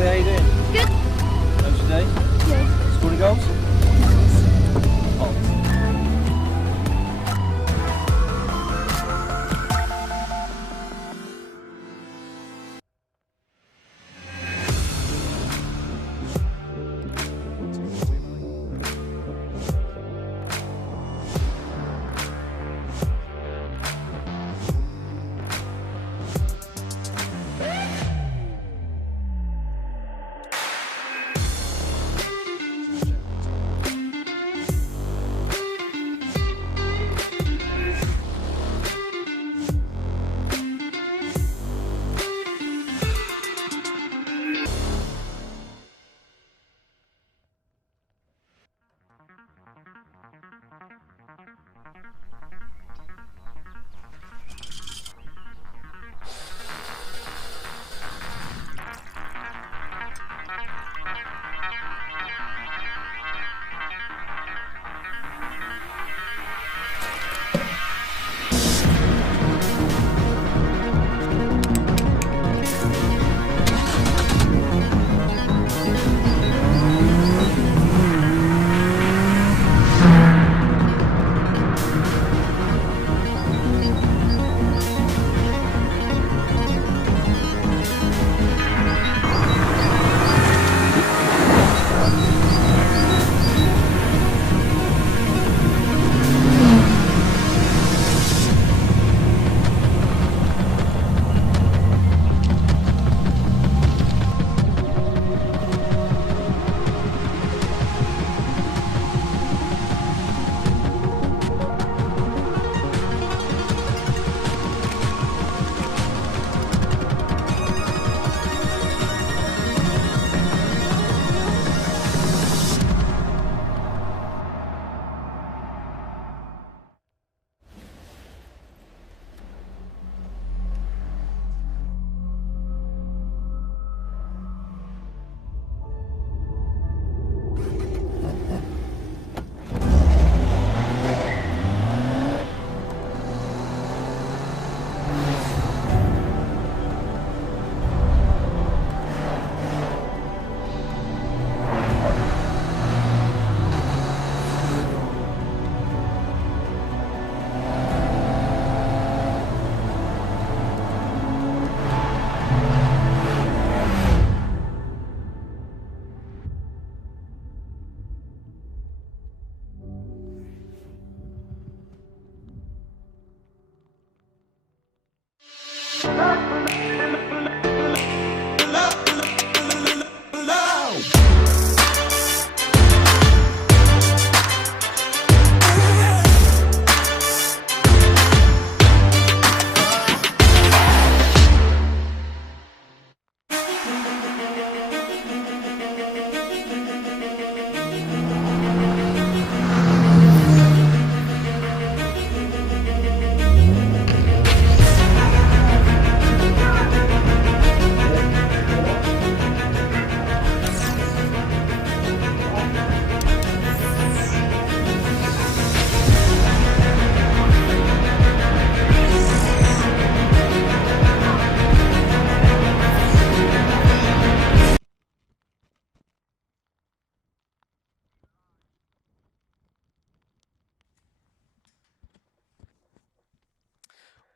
everybody, how you doing? Good. How's your day? Good. Scoring goals? Oh.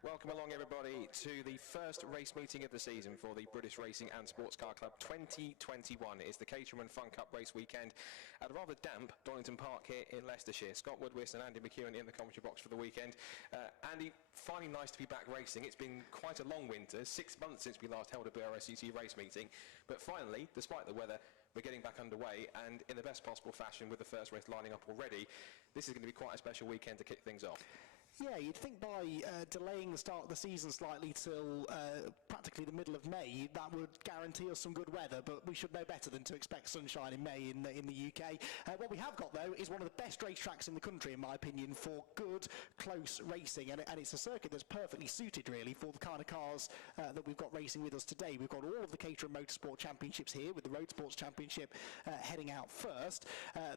Welcome along everybody to the first race meeting of the season for the British Racing and Sports Car Club 2021. It's the Caterham and Fun Cup race weekend at a rather damp Donington Park here in Leicestershire. Scott Woodwist and Andy McEwen in the commentary box for the weekend. Andy, finally nice to be back racing. It's been quite a long winter, 6 months since we last held a BRSCC race meeting, but finally, despite the weather, we're getting back underway and in the best possible fashion with the first race lining up already. This is going to be quite a special weekend to kick things off. Yeah, you'd think by delaying the start of the season slightly till practically the middle of May, that would guarantee us some good weather, but we should know better than to expect sunshine in May in the UK. What we have got, though, is one of the best racetracks in the country, in my opinion, for good, close racing, and it's a circuit that's perfectly suited, really, for the kind of cars that we've got racing with us today. We've got all of the Caterham Motorsport Championships here, with the Roadsports Championship heading out first.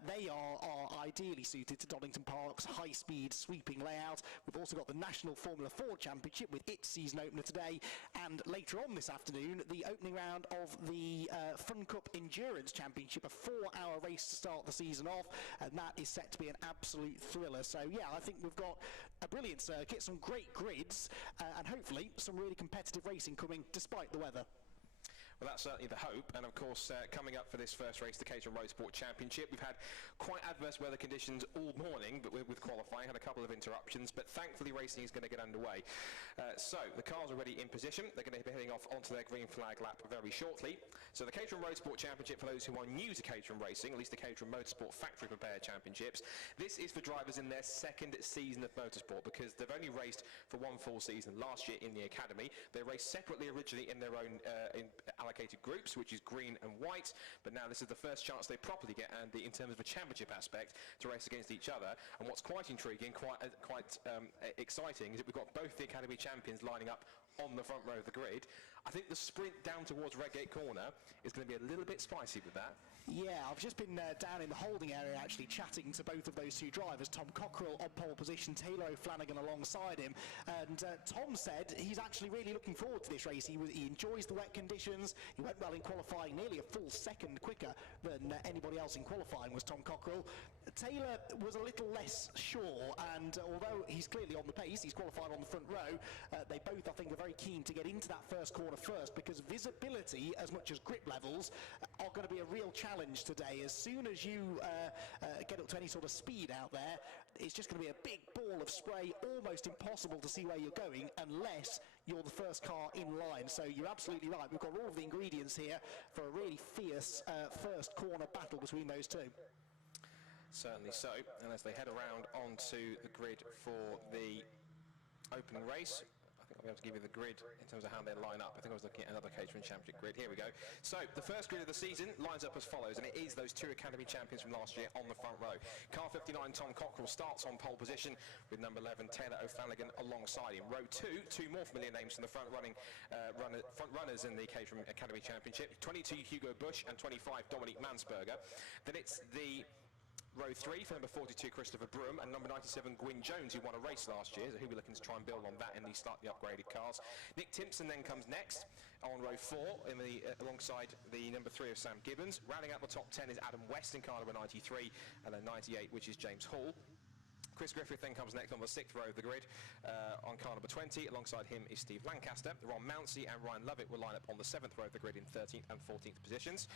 They are ideally suited to Donington Park's high-speed, sweeping layout. We've also got the National Formula 4 Championship with its season opener today, and later on this afternoon, the opening round of the Fun Cup Endurance Championship, a 4-hour race to start the season off, and that is set to be an absolute thriller. So yeah, I think we've got a brilliant circuit, some great grids, and hopefully some really competitive racing coming despite the weather. Well, that's certainly the hope, and of course coming up for this first race, the Caterham Roadsport Championship, we've had quite adverse weather conditions all morning, but with qualifying, had a couple of interruptions, but thankfully racing is going to get underway. So the cars are already in position, they're going to be heading off onto their green flag lap very shortly. So the Caterham Roadsport Championship, for those who are new to Caterham racing, at least the Caterham Motorsport Factory Prepared Championships, this is for drivers in their second season of motorsport, because they've only raced for one full season last year in the academy. They raced separately originally in their own allocated groups, which is green and white, but now this is the first chance they properly get, and in terms of a championship aspect, to race against each other. And what's quite intriguing, quite exciting, is that we've got both the academy champions lining up on the front row of the grid. I think the sprint down towards Redgate Corner is going to be a little bit spicy with that. Yeah, I've just been down in the holding area actually chatting to both of those two drivers, Tom Cockrell on pole position, Taylor O'Flanagan alongside him, and Tom said he's actually really looking forward to this race. He enjoys the wet conditions, he went well in qualifying, nearly a full second quicker than anybody else in qualifying was Tom Cockrell. Taylor was a little less sure, and although he's clearly on the pace, he's qualified on the front row, they both I think are very keen to get into that first corner first, because visibility as much as grip levels are going to be a real challenge today. As soon as you get up to any sort of speed out there, it's just going to be a big ball of spray, almost impossible to see where you're going unless you're the first car in line. So you're absolutely right, we've got all of the ingredients here for a really fierce first corner battle between those two. Certainly so, and as they head around onto the grid for the opening race, I think I'll be able to give you the grid in terms of how they line up. I think I was looking at another Caterham Championship grid. Here we go. So the first grid of the season lines up as follows, and it is those two Academy champions from last year on the front row. Car 59, Tom Cockrell, starts on pole position with number 11, Taylor O'Flanagan, alongside him. Row 2, two more familiar names from the front runners in the Caterham Academy Championship, 22 Hugo Bush and 25 Dominique Mansberger. Then it's the Row 3 for number 42 Christopher Broom and number 97 Gwyn Jones, who won a race last year, so he'll be looking to try and build on that in these slightly upgraded cars. Nick Timpson then comes next on row 4 in alongside the number 3 of Sam Gibbons. Rounding out the top 10 is Adam West in car number 93, and then 98, which is James Hall. Chris Griffith then comes next on the 6th row of the grid on car number 20. Alongside him is Steve Lancaster. Ron Mounsey and Ryan Lovett will line up on the 7th row of the grid in 13th and 14th positions.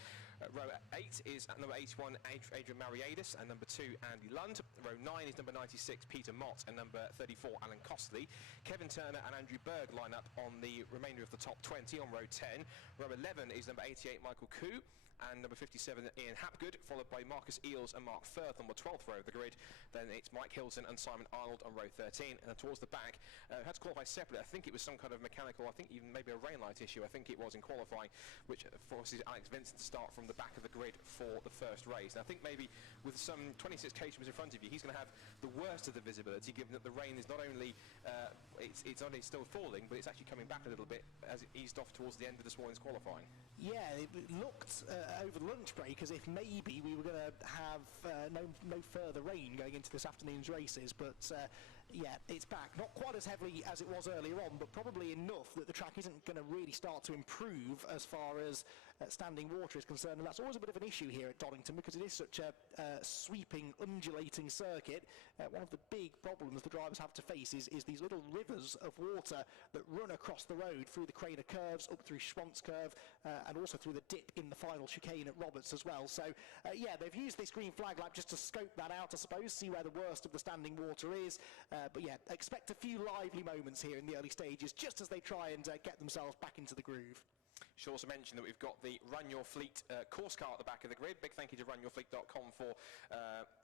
Row 8 is number 81 Adrian Mariadis and number 2 Andy Lund. Row 9 is number 96 Peter Mott and number 34 Alan Costley. Kevin Turner and Andrew Berg line up on the remainder of the top 20 on row 10. Row 11 is number 88 Michael Koo and number 57 Ian Hapgood, followed by Marcus Eels and Mark Firth on the 12th row of the grid. Then it's Mike Hilton and Simon Arnold on row 13, and then towards the back, had to qualify separately. I think it was some kind of mechanical, I think even maybe a rain light issue, I think it was in qualifying, which forces Alex Vincent to start from the back of the grid for the first race. And I think maybe with some 26 Caterhams in front of you, he's going to have the worst of the visibility, given that the rain is not only, it's only still falling, but it's actually coming back a little bit as it eased off towards the end of this morning's qualifying. Yeah, it looked over the lunch break as if maybe we were going to have no further rain going into this afternoon's races, but yeah, it's back. Not quite as heavily as it was earlier on, but probably enough that the track isn't going to really start to improve as far as standing water is concerned, and that's always a bit of an issue here at Donington because it is such a sweeping, undulating circuit. One of the big problems the drivers have to face is these little rivers of water that run across the road through the Craner curves, up through Schwantz curve, and also through the dip in the final chicane at Roberts as well. So yeah, they've used this green flag lap just to scope that out, I suppose, see where the worst of the standing water is. But yeah, expect a few lively moments here in the early stages, just as they try and get themselves back into the groove. Should also mention that we've got the Run Your Fleet course car at the back of the grid. Big thank you to runyourfleet.com for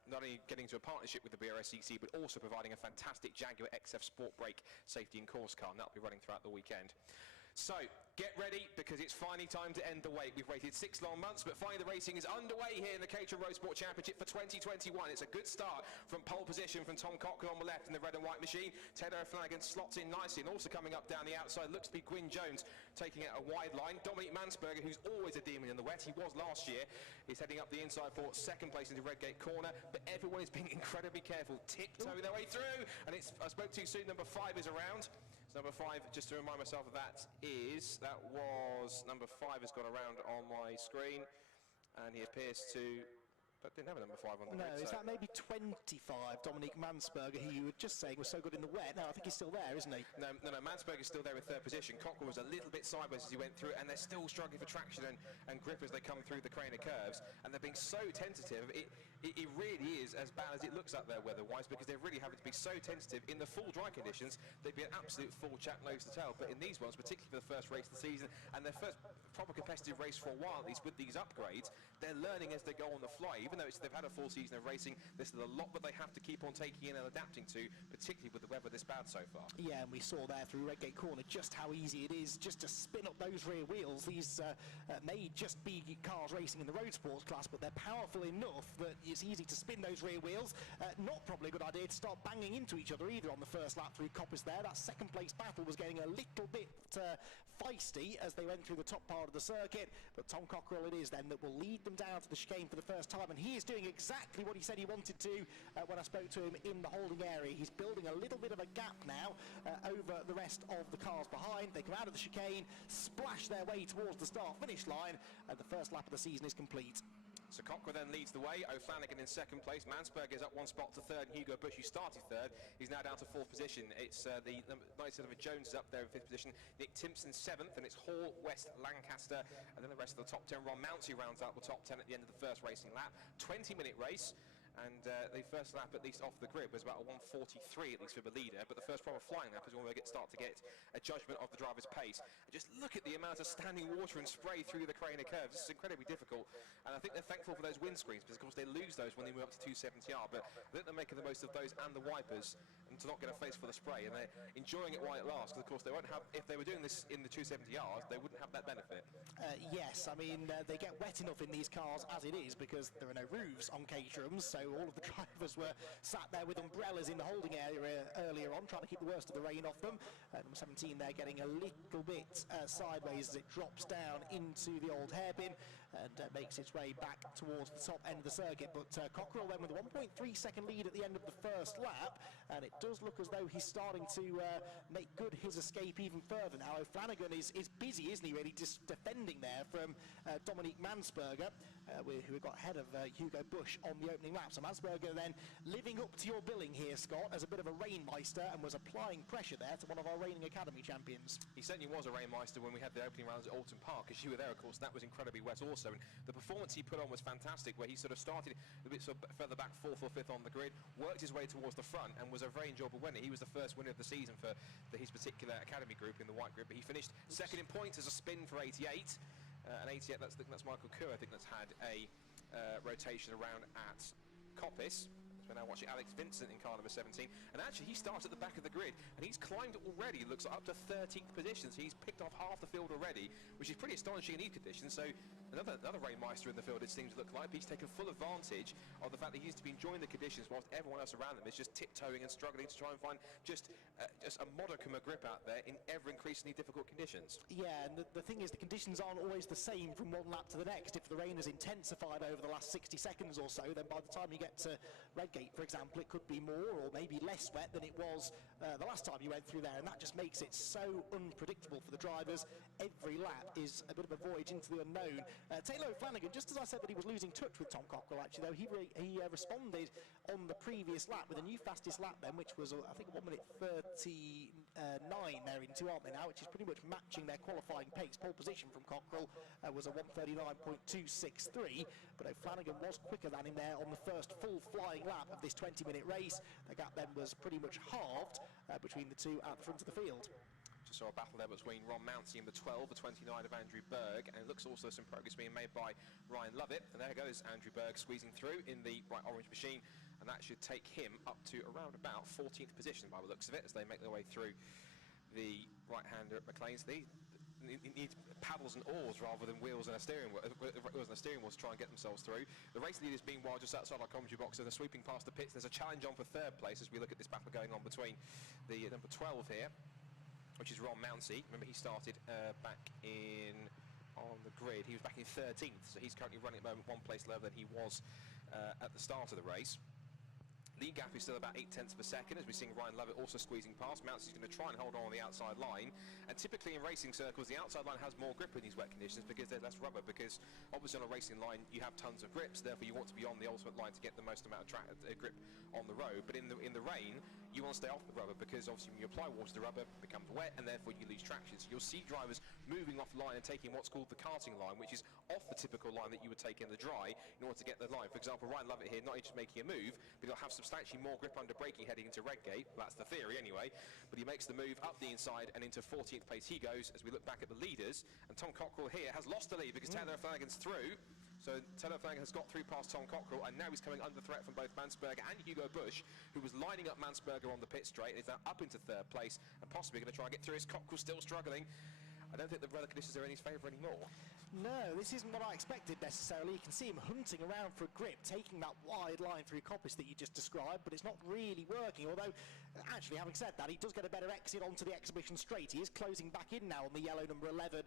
not only getting to a partnership with the BRSCC, but also providing a fantastic Jaguar XF Sport Brake safety and course car, and that'll be running throughout the weekend. So, get ready, because it's finally time to end the wait. We've waited 6 long months, but finally the racing is underway here in the Caterham Roadsport Championship for 2021. It's a good start from pole position from Tom Cochrane on the left in the red and white machine. Taylor Flanagan slots in nicely, and also coming up down the outside looks to be Gwyn Jones taking it a wide line. Dominic Mansberger, who's always a demon in the wet, he was last year, is heading up the inside for second place into Redgate Corner, but everyone is being incredibly careful, tiptoeing their way through, and I spoke too soon, number 5 is around. Number 5, just to remind myself of that was number 5 has gone around on my screen, and he appears to, but didn't have a number 5 on the No, grid, is so. that maybe 25, Dominic Mansberger, who you were just saying was so good in the wet? No, I think he's still there, isn't he? No, Mansberger's still there in 3rd position. Cochrane was a little bit sideways as he went through, and they're still struggling for traction and grip as they come through the Craner curves, and they're being so tentative. It really is as bad as it looks out there weather-wise, because they're really having to be so tentative. In the full dry conditions, they'd be an absolute full chat nose to tail, but in these ones, particularly for the first race of the season, and their first proper competitive race for a while, at least with these upgrades, they're learning as they go on the fly. Even though they've had a full season of racing, there's still a lot that they have to keep on taking in and adapting to, particularly with the weather this bad so far. Yeah, and we saw there through Redgate Corner just how easy it is just to spin up those rear wheels. These may just be cars racing in the road sports class, but they're powerful enough that it's easy to spin those rear wheels. Not probably a good idea to start banging into each other either on the first lap through Coppice there. That second place battle was getting a little bit feisty as they went through the top part of the circuit, but Tom Cockrell it is then that will lead them down to the chicane for the first time, and he is doing exactly what he said he wanted to when I spoke to him in the holding area. He's building a little bit of a gap now over the rest of the cars behind. They come out of the chicane, splash their way towards the start-finish line, and the first lap of the season is complete. So Cochrane then leads the way. O'Flanagan in 2nd place. Mansberger is up 1 spot to 3rd. And Hugo Bush, who started 3rd, he's now down to 4th position. It's the 97 Jones is up there in 5th position. Nick Timpson 7th, and it's Hall, West, Lancaster, and then the rest of the top 10. Ron Mounsey rounds out the top 10 at the end of the first racing lap. 20-minute race. And the first lap, at least off the grid, was about a 1:43 at least for the leader, but the first proper flying lap is when we start to get a judgment of the driver's pace. And just look at the amount of standing water and spray through the Craner curves. This is incredibly difficult, and I think they're thankful for those windscreens, because of course they lose those when they move up to 270R, but I think they're making the most of those and the wipers, and to not get a face full of spray, and they're enjoying it while it lasts, because of course they won't have, if they were doing this in the 270Rs, they wouldn't have that benefit. Yes, I mean, they get wet enough in these cars as it is, because there are no roofs on Caterhams, so all of the drivers were sat there with umbrellas in the holding area earlier on, trying to keep the worst of the rain off them. Number 17 there getting a little bit sideways as it drops down into the old hairpin and makes its way back towards the top end of the circuit. But Cockrell then with a 1.3 second lead at the end of the first lap, and it does look as though he's starting to make good his escape even further now. O'Flanagan is busy, isn't he, really, just defending there from Dominic Mansberger, who got ahead of Hugo Bush on the opening lap. So Mansberger then living up to your billing here, Scott, as a bit of a rainmeister, and was applying pressure there to one of our reigning academy champions. He certainly was a rainmeister when we had the opening rounds at Alton Park, as you were there, of course. That was incredibly wet also, and the performance he put on was fantastic, where he sort of started a bit sort of further back, 4th or 5th on the grid, worked his way towards the front, and was a very enjoyable winner. He was the first winner of the season for his particular academy group in the white group, but he finished 2nd in points as a spin for 88. And 88, that's Michael Kerr, I think, that's had a rotation around at Coppice. We're now watching Alex Vincent in car number 17, and actually he starts at the back of the grid, and he's climbed already, looks like up to 13th position, so he's picked off half the field already, which is pretty astonishing in these conditions. So another rainmeister in the field, it seems to look like. But he's taken full advantage of the fact that he's to be enjoying the conditions whilst everyone else around them is just tiptoeing and struggling to try and find just a modicum of grip out there in ever increasingly difficult conditions. Yeah, and the thing is, the conditions aren't always the same from one lap to the next. If the rain has intensified over the last 60 seconds or so, then by the time you get to Redgate, for example, it could be more or maybe less wet than it was the last time you went through there, and that just makes it so unpredictable for the drivers. Every lap is a bit of a voyage into the unknown. Taylor Flanagan, just as I said that he was losing touch with Tom Cockrell, actually, though, he responded on the previous lap with a new fastest lap then, which was, I think, 1 minute 39 there into, aren't they now, which is pretty much matching their qualifying pace. Pole position from Cockrell was a 1:39.263, but Flanagan was quicker than him there on the first full flying lap of this 20-minute race. The gap then was pretty much halved between the two at the front of the field. Just saw a battle there between Ron Mounsey in the 12, the 29 of Andrew Berg, and it looks also some progress being made by Ryan Lovett. And there goes Andrew Berg squeezing through in the bright orange machine, and that should take him up to around about 14th position by the looks of it as they make their way through the right-hander at McLean's. needs paddles and oars rather than wheels and a steering wheel, to try and get themselves through. The race leaders meanwhile just outside our commentary box, and they're sweeping past the pits. There's a challenge on for third place as we look at this battle going on between the number 12 here, which is Ron Mounsey. Remember, he started back in on the grid. He was back in 13th, so he's currently running at the moment 1 place lower than he was at the start of the race. Lead gap is still about 0.8 of a second as we're seeing Ryan Lovett also squeezing past. Mounsey's going to try and hold on the outside line, and typically in racing circles the outside line has more grip in these wet conditions because there's less rubber, because obviously on a racing line you have tons of grips, therefore you want to be on the ultimate line to get the most amount of grip on the road. But in the rain you want to stay off the rubber, because obviously when you apply water to the rubber it becomes wet and therefore you lose traction. So you'll see drivers moving off line and taking what's called the karting line, which is off the typical line that you would take in the dry in order to get the line. For example, Ryan Lovett here not just making a move, but he'll have substantially more grip under braking heading into Redgate. That's the theory anyway, but he makes the move up the inside and into 14th place he goes as we look back at the leaders. And Tom Cockrell here has lost the lead because Taylor Flanagan's through. So Taylor Flanagan has got through past Tom Cockrell, and now he's coming under threat from both Mansberger and Hugo Bush, who was lining up Mansberger on the pit straight, and is now up into third place and possibly going to try and get through as Cockrell still struggling. I don't think the weather conditions are in his favour anymore. No, this isn't what I expected necessarily. You can see him hunting around for a grip, taking that wide line through Coppice that you just described, but it's not really working. Although, actually, having said that, he does get a better exit onto the exhibition straight. He is closing back in now on the yellow number 11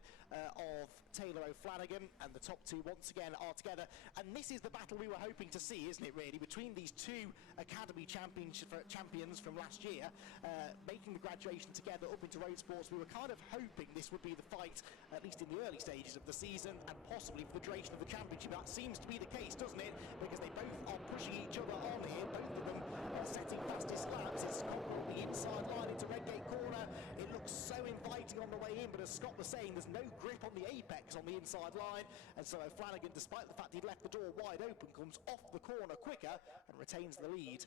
of Taylor O'Flanagan, and the top two once again are together. And this is the battle we were hoping to see, isn't it, really, between these two Academy champions from last year, making the graduation together up into Roadsports. We were kind of hoping this would be the fight, at least in the early stages of the season, and possibly for the duration of the championship. That seems to be the case, doesn't it? Because they both are pushing each other on here. Both of them are setting fastest laps. It's Scott on the inside line into Redgate corner. It looks so inviting on the way in, but as Scott was saying, there's no grip on the apex on the inside line, and so Flanagan, despite the fact he'd left the door wide open, comes off the corner quicker and retains the lead.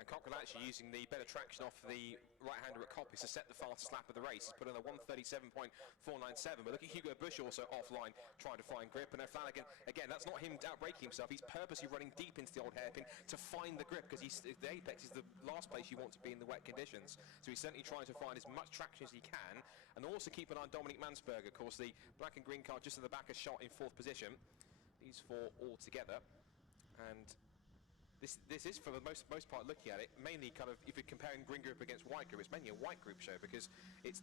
And Cockrell actually using the better traction off the right-hander at Coppice to set the fastest lap of the race. He's put in a 1:37.497, but look at Hugo Bush also offline trying to find grip, and Flanagan, again, that's not him out-braking himself, he's purposely running deep into the old hairpin to find the grip, because the apex is the last place you want to be in the wet conditions. So he's certainly trying to find as much traction as he can, and also keep an eye on Dominic Mansberger. Of course, the black and green car just at the back is shot in 4th position. These four all together, and This is, for the most part, looking at it, mainly kind of, if you're comparing green group against white group, it's mainly a white group show, because it's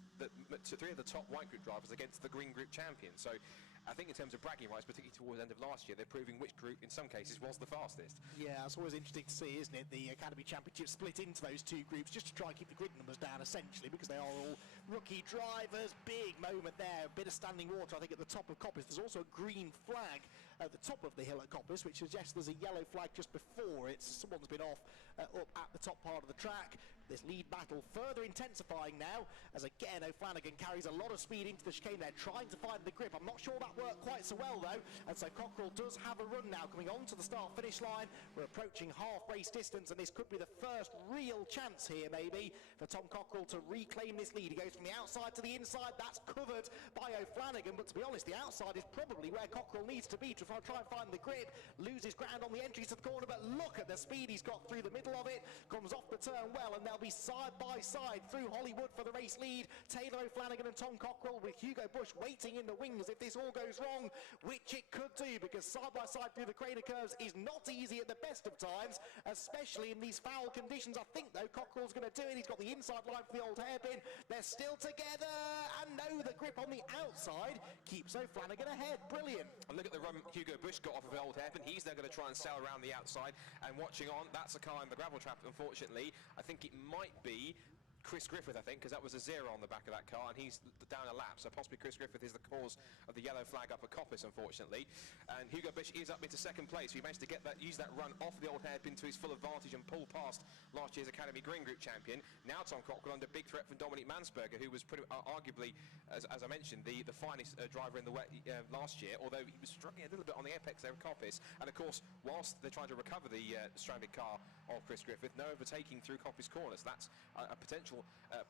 three of the top white group drivers against the green group champion. So I think in terms of bragging rights, particularly towards the end of last year, they're proving which group, in some cases, was the fastest. Yeah, it's always interesting to see, isn't it? The Academy Championship split into those two groups just to try and keep the grid numbers down, essentially, because they are all rookie drivers. Big moment there, a bit of standing water, I think, at the top of Coppice. There's also a green flag at the top of the hill at Coppice, which suggests there's a yellow flag just before it. Someone's been off up at the top part of the track. This lead battle further intensifying now, as again O'Flanagan carries a lot of speed into the chicane there, trying to find the grip. I'm not sure that worked quite so well though, and so Cockrell does have a run now coming on to the start-finish line. We're approaching half race distance, and this could be the first real chance here maybe for Tom Cockrell to reclaim this lead. He goes from the outside to the inside, that's covered by O'Flanagan, but to be honest, the outside is probably where Cockrell needs to be to try and find the grip. Loses ground on the entries to the corner, but look at the speed he's got through the middle of it. Comes off the turn well, and they'll be side by side through Hollywood for the race lead. Taylor O'Flanagan and Tom Cockrell, with Hugo Bush waiting in the wings if this all goes wrong, which it could do, because side by side through the crater curves is not easy at the best of times, especially in these foul conditions. I think though Cockrell's going to do it. He's got the inside line for the old hairpin. They're still together, and no, the grip on the outside keeps O'Flanagan ahead. Brilliant. And look at the run Hugo Bush got off of the old hairpin. He's now going to try and sail around the outside, and watching on, that's a car in the gravel trap, unfortunately. I think it might be Chris Griffith, I think, because that was a 0 on the back of that car, and he's down a lap, so possibly Chris Griffith is the cause of the yellow flag up at Coppice, unfortunately. And Hugo Bush is up into 2nd place. He managed to get that, use that run off the old hairpin to his full advantage and pull past last year's Academy Green Group champion. Now Tom Cockrell under big threat from Dominic Mansberger, who was pretty arguably, as I mentioned, the finest driver in the wet last year, although he was struggling a little bit on the apex there at Coppice. And of course, whilst they're trying to recover the stranded car of Chris Griffith, no overtaking through Coppice corners. That's a potential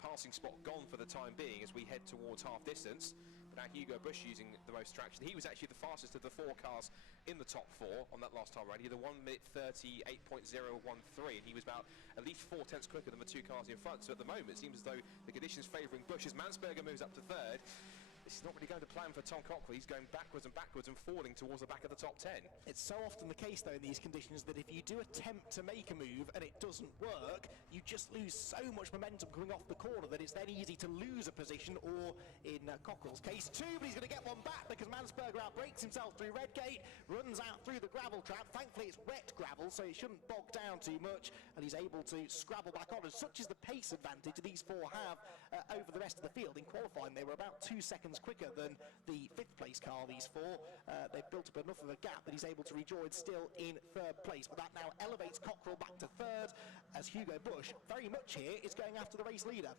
passing spot gone for the time being as we head towards half distance. But now Hugo Bush using the most traction. He was actually the fastest of the 4 cars in the top 4 on that last time round. He had a 1:38.013, and he was about at least 4/10 quicker than the 2 cars in front. So at the moment it seems as though the conditions favouring Bush as Mansberger moves up to 3rd. this is not really going to plan for Tom Cockrell. He's going backwards and backwards and falling towards the back of the top 10. It's so often the case, though, in these conditions that if you do attempt to make a move and it doesn't work, you just lose so much momentum coming off the corner that it's then easy to lose a position, or in Cockrell's case, two, but he's going to get one back because Mansberger outbreaks himself through Redgate, runs out through the gravel trap. Thankfully, it's wet gravel, so it shouldn't bog down too much, and he's able to scrabble back on. And such is the pace advantage these four have over the rest of the field. In qualifying, they were about 2 seconds quicker than the fifth place car, these four. They've built up enough of a gap that he's able to rejoin still in third place. But that now elevates Cockrell back to third, as Hugo Bush very much here is going after the race leader.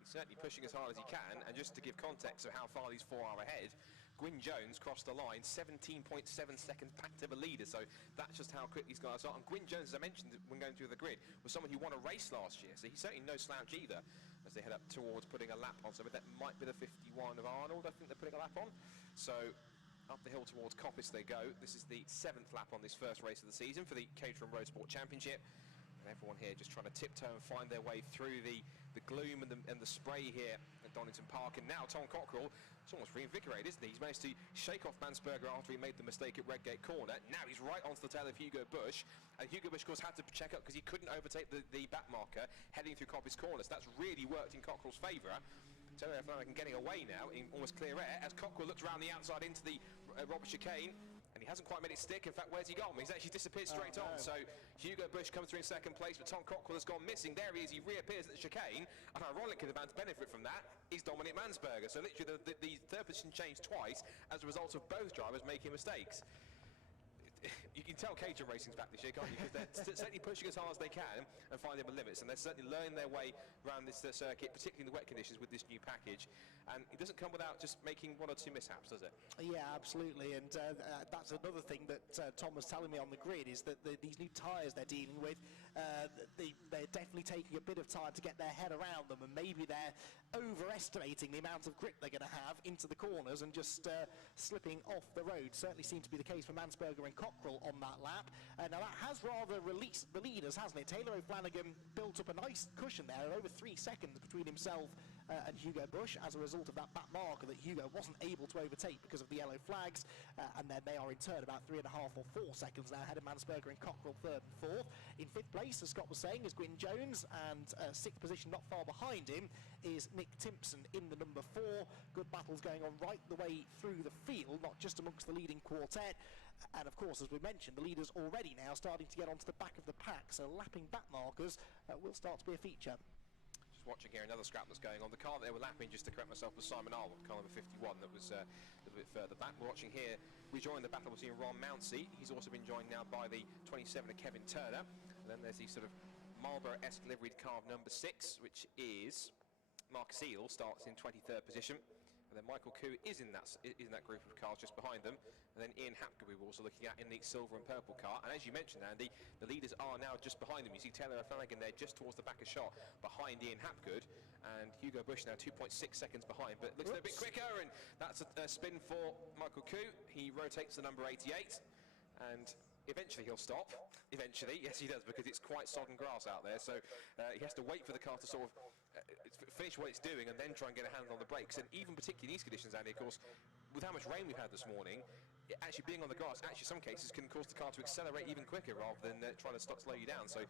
He's certainly pushing as hard as he can, and just to give context of how far these four are ahead, Gwyn Jones crossed the line 17.7 seconds back to the leader, so that's just how quick these guys are. And Gwyn Jones, as I mentioned when going through the grid, was someone who won a race last year, so he's certainly no slouch either as they head up towards putting a lap on. So that might be the 51 of Arnold, I think they're putting a lap on. So up the hill towards Coppice they go. This is the 7th lap on this first race of the season for the Caterham Roadsport Championship. And everyone here just trying to tiptoe and find their way through the gloom and the spray here at Donington Park. And now Tom Cockrell is almost reinvigorated, isn't he? He's managed to shake off Mansberger after he made the mistake at Redgate Corner. Now he's right onto the tail of Hugo Bush. And Hugo Bush, of course, had to check up because he couldn't overtake the back marker heading through Coppice Corner. So that's really worked in Cockrell's favour. Taylor Flanagan getting away now in almost clear air as Cockrell looks around the outside into the Robert chicane. And he hasn't quite made it stick. In fact, where's he gone? He's actually disappeared straight on. So Hugo Bush comes through in second place, but Tom Cockrell has gone missing. There he is. He reappears at the chicane. And ironically, the man to benefit from that is Dominic Mansberger. So literally, the third position changed twice as a result of both drivers making mistakes. You can tell Caterham Racing's back this year, can't you? Because they're certainly pushing as hard as they can and finding the limits, and they're certainly learning their way around this circuit, particularly in the wet conditions with this new package. And it doesn't come without just making one or two mishaps, does it? Yeah, absolutely, and that's another thing that Tom was telling me on the grid, is that these new tyres they're dealing with, they're definitely taking a bit of time to get their head around them, and maybe they're overestimating the amount of grip they're going to have into the corners and just slipping off the road. Certainly seemed to be the case for Mansberger and Cockrell on that lap. Now that has rather released the leaders, hasn't it? Taylor O'Flanagan built up a nice cushion there, over 3 seconds between himself and Hugo Bush as a result of that back marker that Hugo wasn't able to overtake because of the yellow flags, and then they are in turn about 3.5 or 4 seconds now ahead of Mansberger and Cockrell third and fourth. In fifth place, as Scott was saying, is Gwyn Jones, and sixth position not far behind him is Nick Timpson in the number 4. Good battles going on right the way through the field, not just amongst the leading quartet. And of course, as we mentioned, the leaders already now starting to get onto the back of the pack, so lapping back markers will start to be a feature. Just watching here another scrap that's going on. The car that they were lapping, just to correct myself, was Simon Arnold, car number 51, that was a little bit further back. We're watching here, we joined the battle between Ron Mounsey. He's also been joined now by the 27 of Kevin Turner. And then there's the sort of Marlboro-esque liveried car of number 6, which is Marcus Eel, starts in 23rd position. And then Michael Koo is in that group of cars just behind them. And then Ian Hapgood we were also looking at in the silver and purple car. And as you mentioned, Andy, the leaders are now just behind them. You see Taylor O'Flanagan there just towards the back of shot behind Ian Hapgood. And Hugo Bush now 2.6 seconds behind, but looks a bit quicker. And that's a spin for Michael Koo. He rotates the number 88. And eventually he'll stop. Eventually, yes he does, because it's quite sodden grass out there. So he has to wait for the car to sort of finish what it's doing and then try and get a hand on the brakes. And even particularly in these conditions, Andy, of course, with how much rain we've had this morning, actually being on the grass, actually some cases can cause the car to accelerate even quicker rather than trying to slow you down. So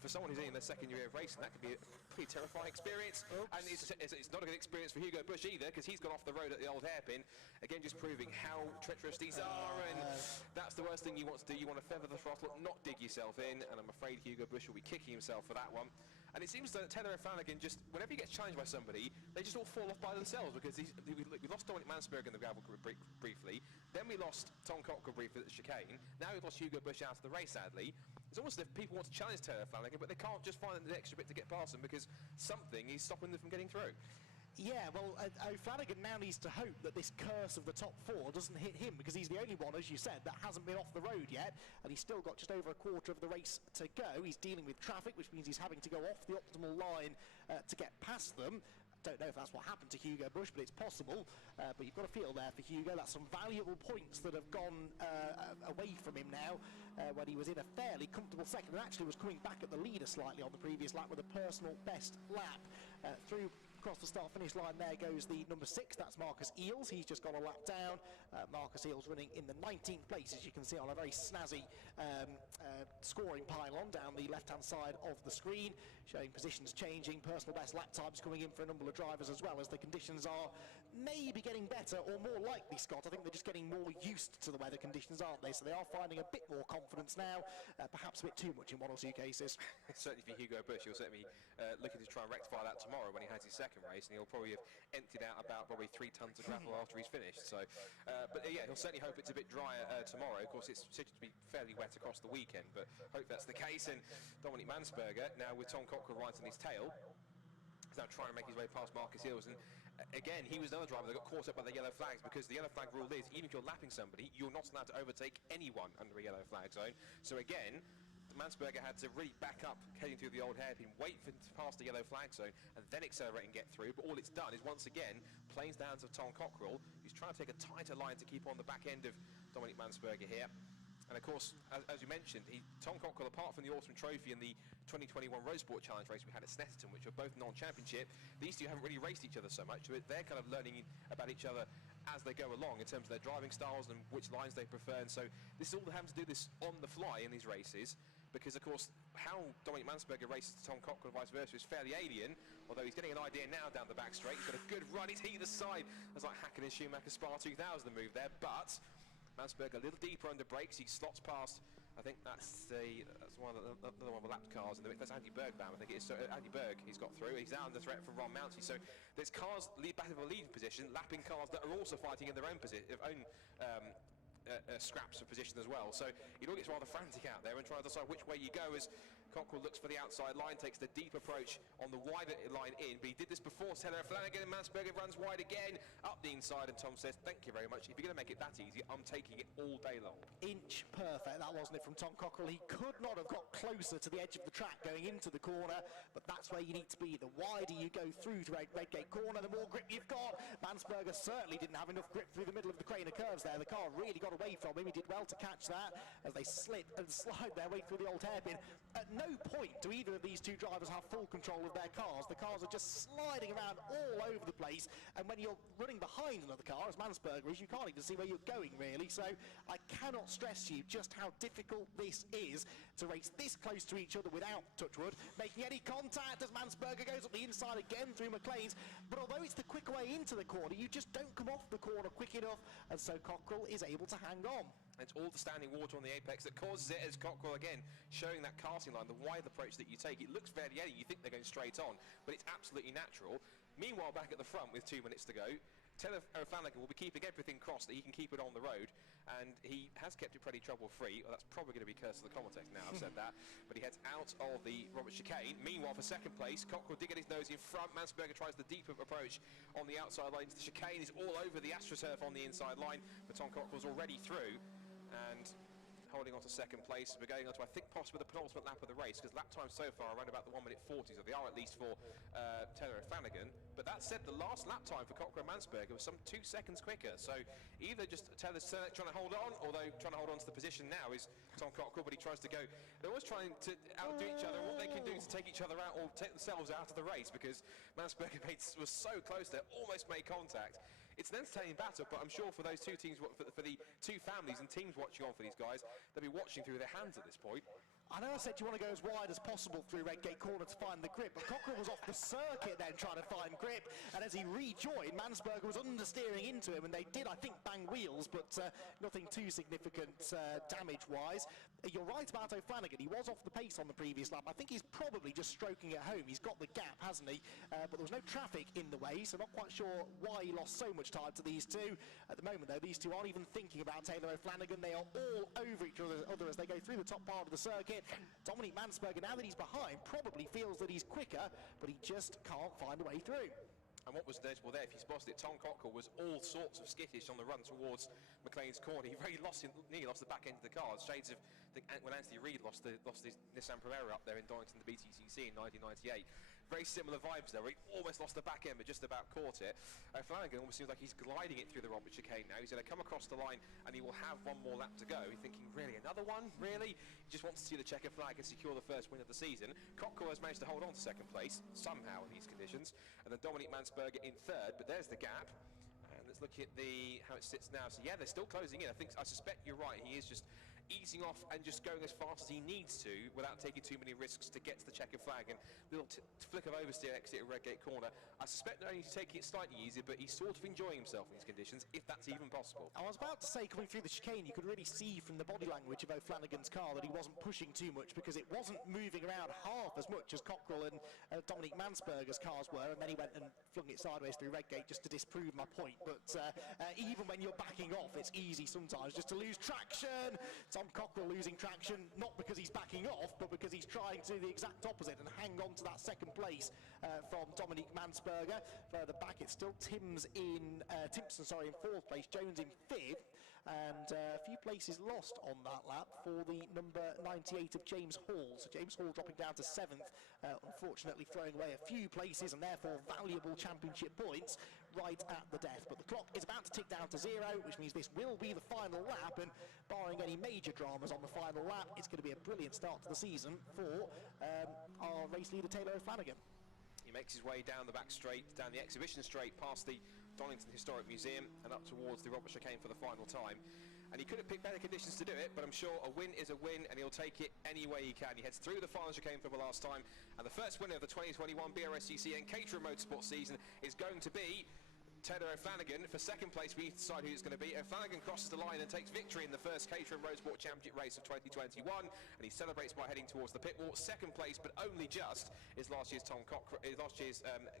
for someone who's in their second year of racing, that could be a pretty terrifying experience. And it's not a good experience for Hugo Bush either, because he's gone off the road at the old hairpin, again just proving how treacherous these are. And that's the worst thing you want to do. You want to feather the throttle, not dig yourself in, and I'm afraid Hugo Bush will be kicking himself for that one. And it seems that Taylor O'Flanagan, just whenever he gets challenged by somebody, they just all fall off by themselves, because we lost Dominic Mansberger in the gravel group briefly, then we lost Tom Cockrell briefly at the chicane, now we've lost Hugo Bush out of the race, sadly. It's almost as if people want to challenge Taylor O'Flanagan, but they can't just find the extra bit to get past them, because something is stopping them from getting through. Yeah, well, O'Flanagan now needs to hope that this curse of the top 4 doesn't hit him, because he's the only one, as you said, that hasn't been off the road yet, and he's still got just over a quarter of the race to go. He's dealing with traffic, which means he's having to go off the optimal line to get past them. Don't know if that's what happened to Hugo Bush, but it's possible. But you've got a feel there for Hugo. That's some valuable points that have gone away from him now, when he was in a fairly comfortable second and actually was coming back at the leader slightly on the previous lap with a personal best lap through Across the start-finish line there goes the number 6, that's Marcus Eels. He's just got a lap down. Marcus Eels running in the 19th place, as you can see on a very snazzy scoring pylon down the left-hand side of the screen, showing positions changing, personal best lap times coming in for a number of drivers as well, as the conditions are maybe getting better, or more likely, Scott. I think they're just getting more used to the weather conditions, aren't they? So they are finding a bit more confidence now, perhaps a bit too much in one or two cases. Certainly for Hugo Bush, he'll certainly be looking to try and rectify that tomorrow when he has his second race, and he'll probably have emptied out about 3 tons of gravel after he's finished. So, but yeah, he'll certainly hope it's a bit drier tomorrow. Of course, it's scheduled to be fairly wet across the weekend, but hope that's the case. And Dominic Mansberger, now with Tom Cockrell right on his tail, is now trying to make his way past Marcus Eels. And again, he was another driver that got caught up by the yellow flags, because the yellow flag rule is, even if you're lapping somebody, you're not allowed to overtake anyone under a yellow flag zone. So again, Mansberger had to really back up heading through the old hairpin, wait for to pass the yellow flag zone, and then accelerate and get through. But all it's done is, once again, plays the hands of Tom Cockrell, who's trying to take a tighter line to keep on the back end of Dominic Mansberger here. And of course, as you mentioned, Tom Cockrell, apart from the Autumn Trophy and the 2021 Roadsport Challenge race we had at Snetterton, which are both non-championship, these two haven't really raced each other so much, so they're kind of learning about each other as they go along in terms of their driving styles and which lines they prefer. And so this is all having to do this on the fly in these races, because of course how Dominic Mansberger races to Tom Cockrell and vice versa is fairly alien, although he's getting an idea now down the back straight. He's got a good run, he's either side. That's like Hackett and Schumacher Spa 2000 move there, but Mansberger a little deeper under brakes. He slots past, I think that's one of another one of the lapped cars in the mix. That's Andy Bergbaum, I think it is. So Andy Berg, he's got through. He's now under threat from Ron Mountney. So there's cars back of a leading position, lapping cars that are also fighting in their own scraps of position as well. So it all gets rather frantic out there and trying to decide which way you go, as Cockrell looks for the outside line, takes the deep approach on the wider line in, but he did this before. Taylor Flanagan and Mansberger runs wide again, up the inside, and Tom says, thank you very much. If you're going to make it that easy, I'm taking it all day long. Inch perfect, that wasn't it, from Tom Cockrell. He could not have got closer to the edge of the track going into the corner, but that's where you need to be. The wider you go through to Redgate corner, the more grip you've got. Mansberger certainly didn't have enough grip through the middle of the Craner curves there. The car really got away from him. He did well to catch that as they slip and slide their way through the old hairpin. At no point do either of these two drivers have full control of their cars. The cars are just sliding around all over the place, and when you're running behind another car, as Mansberger is, you can't even see where you're going, really. So I cannot stress to you just how difficult this is to race this close to each other without, touchwood, making any contact, as Mansberger goes up the inside again through McLean's. But although it's the quick way into the corner, you just don't come off the corner quick enough, and so Cockrell is able to hang on. It's all the standing water on the apex that causes it, as Cockrell again showing that casting line, the wide approach that you take. It looks fairly alien, you think they're going straight on, but it's absolutely natural. Meanwhile, back at the front with 2 minutes to go, Taylor Flanagan will be keeping everything crossed that he can keep it on the road, and he has kept it pretty trouble-free. Well, that's probably going to be curse of the Common Text now, I've said that, but he heads out of the Robert chicane. Meanwhile, for second place, Cockrell did get his nose in front. Mansberger tries the deeper approach on the outside line into the chicane. He's all over the AstroTurf on the inside line, but Tom Cockrell's already through and holding on to second place. We're going on to, I think, possibly the penultimate lap of the race, because lap time so far are around about the 1:40, so they are at least for Taylor and Flanagan. But that said, the last lap time for Cockrell and Mansberger was some 2 seconds quicker. So either just Taylor's trying to hold on, although trying to hold on to the position now is Tom Cockrell, but he tries to go. They're always trying to outdo each other, and what they can do to take each other out or take themselves out of the race, because Mansberger was so close there, almost made contact. It's an entertaining battle, but I'm sure for those two teams, for the two families and teams watching on for these guys, they'll be watching through their hands at this point. I know I said you want to go as wide as possible through Redgate corner to find the grip, but Cockrell was off the circuit then trying to find grip, and as he rejoined, Mansberger was understeering into him, and they did, I think, bang wheels, but nothing too significant damage-wise. You're right about O'Flanagan. He was off the pace on the previous lap. I think he's probably just stroking it home. He's got the gap, hasn't he? But there was no traffic in the way, so not quite sure why he lost so much time to these two. At the moment, though, these two aren't even thinking about Taylor O'Flanagan. They are all over each other as they go through the top part of the circuit. Dominic Mansberger, now that he's behind, probably feels that he's quicker, but he just can't find a way through. And what was noticeable there, if you spotted it, Tom Cockrell was all sorts of skittish on the run towards McLean's corner. He nearly lost the back end of the car. Shades of when Anthony Reid lost his Nissan Primera up there in Donington, the BTCC in 1998. very similar vibes there. He almost lost the back end, but just about caught it. Flanagan almost seems like he's gliding it through the Roberts chicane now. He's going to come across the line, and he will have one more lap to go. He's thinking, really, another one? Really? He just wants to see the checker flag and secure the first win of the season. Cockrell has managed to hold on to second place, somehow in these conditions. And then Dominic Mansberger in third, but there's the gap. And let's look at how it sits now. So yeah, they're still closing in. I suspect you're right. He is just easing off and just going as fast as he needs to without taking too many risks to get to the checker flag. And little flick of oversteer exit at Redgate corner. I suspect not only he's taking it slightly easier, but he's sort of enjoying himself in these conditions, if that's even possible. I was about to say, coming through the chicane, you could really see from the body language of O'Flanagan's car that he wasn't pushing too much, because it wasn't moving around half as much as Cockrell and Dominic Mansberger's cars were, and then he went and flung it sideways through Redgate just to disprove my point. But even when you're backing off, it's easy sometimes just to lose traction. Tom Cockrell losing traction, not because he's backing off, but because he's trying to do the exact opposite and hang on to that second place from Dominic Mansberger. Further back, it's still Timpson in fourth place, Jones in fifth, and a few places lost on that lap for the number 98 of James Hall. So James Hall dropping down to seventh, unfortunately throwing away a few places and therefore valuable championship points right at the death. But the clock is about to tick down to 0, which means this will be the final lap, and barring any major dramas on the final lap, it's going to be a brilliant start to the season for our race leader Taylor O'Flanagan. He makes his way down the back straight, down the exhibition straight, past the Donington Historic Museum and up towards the Roberts chicane for the final time. And he could have picked better conditions to do it, but I'm sure a win is a win, and he'll take it any way he can. He heads through the final chicane for the last time, and the first winner of the 2021 BRSCC and Caterham Motorsport season is going to be Taylor O'Flanagan. For second place, we need to decide who it's going to be. O'Flanagan crosses the line and takes victory in the first Caterham Roadsport Championship race of 2021, and he celebrates by heading towards the pit wall. Second place, but only just, is last year's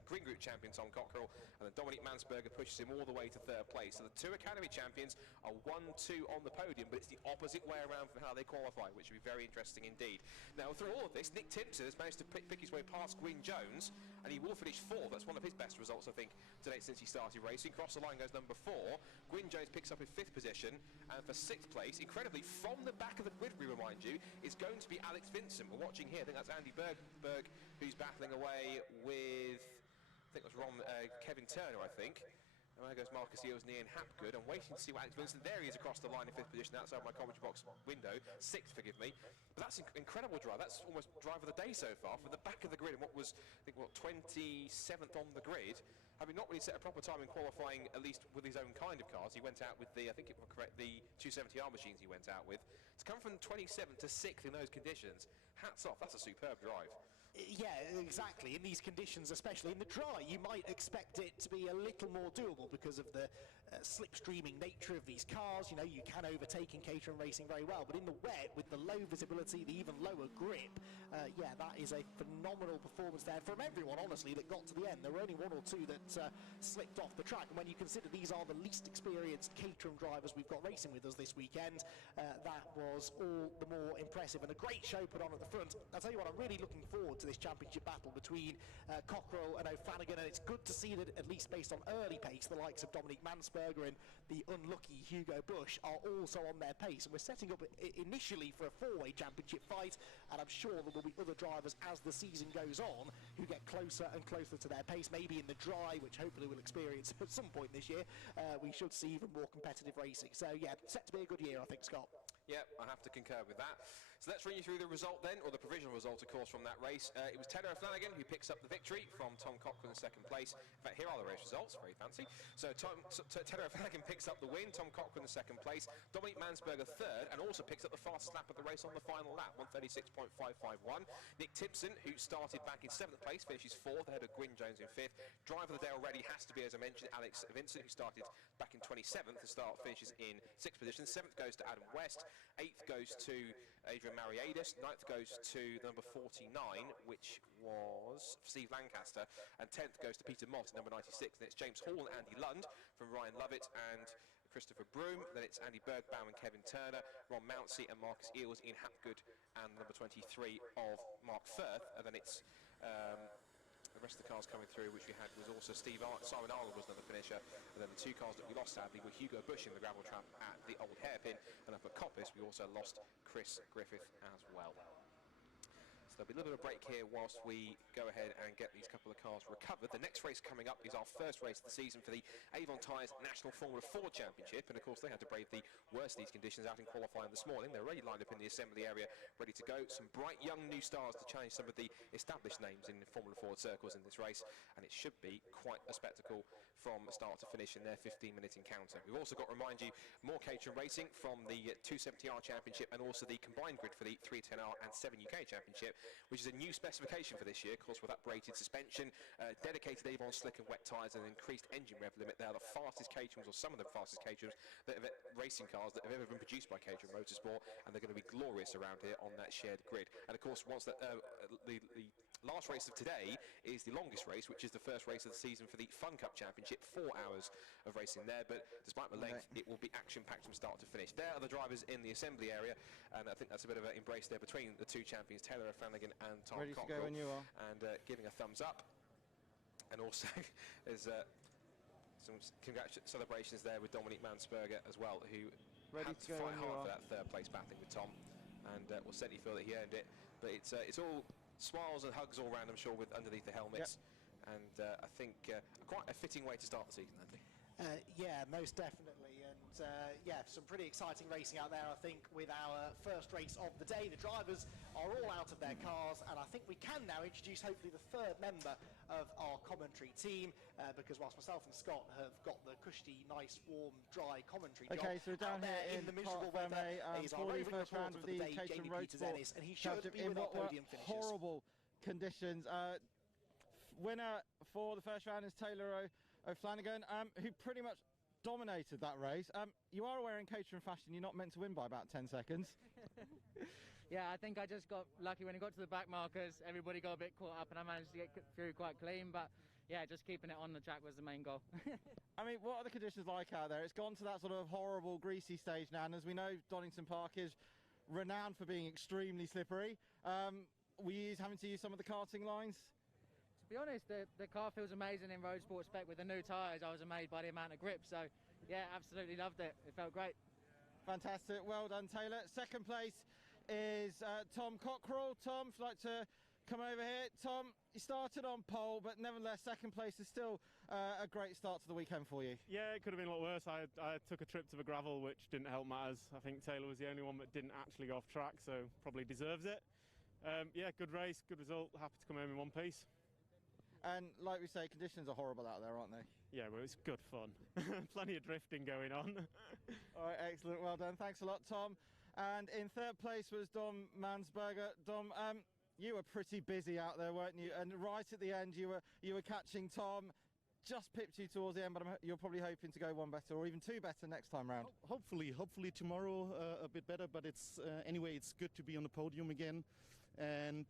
Green Group champion Tom Cockrell, and then Dominic Mansberger pushes him all the way to third place. So the two Academy champions are 1-2 on the podium, but it's the opposite way around from how they qualify, which will be very interesting indeed. Now, through all of this, Nick Timpson has managed to pick his way past Gwyn Jones, and he will finish fourth. That's one of his best results, I think, today since he started racing. Cross the line goes number 4. Gwyn Jones picks up in 5th position, and for 6th place, incredibly, from the back of the grid, we remind you, is going to be Alex Vincent. We're watching here, I think that's Andy Berg who's battling away with, I think it was Kevin Turner, I think. And there goes Marcus Eels and Ian Hapgood. I'm waiting to see what Alex Vincent, there he is across the line in 5th position outside my commentary box window. 6th, forgive me. But that's an incredible drive. That's almost drive of the day so far, from the back of the grid, and what was, I think, 27th on the grid. Having not really set a proper time in qualifying, at least with his own kind of cars. He went out with the, I think it was correct, the 270R machines he went out with. To come from 27th to 6th in those conditions, hats off, that's a superb drive. Yeah, exactly. In these conditions, especially in the dry, you might expect it to be a little more doable because of the slipstreaming nature of these cars. You know, you can overtake in Caterham racing very well, but in the wet, with the low visibility, the even lower grip, yeah, that is a phenomenal performance there from everyone, honestly, that got to the end. There were only 1 or 2 that slipped off the track, and when you consider these are the least experienced Caterham drivers we've got racing with us this weekend, that was all the more impressive, and a great show put on at the front. I'll tell you what, I'm really looking forward to this championship battle between Cockrell and O'Flanagan, and it's good to see that, at least based on early pace, the likes of Dominic Mansberger and the unlucky Hugo Bush are also on their pace, and we're setting up initially for a 4-way championship fight, and I'm sure there will be other drivers as the season goes on who get closer and closer to their pace. Maybe in the dry, which hopefully we'll experience at some point this year, we should see even more competitive racing. So yeah, set to be a good year, I think, Scott. Yeah, I have to concur with that. So let's run you through the result then, or the provisional result, of course, from that race. It was Taylor O'Flanagan who picks up the victory from Tom Cockrell in 2nd place. In fact, here are the race results, very fancy. So Taylor O'Flanagan picks up the win, Tom Cockrell in 2nd place, Dominic Mansberger 3rd, and also picks up the fastest lap of the race on the final lap, 136.551. Nick Timpson, who started back in 7th place, finishes 4th, ahead of Gwyn Jones in 5th. Driver of the day already has to be, as I mentioned, Alex Vincent, who started back in 27th. Finishes in 6th position. 7th goes to Adam West, 8th goes to Adrian Mariadis, 9th goes to number 49, which was Steve Lancaster, and 10th goes to Peter Mott, number 96. Then it's James Hall and Andy Lund from Ryan Lovett and Christopher Broome. Then it's Andy Bergbaum and Kevin Turner, Ron Mounsey and Marcus Eels, Ian Hapgood and number 23 of Mark Firth. And then it's the rest of the cars coming through, which we had was also Simon Arnold was another finisher, and then the 2 cars that we lost sadly were Hugo Bush in the gravel trap at the Old Hairpin, and up at Coppice we also lost Chris Griffith as well. So So there'll be a little bit of a break here whilst we go ahead and get these couple of cars recovered. The next race coming up is our first race of the season for the Avon Tyres National Formula 4 Championship, and of course they had to brave the worst of these conditions out in qualifying this morning. They're already lined up in the assembly area, ready to go. Some bright young new stars to challenge some of the established names in Formula 4 circles in this race, and it should be quite a spectacle from start to finish in their 15-minute encounter. We've also got to remind you more Caterham racing from the 270R Championship and also the combined grid for the 310R and 7UK Championship, which is a new specification for this year, of course, with upgraded suspension, dedicated Avon slick and wet tyres and an increased engine rev limit. They are the fastest Caterhams, or some of the fastest Caterhams, racing cars that have ever been produced by Caterham Motorsport, and they're going to be glorious around here on that shared grid. And of course, once the last race of today is the longest race, which is the first race of the season for the Fun Cup Championship. 4 hours of racing there, but despite the length, it will be action-packed from start to finish. There are the drivers in the assembly area, and I think that's a bit of an embrace there between the two champions, Taylor O'Flanagan and Tom Ready Cockrell, to go when you are. and giving a thumbs up. And also there's some celebrations there with Dominic Mansberger as well, who Ready had to to go fight when you hard for are. that third place battling with Tom, and will certainly feel that he earned it. But it's all smiles and hugs all round, I'm sure, with underneath the helmets. And I think quite a fitting way to start the season, Andy. Yeah, most definitely, and yeah, some pretty exciting racing out there. I think with our first race of the day, the drivers are all out of their cars, and I think we can now introduce hopefully the third member of our commentary team, because whilst myself and Scott have got the cushy, nice, warm, dry commentary Okay, job, so we're down out there here in the miserable Part weather is our for the roving first round reporter of for the the day, Caterham Jamie Peters Roadsport Ennis, and he should Championship be in with our what were podium finishers. horrible conditions. Winner for the first round is Taylor O'Flanagan, who pretty much dominated that race. You are aware in Caterham fashion you're not meant to win by about 10 seconds. Yeah, I think I just got lucky when it got to the back markers. Everybody got a bit caught up and I managed to get through quite clean, but yeah, just keeping it on the track was the main goal. I mean, what are the conditions like out there? It's gone to that sort of horrible, greasy stage now, and as we know, Donington Park is renowned for being extremely slippery. Were you having to use some of the karting lines? To be honest, the car feels amazing in Roadsport spec with the new tyres. I was amazed by the amount of grip, so yeah, absolutely loved it. It felt great. Fantastic, well done, Taylor. Second place is Tom Cockrell. Tom, if you'd like to come over here. Tom, you started on pole, but nevertheless, second place is still a great start to the weekend for you. Yeah, it could have been a lot worse. I took a trip to the gravel, which didn't help matters. I think Taylor was the only one that didn't actually go off track, so probably deserves it. Yeah, good race, good result. Happy to come home in one piece. And like we say, conditions are horrible out there, aren't they? Yeah, well, it's good fun. Plenty of drifting going on. All right, excellent, well done. Thanks a lot, Tom. And in third place was Dom Mansberger. Dom, you were pretty busy out there, weren't you? And right at the end, you were catching Tom. Just pipped you towards the end, but you're probably hoping to go one better or even two better next time round. Hopefully tomorrow a bit better, but it's anyway, it's good to be on the podium again. And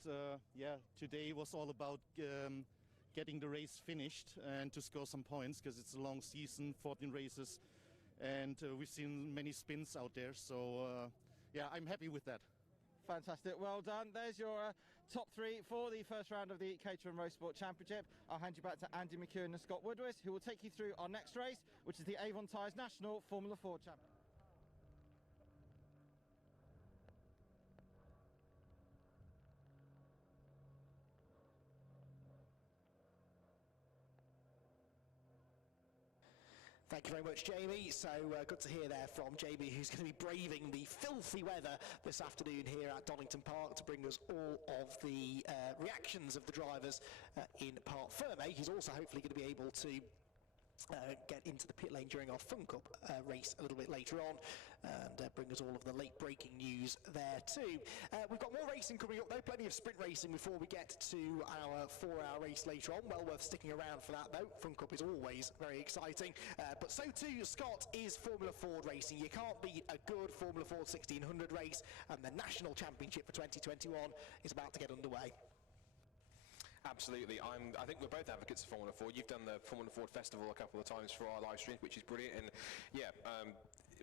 yeah, today was all about getting the race finished and to score some points, because it's a long season, 14 races, and we've seen many spins out there, so yeah, I'm happy with that. Fantastic, well done. There's your top three for the first round of the Caterham Roadsport Championship. I'll hand you back to Andy McEwen and Scott Woodward, who will take you through our next race, which is the Avon Tyres National Formula 4 Championship. Thank you very much, Jamie. So good to hear there from Jamie, who's going to be braving the filthy weather this afternoon here at Donington Park to bring us all of the reactions of the drivers in Part Ferme. He's also hopefully going to be able to get into the pit lane during our Fun Cup race a little bit later on, and bring us all of the late breaking news there too. We've got more racing coming up though, plenty of sprint racing before we get to our 4-hour race later on. Well worth sticking around for that though. Fun Cup is always very exciting, but so too, Scott, is Formula Ford racing. You can't beat a good Formula Ford 1600 race, and the National Championship for 2021 is about to get underway. Absolutely. I think we're both advocates of Formula Ford. You've done the Formula Ford Festival a couple of times for our live stream, which is brilliant. And yeah,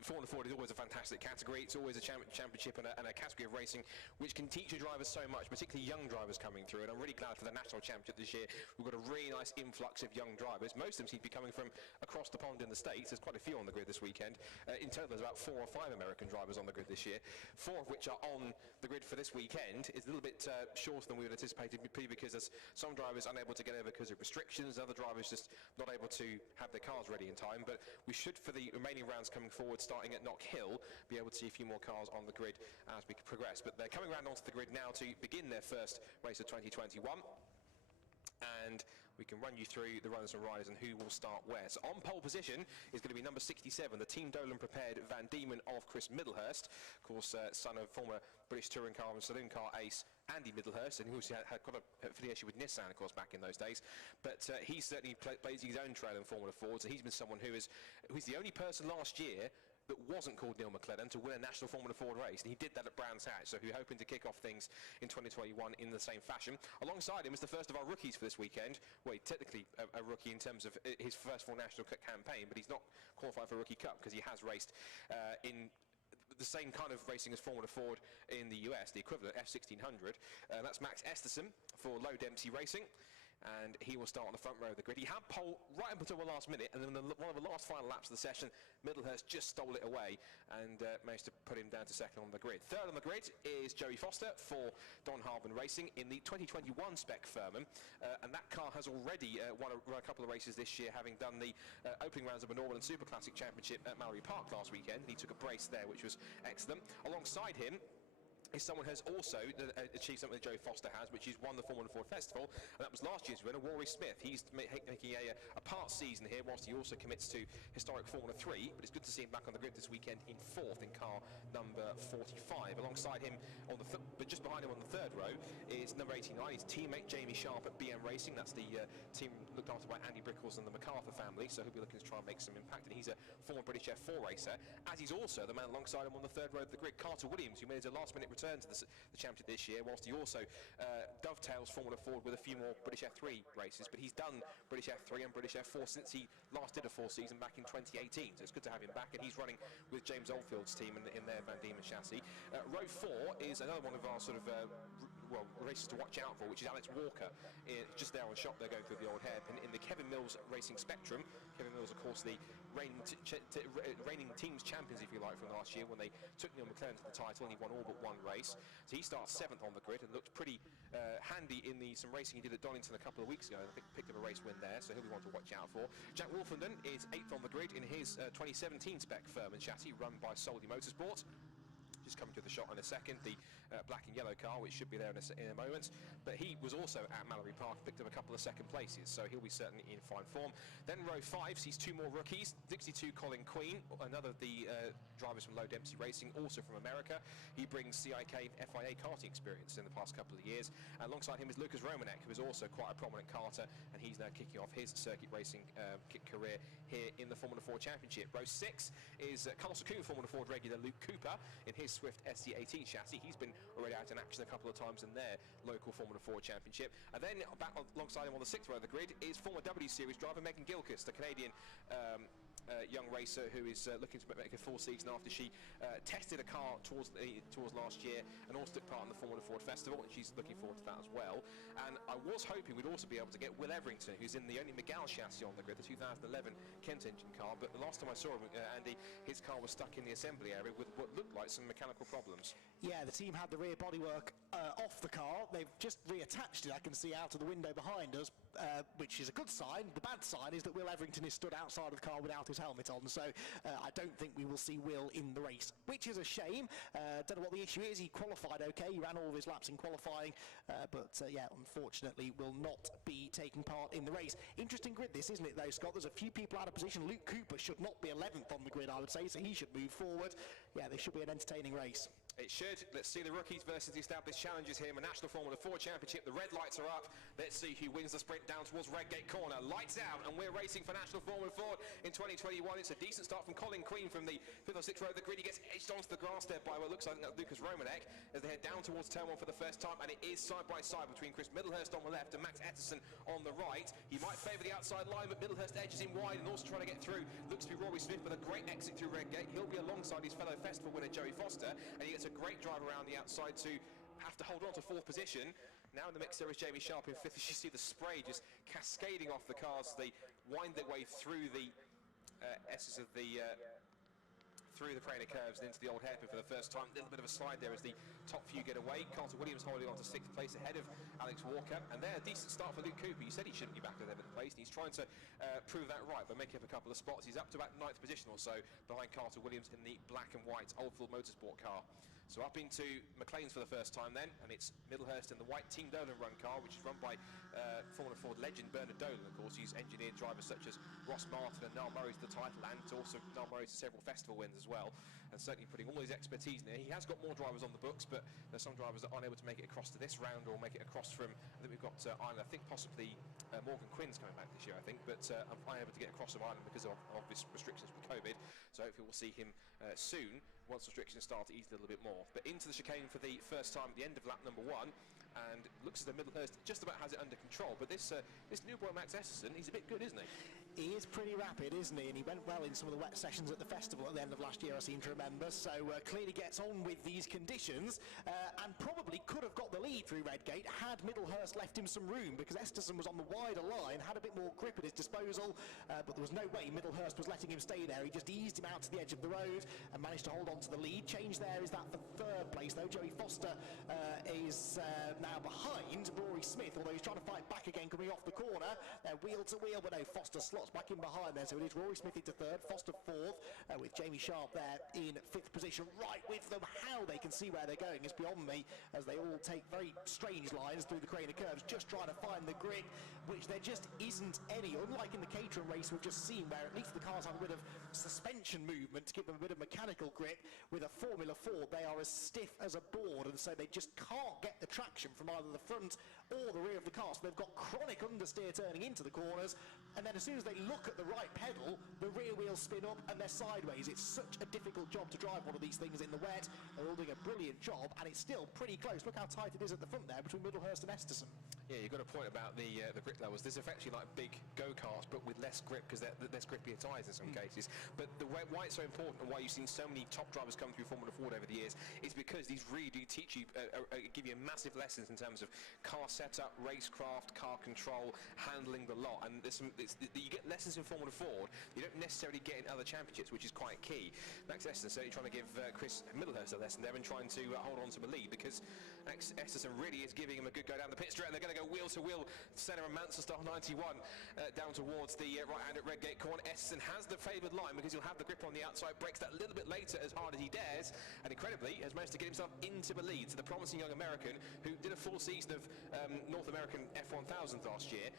Formula Ford is always a fantastic category. It's always a championship and a category of racing which can teach your drivers so much, particularly young drivers coming through. And I'm really glad for the national championship this year. We've got a really nice influx of young drivers. Most of them seem to be coming from across the pond in the States. There's quite a few on the grid this weekend. In total, there's about 4 or 5 American drivers on the grid this year, 4 of which are on the grid for this weekend. It's a little bit shorter than we would have anticipated, because there's some drivers unable to get over because of restrictions, other drivers just not able to have their cars ready in time. But we should, for the remaining rounds coming forward, starting at Knock Hill, be able to see a few more cars on the grid as we progress. But they're coming around onto the grid now to begin their first race of 2021. And we can run you through the runners and riders and who will start where. So on pole position is going to be number 67, the Team Dolan prepared Van Diemen of Chris Middlehurst, of course son of former British touring car and saloon car ace Andy Middlehurst, and who also had quite a affiliation with Nissan, of course, back in those days. But he certainly plays his own trail in Formula Ford, so he's been someone who's the only person last year that wasn't called Neil McLellan to win a national Formula Ford race, and he did that at Brands Hatch, so we're hoping to kick off things in 2021 in the same fashion. Alongside him is the first of our rookies for this weekend. Well, technically a rookie in terms of his first full national campaign, but he's not qualified for Rookie Cup because he has raced in the same kind of racing as Formula Ford in the US, the equivalent F1600. That's Max Esterson for Low Dempsey Racing, and he will start on the front row of the grid. He had pole right up until the last minute, and then one of the last final laps of the session, Middlehurst just stole it away and managed to put him down to second on the grid. Third on the grid is Joey Foster for Don Harbin Racing in the 2021 spec Furman, and that car has already won a couple of races this year, having done the opening rounds of the Northern Super Classic Championship at Mallory Park last weekend, and he took a brace there, which was excellent. Alongside him is someone who has also achieved something that Joey Foster has, which is won the Formula Ford Festival, and that was last year's winner, Rory Smith. He's making a part season here, whilst he also commits to historic Formula 3, but it's good to see him back on the grid this weekend in 4th in car number 45. Alongside him, but just behind him on the 3rd row, is number 89, his teammate Jamie Sharp at BM Racing. That's the team looked after by Andy Brickles and the MacArthur family, so he'll be looking to try and make some impact, and he's a former British F4 racer, as he's also the man alongside him on the 3rd row of the grid, Carter Williams, who made his last-minute return to the championship this year, whilst he also dovetails Formula Ford with a few more British F3 races. But he's done British F3 and British F4 since he last did a 4 season back in 2018, so it's good to have him back, and he's running with James Oldfield's team in their Van Diemen chassis. Row 4 is another one of our sort of races to watch out for, which is Alex Walker, just there on shop. They're going through the old hairpin in the Kevin Mills Racing Spectrum. Kevin Mills, of course, the reigning teams champions, if you like, from last year when they took Neil McLellan to the title, and he won all but 1 race. So he starts 7th on the grid and looked pretty handy in some racing he did at Donington a couple of weeks ago. I think picked up a race win there, so he'll be one to watch out for. Jack Wolfenden is 8th on the grid in his 2017 spec Furman chassis, run by Soldi Motorsport. Just coming to the shot in a second, the black and yellow car, which should be there in a moment. But he was also at Mallory Park, picked up a couple of second places, so he'll be certainly in fine form. Then row 5 sees 2 more rookies. 62 Colin Queen, another of the drivers from Low Dempsey Racing, also from America. He brings CIK FIA karting experience in the past couple of years. And alongside him is Lucas Romanek, who is also quite a prominent karter, and he's now kicking off his circuit racing career here in the Formula 4 Championship. Row 6 is Carlos Saku, Formula Ford regular Luke Cooper in his Swift SC18 chassis. He's been already out in action a couple of times in their local Formula 4 Championship. And then back alongside him on the 6th row of the grid is former W Series driver Megan Gilchrist, a Canadian young racer who is looking to make a full season after she tested a car towards last year and also took part in the Formula Ford Festival, and she's looking forward to that as well. And I was hoping we'd also be able to get Will Everington, who's in the only Miguel chassis on the grid, the 2011 Kent engine car, but the last time I saw him, Andy, his car was stuck in the assembly area with what looked like some mechanical problems. Yeah, the team had the rear bodywork off the car. They've just reattached it, I can see out of the window behind us, which is a good sign. The bad sign is that Will Everington is stood outside of the car without his helmet on, so I don't think we will see Will in the race, which is a shame. Don't know what the issue is. He qualified okay, he ran all of his laps in qualifying, but yeah, unfortunately will not be taking part in the race. Interesting grid this, isn't it though, Scott? There's a few people out of position. Luke Cooper should not be 11th on the grid, I would say, so he should move forward. Yeah, this should be an entertaining race. It should. Let's see the rookies versus the established challengers here in the National Formula 4 Championship. The red lights are up. Let's see who wins the sprint down towards Redgate Corner. Lights out, and we're racing for National Formula 4 in 2021. It's a decent start from Colin Queen from the 5th or 6th row of the grid. He gets edged onto the grass there by what looks like Lucas Romanek as they head down towards turn 1 for the first time, and it is side by side between Chris Middlehurst on the left and Max Etterson on the right. He might favour the outside line, but Middlehurst edges him wide and also trying to get through. Looks to be Rory Smith with a great exit through Redgate. He'll be alongside his fellow festival winner Joey Foster, and he gets a great drive around the outside to have to hold on to 4th position. Now in the mix there is Jamie Sharp in 5th. As you see the spray just cascading off the cars as they wind their way through the S's of the through the Craner curves and into the old hairpin for the first time. A little bit of a slide there as the top few get away. Carter Williams holding on to 6th place ahead of Alex Walker, and there a decent start for Luke Cooper. You said he shouldn't be back at 11th place, and he's trying to prove that right by making up a couple of spots. He's up to about 9th position or so behind Carter Williams in the black and white Oldfield Motorsport car. So up into McLean's for the first time then, and it's Middlehurst in the white Team Dolan run car, which is run by Formula 4 legend Bernard Dolan, of course. He's engineered drivers such as Ross Martin and Niall Murray to the title, and also Niall Murray to several festival wins as well, and certainly putting all his expertise in there. He has got more drivers on the books, but there's some drivers that aren't able to make it across to this round or make it across from, I think we've got Ireland, I think possibly Morgan Quinn's coming back this year, I think, but unable to get across from Ireland because of obvious restrictions from COVID, so hopefully we'll see him soon once restrictions start to ease a little bit more. But into the chicane for the first time at the end of lap number 1, and looks as though Middlehurst just about has it under control, but this new boy Max Etterson, he's a bit good, isn't he? He is pretty rapid, isn't he? And he went well in some of the wet sessions at the festival at the end of last year, I seem to remember. So clearly gets on with these conditions and probably could have got the lead through Redgate had Middlehurst left him some room, because Esterson was on the wider line, had a bit more grip at his disposal, but there was no way Middlehurst was letting him stay there. He just eased him out to the edge of the road and managed to hold on to the lead. Change there is that for 3rd place, though. Joey Foster is now behind Rory Smith, although he's trying to fight back again coming off the corner. Wheel to wheel, but no, Foster slots back in behind there, so it is Rory Smith into 3rd, Foster 4th, with Jamie Sharp there in 5th position, right with them. How they can see where they're going is beyond me, as they all take very strange lines through the Craner curves, just trying to find the grip, which there just isn't any, unlike in the Caterham race we've just seen, where at least the cars have a bit of suspension movement to give them a bit of mechanical grip. With a Formula 4, they are as stiff as a board, and so they just can't get the traction from either the front or the rear of the car, so they've got chronic understeer turning into the corners, and then as soon as they look at the right pedal, the rear wheels spin up and they're sideways. It's such a difficult job to drive one of these things in the wet. They're all doing a brilliant job, and it's still pretty close. Look how tight it is at the front there between Middlehurst and Esterson. Yeah, you've got a point about the grip levels. This is effectively like big go-karts, but with less grip, because they're less grippier tyres in some cases. But why it's so important, and why you've seen so many top drivers come through Formula 4 over the years, is because these really do teach you, give you massive lessons in terms of car setup, racecraft, car control, handling the lot. And you get lessons in Formula 4 you don't necessarily get in other championships, which is quite key. Max Etterson certainly trying to give Chris Middlehurst a lesson there and trying to hold on to the lead, because Max Etterson really is giving him a good go down the pit straight, and they're going to go wheel to wheel. Senna and Manson start 91 down towards the right hand at Redgate Corner. Etterson has the favoured line because he'll have the grip on the outside, breaks that a little bit later as hard as he dares, and incredibly has managed to get himself into the lead. So the promising young American who did a full season of North American F1000 last year,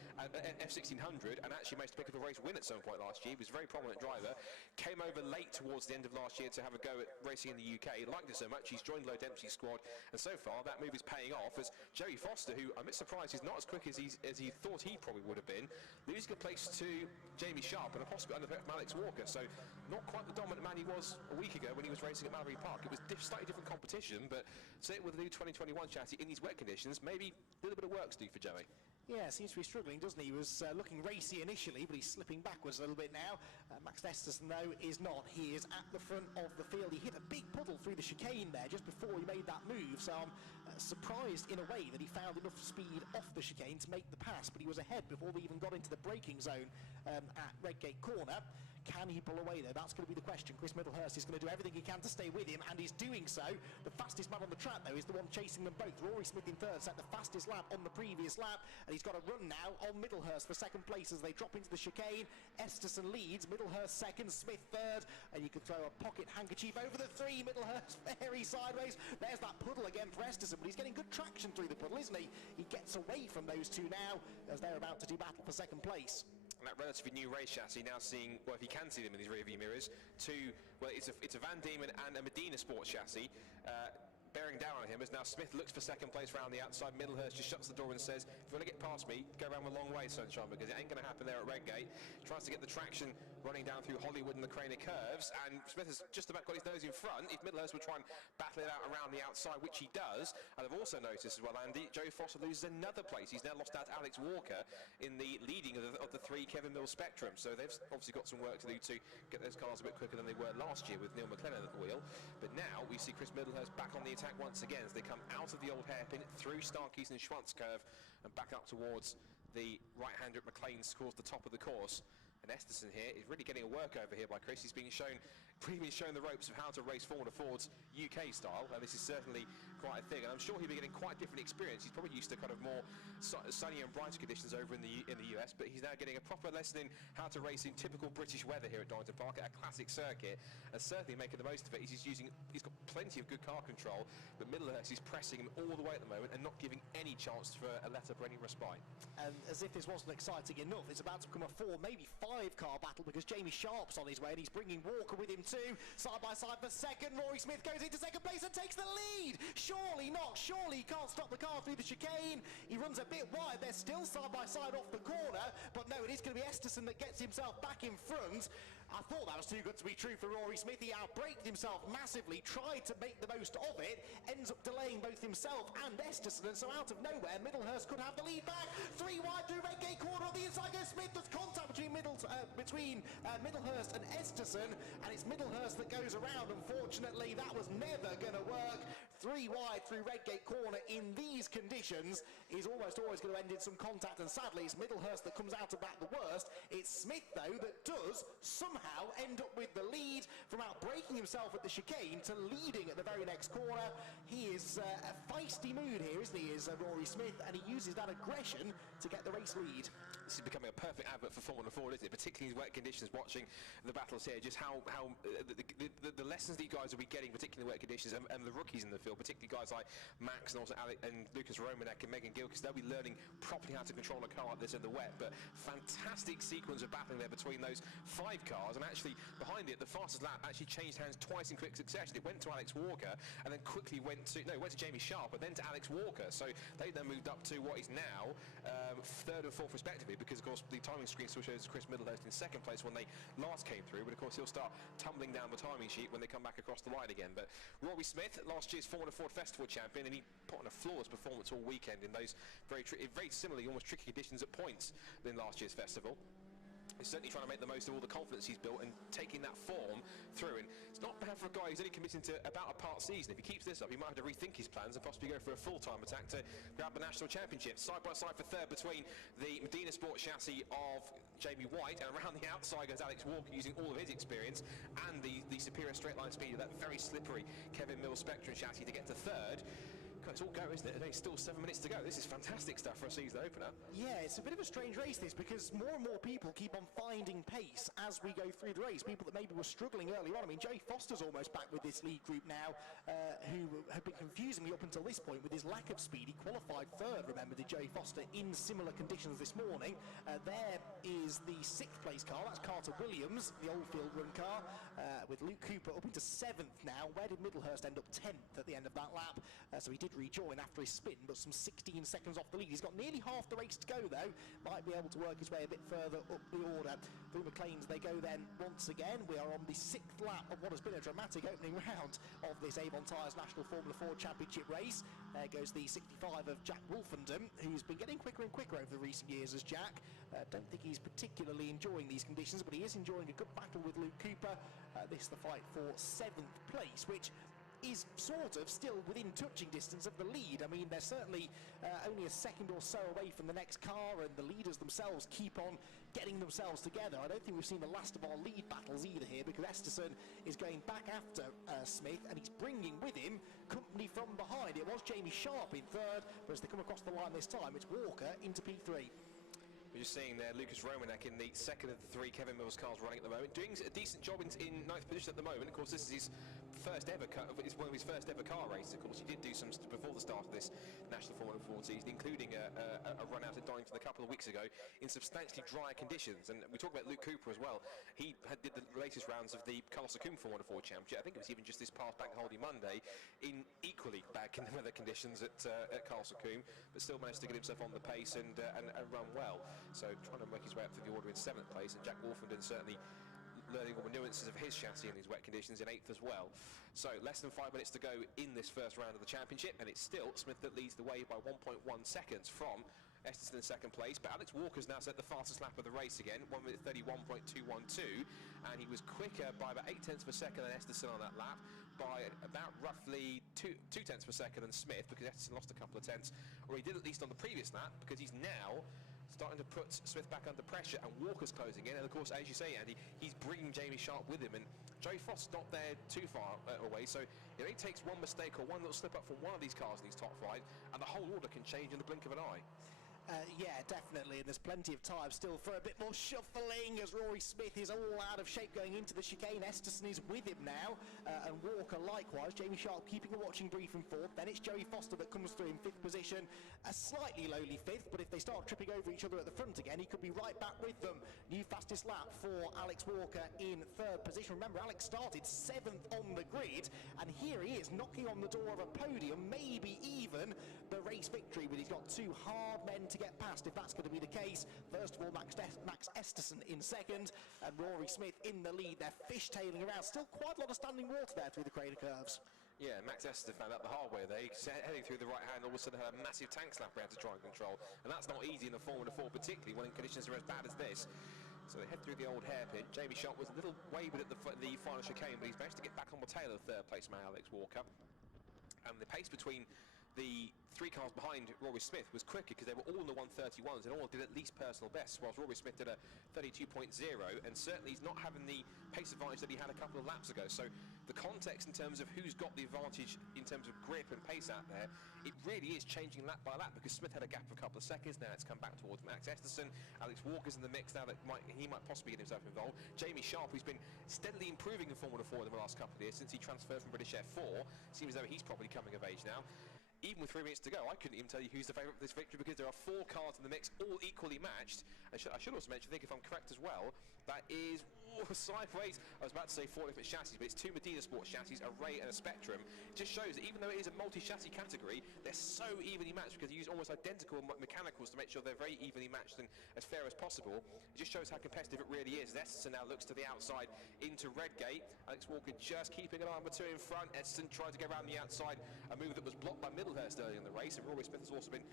F1600, and actually managed to pick up a race win at some point last year. He was a very prominent driver, came over late towards the end of last year to have a go at racing in the UK. He liked it so much, he's joined Low Dempsey's squad, and so far that move is paying off, as Joey Foster, who I'm a bit surprised he's not as quick as he thought he probably would have been, losing a place to Jamie Sharp and a possibly under from Alex Walker, so not quite the dominant man he was a week ago when he was racing at Mallory Park. It was slightly different competition, but certainly with the new 2021 chassis in these wet conditions, maybe a little bit of work to do for Joey. Yeah, seems to be struggling, doesn't he? He was looking racy initially, but he's slipping backwards a little bit now. Max Etterson, though, is not. He is at the front of the field. He hit a big puddle through the chicane there just before he made that move, so I'm surprised in a way that he found enough speed off the chicane to make the pass, but he was ahead before we even got into the braking zone at Redgate Corner. Can he pull away though? That's going to be the question. Chris Middlehurst is going to do everything he can to stay with him, and he's doing so. The fastest man on the track though is the one chasing them both. Rory Smith in 3rd, set the fastest lap on the previous lap, and he's got a run now on Middlehurst for 2nd place as they drop into the chicane. Esterson leads, Middlehurst 2nd, Smith 3rd, and you can throw a pocket handkerchief over the 3. Middlehurst very sideways. There's that puddle again for Esterson, but he's getting good traction through the puddle, isn't he? He gets away from those two now as they're about to do battle for 2nd place. And that relatively new race chassis now seeing, well, if you can see them in these rear view mirrors, well, it's a Van Diemen and a Medina Sports chassis. bearing down on him as now Smith looks for second place round the outside. Middlehurst just shuts the door and says, if you want to get past me, go around a long way, Sunshine, because it ain't going to happen there at Redgate. Tries to get the traction running down through Hollywood and the Craner curves, and Smith has just about got his nose in front. If Middlehurst would try and battle it out around the outside, which he does, and I've also noticed as well, Andy, Joe Foster loses another place. He's now lost out to Alex Walker in the leading of the three Kevin Mills spectrum, so they've obviously got some work to do to get those cars a bit quicker than they were last year with Neil McLennan at the wheel. But now we see Chris Middlehurst back on the attack once again as they come out of the old hairpin, through Starkeys and Schwantz curve, and back up towards the right-hander at McLean's towards the top of the course. And Esterson here is really getting a workover here by Chris. He's been shown the ropes of how to race Formula Ford's UK style, and this is certainly quite a thing. And I'm sure he'll be getting quite a different experience. He's probably used to kind of more sunny and brighter conditions over in the US, but he's now getting a proper lesson in how to race in typical British weather here at Donington Park, at a classic circuit, and certainly making the most of it. He's got plenty of good car control, but Middlehurst is pressing him all the way at the moment and not giving any chance for a let up or any respite. And as if this wasn't exciting enough, it's about to become a 4, maybe 5 car battle, because Jamie Sharp's on his way and he's bringing Walker with him too. Side by side for second. Rory Smith goes into second place and takes the lead. Surely not. Surely he can't stop the car through the chicane. He runs a bit wide. They're still side by side off the corner, but no, it is going to be Esterson that gets himself back in front. I thought that was too good to be true for Rory Smith. He outbraked himself massively, tried to make the most of it, ends up delaying both himself and Esterson, and so out of nowhere, Middlehurst could have the lead back. 3 wide through Redgate corner on the inside goes Smith. There's contact between Middlehurst and Esterson, and it's Middlehurst that goes around. Unfortunately, that was never going to work. 3 wide through Redgate corner in these conditions is almost always going to end in some contact, and sadly it's Middlehurst that comes out of that the worst. It's Smith though that does somehow end up with the lead, from outbraking himself at the chicane to leading at the very next corner. He is a feisty mood here, isn't he, is Rory Smith, and he uses that aggression to get the race lead. This is becoming a perfect advert for Formula Ford, isn't it? Particularly in wet conditions, watching the battles here, just how the lessons that you guys will be getting, particularly in wet conditions, and the rookies in the field, particularly guys like Max and also Alec and Lucas Romanek and Megan Gill, because they'll be learning properly how to control a car like this in the wet. But fantastic sequence of battling there between those 5 cars, and actually behind it, the fastest lap actually changed hands twice in quick succession. It went to Alex Walker, and then quickly went to Jamie Sharp, and then to Alex Walker. So they then moved up to what is now 3rd and 4th respectively, because of course the timing screen still shows Chris Middlehurst in 2nd place when they last came through, but of course he'll start tumbling down the timing sheet when they come back across the line again. But Rory Smith, last year's Formula Ford Festival champion, and he put on a flawless performance all weekend in those very similarly almost tricky conditions at points than last year's festival. He's certainly trying to make the most of all the confidence he's built and taking that form through. And it's not bad for a guy who's only committing to about a part season. If he keeps this up, he might have to rethink his plans and possibly go for a full-time attack to grab the national championship. Side by side for 3rd between the Medina Sport chassis of Jamie White, and around the outside goes Alex Walker using all of his experience and the superior straight line speed of that very slippery Kevin Mills Spectrum chassis to get to 3rd. It's all go, isn't it? There's still 7 minutes to go. This is fantastic stuff for a season opener. Yeah, it's a bit of a strange race, this, because more and more people keep on finding pace as we go through the race. People that maybe were struggling earlier on. I mean, Joey Foster's almost back with this lead group now, who have been confusing me up until this point with his lack of speed. He qualified 3rd, remember, did Joey Foster, in similar conditions this morning. There is the 6th place car. That's Carter Williams, the Oldfield run car, with Luke Cooper up into 7th now. Where did Middlehurst end up? 10th at the end of that lap. So he did rejoin after his spin, but some 16 seconds off the lead. He's got nearly half the race to go though, might be able to work his way a bit further up the order. Through McLean's they go then once again. We are on the 6th lap of what has been a dramatic opening round of this Avon Tyres National Formula Ford Championship race. There goes the 65 of Jack Wolfenden, who's been getting quicker and quicker over the recent years as Jack. Don't think he's particularly enjoying these conditions, but he is enjoying a good battle with Luke Cooper. This the fight for 7th place, which is sort of still within touching distance of the lead. I mean, they're certainly only a second or so away from the next car, and the leaders themselves keep on getting themselves together. I don't think we've seen the last of our lead battles either here, because Esterson is going back after Smith, and he's bringing with him company from behind. It was Jamie Sharp in 3rd, but as they come across the line this time, it's Walker into P3. We're just seeing there Lucas Romanek in the 2nd of the 3 Kevin Mills cars running at the moment, doing a decent job in 9th position at the moment. Of course, this is his first ever it's one of his first ever car races. Of course, he did do some before the start of this National Formula 4 season, including a run out at Donington a couple of weeks ago in substantially drier conditions. And we talk about Luke Cooper as well. He did the latest rounds of the Caterham Formula 4 Championship. I think it was even just this past Bank Holiday Monday in equally bad weather conditions at Caterham, but still managed to get himself on the pace and run well. So trying to make his way up through the order in 7th place, and Jack Wolfenden certainly learning all the nuances of his chassis in these wet conditions in 8th as well. So less than 5 minutes to go in this first round of the championship, and it's still Smith that leads the way by 1.1 seconds from Esterson in 2nd place, but Alex Walker's now set the fastest lap of the race again, 1 minute 31.212, and he was quicker by about 0.8 of a second than Esterson on that lap, by about roughly 2 tenths of a second than Smith, because Esterson lost a couple of tenths, or he did at least on the previous lap, because he's now starting to put Smith back under pressure, and Walker's closing in, and of course, as you say, Andy, he's bringing Jamie Sharp with him, and Joey Frost's not there too far away, so it only takes one mistake or one little slip up from one of these cars in these top 5, and the whole order can change in the blink of an eye. Yeah, definitely, and there's plenty of time still for a bit more shuffling as Rory Smith is all out of shape going into the chicane. Esterson is with him now, and Walker likewise. Jamie Sharp keeping a watching brief in 4th. Then it's Joey Foster that comes through in 5th position, a slightly lowly 5th, but if they start tripping over each other at the front again, he could be right back with them. New fastest lap for Alex Walker in 3rd position. Remember, Alex started 7th on the grid, and here he is knocking on the door of a podium, maybe even the race victory, but he's got 2 hard men to get past if that's going to be the case. First of all, Max Esterson in 2nd, and Rory Smith in the lead. They're fishtailing around. Still quite a lot of standing water there through the crater curves. Yeah, Max Esterson found out the hard way there. He's heading through the right hand, all of a sudden had a massive tank slap around to try and control, and that's not easy in the Formula 4, particularly when conditions are as bad as this. So they head through the old hairpin. Jamie Sharp was a little wayward at the final chicane, but he's managed to get back on the tail of 3rd place man Alex Walker. And the pace between the 3 cars behind Rory Smith was quicker because they were all in the 131s and all did at least personal bests, whilst Rory Smith did a 32.0, and certainly he's not having the pace advantage that he had a couple of laps ago. So the context in terms of who's got the advantage in terms of grip and pace out there, it really is changing lap by lap, because Smith had a gap of a couple of seconds. Now it's come back towards Max Esterson. Alex Walker's in the mix now that he might possibly get himself involved. Jamie Sharp, who's been steadily improving in Formula 4 in the last couple of years since he transferred from British F4, seems as though he's probably coming of age now. Even with 3 minutes to go, I couldn't even tell you who's the favourite for this victory, because there are 4 cars in the mix, all equally matched. I should also mention, I think if I'm correct as well, that is sideways. I was about to say 4 different chassis, but it's 2 Medina Sports chassis, a Ray and a Spectrum. It just shows that even though it is a multi-chassis category, they're so evenly matched because you use almost identical mechanicals to make sure they're very evenly matched and as fair as possible. It just shows how competitive it really is. Esterson now looks to the outside into Redgate. Alex Walker just keeping an eye on the 2 in front. Esterson tried to go around the outside, a move that was blocked by Middlehurst earlier in the race, and Rory Smith has also been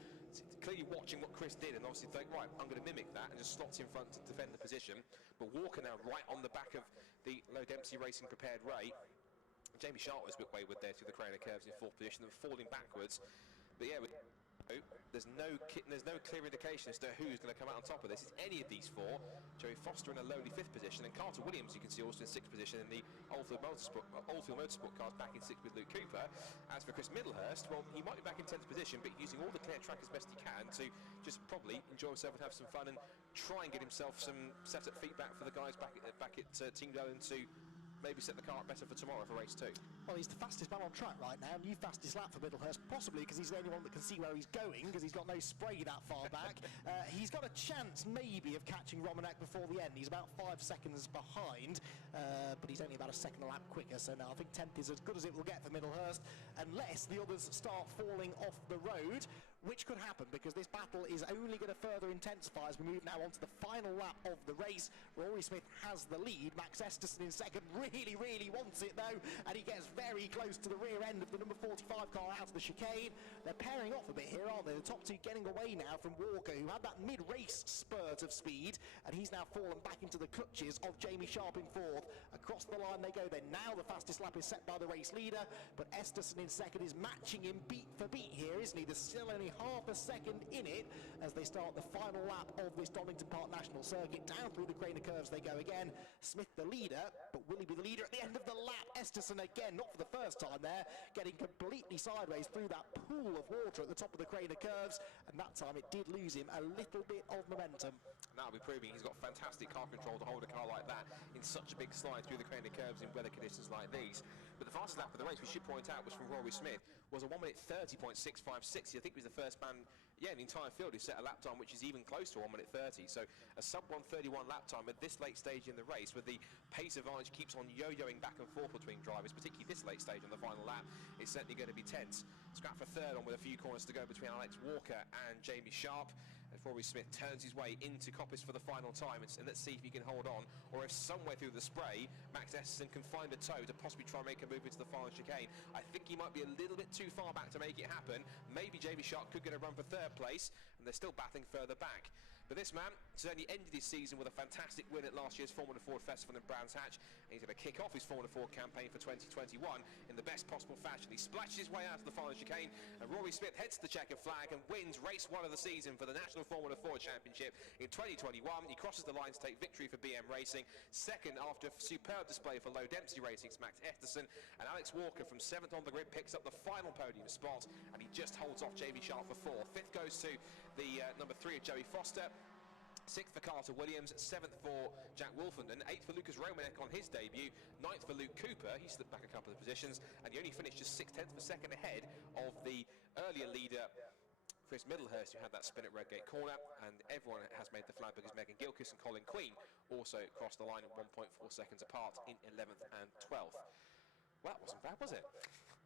clearly watching what Chris did and obviously think, right, I'm going to mimic that, and just slots in front to defend the position. But Walker now right on the back of the Low Dempsey Racing prepared Ray. Jamie Sharp was a bit wayward there through the Craner curves in 4th position and falling backwards. But yeah, there's no clear indication as to who's going to come out on top of this. It's any of these 4. Joey Foster in a lowly 5th position, and Carter Williams, you can see, also in 6th position in the Oldfield Motorsport cars, back in 6th with Luke Cooper. As for Chris Middlehurst, well, he might be back in 10th position, but using all the clear track as best he can to just probably enjoy himself and have some fun and try and get himself some setup feedback for the guys back at Team Dolan to maybe set the car up better for tomorrow for race 2. Well, he's the fastest man on track right now. New fastest lap for Middlehurst, possibly because he's the only one that can see where he's going, because he's got no spray that far back. He's got a chance maybe of catching Romanek before the end. He's about 5 seconds behind, but he's only about a second a lap quicker, so now I think 10th is as good as it will get for Middlehurst, unless the others start falling off the road, which could happen, because this battle is only going to further intensify as we move now on to the final lap of the race. Rory Smith has the lead. Max Esterson in 2nd really wants it though, and he gets very close to the rear end of the number 45 car out of the chicane. They're pairing off a bit here, aren't they? The top 2 getting away now from Walker, who had that mid-race spurt of speed, and he's now fallen back into the clutches of Jamie Sharp in 4th. Across the line they go then. Now the fastest lap is set by the race leader, but Esterson in 2nd is matching him beat for beat here, isn't he? There's still only half a second in it as they start the final lap of this Donington Park National Circuit. Down through the Craner curves they go again. Smith the leader, but will he be the leader at the end of the lap? Esterson again, not for the first time there, getting completely sideways through that pool of water at the top of the Craner curves, and that time it did lose him a little bit of momentum. That'll be proving he's got fantastic car control to hold a car like that in such a big slide through the Craner curves in weather conditions like these. But the fastest lap of the race, we should point out, was from Rory Smith, was a 1 minute 30.656. I think he was the first man, in the entire field who set a lap time which is even close to 1 minute 30. So a sub 1:31 lap time at this late stage in the race, with the pace advantage keeps on yo-yoing back and forth between drivers, particularly this late stage on the final lap. It's certainly going to be tense. Scrap for third on with a few corners to go between Alex Walker and Jamie Sharp, as Rory Smith turns his way into Coppice for the final time, and let's see if he can hold on, or if somewhere through the spray Max Esterson can find a toe to possibly try and make a move into the final chicane. I think he might be a little bit too far back to make it happen. Maybe Jamie Sharp could get a run for third place, and they're still battling further back. But this man certainly ended his season with a fantastic win at last year's Formula Ford Festival in Brands Hatch, and he's going to kick off his Formula Ford campaign for 2021 in the best possible fashion. He splashes his way out of the final chicane, and Rory Smith heads to the checkered flag and wins race 1 of the season for the National Formula Ford Championship in 2021. He crosses the line to take victory for BM Racing. Second, after a superb display for Low Dempsey Racing's Max Esterson, and Alex Walker from 7th on the grid picks up the final podium spot, and he just holds off Jamie Sharp for 4th. 5th goes to the number 3 of Joey Foster. 6th for Carter Williams, 7th for Jack Wolfenden, 8th for Lucas Romanek on his debut, 9th for Luke Cooper, he slipped back a couple of positions, and he only finished just 6/10 of a second ahead of the earlier leader, Chris Middlehurst, who had that spin at Redgate Corner, and everyone has made the flag because Megan Gilkis and Colin Queen also crossed the line at 1.4 seconds apart in 11th and 12th. Well, that wasn't bad, was it?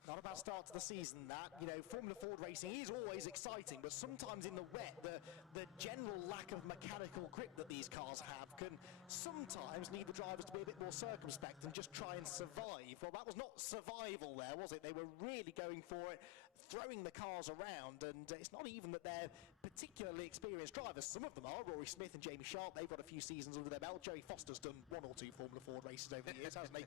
Not a bad start to the season, that. You know, Formula Ford racing is always exciting, but sometimes in the wet, the general lack of mechanical grip that these cars have can sometimes need the drivers to be a bit more circumspect and just try and survive. Well, that was not survival there, was it? They were really going for it, throwing the cars around, and it's not even that they're particularly experienced drivers. Some of them are. Rory Smith and Jamie Sharp, they've got a few seasons under their belt. Joey Foster's done 1 or 2 Formula Ford races over the years, hasn't he?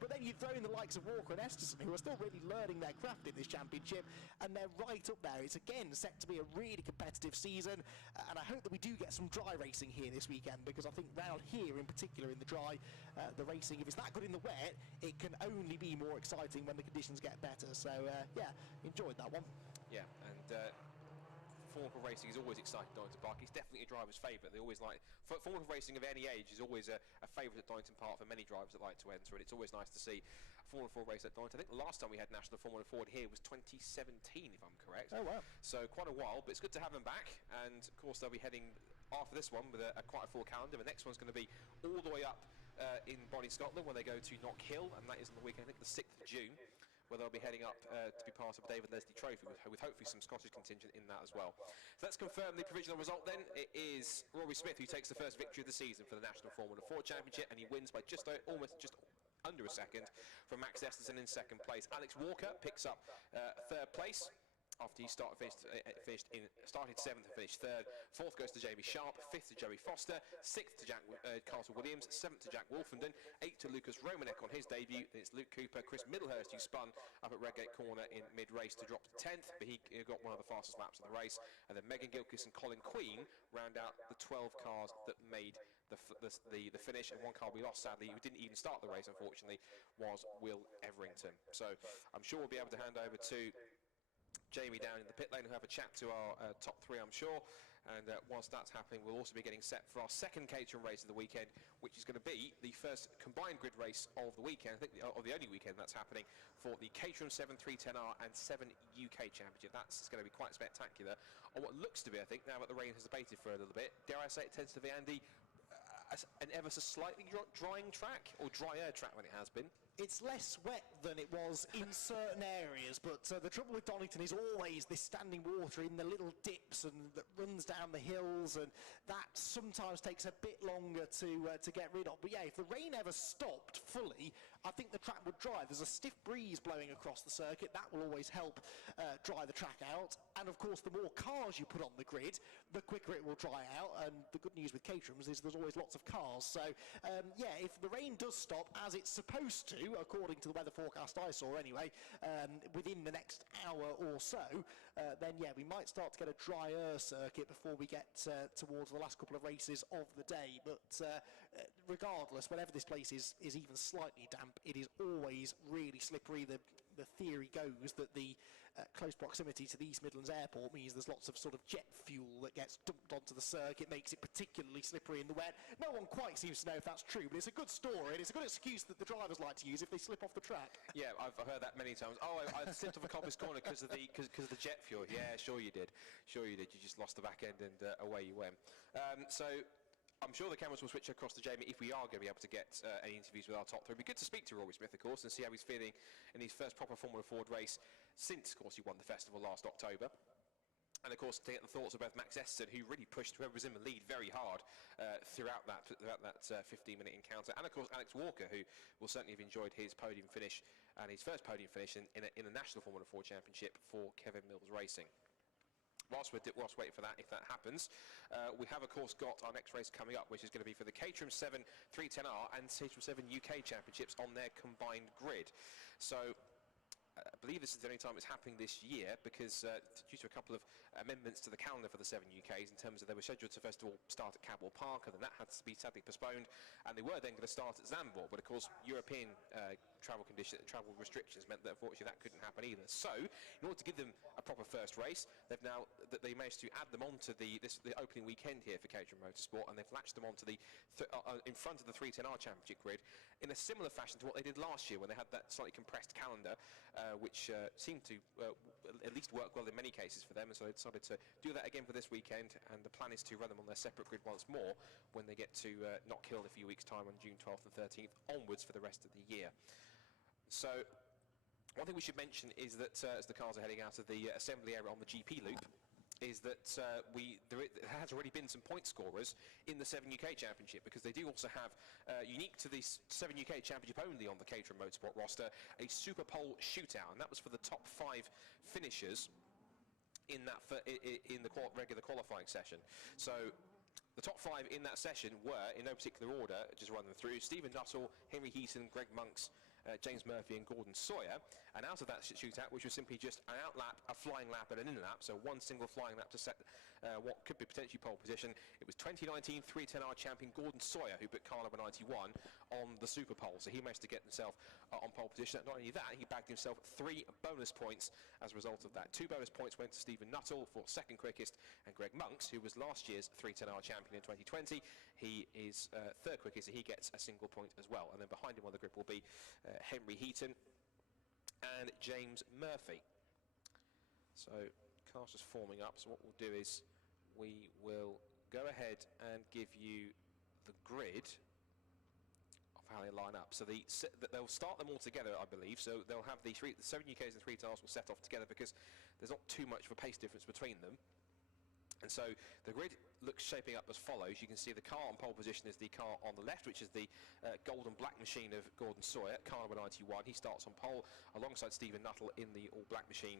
But then you throw in the likes of Walker and Esterson, who are still really learning their craft in this championship, and they're right up there. It's again set to be a really competitive season, and I hope that we do get some dry racing here this weekend, because I think round here in particular in the dry, the racing, if it's that good in the wet, it can only be more exciting when the conditions get better. So yeah, enjoyed that one. Yeah, and Formula racing is always exciting at Donington Park. It's definitely a driver's favourite. They always like Formula racing of any age is always a favourite at Donington Park for many drivers that like to enter, and it's always nice to see a Formula Ford race at Donington. I think the last time we had National Formula Ford here was 2017, if I'm correct. Oh wow! So quite a while, but it's good to have them back. And of course they'll be heading after this one with quite a full calendar. The next one's going to be all the way up in Bonnie, Scotland, when they go to Knock Hill, and that is on the weekend, I think the 6th of June. Where they'll be heading up to be part of David Leslie Trophy with hopefully some Scottish contingent in that as well. So let's confirm the provisional result then. It is Rory Smith who takes the first victory of the season for the National Formula Ford Championship, and he wins by just under a second from Max Esterson in 2nd place. Alex Walker picks up 3rd place after he started 7th and finished 3rd. 4th goes to Jamie Sharp, 5th to Joey Foster, 6th to Carter Williams, 7th to Jack Wolfenden, 8th to Lucas Romanek on his debut. Then it's Luke Cooper, Chris Middlehurst, who spun up at Redgate Corner in mid-race to drop to 10th, but he got one of the fastest laps of the race. And then Megan Gilkis and Colin Queen round out the 12 cars that made the finish, and one car we lost sadly, who didn't even start the race unfortunately, was Will Everington. So I'm sure we'll be able to hand over to Jamie down in the pit lane, who'll have a chat to our top 3, I'm sure. And whilst that's happening, we'll also be getting set for our second Caterham race of the weekend, which is going to be the first combined grid race of the weekend, I think, of the only weekend that's happening, for the Caterham 7 310R and 7 UK Championship. That's going to be quite spectacular on what looks to be, I think, now that the rain has abated for a little bit, dare I say it tends to be, Andy, an ever so slightly drying track, or drier track than it has been. It's less wet than it was in certain areas, but the trouble with Donington is always this standing water in the little dips and that runs down the hills, and that sometimes takes a bit longer to get rid of. But yeah, if the rain ever stopped fully, I think the track would dry. There's a stiff breeze blowing across the circuit. That will always help dry the track out. And of course, the more cars you put on the grid, the quicker it will dry out. And the good news with Caterhams is there's always lots of cars. So yeah, if the rain does stop, as it's supposed to, according to the weather forecast I saw anyway, within the next hour or so, then yeah, we might start to get a drier circuit before we get towards the last couple of races of the day. But regardless, whenever this place is even slightly damp, it is always really slippery. The the theory goes that the close proximity to the East Midlands Airport means there's lots of sort of jet fuel that gets dumped onto the circuit, makes it particularly slippery in the wet. No one quite seems to know if that's true, but it's a good story, and it's a good excuse that the drivers like to use if they slip off the track. Yeah, I've heard that many times. Oh, I slipped off a Coppice corner because of the jet fuel. Yeah, sure you did. Sure you did. You just lost the back end and away you went. So I'm sure the cameras will switch across to Jamie if we are going to be able to get any interviews with our top three. It'd be good to speak to Rory Smith, of course, and see how he's feeling in his first proper Formula Ford race since, of course, he won the festival last October. And of course, to get the thoughts of both Max Eston, who really pushed whoever was in the lead very hard throughout that 15-minute encounter, and of course Alex Walker, who will certainly have enjoyed his podium finish and his first podium finish in a national Formula Ford Championship for Kevin Mills Racing. Whilst waiting for that, if that happens, we have, of course, got our next race coming up, which is going to be for the Caterham 7 310R and Caterham 7 UK Championships on their combined grid. So I believe this is the only time it's happening this year because due to a couple of amendments to the calendar for the 7 UKs in terms of they were scheduled to first of all start at Cadwell Park, and then that had to be sadly postponed, and they were then going to start at Zandvoort, but of course European travel restrictions meant that unfortunately that couldn't happen either. So in order to give them a proper first race, they managed to add them onto the opening weekend here for Caterham Motorsport, and they've latched them onto the in front of the 310R Championship grid in a similar fashion to what they did last year when they had that slightly compressed calendar, which seemed to at least work well in many cases for them, and so they decided to do that again for this weekend, and the plan is to run them on their separate grid once more when they get to Knock Hill in a few weeks' time on June 12th and 13th onwards for the rest of the year. So one thing we should mention is that as the cars are heading out of the assembly area on the GP loop, is that there has already been some point scorers in the 7 UK Championship, because they do also have, unique to the 7 UK Championship only on the Caterham Motorsport roster, a Super Pole shootout, and that was for the top 5 finishers in the regular qualifying session. So the top 5 in that session were, in no particular order, just run them through: Stephen Nuttall, Henry Heaton, Greg Monks, James Murphy and Gordon Sawyer. And out of that shootout, which was simply just an out lap, a flying lap and an in lap, so one single flying lap to set what could be potentially pole position, it was 2019 310R champion Gordon Sawyer who put car number 91 on the Super Pole, so he managed to get himself on pole position. Not only that, he bagged himself 3 bonus points as a result of that. 2 bonus points went to Stephen Nuttall for second quickest, and Greg Monks, who was last year's 310R champion in 2020, he is third quickest, so he gets a single point as well. And then behind him on the grid will be Henry Heaton and James Murphy. So cars just forming up, so what we'll do is we will go ahead and give you the grid of how they line up. So they'll start them all together, I believe, so they'll have the 7 UKs and 3 TARs will set off together because there's not too much of a pace difference between them. And so the grid looks shaping up as follows. You can see the car on pole position is the car on the left, which is the gold and black machine of Gordon Sawyer, car number 91. He starts on pole alongside Stephen Nuttall in the all-black machine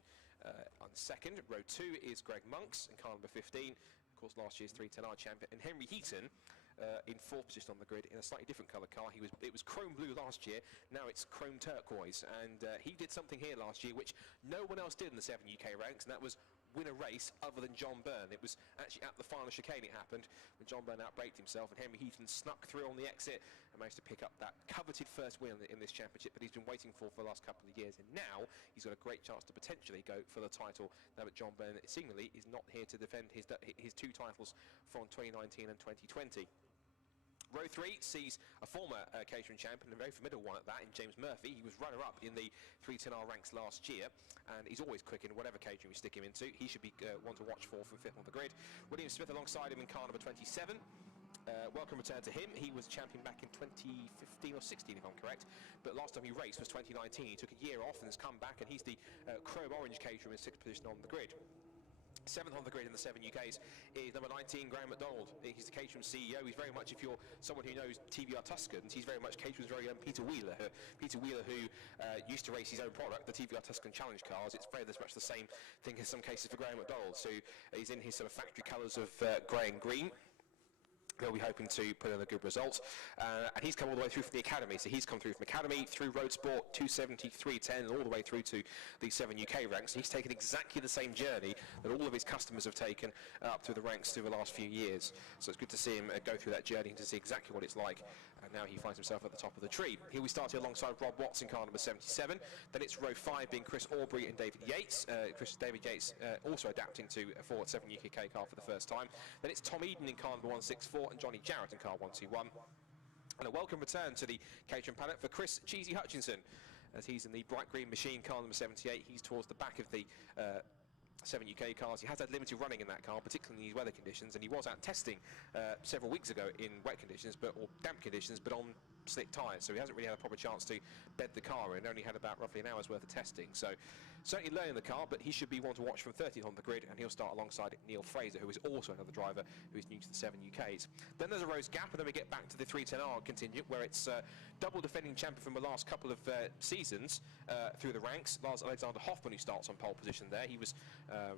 on second. Row 2 is Greg Monks in car number 15, of course last year's 310R champion. And Henry Heaton in 4th position on the grid in a slightly different colour car. It was chrome blue last year, now it's chrome turquoise. And he did something here last year which no one else did in the 7 UK ranks, and that was win a race other than John Byrne. It was actually at the final chicane it happened when John Byrne outbraked himself, and Henry Heaton snuck through on the exit and managed to pick up that coveted first win in this championship that he's been waiting for the last couple of years, and now he's got a great chance to potentially go for the title now that John Byrne seemingly is not here to defend his 2 titles from 2019 and 2020. Row 3 sees a former Caterham champion, a very formidable one at that, in James Murphy. He was runner-up in the 310R ranks last year, and he's always quick in whatever Caterham you stick him into. He should be one to watch for from 5th on the grid. William Smith alongside him in car number 27. Welcome return to him. He was champion back in 2015 or 16, if I'm correct, but last time he raced was 2019. He took a year off and has come back, and he's the chrome orange Caterham in 6th position on the grid. 7th on the grid in the 7 UKs is number 19, Graham MacDonald. He's the Caterham CEO. He's very much, if you're someone who knows TVR Tuscans, he's very much Caterham's very own Peter Wheeler. Peter Wheeler, who used to race his own product, the TVR Tuscan Challenge cars. It's very much the same thing in some cases for Graham MacDonald. So he's in his sort of factory colours of grey and green. he'll be hoping to put in a good result. And he's come all the way through from the Academy. So he's come through from Academy, through Roadsport, 270, 310, and all the way through to the 7 UK ranks. He's taken exactly the same journey that all of his customers have taken up through the ranks through the last few years. So it's good to see him go through that journey and to see exactly what it's like. And now he finds himself at the top of the tree. Here we started alongside Rob Watts in car number 77. Then it's row 5 being Chris Aubrey and David Yates. David Yates also adapting to a Ford 7 UK car for the first time. Then it's Tom Eden in car number 164 and Johnny Jarrett in car 121. And a welcome return to the Caterham paddock for Chris Cheesy Hutchinson, as he's in the bright green machine car number 78. He's towards the back of the 7 UK cars. He has had limited running in that car, particularly in these weather conditions, and he was out testing several weeks ago in wet conditions, or damp conditions, but on slick tyres, so he hasn't really had a proper chance to bed the car in. Only had about roughly an hour's worth of testing, so certainly learning the car, but he should be one to watch from 13th on the grid, and he'll start alongside Neil Fraser, who is also another driver who is new to the 7 UKs. Then there's a rows gap, and then we get back to the 310R contingent, where it's double defending champion from the last couple of seasons through the ranks. Lars Alexander Hoffman, who starts on pole position there. He was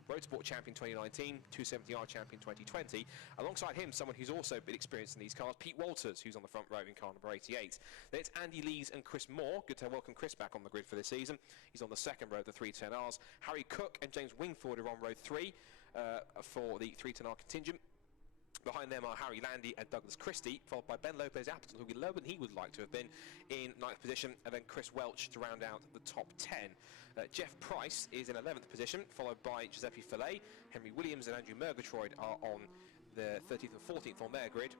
Roadsport champion 2019, 270R champion 2020. Alongside him, someone who's also been experienced in these cars, Pete Walters, who's on the front row in car number 88. Then it's Andy Lees and Chris Moore. Good to welcome Chris back on the grid for this season. He's on the second row of the 310Rs. Harry Cook and James Wingford are on row 3 for the 310R contingent. Behind them are Harry Landy and Douglas Christie, followed by Ben Lopez Appleton, who will be lower than he would like to have been, in 9th position, and then Chris Welch to round out the top 10. Jeff Price is in 11th position, followed by Giuseppe Fillet. Henry Williams and Andrew Murgatroyd are on the 13th and 14th on their grid,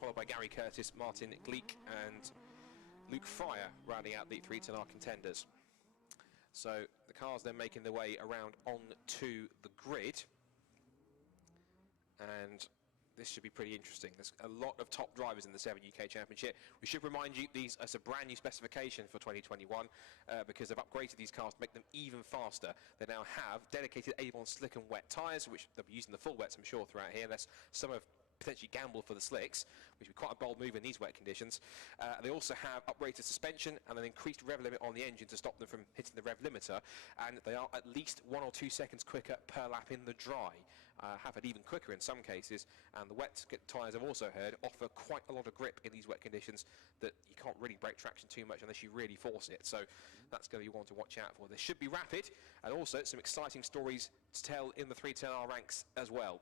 followed by Gary Curtis, Martin Gleek and Luke Fryer rounding out the 310R contenders. So the cars then making their way around onto the grid, and this should be pretty interesting. There's a lot of top drivers in the 7 UK Championship. We should remind you, these are a brand new specification for 2021 because they've upgraded these cars to make them even faster. They now have dedicated Avon slick and wet tyres, which they'll be using the full wets, I'm sure, throughout here, unless some have potentially gamble for the slicks, which would be quite a bold move in these wet conditions. They also have uprated suspension and an increased rev limit on the engine to stop them from hitting the rev limiter, and they are at least 1 or 2 seconds quicker per lap in the dry. Have it even quicker in some cases, and the wet tyres, I've also heard, offer quite a lot of grip in these wet conditions that you can't really break traction too much unless you really force it, so that's going to be one to watch out for. They should be rapid, and also some exciting stories to tell in the 310R ranks as well.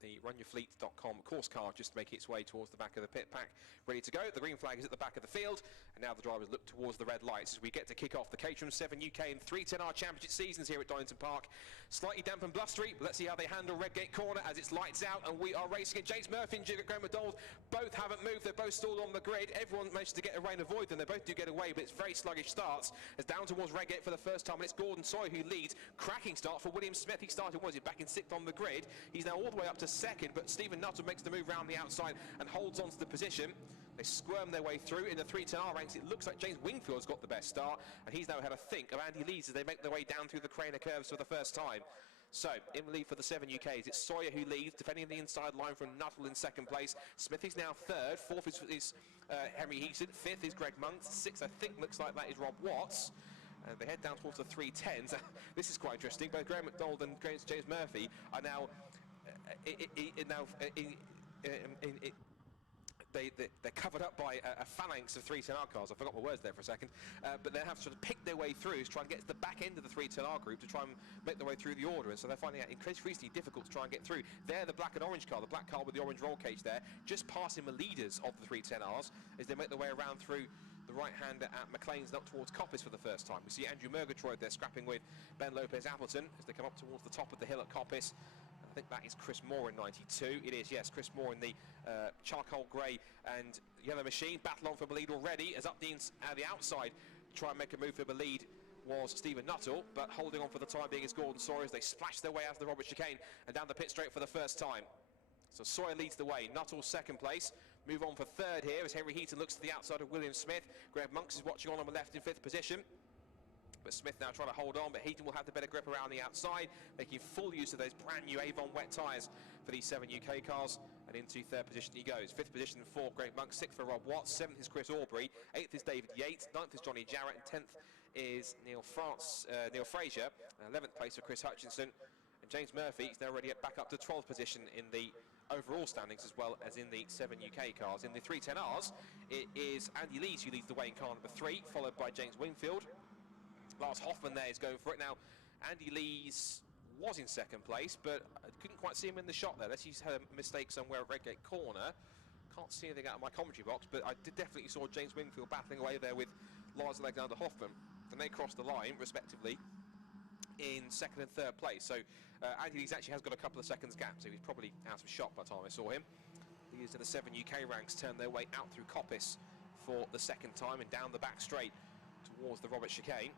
The runyourfleet.com course car just making its way towards the back of the pit pack, ready to go. The green flag is at the back of the field, and now the drivers look towards the red lights as we get to kick off the Caterham 7 UK and 310R Championship seasons here at Donington Park. Slightly damp and blustery, but let's see how they handle Redgate Corner as it's lights out, and we are racing it. James Murphy and Graham McDonald both haven't moved, they're both stalled on the grid. Everyone managed to get a rain avoid them, they both do get away, but it's very sluggish starts as down towards Redgate for the first time, and it's Gordon Sawyer who leads. Cracking start for William Smith. He started, was it, back in 6th on the grid. He's now all the way up to 2nd, but Stephen Nuttall makes the move round the outside and holds on to the position. They squirm their way through. In the 310R ranks, it looks like James Wingfield's got the best start, and he's now had a think of Andy Lees as they make their way down through the Craner curves for the first time. So, in the lead for the 7 UKs, it's Sawyer who leads, defending the inside line from Nuttall in 2nd place. Smith is now 3rd, 4th is Henry Heaton, 5th is Greg Monks, 6th I think looks like that is Rob Watts. And they head down towards the 310s. This is quite interesting. Both Graham McDonald and James Murphy are now they're covered up by a phalanx of 310R cars. I forgot my words there for a second. But they have to sort of pick their way through to try and get to the back end of the 310R group to try and make their way through the order. And so they're finding it increasingly difficult to try and get through. They're the black and orange car, the black car with the orange roll cage there, just passing the leaders of the 310Rs as they make their way around through the right-hander at McLean's and up towards Coppice for the first time. We see Andrew Murgatroyd there scrapping with Ben Lopez Appleton as they come up towards the top of the hill at Coppice. I think that is Chris Moore in 92. It is, yes, Chris Moore in the charcoal grey and yellow machine. Battle on for the lead already as up the outside try and make a move for the lead was Stephen Nuttall, but holding on for the time being is Gordon Sawyer as they splash their way out of the Robert chicane and down the pit straight for the first time. So Sawyer leads the way. Nuttall 2nd place. Move on for 3rd here as Henry Heaton looks to the outside of William Smith. Greg Monks is watching on the left in 5th position. But Smith now trying to hold on, but Heaton will have the better grip around the outside, making full use of those brand new Avon wet tyres for these 7 UK cars. And into 3rd position he goes. 5th position for Greg Monks, 6th for Rob Watts, 7th is Chris Aubrey, 8th is David Yates, 9th is Johnny Jarrett, and 10th is Neil Fraser, 11th place for Chris Hutchinson. And James Murphy is now already back up to 12th position in the overall standings as well as in the 7 UK cars. In the 310Rs, it is Andy Lees who leads the way in car number 3, followed by James Wingfield. Lars Hoffman there is going for it. Now, Andy Lees was in second place, but I couldn't quite see him in the shot there. Unless he's had a mistake somewhere at Redgate Corner. Can't see anything out of my commentary box, but I definitely saw James Wingfield battling away there with Lars Alexander Hoffman, and they crossed the line, respectively, in second and third place. So Andy Lees actually has got a couple of seconds gap, so he's probably out of shot by the time I saw him. Leaders in the 7 UK ranks turn their way out through Coppice for the second time and down the back straight towards the Robert chicane.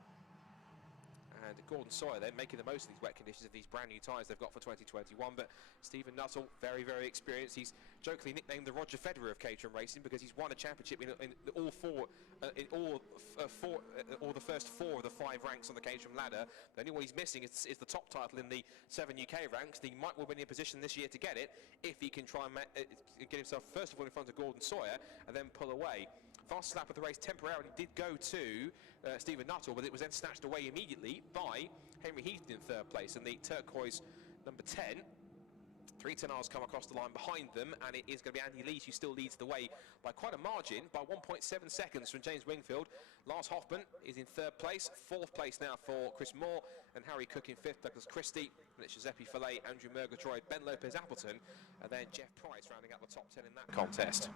And Gordon Sawyer then making the most of these wet conditions of these brand new tyres they've got for 2021. But Stephen Nuttall, very, very experienced. He's jokingly nicknamed the Roger Federer of Caterham racing because he's won a championship in all the first 4 of the 5 ranks on the Caterham ladder. The only one he's missing is the top title in the 7 UK ranks. He might well be in a position this year to get it if he can try and get himself first of all in front of Gordon Sawyer and then pull away. Fastest lap of the race temporarily did go to Stephen Nuttall, but it was then snatched away immediately by Henry Heaton in third place, and the turquoise number 10. 310Rs come across the line behind them, and it is going to be Andy Lees who still leads the way by quite a margin, by 1.7 seconds from James Wingfield. Lars Hoffman is in third place. Fourth place now for Chris Moore, and Harry Cook in fifth, Douglas Christie, and it's Giuseppe Fillet, Andrew Murgatroyd, Ben Lopez-Appleton, and then Jeff Price rounding out the top 10 in that contest.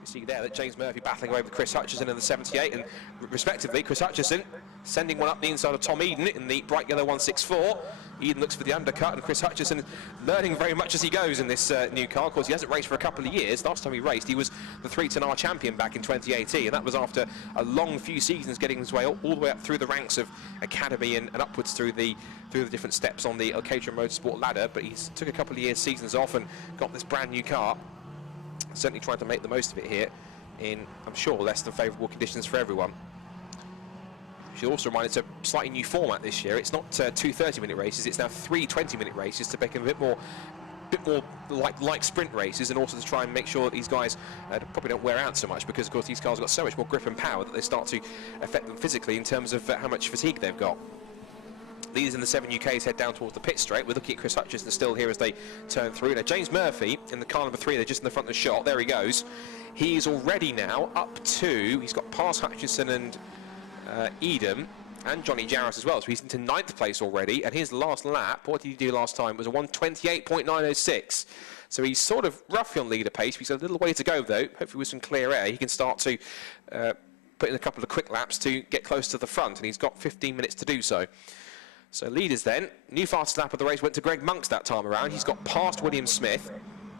You see there that James Murphy battling away with Chris Hutchison in the 78, and respectively, Chris Hutchison sending one up the inside of Tom Eden in the bright yellow 164. Eden looks for the undercut, and Chris Hutchison learning very much as he goes in this new car. Of course, he hasn't raced for a couple of years. Last time he raced, he was the 310R champion back in 2018, and that was after a long few seasons getting his way all the way up through the ranks of academy and upwards through the different steps on the Caterham Motorsport ladder. But he's took a couple of seasons off and got this brand new car. Certainly trying to make the most of it here in, I'm sure, less than favourable conditions for everyone. Should also remind it's a slightly new format this year. It's not 2 30-minute races, it's now 3 20-minute races to make them a bit more like sprint races, and also to try and make sure that these guys probably don't wear out so much, because of course these cars have got so much more grip and power that they start to affect them physically in terms of how much fatigue they've got. Leaders in the 7 UKs head down towards the pit straight. We're looking at Chris Hutchison still here as they turn through. Now James Murphy in the car number 3, they're just in the front of the shot. There he goes. He's already now up to, he's got past Hutchison and Eden and Johnny Jarrett as well, so he's into 9th place already. And his last lap, what did he do last time? It was a 1:28.906. So he's sort of roughly on leader pace. He's got a little way to go though. Hopefully with some clear air he can start to put in a couple of quick laps to get close to the front, and he's got 15 minutes to do so. So leaders then, new fastest lap of the race went to Greg Monks that time around. He's got past William Smith.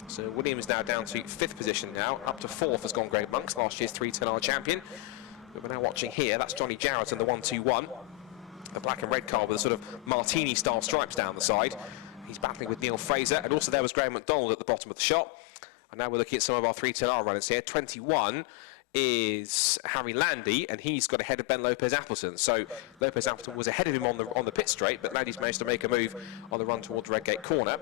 So Williams now down to 5th position now. Up to 4th has gone Greg Monks, last year's 310R champion. But we're now watching here, that's Johnny Jarrett in the 121. The black and red car with a sort of martini-style stripes down the side. He's battling with Neil Fraser, and also there was Graham McDonald at the bottom of the shot. And now we're looking at some of our 310R runners here. 21 is Harry Landy, and he's got ahead of Ben Lopez-Appleton. So Lopez-Appleton was ahead of him on the pit straight, but Landy's managed to make a move on the run towards Redgate Corner.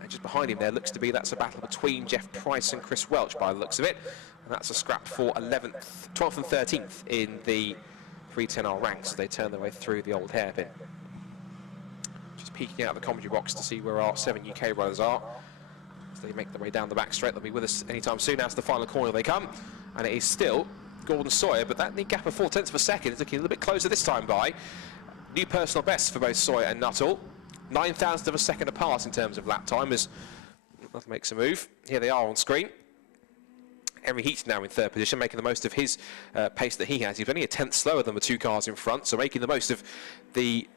And just behind him there looks to be that's a battle between Jeff Price and Chris Welch by the looks of it. And that's a scrap for 11th, 12th and 13th in the 310R ranks as they turn their way through the old hairpin. Just peeking out of the commentary box to see where our 7 UK runners are. As they make their way down the back straight, they'll be with us anytime soon. Now to the final corner they come. And it is still Gordon Sawyer, but that gap of 0.4 of a second is looking a little bit closer this time by. New personal best for both Sawyer and Nuttall. 9,000th of a second apart in terms of lap time as Nuttall makes a move. Here they are on screen. Henry Heaton now in 3rd position, making the most of his pace that he has. He's only a 10th slower than the 2 cars in front, so making the most of the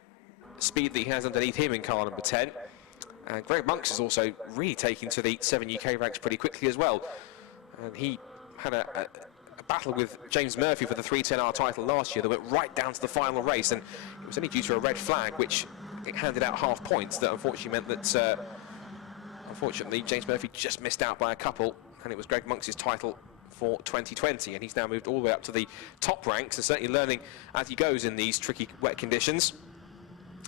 speed that he has underneath him in car number 10. And Greg Monks is also really taking to the 7 UK ranks pretty quickly as well. And he had a battle with James Murphy for the 310R title last year that went right down to the final race, and it was only due to a red flag which it handed out half points that unfortunately meant that unfortunately James Murphy just missed out by a couple, and it was Greg Monks' title for 2020, and he's now moved all the way up to the top ranks and certainly learning as he goes in these tricky wet conditions.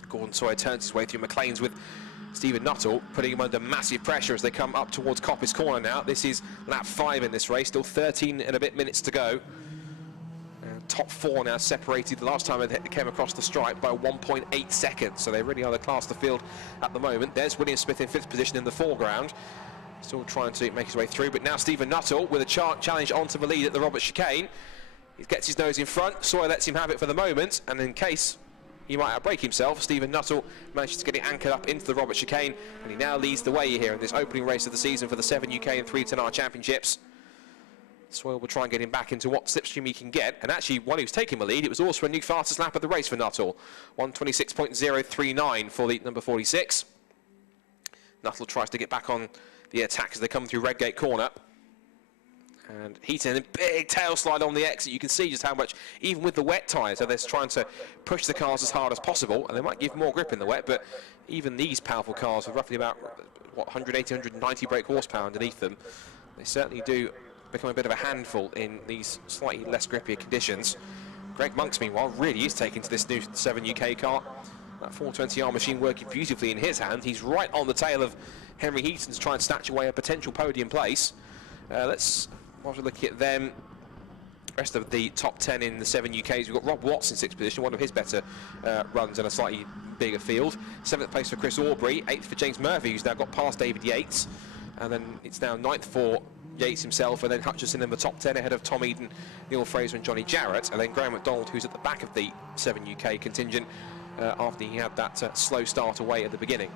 Gordon Sawyer turns his way through McLean's with Stephen Nuttall, putting him under massive pressure as they come up towards Coppice Corner now. This is lap 5 in this race, still 13 and a bit minutes to go. Top 4 now separated the last time they came across the stripe by 1.8 seconds, so they really are the class of the field at the moment. There's William Smith in 5th position in the foreground. Still trying to make his way through, but now Stephen Nuttall with a challenge onto the lead at the Robert chicane. He gets his nose in front. Sawyer lets him have it for the moment, and in case he might outbrake himself, Stephen Nuttall manages to get it anchored up into the Robert chicane, and he now leads the way here in this opening race of the season for the 7 UK and 3 10R championships. Sawyer will try and get him back into what slipstream he can get, and actually while he was taking the lead, it was also a new fastest lap of the race for Nuttall. 1:26.039 for the number 46. Nuttall tries to get back on the attack as they come through Redgate corner. And Heaton, a big tail slide on the exit. You can see just how much, even with the wet tyres, so they're trying to push the cars as hard as possible, and they might give more grip in the wet, but even these powerful cars with roughly about, what, 180, 190 brake horsepower underneath them, they certainly do become a bit of a handful in these slightly less grippier conditions. Greg Monks, meanwhile, really is taking to this new 7 UK car. That 420R machine working beautifully in his hand. He's right on the tail of Henry Heaton's trying to snatch away a potential podium place. While we're looking at them, rest of the top 10 in the 7 UKs, we've got Rob Watts in 6th position, one of his better runs in a slightly bigger field. 7th place for Chris Aubrey, 8th for James Murphy, who's now got past David Yates. And then it's now 9th for Yates himself, and then Hutchinson in the top 10 ahead of Tom Eden, Neil Fraser and Johnny Jarrett. And then Graham McDonald, who's at the back of the 7 UK contingent after he had that slow start away at the beginning.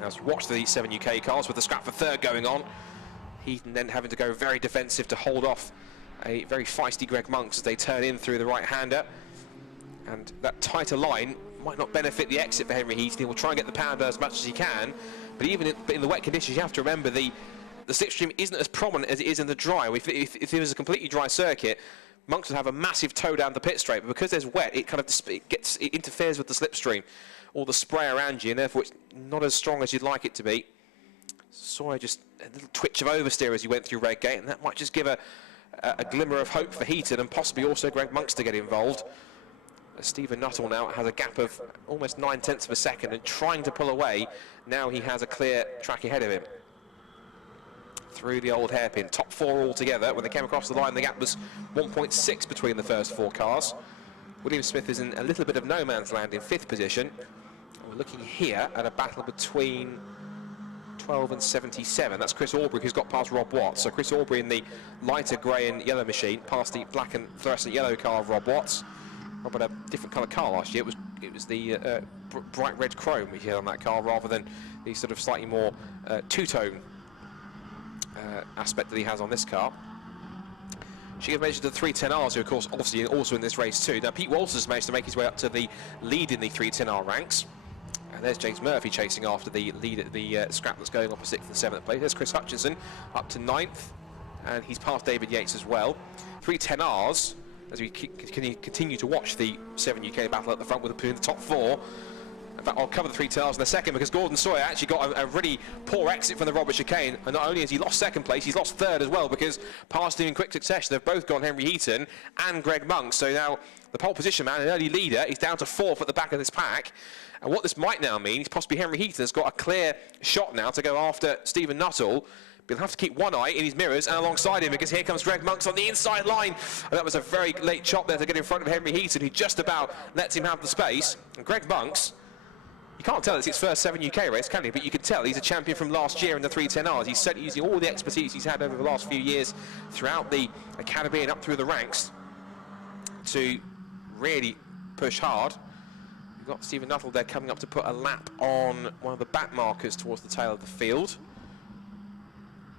As we watch the 7 UK cars with the scrap for third going on, Heaton then having to go very defensive to hold off a very feisty Greg Monks as they turn in through the right-hander. And that tighter line might not benefit the exit for Henry Heaton. He will try and get the power as much as he can, but even in the wet conditions, you have to remember the slipstream isn't as prominent as it is in the dry. If it was a completely dry circuit, Monks would have a massive toe down the pit straight, but because there's wet, it kind of it interferes with the slipstream or the spray around you, and therefore it's not as strong as you'd like it to be. Saw just a little twitch of oversteer as he went through Redgate, and that might just give a glimmer of hope for Heaton and possibly also Greg Monks to get involved. Stephen Nuttall now has a gap of almost 9/10 of a second and trying to pull away. Now he has a clear track ahead of him. Through the old hairpin, top 4 altogether. When they came across the line, the gap was 1.6 between the first 4 cars. William Smith is in a little bit of no man's land in 5th position. We're looking here at a battle between 12 and 77. That's Chris Aubrey, who's got past Rob Watts. So Chris Aubrey in the lighter grey and yellow machine, past the black and fluorescent yellow car of Rob Watts. Rob had a different colour car last year. It was the bright red chrome we had on that car, rather than the sort of slightly more two-tone aspect that he has on this car. She has mentioned the 310Rs, who of course obviously also in this race too. Now Pete Walters has managed to make his way up to the lead in the 310R ranks. And there's James Murphy chasing after the lead at the scrap that's going on for 6th and 7th place. There's Chris Hutchinson up to 9th, and he's past David Yates as well. 310Rs, as we continue to watch the 7 UK battle at the front with the top 4. In fact, I'll cover the 310Rs in a second, because Gordon Sawyer actually got a really poor exit from the Robert chicane, and not only has he lost 2nd place, he's lost 3rd as well, because past him in quick succession they've both gone Henry Heaton and Greg Monks. So now the pole position man, an early leader, is down to 4th at the back of this pack. And what this might now mean is possibly Henry Heaton has got a clear shot now to go after Stephen Nuttall. But he'll have to keep one eye in his mirrors and alongside him, because here comes Greg Monks on the inside line. And that was a very late chop there to get in front of Henry Heaton, who just about lets him have the space. And Greg Monks, you can't tell it's his first 7 UK race, can you? But you can tell he's a champion from last year in the 310Rs. He's certainly using all the expertise he's had over the last few years throughout the academy and up through the ranks to really push hard. We've got Stephen Nuttall there coming up to put a lap on one of the back markers towards the tail of the field.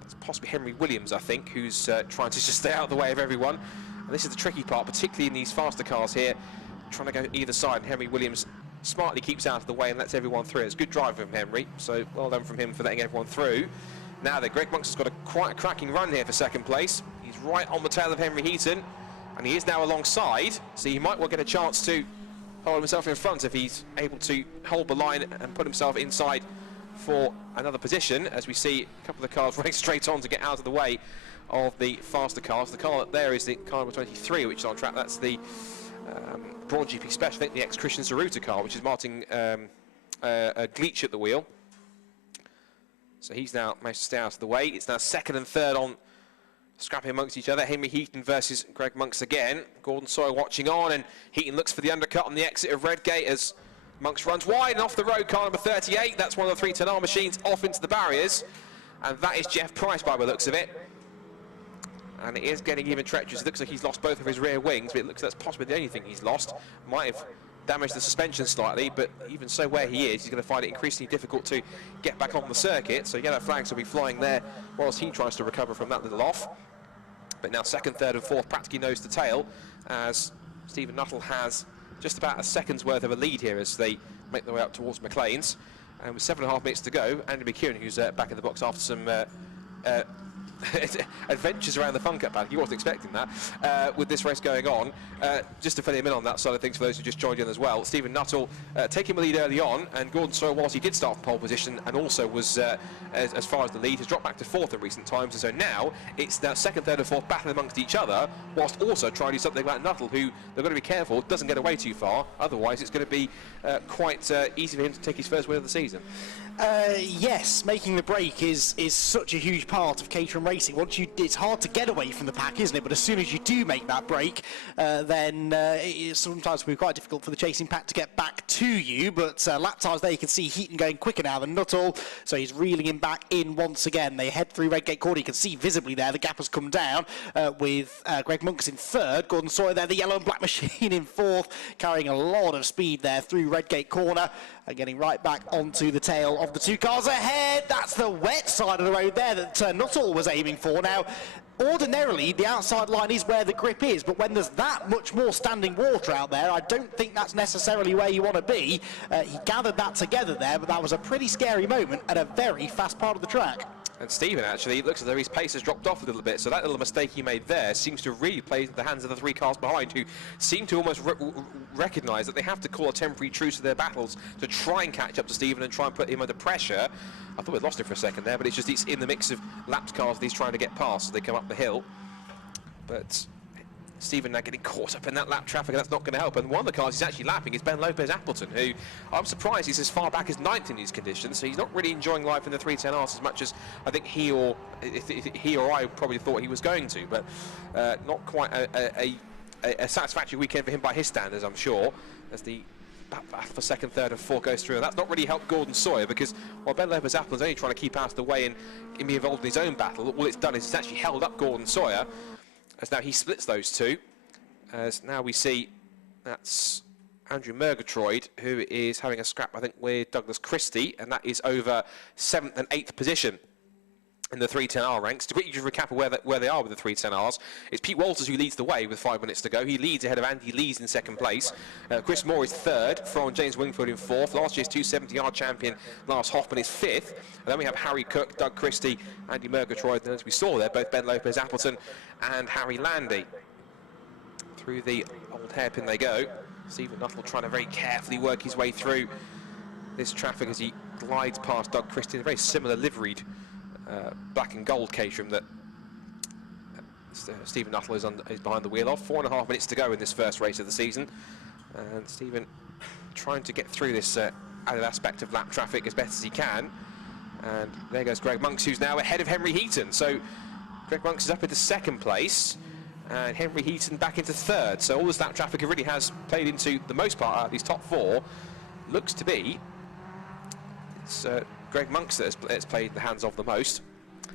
That's possibly Henry Williams, I think, who's trying to just stay out of the way of everyone. And this is the tricky part, particularly in these faster cars here, trying to go either side. And Henry Williams smartly keeps out of the way and lets everyone through. It's good driving from Henry, so well done from him for letting everyone through. Now that Greg Monks has got quite a cracking run here for 2nd place. He's right on the tail of Henry Heaton, and he is now alongside, so he might well get a chance to hold himself in front if he's able to hold the line and put himself inside for another position, as we see a couple of the cars race straight on to get out of the way of the faster cars. The car there is the car number 23, which is on track. That's the Braun GP Special, I think the ex-Christian Zaruta car, which is Martin Gleach at the wheel. So he's now managed to stay out of the way. It's now 2nd and 3rd on scrapping amongst each other. Henry Heaton versus Greg Monks again. Gordon Sawyer watching on, and Heaton looks for the undercut on the exit of Redgate as Monks runs wide and off the road. Car number 38, that's one of the 310R machines, off into the barriers. and that is Jeff Price by the looks of it. And it is getting even treacherous. It looks like he's lost both of his rear wings, but it looks like that's possibly the only thing he's lost. Might have damaged the suspension slightly, but even so where he is, he's going to find it increasingly difficult to get back on the circuit. So yellow flags will be flying there whilst he tries to recover from that little off. But now second, third and fourth practically nose to tail, as Stephen Nuttall has just about a second's worth of a lead here as they make their way up towards McLean's. And with 7.5 minutes to go, Andy McEwen, who's back in the box after some adventures around the Fun Cup paddock. He wasn't expecting that with this race going on. Just to fill him in on that side of things for those who just joined in as well, Stephen Nuttall taking the lead early on, and Gordon Sawyer, whilst he did start from pole position and also was as far as the lead, has dropped back to fourth in recent times, and so now it's now second, third and fourth battling amongst each other, whilst also trying to do something like Nuttall, who they've got to be careful doesn't get away too far, otherwise it's going to be quite easy for him to take his first win of the season. Yes, making the break is such a huge part of Caterham racing. It's hard to get away from the pack, isn't it? But as soon as you do make that break, then it sometimes will be quite difficult for the chasing pack to get back to you. But lap times there, you can see Heaton going quicker now than Nuttall, so he's reeling him back in once again. They head through Redgate Corner. You can see visibly there the gap has come down with Greg Monks in third, Gordon Sawyer there, the yellow and black machine in fourth, carrying a lot of speed there through Redgate Corner and getting right back onto the tail of the two cars ahead. That's the wet side of the road there that Nuttall was aiming for. Now, ordinarily, the outside line is where the grip is, but when there's that much more standing water out there, I don't think that's necessarily where you want to be. He gathered that together there, but that was a pretty scary moment at a very fast part of the track. And Stephen, actually, it looks as though his pace has dropped off a little bit, so that little mistake he made there seems to really play into the hands of the three cars behind, who seem to almost recognise that they have to call a temporary truce to their battles to try and catch up to Stephen and try and put him under pressure. I thought we'd lost him for a second there, but it's in the mix of lapped cars that he's trying to get past as they come up the hill. But Stephen now getting caught up in that lap traffic, and that's not going to help. And one of the cars he's actually lapping is Ben Lopez-Appleton, who I'm surprised he's as far back as 9th in these conditions, so he's not really enjoying life in the 310Rs as much as I think he or I probably thought he was going to, but not quite a satisfactory weekend for him by his standards, I'm sure, as the battle for second, third and fourth goes through. And that's not really helped Gordon Sawyer, because while Ben Lopez-Appleton's only trying to keep out of the way and be involved in his own battle, all it's done is it's actually held up Gordon Sawyer, as now he splits those two, as now we see that's Andrew Murgatroyd, who is having a scrap, I think, with Douglas Christie, and that is over 7th and 8th position in the 310R ranks. To quickly just recap where they are with the 310Rs, it's Pete Walters who leads the way with 5 minutes to go. He leads ahead of Andy Lees in second place. Chris Moore is third, from James Wingfield in fourth. Last year's 270R champion Lars Hoffman is fifth. And then we have Harry Cook, Doug Christie, Andy Murgatroyd, and as we saw there, both Ben Lopez-Appleton and Harry Landy. Through the old hairpin they go. Stephen Nuttall trying to very carefully work his way through this traffic as he glides past Doug Christie in a very similar liveried black and gold Caterham that Stephen Nuttall is behind the wheel of. 4.5 minutes to go in this first race of the season, and Stephen trying to get through this added aspect of lap traffic as best as he can. And there goes Greg Monks, who's now ahead of Henry Heaton. So Greg Monks is up into second place, and Henry Heaton back into third. So all this lap traffic really has played into the most part out of these top four. Looks to be it's Greg Monks that has played the hands of the most.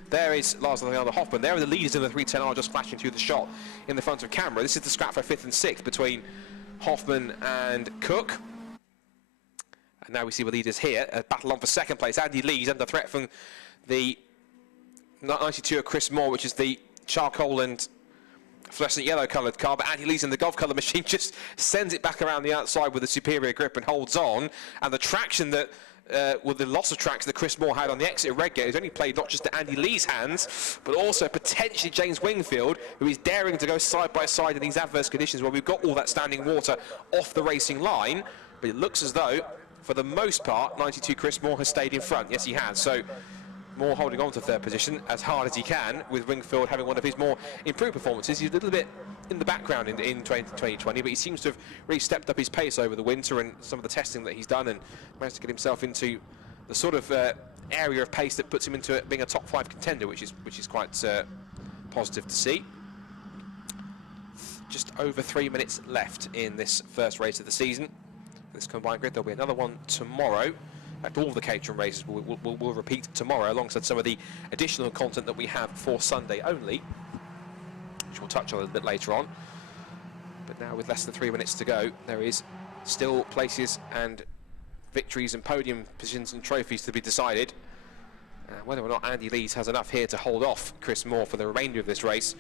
There is Lars Alexander Hoffman. There are the leaders in the 310R just flashing through the shot in the front of camera. This is the scrap for 5th and 6th between Hoffman and Cook. And now we see the leaders here. A battle on for second place. Andy Lee's under threat from the 92 of Chris Moore, which is the charcoal and fluorescent yellow coloured car, but Andy Lee's in the golf colour machine just sends it back around the outside with a superior grip and holds on. And the traction that with the loss of tracks that Chris Moore had on the exit of Redgate has only played not just to Andy Lee's hands, but also potentially James Wingfield, who is daring to go side by side in these adverse conditions where we've got all that standing water off the racing line. But it looks as though, for the most part, 92 Chris Moore has stayed in front. Yes, he has. So Moore holding on to third position as hard as he can, with Wingfield having one of his more improved performances. He's a little bit in the background in 2020, but he seems to have really stepped up his pace over the winter and some of the testing that he's done, and managed to get himself into the sort of area of pace that puts him into being a top 5 contender, which is quite positive to see. Just over 3 minutes left in this first race of the season. This combined grid, there'll be another one tomorrow at all the Caterham races will repeat tomorrow, alongside some of the additional content that we have for Sunday only, which we'll touch on a little bit later on. But now, with less than 3 minutes to go, there is still places and victories and podium positions and trophies to be decided. Whether or not Andy Lees has enough here to hold off Chris Moore for the remainder of this race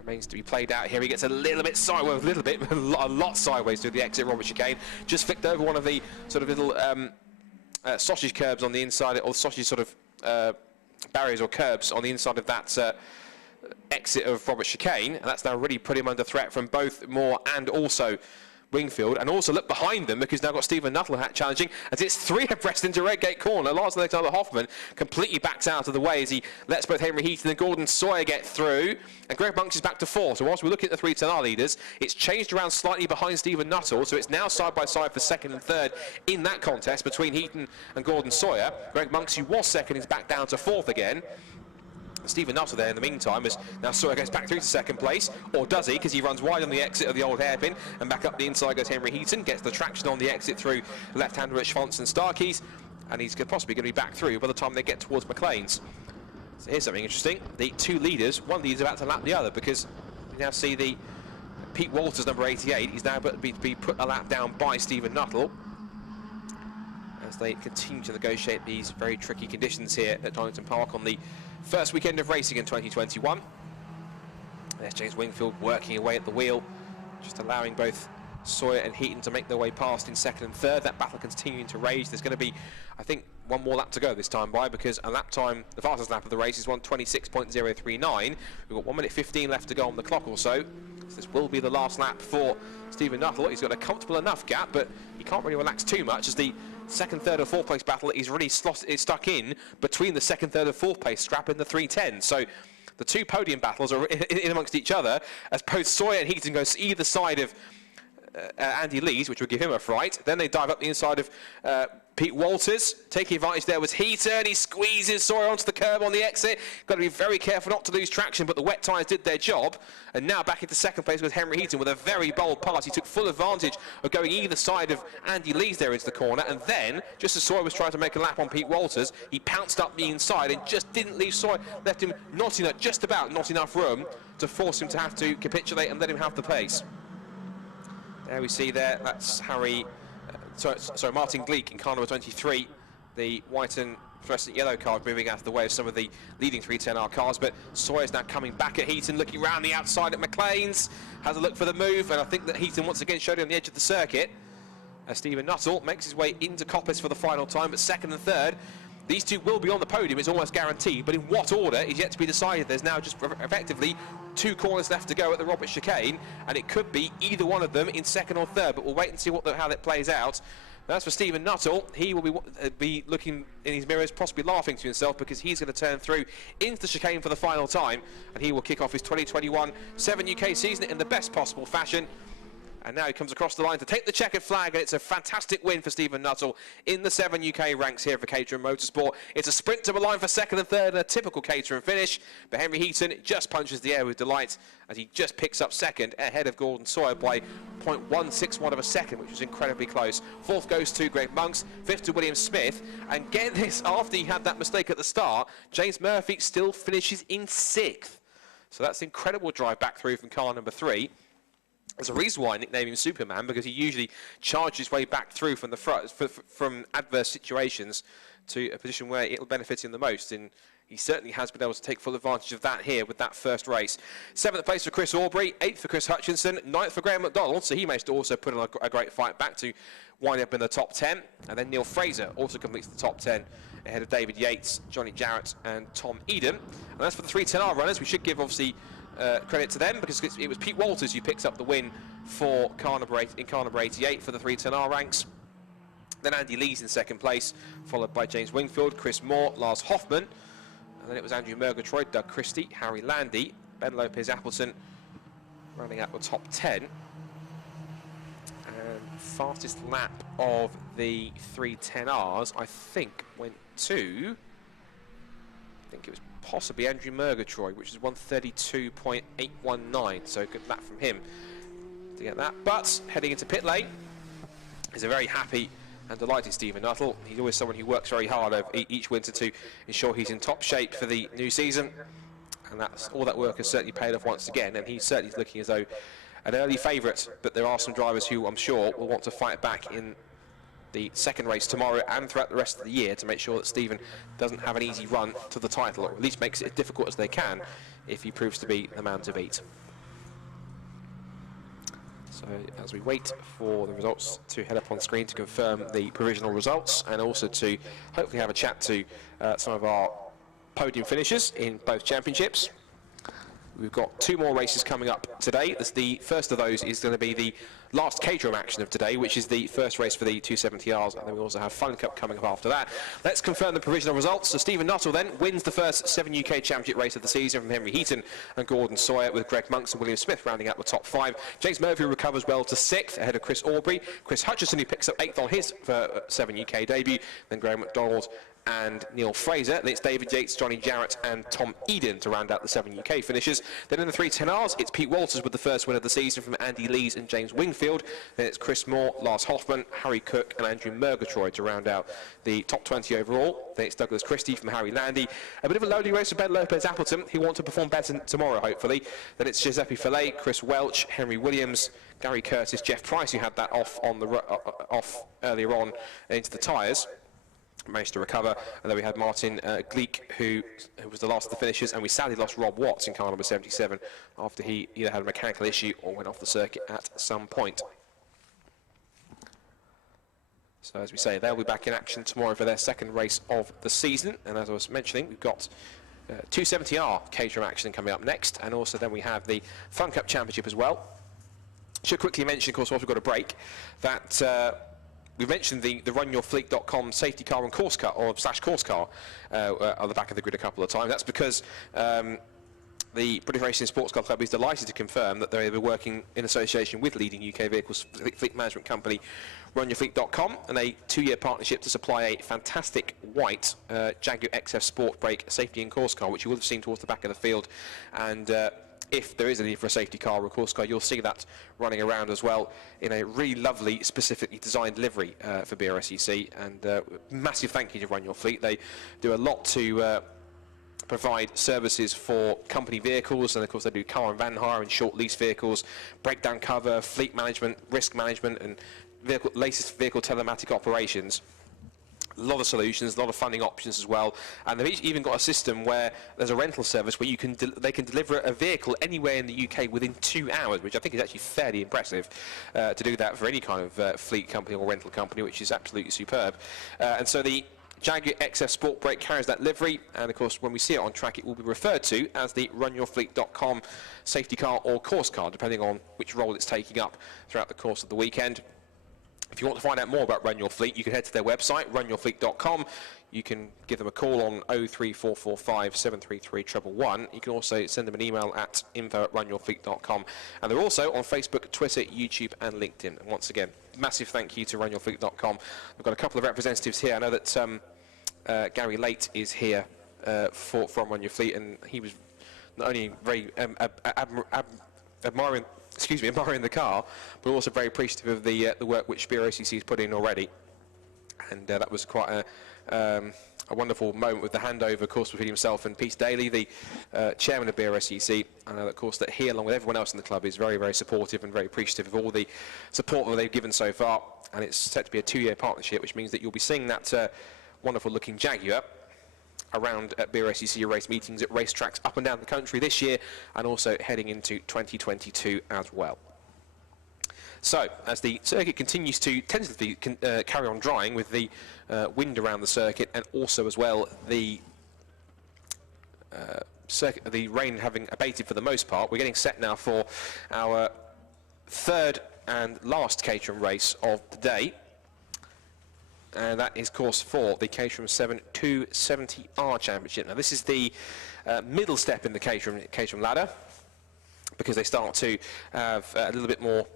remains to be played out here. He gets a little bit sideways, a lot sideways through the exit Robert chicane. Just flicked over one of the sort of little sausage curbs on the inside, or sausage sort of barriers or curbs on the inside of that exit of Robert chicane, and that's now really put him under threat from both Moore and also Wingfield. And also look behind them, because now got Stephen Nuttall challenging, as it's 3 abreast into Redgate corner. Lars Alexander Hoffman completely backs out of the way as he lets both Henry Heaton and Gordon Sawyer get through, and Greg Monks is back to 4. So whilst we're looking at the 310R leaders, it's changed around slightly behind Stephen Nuttall, so it's now side by side for 2nd and 3rd in that contest between Heaton and Gordon Sawyer. Greg Monks, who was 2nd, is back down to 4th again. Stephen Nuttall there in the meantime, as now Sawyer goes back through to 2nd place, or does he, because he runs wide on the exit of the old hairpin, and back up the inside goes Henry Heaton, gets the traction on the exit through left-hander at Schwantz and Starkeys, and he's possibly going to be back through by the time they get towards McLean's. So here's something interesting. The 2 leaders, one leader's about to lap the other, because you now see the Pete Walters, number 88, he's now about to be put a lap down by Stephen Nuttall, as they continue to negotiate these very tricky conditions here at Donington Park on the first weekend of racing in 2021. There's James Wingfield working away at the wheel, just allowing both Sawyer and Heaton to make their way past in 2nd and 3rd. That battle continuing to rage. There's going to be, I think, one more lap to go this time by, because a lap time, the fastest lap of the race is 1:26.039. We've got 1 minute 15 left to go on the clock or so. So this will be the last lap for Stephen Nuttall. He's got a comfortable enough gap, but he can't really relax too much, as the 2nd, 3rd, or 4th place battle is really stuck in between the 2nd, 3rd, and 4th place strap in the 310. So the 2 podium battles are in amongst each other, as both Sawyer and Heaton goes either side of Andy Lees, which will give him a fright. Then they dive up the inside of Pete Walters. Taking advantage there was Heaton. He squeezes Sawyer onto the curb on the exit. Got to be very careful not to lose traction, but the wet tyres did their job. And now back into 2nd place with Henry Heaton with a very bold pass. He took full advantage of going either side of Andy Lees there into the corner. And then, just as Sawyer was trying to make a lap on Pete Walters, he pounced up the inside and just didn't leave Sawyer. Left him just about not enough room to force him to have to capitulate and let him have the pace. There we see there, that's Martin Gleek in car number 23, the white and fluorescent yellow car moving out of the way of some of the leading 310R cars, but Sawyer's now coming back at Heaton, looking round the outside at McLean's, has a look for the move, and I think that Heaton once again showed him on the edge of the circuit, as Stephen Nuttall makes his way into Coppice for the final time, but 2nd and 3rd. These 2 will be on the podium, it's almost guaranteed, but in what order is yet to be decided. There's now just effectively 2 corners left to go at the Robert chicane, and it could be either one of them in 2nd or 3rd, but we'll wait and see how that plays out. As for Stephen Nuttall, he will be looking in his mirrors, possibly laughing to himself, because he's going to turn through into the chicane for the final time, and he will kick off his 2021 7 UK season in the best possible fashion. And now he comes across the line to take the checkered flag, and it's a fantastic win for Stephen Nuttall in the 7 UK ranks here for Caterham Motorsport. It's a sprint to the line for 2nd and 3rd, and a typical Caterham finish. But Henry Heaton just punches the air with delight, as he just picks up 2nd ahead of Gordon Sawyer by 0.161 of a second, which was incredibly close. 4th goes to Greg Monks, 5th to William Smith. And get this, after he had that mistake at the start, James Murphy still finishes in 6th. So that's an incredible drive back through from car number 3. There's a reason why I nickname him Superman, because he usually charges his way back through from the front, from adverse situations to a position where it'll benefit him the most. And he certainly has been able to take full advantage of that here with that first race. 7th place for Chris Aubrey, 8th for Chris Hutchinson, 9th for Graham McDonald, so he managed to also put in a great fight back to wind up in the top 10. And then Neil Fraser also completes the top 10 ahead of David Yates, Johnny Jarrett and Tom Eden. And as for the 310R runners, we should give obviously credit to them, because it was Pete Walters who picks up the win for car number 88 for the 310R ranks. Then Andy Lees in 2nd place, followed by James Wingfield, Chris Moore, Lars Hoffman. And then it was Andrew Murgatroyd, Doug Christie, Harry Landy, Ben Lopez Appleton running out the top 10. And fastest lap of the 310Rs, I think, went to, I think it was possibly Andrew Murgatroyd, which is 1:32.819, so good lap from him to get that. But heading into pit lane is a very happy and delighted Stephen Nuttall. He's always someone who works very hard over each winter to ensure he's in top shape for the new season, and that's all that work has certainly paid off once again, and he's certainly looking as though an early favourite, but there are some drivers who I'm sure will want to fight back in the second race tomorrow and throughout the rest of the year to make sure that Stephen doesn't have an easy run to the title, or at least makes it as difficult as they can if he proves to be the man to beat. So as we wait for the results to head up on screen to confirm the provisional results, and also to hopefully have a chat to some of our podium finishers in both championships. We've got 2 more races coming up today. The first of those is going to be the last Caterham action of today, which is the first race for the 270Rs, and then we also have Fun Cup coming up after that. Let's confirm the provisional results. So Stephen Nuttall then wins the first 7 UK Championship race of the season from Henry Heaton and Gordon Sawyer, with Greg Monks and William Smith rounding out the top 5. James Murphy recovers well to 6th ahead of Chris Aubrey. Chris Hutchison, who picks up 8th on his 7 UK debut. Then Graham McDonald and Neil Fraser. Then it's David Yates, Johnny Jarrett and Tom Eden to round out the 7 UK finishers. Then in the 310Rs, it's Pete Walters with the first win of the season from Andy Lees and James Wingfield. Then it's Chris Moore, Lars Hoffman, Harry Cook and Andrew Murgatroyd to round out the top 20 overall. Then it's Douglas Christie from Harry Landy. A bit of a lonely race for Ben Lopez Appleton, who want to perform better tomorrow, hopefully. Then it's Giuseppe Fillet, Chris Welch, Henry Williams, Gary Curtis, Jeff Price, who had that off on the off earlier on into the tyres. Managed to recover, and then we had Martin Gleek, who was the last of the finishers, and we sadly lost Rob Watts in car number 77 after he either had a mechanical issue or went off the circuit at some point. So as we say, they'll be back in action tomorrow for their second race of the season, and as I was mentioning, we've got 270R Caterham action coming up next, and also then we have the Fun Cup Championship as well. Should quickly mention, of course, whilst we've got a break, that we mentioned the runyourfleet.com safety car and course car, or /course car, on the back of the grid a couple of times. That's because the British Racing Sports Car Club is delighted to confirm that they're working in association with leading UK vehicles fleet management company runyourfleet.com, and a 2-year partnership to supply a fantastic white Jaguar XF Sport Brake safety and course car, which you will have seen towards the back of the field. And if there is a need for a safety car or a course car, you'll see that running around as well in a really lovely, specifically designed livery for BRSCC. And massive thank you to Run Your Fleet. They do a lot to provide services for company vehicles, and of course they do car and van hire and short lease vehicles, breakdown cover, fleet management, risk management, and latest vehicle telematic operations. A lot of solutions, a lot of funding options as well, and they've even got a system where there's a rental service where they can deliver a vehicle anywhere in the UK within 2 hours, which I think is actually fairly impressive to do that for any kind of fleet company or rental company, which is absolutely superb. And so the Jaguar XF Sport Brake carries that livery, and of course when we see it on track it will be referred to as the runyourfleet.com safety car or course car, depending on which role it's taking up throughout the course of the weekend. If you want to find out more about Run Your Fleet, you can head to their website, runyourfleet.com. You can give them a call on 03445 733 111. You can also send them an email at info@runyourfleet.com. And they're also on Facebook, Twitter, YouTube and LinkedIn. And once again, massive thank you to runyourfleet.com. We've got a couple of representatives here. I know that Gary Late is here from Run Your Fleet, and he was not only very admiring the car, but also very appreciative of the work which BRSCC has put in already. And that was quite a wonderful moment with the handover, of course, between himself and Peter Daly, the chairman of BRSCC. I know, of course, that he, along with everyone else in the club, is very, very supportive and very appreciative of all the support that they've given so far. And it's set to be a 2-year partnership, which means that you'll be seeing that wonderful-looking Jaguar around at BRSCC race meetings at racetracks up and down the country this year, and also heading into 2022 as well. So, as the circuit continues to tentatively carry on drying with the wind around the circuit, and also as well the rain having abated for the most part, we're getting set now for our third and last Caterham race of the day. And that is course 4, the Caterham 7 270R Championship. Now this is the middle step in the Caterham ladder, because they start to have a little bit more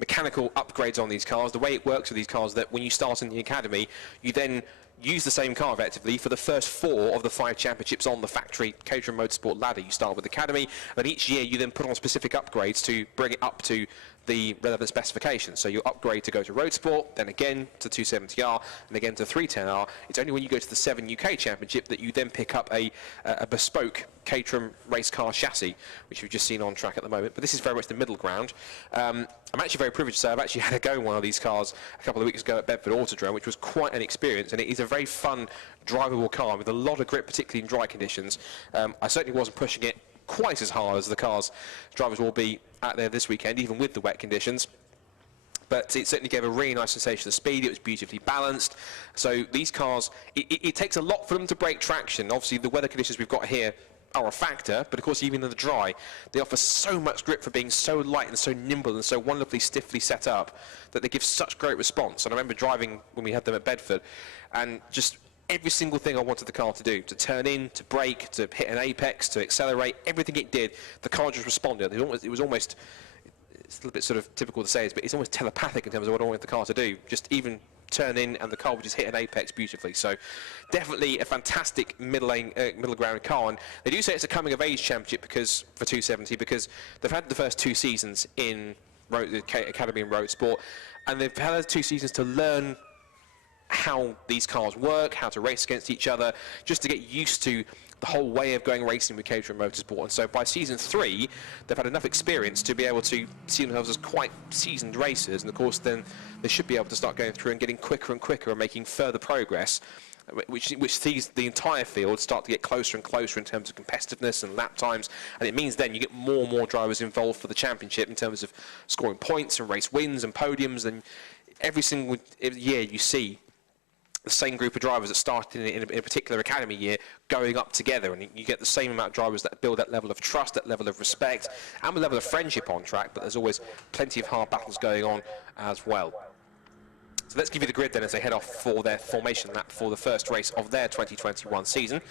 mechanical upgrades on these cars. The way it works with these cars is that when you start in the academy, you then use the same car effectively for the first 4 of the 5 championships on the factory Caterham Motorsport ladder. You start with academy, and each year you then put on specific upgrades to bring it up to the relevant specifications. So you upgrade to go to Roadsport, then again to 270R, and again to 310R. It's only when you go to the 7 UK Championship that you then pick up a bespoke Caterham race car chassis, which we've just seen on track at the moment. But this is very much the middle ground. I'm actually very privileged to say I've actually had a go in one of these cars a couple of weeks ago at Bedford Autodrome, which was quite an experience, and it is a very fun, drivable car with a lot of grip, particularly in dry conditions. I certainly wasn't pushing it quite as hard as the cars drivers will be out there this weekend, even with the wet conditions. But it certainly gave a really nice sensation of speed. It was beautifully balanced. So these cars, it takes a lot for them to break traction. Obviously, the weather conditions we've got here are a factor, but of course, even in the dry, they offer so much grip for being so light and so nimble and so wonderfully stiffly set up that they give such great response. And I remember driving when we had them at Bedford, and just every single thing I wanted the car to do, to turn in, to brake, to hit an apex, to accelerate, everything it did, the car just responded. It was almost, it's a little bit sort of typical to say this, but it's almost telepathic in terms of what I wanted the car to do. Just even turn in and the car would just hit an apex beautifully. So definitely a fantastic middle ground car. And they do say it's a coming of age championship because for 270, because they've had the first 2 seasons in Academy and Roadsport, and they've had those 2 seasons to learn how these cars work, how to race against each other, just to get used to the whole way of going racing with Caterham Motorsport. And so by season 3, they've had enough experience to be able to see themselves as quite seasoned racers. And of course, then they should be able to start going through and getting quicker and quicker and making further progress, which sees the entire field start to get closer and closer in terms of competitiveness and lap times. And it means then you get more and more drivers involved for the championship in terms of scoring points and race wins and podiums. And every single year you see the same group of drivers that started in a particular academy year going up together, and you get the same amount of drivers that build that level of trust, that level of respect, and a level of friendship on track, but there's always plenty of hard battles going on as well. So let's give you the grid then as they head off for their formation lap for the first race of their 2021 season.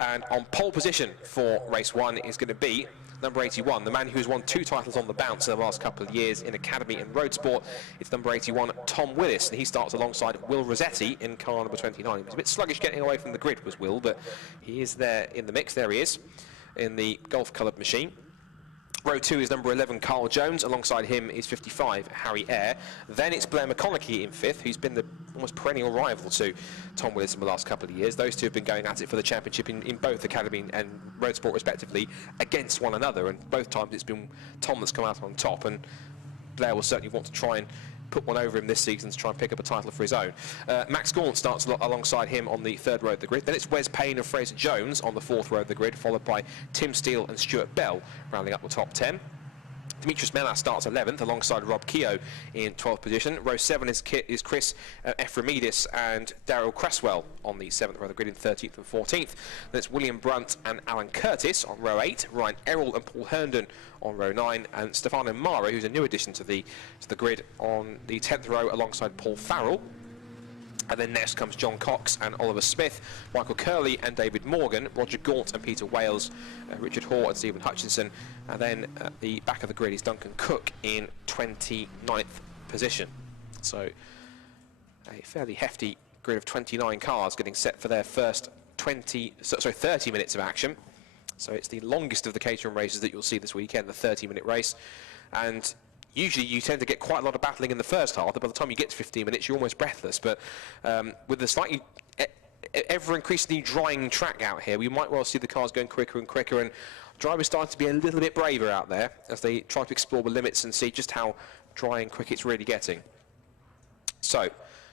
And on pole position for race 1 is going to be number 81, the man who's won 2 titles on the bounce in the last couple of years in Academy and Roadsport. It's number 81, Tom Willis, and he starts alongside Will Rossetti in car number 29. He was a bit sluggish getting away from the grid, was Will, but he is there in the mix. There he is in the golf-coloured machine. Row 2 is number 11, Carl Jones. Alongside him is 55, Harry Eyre. Then it's Blair McConaughey in 5th, who's been the almost perennial rival to Tom Willis in the last couple of years. Those two have been going at it for the championship in both Academy and Roadsport respectively against one another, and both times it's been Tom that's come out on top, and Blair will certainly want to try and put one over him this season to try and pick up a title for his own. Max Gaunt starts alongside him on the 3rd row of the grid. Then it's Wes Payne and Fraser Jones on the 4th row of the grid, followed by Tim Steele and Stuart Bell rounding up the top 10. Demetrius Melas starts 11th alongside Rob Keogh in 12th position. Row 7 is Chris Ephraimidis and Daryl Cresswell on the 7th row of the grid in 13th and 14th. Then it's William Brunt and Alan Curtis on row 8, Ryan Errol and Paul Herndon on row 9, and Stefano Mara, who's a new addition to the grid, on the 10th row alongside Paul Farrell. And then next comes John Cox and Oliver Smith, Michael Curley and David Morgan, Roger Gaunt and Peter Wales, Richard Hoare and Stephen Hutchinson. And then at the back of the grid is Duncan Cook in 29th position. So a fairly hefty grid of 29 cars getting set for their first 30 minutes of action. So it's the longest of the Caterham races that you'll see this weekend, the 30-minute race. And usually you tend to get quite a lot of battling in the first half, but by the time you get to 15 minutes, you're almost breathless. But with the slightly ever-increasingly drying track out here, we might well see the cars going quicker and quicker, and drivers starting to be a little bit braver out there as they try to explore the limits and see just how dry and quick it's really getting. So,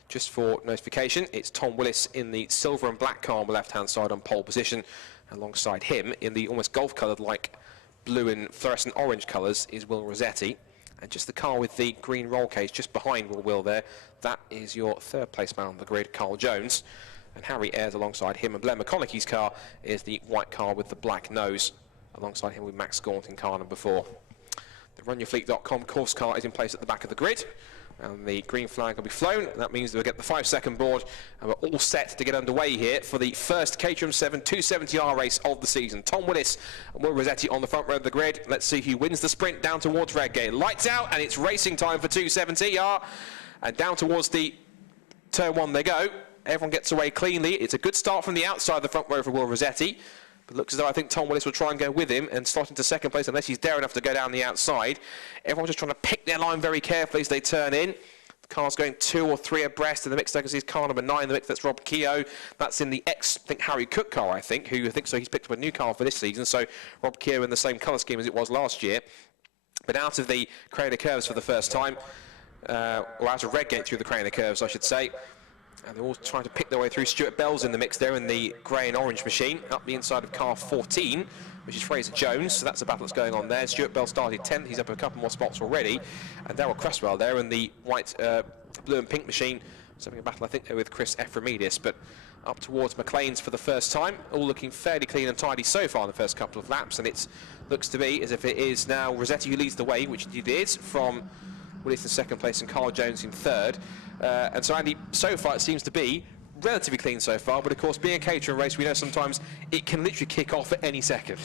just for notification, it's Tom Willis in the silver and black car on the left-hand side on pole position. Alongside him, in the almost golf-coloured like blue and fluorescent orange colours, is Will Rossetti. And just the car with the green roll cage just behind Will there, that is your 3rd place man on the grid, Carl Jones. And Harry Ayres alongside him, and Blair McConaughey's car is the white car with the black nose, alongside him with Max Gaunt in car number 4. The RunYourFleet.com course car is in place at the back of the grid, and the green flag will be flown. That means we'll get the 5-second board, and we're all set to get underway here for the first Caterham 7 270R race of the season. Tom Willis and Will Rossetti on the front row of the grid. Let's see who wins the sprint down towards Redgate. Lights out, and it's racing time for 270R. And down towards the turn 1 they go. Everyone gets away cleanly. It's a good start from the outside of the front row for Will Rossetti. But looks as though I think Tom Willis will try and go with him and slot into second place unless he's daring enough to go down the outside. Everyone's just trying to pick their line very carefully as they turn in. The car's going 2 or 3 abreast in the mix. There you can see car number 9 in the mix. That's Rob Keogh. That's in the I think Harry Cook car, I think, who I think so he's picked up a new car for this season. So Rob Keogh in the same colour scheme as it was last year. But out of the Craner curves for the first time, or out of Redgate through the Craner curves, I should say. And they're all trying to pick their way through. Stuart Bell's in the mix there in the grey and orange machine, up the inside of car 14, which is Fraser Jones. So that's the battle that's going on there. Stuart Bell started 10th. He's up a couple more spots already. And Darryl Cresswell there in the white, blue and pink machine. He's having a battle, I think, with Chris Ephraimidis. But up towards McLean's for the first time. All looking fairly clean and tidy so far in the first couple of laps. And it looks to be as if it is now Rossetti who leads the way, which he did, from Willis in second place and Carl Jones in third. And so, Andy, so far it seems to be relatively clean so far, but of course being a Caterham race, we know sometimes it can literally kick off at any second.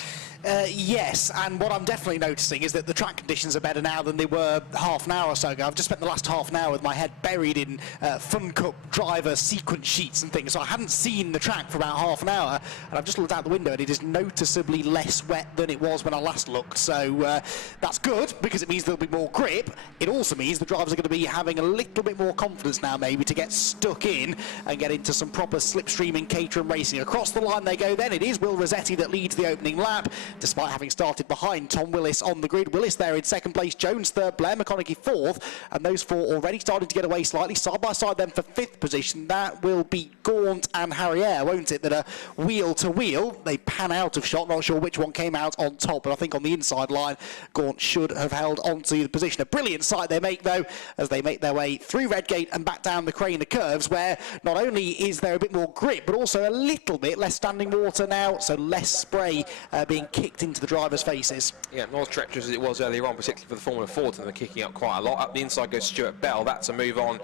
Yes, and what I'm definitely noticing is that the track conditions are better now than they were half an hour or so ago. I've just spent the last half an hour with my head buried in Fun Cup driver sequence sheets and things, so I hadn't seen the track for about half an hour, and I've just looked out the window and it is noticeably less wet than it was when I last looked, so that's good because it means there'll be more grip. It also means the drivers are going to be having a little bit more confidence now maybe to get stuck in and get into some proper slipstreaming Caterham racing. Across the line they go then. It is Will Rossetti that leads the opening lap, despite having started behind Tom Willis on the grid. Willis there in second place, Jones third, Blair McConaughey fourth, and those four already starting to get away slightly. Side by side then for fifth position, that will be Gaunt and Harrier, won't it, that are wheel to wheel. They pan out of shot, not sure which one came out on top, but I think on the inside line Gaunt should have held onto the position. A brilliant sight they make though, as they make their way through Redgate and back down the Craner curves, where not only is there a bit more grip, but also a little bit less standing water now, so less spray being kicked into the drivers' faces. Yeah, not as treacherous as it was earlier on, particularly for the Formula 4 team. They're kicking up quite a lot. Up the inside goes Stuart Bell. That's a move on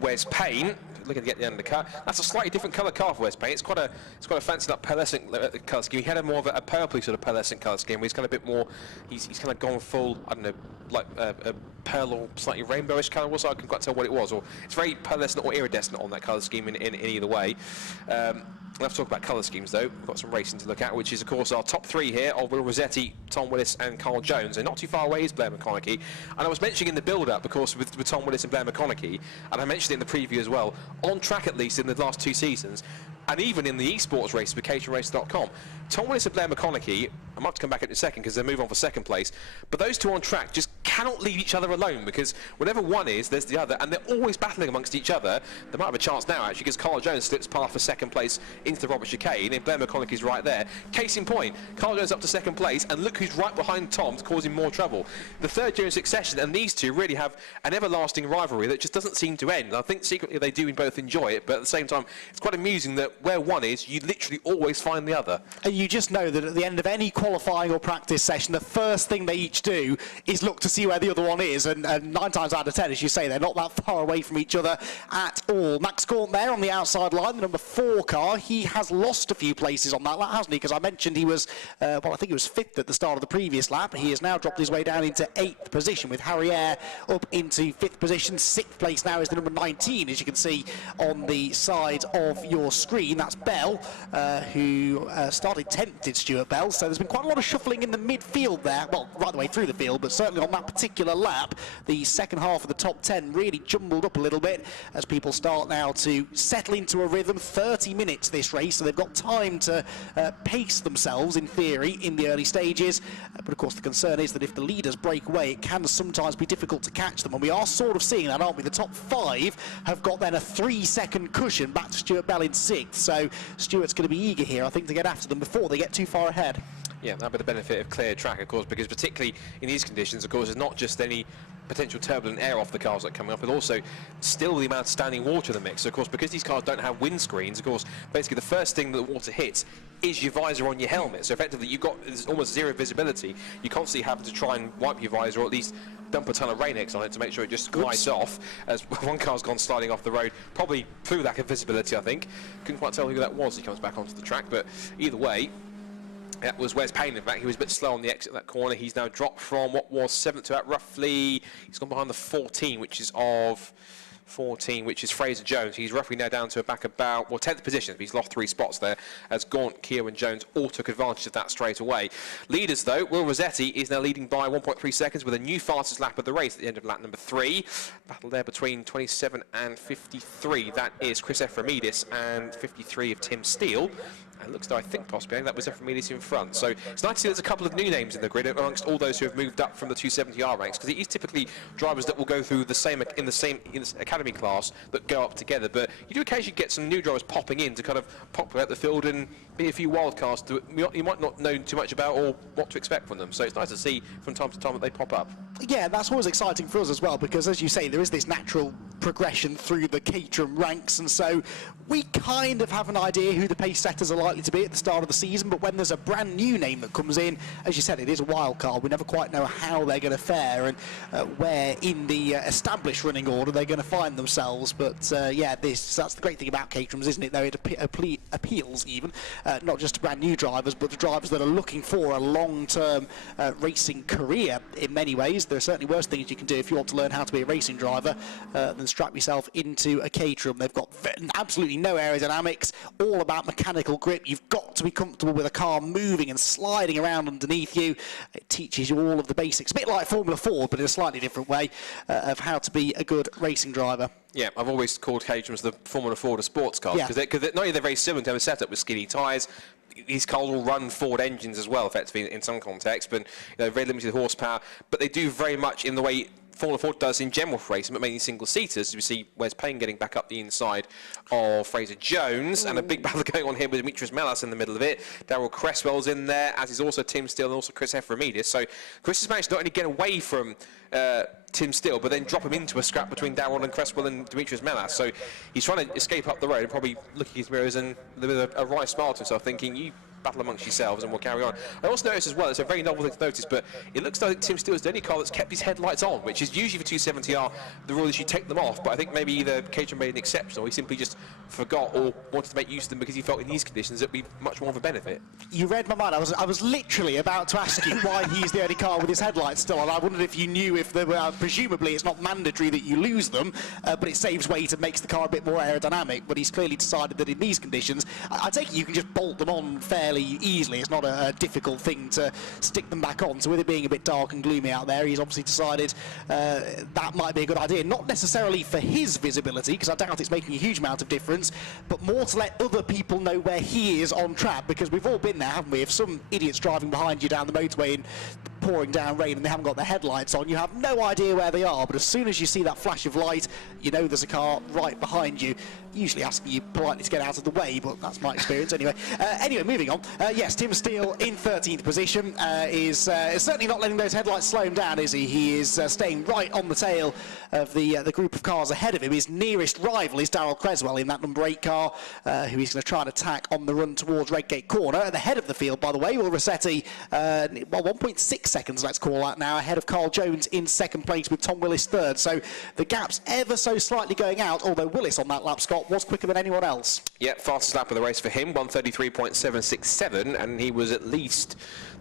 Wes Payne, looking to get the undercut. That's a slightly different colour car for Wes Payne. It's quite a fancy up pearlescent colour scheme. He had a more of a purpley sort of pearlescent colour scheme, where he's kind of a bit more. He's kind of gone full, I don't know, like a pearl or slightly rainbowish colour. Also, I couldn't quite tell what it was. Or it's very pearlescent or iridescent on that colour scheme in either way. We'll have to talk about colour schemes though. We've got some racing to look at, which is of course our top three here of Will Rossetti, Tom Willis and Carl Jones. And not too far away is Blair McConaughey. And I was mentioning in the build-up, of course, with Tom Willis and Blair McConaughey, and I mentioned it in the preview as well, on track at least in the last 2 seasons, and even in the esports race with CaterhamRace.com, Tom Willis and Blair McConaughey, I might have to come back in a second because they move on for second place, but those two on track just cannot leave each other alone, because whenever one is, there's the other, and they're always battling amongst each other. They might have a chance now actually, because Carl Jones slips past for second place into the Robert chicane, and Blair McConaughey's right there. Case in point, Carl Jones up to second place, and look who's right behind Tom to cause him more trouble. The third year in succession, and these two really have an everlasting rivalry that just doesn't seem to end. I think secretly they do both enjoy it, but at the same time, it's quite amusing that where one is, you literally always find the other. And you just know that at the end of any qualifying or practice session, the first thing they each do is look to see where the other one is, and 9 times out of 10, as you say, they're not that far away from each other at all. Max Gaunt there on the outside line, the number 4 car. He has lost a few places on that lap, hasn't he? Because I mentioned he was, well, I think he was 5th at the start of the previous lap. He has now dropped his way down into 8th position, with Harrier up into 5th position. 6th place now is the number 19, as you can see on the side of your screen. That's Bell, who started 10th, did Stuart Bell. So there's been quite a lot of shuffling in the midfield there, well, right the way through the field, but certainly on that particular lap, the second half of the top 10 really jumbled up a little bit as people start now to settle into a rhythm. 30 minutes this race, so they've got time to pace themselves, in theory, in the early stages. But of course the concern is that if the leaders break away, it can sometimes be difficult to catch them, and we are sort of seeing that, aren't we? The top 5 have got then a 3-second cushion back to Stuart Bell in 6th, so Stuart's going to be eager here, I think, to get after them before they get too far ahead. Yeah, that'll be the benefit of clear track, of course, because particularly in these conditions, of course, there's not just any potential turbulent air off the cars that are coming up, but also still the amount of standing water in the mix. So, of course, because these cars don't have windscreens, of course, basically the first thing that the water hits is your visor on your helmet. So effectively, you've got almost zero visibility. You constantly have to try and wipe your visor, or at least dump a ton of Rain-X on it to make sure it just glides off, as one car's gone sliding off the road, probably through lack of visibility, I think. Couldn't quite tell who that was as he comes back onto the track, but either way, that was Wes Payne, in fact. He was a bit slow on the exit of that corner. He's now dropped from what was 7th to about roughly, he's gone behind the 14, which is of 14, which is Fraser Jones. He's roughly now down to back about, well, 10th position. He's lost 3 spots there, as Gaunt, Keogh and Jones all took advantage of that straight away. Leaders, though, Will Rossetti is now leading by 1.3 seconds with a new fastest lap of the race at the end of lap number 3. Battle there between 27 and 53. That is Chris Ephraimidis and 53 of Tim Steele. And looks though, I think possibly that was Ephraimidis in front. So it's nice to see there's a couple of new names in the grid amongst all those who have moved up from the 270R ranks, because it is typically drivers that will go through the same in the academy class that go up together. But you do occasionally get some new drivers popping in to kind of populate the field and be a few wildcards that you might not know too much about or what to expect from them. So it's nice to see from time to time that they pop up. Yeah, that's always exciting for us as well, because as you say, there is this natural progression through the Caterham ranks, and so we kind of have an idea who the pace setters are likely to be at the start of the season. But when there's a brand new name that comes in, as you said, it is a wild card. We never quite know how they're going to fare and where in the established running order they're going to find themselves. But yeah, that's the great thing about Caterham's, isn't it, though? It appeals even not just to brand new drivers, but to drivers that are looking for a long-term racing career in many ways. There are certainly worse things you can do if you want to learn how to be a racing driver than strap yourself into a Caterham. They've got absolutely no aerodynamics, all about mechanical grip. You've got to be comfortable with a car moving and sliding around underneath you. It teaches you all of the basics, a bit like Formula Ford, but in a slightly different way, of how to be a good racing driver. Yeah, I've always called Caterham's the Formula Ford of sports cars, because not only they're very similar to have a setup with skinny tyres. These cars will run Ford engines as well, effectively, in some context, but very limited horsepower. But they do very much in the way Formula Ford does in general racing, but mainly single-seaters. We see Wes Payne getting back up the inside of Fraser Jones, and a big battle going on here with Demetrius Melas in the middle of it. Darrell Cresswell's in there, as is also Tim Steele and also Chris Ephraimidis. So Chris has managed to not only get away from Tim Steele, but then drop him into a scrap between Darrell and Cresswell and Demetrius Melas. So he's trying to escape up the road and probably looking at his mirrors and with a wry smile to himself, thinking, you battle amongst yourselves and we'll carry on. I also noticed as well, it's a very novel thing to notice, but it looks like Tim Steele is the only car that's kept his headlights on, which is usually for 270R the rule is you take them off, but I think maybe either Caterham made an exception or he simply just forgot or wanted to make use of them because he felt in these conditions it would be much more of a benefit. You read my mind. I was literally about to ask you why he's the only car with his headlights still on. I wondered if you knew if there were, presumably it's not mandatory that you lose them, but it saves weight and makes the car a bit more aerodynamic, but he's clearly decided that in these conditions, I take it you can just bolt them on fairly easily. It's not a difficult thing to stick them back on. So with it being a bit dark and gloomy out there, he's obviously decided that might be a good idea. Not necessarily for his visibility, because I doubt it's making a huge amount of difference, but more to let other people know where he is on track, because we've all been there, haven't we? If some idiot's driving behind you down the motorway in pouring down rain and they haven't got their headlights on, you have no idea where they are, but as soon as you see that flash of light, you know there's a car right behind you, usually asking you politely to get out of the way, but that's my experience anyway. Anyway, moving on. Yes, Tim Steele in 13th position is certainly not letting those headlights slow him down, is he? He is staying right on the tail of the group of cars ahead of him. His nearest rival is Darrell Cresswell in that number 8 car, who he's going to try and attack on the run towards Redgate Corner. At the head of the field, by the way, Will Rossetti, well, 1.6 seconds, let's call that now, ahead of Carl Jones in second place with Tom Willis third. So the gap's ever so slightly going out, although Willis on that lap, Scott, was quicker than anyone else. Yeah, fastest lap of the race for him, 1:33.767, and he was at least,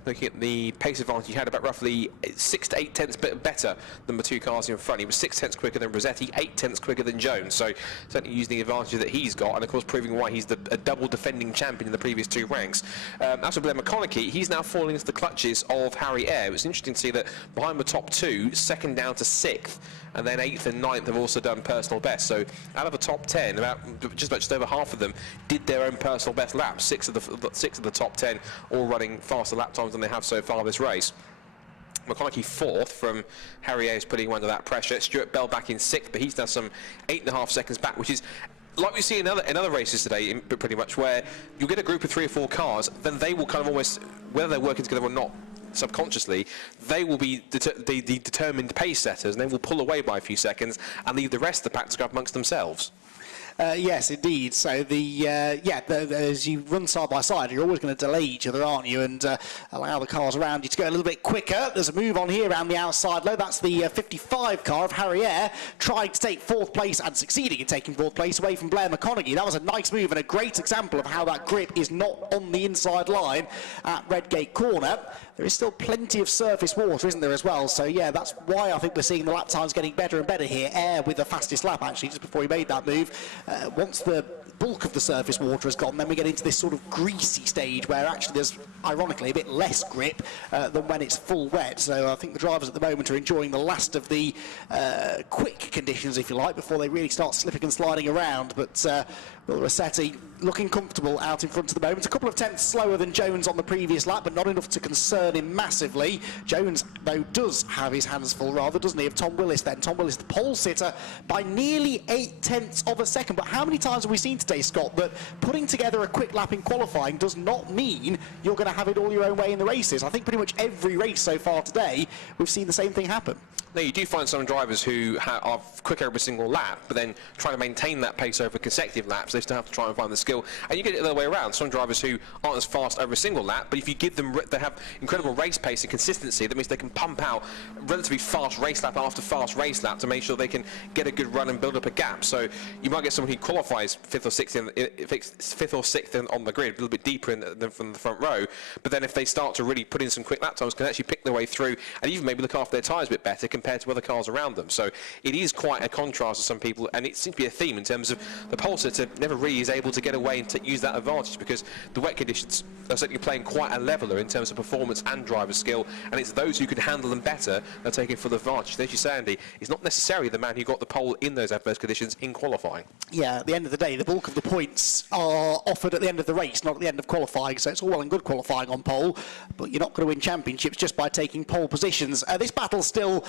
looking at the pace advantage, he had about roughly 6 to 8 tenths better than the 2 cars in front. He was 6 tenths quicker than Rossetti, 8 tenths quicker than Jones, so certainly using the advantage that he's got, and of course proving why he's a double defending champion in the previous 2 ranks. As for Blair McConaughey, he's now falling into the clutches of Harry Eyre. It was interesting to see that behind the top 2, second down to 6th, and then 8th and 9th have also done personal best. So out of the top 10, just over half of them did their own personal best laps. 6 of the top 10 all running faster lap times than they have so far this race. McConaughey 4th from Harry Ayres putting him under that pressure. Stuart Bell back in 6th, but he's now some 8.5 seconds back, which is like we see in other races today, pretty much, where you'll get a group of 3 or 4 cars, then they will kind of almost, whether they're working together or not, subconsciously, they will be the determined pace setters, and they will pull away by a few seconds and leave the rest of the pack to go up amongst themselves. Yes, indeed. So as you run side by side, you're always going to delay each other, aren't you? And allow the cars around you to go a little bit quicker. There's a move on here around the outside low. That's the 55 car of Harry Eyre, trying to take 4th place and succeeding in taking 4th place away from Blair McConaughey. That was a nice move and a great example of how that grip is not on the inside line at Redgate Corner. There is still plenty of surface water, isn't there, as well? So, yeah, that's why I think we're seeing the lap times getting better and better here. Eyre with the fastest lap, actually, just before he made that move. Once the bulk of the surface water has gone, then we get into this sort of greasy stage where actually there's, ironically, a bit less grip than when it's full wet. So I think the drivers at the moment are enjoying the last of the quick conditions, if you like, before they really start slipping and sliding around. But Will Rossetti looking comfortable out in front at the moment. A couple of tenths slower than Jones on the previous lap, but not enough to concern him massively. Jones, though, does have his hands full, rather, doesn't he, of Tom Willis then. Tom Willis, the pole sitter, by nearly 0.8 of a second. But how many times have we seen today, Scott, that putting together a quick lap in qualifying does not mean you're going to have it all your own way in the races? I think pretty much every race so far today, we've seen the same thing happen. No, you do find some drivers who are quicker every single lap, but then trying to maintain that pace over consecutive laps, they still have to try and find the skill. And you get it the other way around. Some drivers who aren't as fast over a single lap, but if you give them, they have incredible race pace and consistency, that means they can pump out relatively fast race lap after fast race lap to make sure they can get a good run and build up a gap. So you might get someone who qualifies 5th or 6th on the grid, a little bit deeper from the front row, but then if they start to really put in some quick lap times, can actually pick their way through and even maybe look after their tyres a bit better compared to other cars around them. So it is quite a contrast to some people, and it seems to be a theme in terms of the pole sitter never really is able to get away and use that advantage, because the wet conditions are certainly playing quite a leveler in terms of performance and driver skill, and it's those who can handle them better that are taking full advantage. As you say, Andy, it's not necessarily the man who got the pole in those adverse conditions in qualifying. Yeah, at the end of the day, the bulk of the points are offered at the end of the race, not at the end of qualifying, so it's all well and good qualifying on pole, but you're not going to win championships just by taking pole positions. This battle's still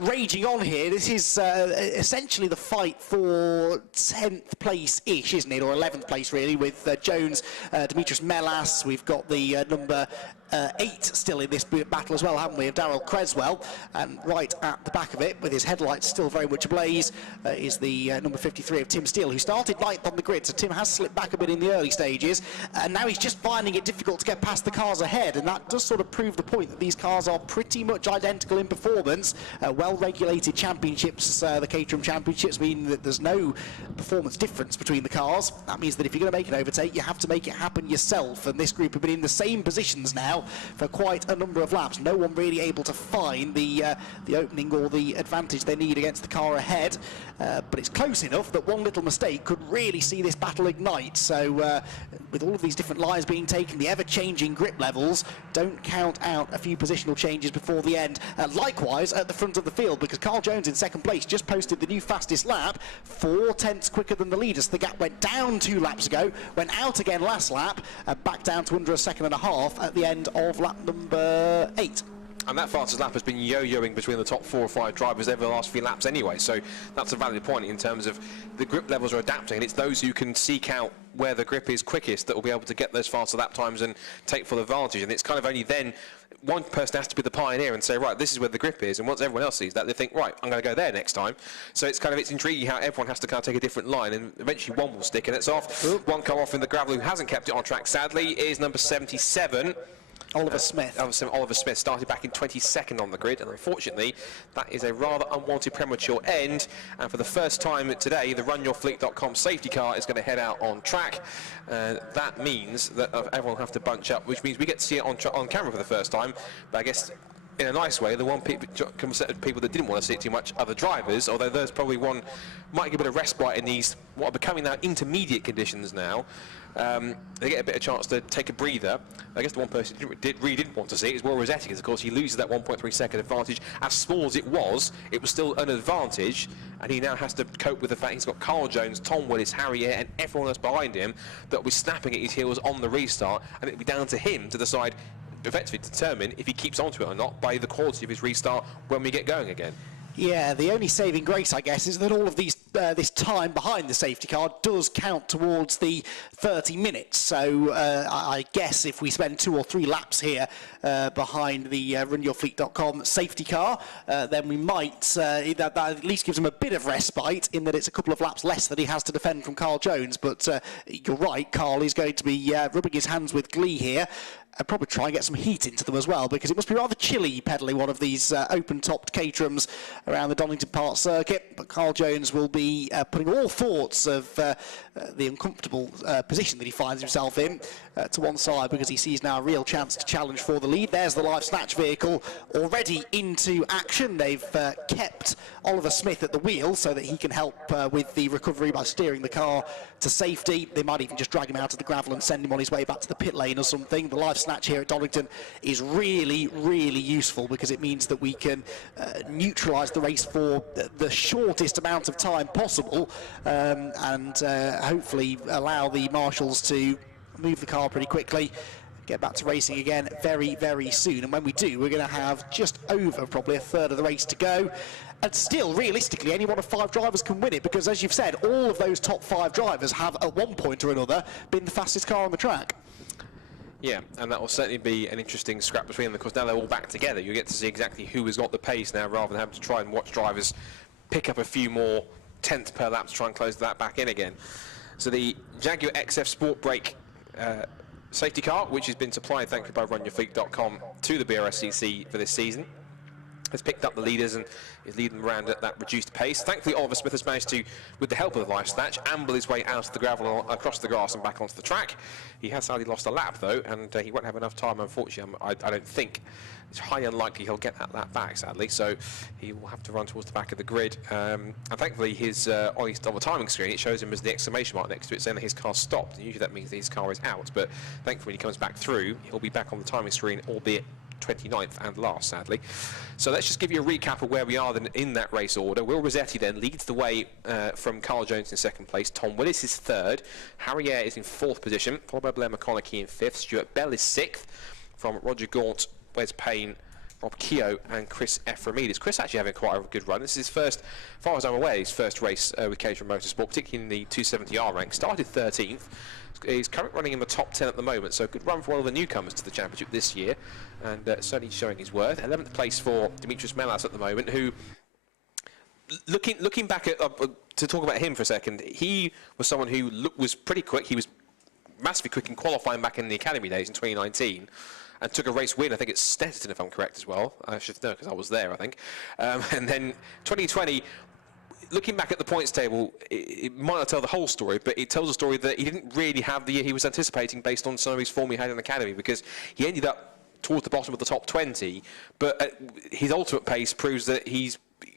raging on here. This is essentially the fight for 10th place-ish, isn't it, or 11th place, really, with Jones, Demetrius Melas. We've got the number 8 still in this battle as well, haven't we, of Darryl Creswell. And right at the back of it, with his headlights still very much ablaze, is the number 53 of Tim Steele, who started 9th on the grid. So Tim has slipped back a bit in the early stages, and now he's just finding it difficult to get past the cars ahead, and that does sort of prove the point that these cars are pretty much identical in performance. Well-regulated championships, the Caterham championships, mean that there's no performance difference between the cars. That means that if you're going to make an overtake, you have to make it happen yourself, and this group have been in the same positions now for quite a number of laps. No one really able to find the opening or the advantage they need against the car ahead, but it's close enough that one little mistake could really see this battle ignite. So with all of these different lines being taken, the ever-changing grip levels, don't count out a few positional changes before the end. Likewise at the front of the field, because Carl Jones in 2nd place just posted the new fastest lap, 4 tenths quicker than the leaders. The gap went down 2 laps ago, went out again last lap, back down to under a second and a half at the end of lap number 8. And that fastest lap has been yo-yoing between the top 4 or 5 drivers over the last few laps anyway, so that's a valid point in terms of the grip levels are adapting, and it's those who can seek out where the grip is quickest that will be able to get those faster lap times and take full advantage. And it's kind of only then one person has to be the pioneer and say, right, this is where the grip is, and once everyone else sees that, they think, right, I'm going to go there next time. So it's intriguing how everyone has to kind of take a different line, and eventually one will stick, and it's off. One car off in the gravel who hasn't kept it on track, sadly, is number 77. Oliver Smith. Oliver Smith started back in 22nd on the grid, and unfortunately that is a rather unwanted premature end, and for the first time today the runyourfleet.com safety car is going to head out on track. That means that everyone will have to bunch up, which means we get to see it on camera for the first time, but I guess in a nice way, the one people that didn't want to see it too much are the drivers, although there's probably one might get a bit of respite in these what are becoming now intermediate conditions now. They get a bit of chance to take a breather. I guess the one person who really didn't want to see it is Will Rossetti, because of course he loses that 1.3 second advantage. As small as it was still an advantage, and he now has to cope with the fact he's got Carl Jones, Tom Willis, Harry Eyre and everyone else behind him that will be snapping at his heels on the restart, and it'll be down to him to decide, effectively determine if he keeps onto it or not by the quality of his restart when we get going again. Yeah, the only saving grace, I guess, is that all of these this time behind the safety car does count towards the 30 minutes. So I guess if we spend 2 or 3 laps here behind the runyourfleet.com safety car, then we might, that at least gives him a bit of respite in that it's a couple of laps less that he has to defend from Carl Jones. But you're right, Carl is going to be rubbing his hands with glee here. And probably try and get some heat into them as well, because it must be rather chilly pedalling one of these open-topped Caterhams around the Donington Park circuit. But Carl Jones will be putting all thoughts of the uncomfortable position that he finds himself in to one side, because he sees now a real chance to challenge for the lead. There's the live snatch vehicle already into action. They've kept Oliver Smith at the wheel so that he can help with the recovery by steering the car to safety. They might even just drag him out of the gravel and send him on his way back to the pit lane or something. The live snatch here at Donington is really, really useful, because it means that we can neutralise the race for the shortest amount of time possible, and hopefully allow the marshals to move the car pretty quickly, get back to racing again very, very soon. And when we do, we're going to have just over probably a third of the race to go. And still, realistically, any one of 5 drivers can win it, because as you've said, all of those top 5 drivers have at one point or another been the fastest car on the track. Yeah, and that will certainly be an interesting scrap between them, because now they're all back together. You get to see exactly who has got the pace now, rather than having to try and watch drivers pick up a few more tenths per lap to try and close that back in again. So the Jaguar XF Sport Brake safety car, which has been supplied, thankfully, by runyourfleet.com to the BRSCC for this season, has picked up the leaders and is leading them around at that reduced pace. Thankfully, Oliver Smith has managed to, with the help of the live snatch, amble his way out of the gravel, across the grass and back onto the track. He has sadly lost a lap, though, and he won't have enough time, unfortunately. I don't think. It's highly unlikely he'll get that lap back, sadly, so he will have to run towards the back of the grid. And thankfully, on the timing screen, it shows him as the exclamation mark next to it, saying that his car stopped. And usually that means that his car is out, but thankfully when he comes back through, he'll be back on the timing screen, albeit 29th and last, sadly. So let's just give you a recap of where we are then in that race order. Will Rossetti then leads the way from Carl Jones in 2nd place. Tom Willis is 3rd. Harry Eyre is in 4th position, followed by Blair McConaughey in 5th. Stuart Bell is 6th, from Roger Gaunt, Wes Payne, Rob Keogh and Chris Ephraimidis. Chris actually having quite a good run. This is his first, as far as I'm aware, his first race with Caterham Motorsport, particularly in the 270R rank. Started 13th. He's currently running in the top 10 at the moment, so a good run for one of the newcomers to the championship this year, and certainly showing his worth. 11th place for Dimitris Melas at the moment, who, looking back at, to talk about him for a second, he was someone who was pretty quick. He was massively quick in qualifying back in the academy days in 2019. And took a race win, I think it's Stetson, if I'm correct as well. I should know, because I was there, I think. And then 2020, looking back at the points table, it might not tell the whole story, but it tells a story that he didn't really have the year he was anticipating based on some of his form he had in the academy, because he ended up towards the bottom of the top 20, but his ultimate pace proves that he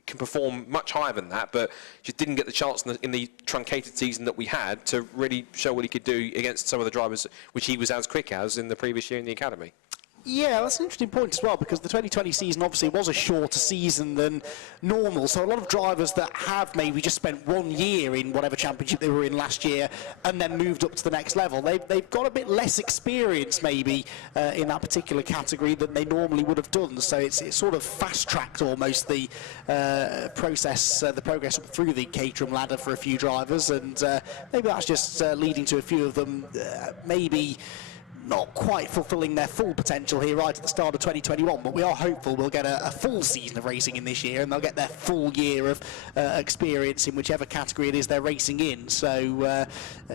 can perform much higher than that, but just didn't get the chance in the truncated season that we had to really show what he could do against some of the drivers which he was as quick as in the previous year in the academy. Yeah, that's an interesting point as well, because the 2020 season obviously was a shorter season than normal, so a lot of drivers that have maybe just spent 1 year in whatever championship they were in last year and then moved up to the next level, they've got a bit less experience maybe in that particular category than they normally would have done, so it's sort of fast-tracked almost the process, the progress up through the Caterham ladder for a few drivers, and maybe that's just leading to a few of them maybe not quite fulfilling their full potential here right at the start of 2021, but we are hopeful we'll get a full season of racing in this year, and they'll get their full year of experience in whichever category it is they're racing in. So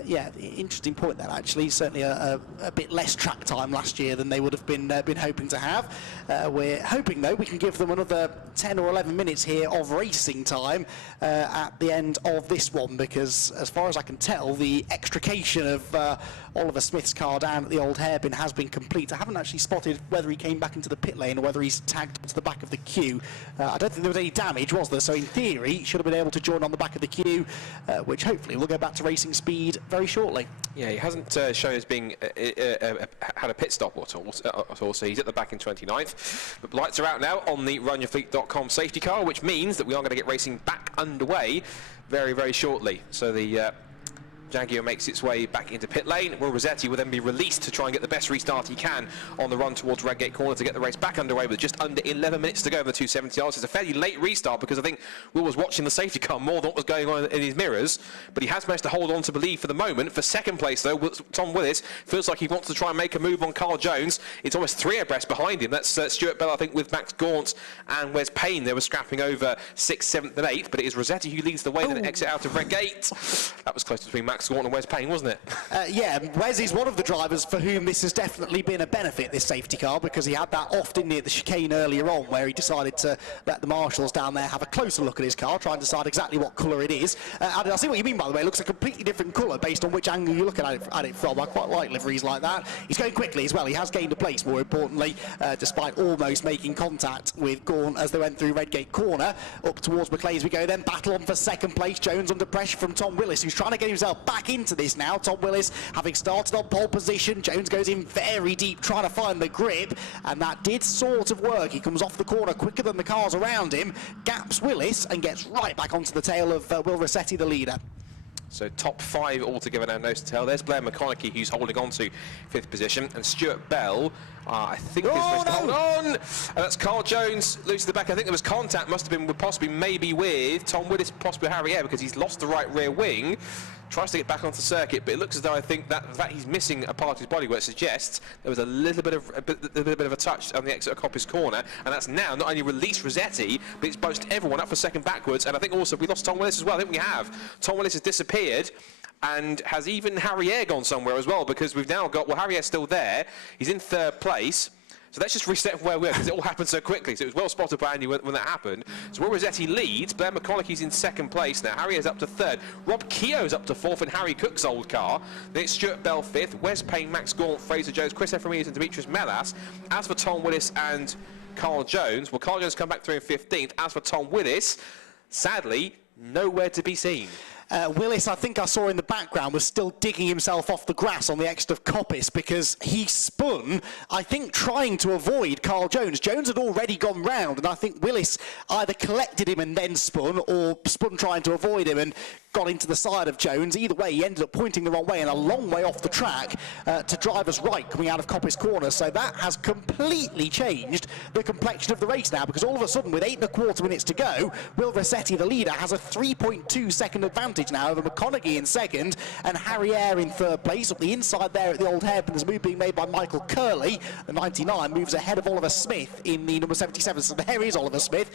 yeah, interesting point there actually. Certainly a bit less track time last year than they would have been hoping to have. We're hoping though we can give them another 10 or 11 minutes here of racing time at the end of this one, because as far as I can tell, the extrication of Oliver Smith's car down at the old hairpin has been complete. I haven't actually spotted whether he came back into the pit lane or whether he's tagged to the back of the queue. I don't think there was any damage, was there? So in theory, he should have been able to join on the back of the queue, which hopefully will go back to racing speed very shortly. Yeah, he hasn't shown as being had a pit stop at all, so he's at the back in 29th. But lights are out now on the runyourfleet.com safety car, which means that we are going to get racing back underway very, very shortly. So the Jaguar makes its way back into pit lane. Will Rossetti will then be released to try and get the best restart he can on the run towards Redgate Corner to get the race back underway with just under 11 minutes to go over the 270 yards. It's a fairly late restart because I think Will was watching the safety car more than what was going on in his mirrors, but he has managed to hold on to believe for the moment. For second place though, Tom Willis feels like he wants to try and make a move on Carl Jones. It's almost 3 abreast behind him. That's Stuart Bell, I think, with Max Gaunt and Wes Payne. They were scrapping over 6th, 7th and 8th, but it is Rossetti who leads the way with an exit out of Redgate. That was close between Max Gaunt and Wes Payne, wasn't it? Yeah, Wes is one of the drivers for whom this has definitely been a benefit, this safety car, because he had that off, didn't he, at the chicane earlier on, where he decided to let the marshals down there have a closer look at his car, try and decide exactly what colour it is. I see what you mean, by the way. It looks a completely different colour based on which angle you're looking at it from. I quite like liveries like that. He's going quickly as well. He has gained a place, more importantly, despite almost making contact with Gaunt as they went through Redgate Corner. Up towards McLean as we go then. Battle on for second place. Jones under pressure from Tom Willis, who's trying to get himself back into this now. Tom Willis having started on pole position. Jones goes in very deep trying to find the grip, and that did sort of work. He comes off the corner quicker than the cars around him, gaps Willis and gets right back onto the tail of Will Rossetti, the leader. So top 5 altogether now, nose to tail. There's Blair McConaughey, who's holding on to 5th position, and Stuart Bell, I think is hold on! And that's Carl Jones loose to the back. I think there was contact, must have been possibly maybe with Tom Willis, possibly Harry Air, because he's lost the right rear wing. Tries to get back onto the circuit, but it looks as though I think that the fact he's missing a part of his bodywork suggests there was a little bit of a touch on the exit of Coppice Corner, and that's now not only released Rossetti, but it's bunched everyone up for second backwards. And I think also we lost Tom Willis as well. I think we have. Tom Willis has disappeared, and has even Harry Air gone somewhere as well, because we've now got, well, Harry Air's still there. He's in 3rd place. So let's just reset where we were, because it all happened so quickly. So it was well spotted by Andy when that happened. So Will Rossetti leads. Blair McConaughey's in 2nd place now. Harry is up to 3rd. Rob Keogh's up to 4th in Harry Cook's old car. Then it's Stuart Bell 5th. Wes Payne, Max Gaunt, Fraser Jones, Chris Efremides and Demetrius Melas. As for Tom Willis and Carl Jones, well, Carl Jones come back through in 15th. As for Tom Willis, sadly, nowhere to be seen. Willis, I think I saw in the background, was still digging himself off the grass on the exit of Coppice, because he spun, I think, trying to avoid Carl Jones. Jones had already gone round, and I think Willis either collected him and then spun, or spun trying to avoid him and got into the side of Jones. Either way, he ended up pointing the wrong way and a long way off the track to driver's right coming out of Coppice Corner. So that has completely changed the complexion of the race now, because all of a sudden, with 8 1/4 minutes to go, Will Rossetti, the leader, has a 3.2 second advantage now over McConaughey in 2nd and Harry Air in 3rd place. Up the inside there at the old hairpin, there's a move being made by Michael Curley. The 99 moves ahead of Oliver Smith in the number 77. So there is Oliver Smith,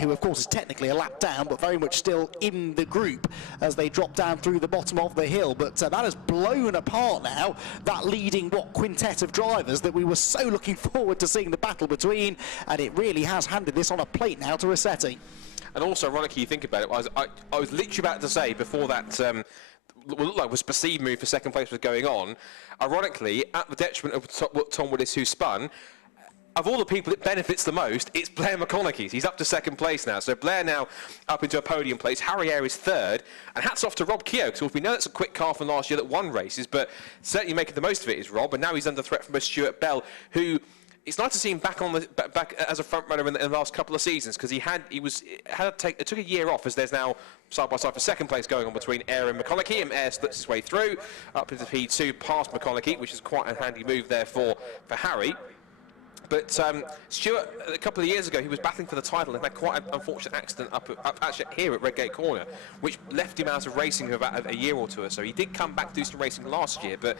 who of course is technically a lap down, but very much still in the group as they drop down through the bottom of the hill. But that has blown apart now, that leading quintet of drivers that we were so looking forward to seeing the battle between, and it really has handed this on a plate now to Rossetti. And also, ironically, you think about it, I was literally about to say before that what looked like was perceived move for second place was going on, ironically, at the detriment of Tom Willis, who spun, of all the people it benefits the most, it's Blair McConaughey. He's up to 2nd place now. So Blair now up into a podium place. Harry Air is 3rd. And hats off to Rob Keogh, because we know that's a quick car from last year that won races, but certainly making the most of it is Rob. And now he's under threat from Stuart Bell, who... It's nice to see him back as a front runner in the last couple of seasons, because it took a year off, as there's now side by side for second place going on between Air and McConaughey, and Air slips his way through up into P2 past McConaughey, which is quite a handy move there for Harry. But Stuart, a couple of years ago, he was battling for the title and had quite an unfortunate accident up actually here at Redgate Corner, which left him out of racing for about a year or two or so. He did come back to do some racing last year, but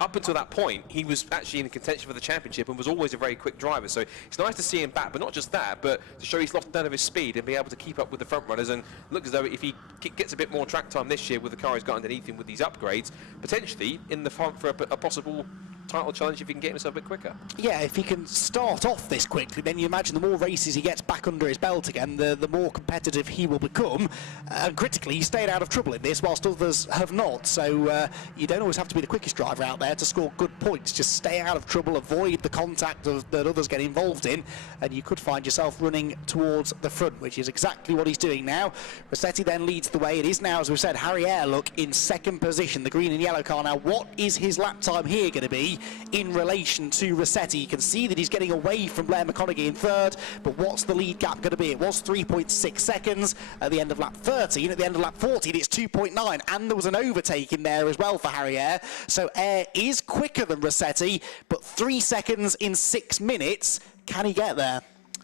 up until that point, he was actually in contention for the championship and was always a very quick driver. So it's nice to see him back, but not just that, but to show he's lost none of his speed and be able to keep up with the front runners. And look as though if he gets a bit more track time this year with the car he's got underneath him with these upgrades, potentially in the front for a possible title challenge if he can get himself a bit quicker. Yeah, if he can start off this quickly, then you imagine the more races he gets back under his belt again, the more competitive he will become. And critically, he stayed out of trouble in this, whilst others have not. So you don't always have to be the quickest driver out there to score good points. Just stay out of trouble, avoid the contact that others get involved in, and you could find yourself running towards the front, which is exactly what he's doing now. Rossetti then leads the way. It is now, as we've said, Harry Airlook in second position, the green and yellow car. Now, what is his lap time here going to be in relation to Rossetti? You can see that he's getting away from Blair McConaughey in third, but what's the lead gap going to be? It was 3.6 seconds at the end of lap 13. At the end of lap 14, it's 2.9, and there was an overtake in there as well for Harry Air. So Air is quicker than Rossetti, but 3 seconds in 6 minutes. Can he get there?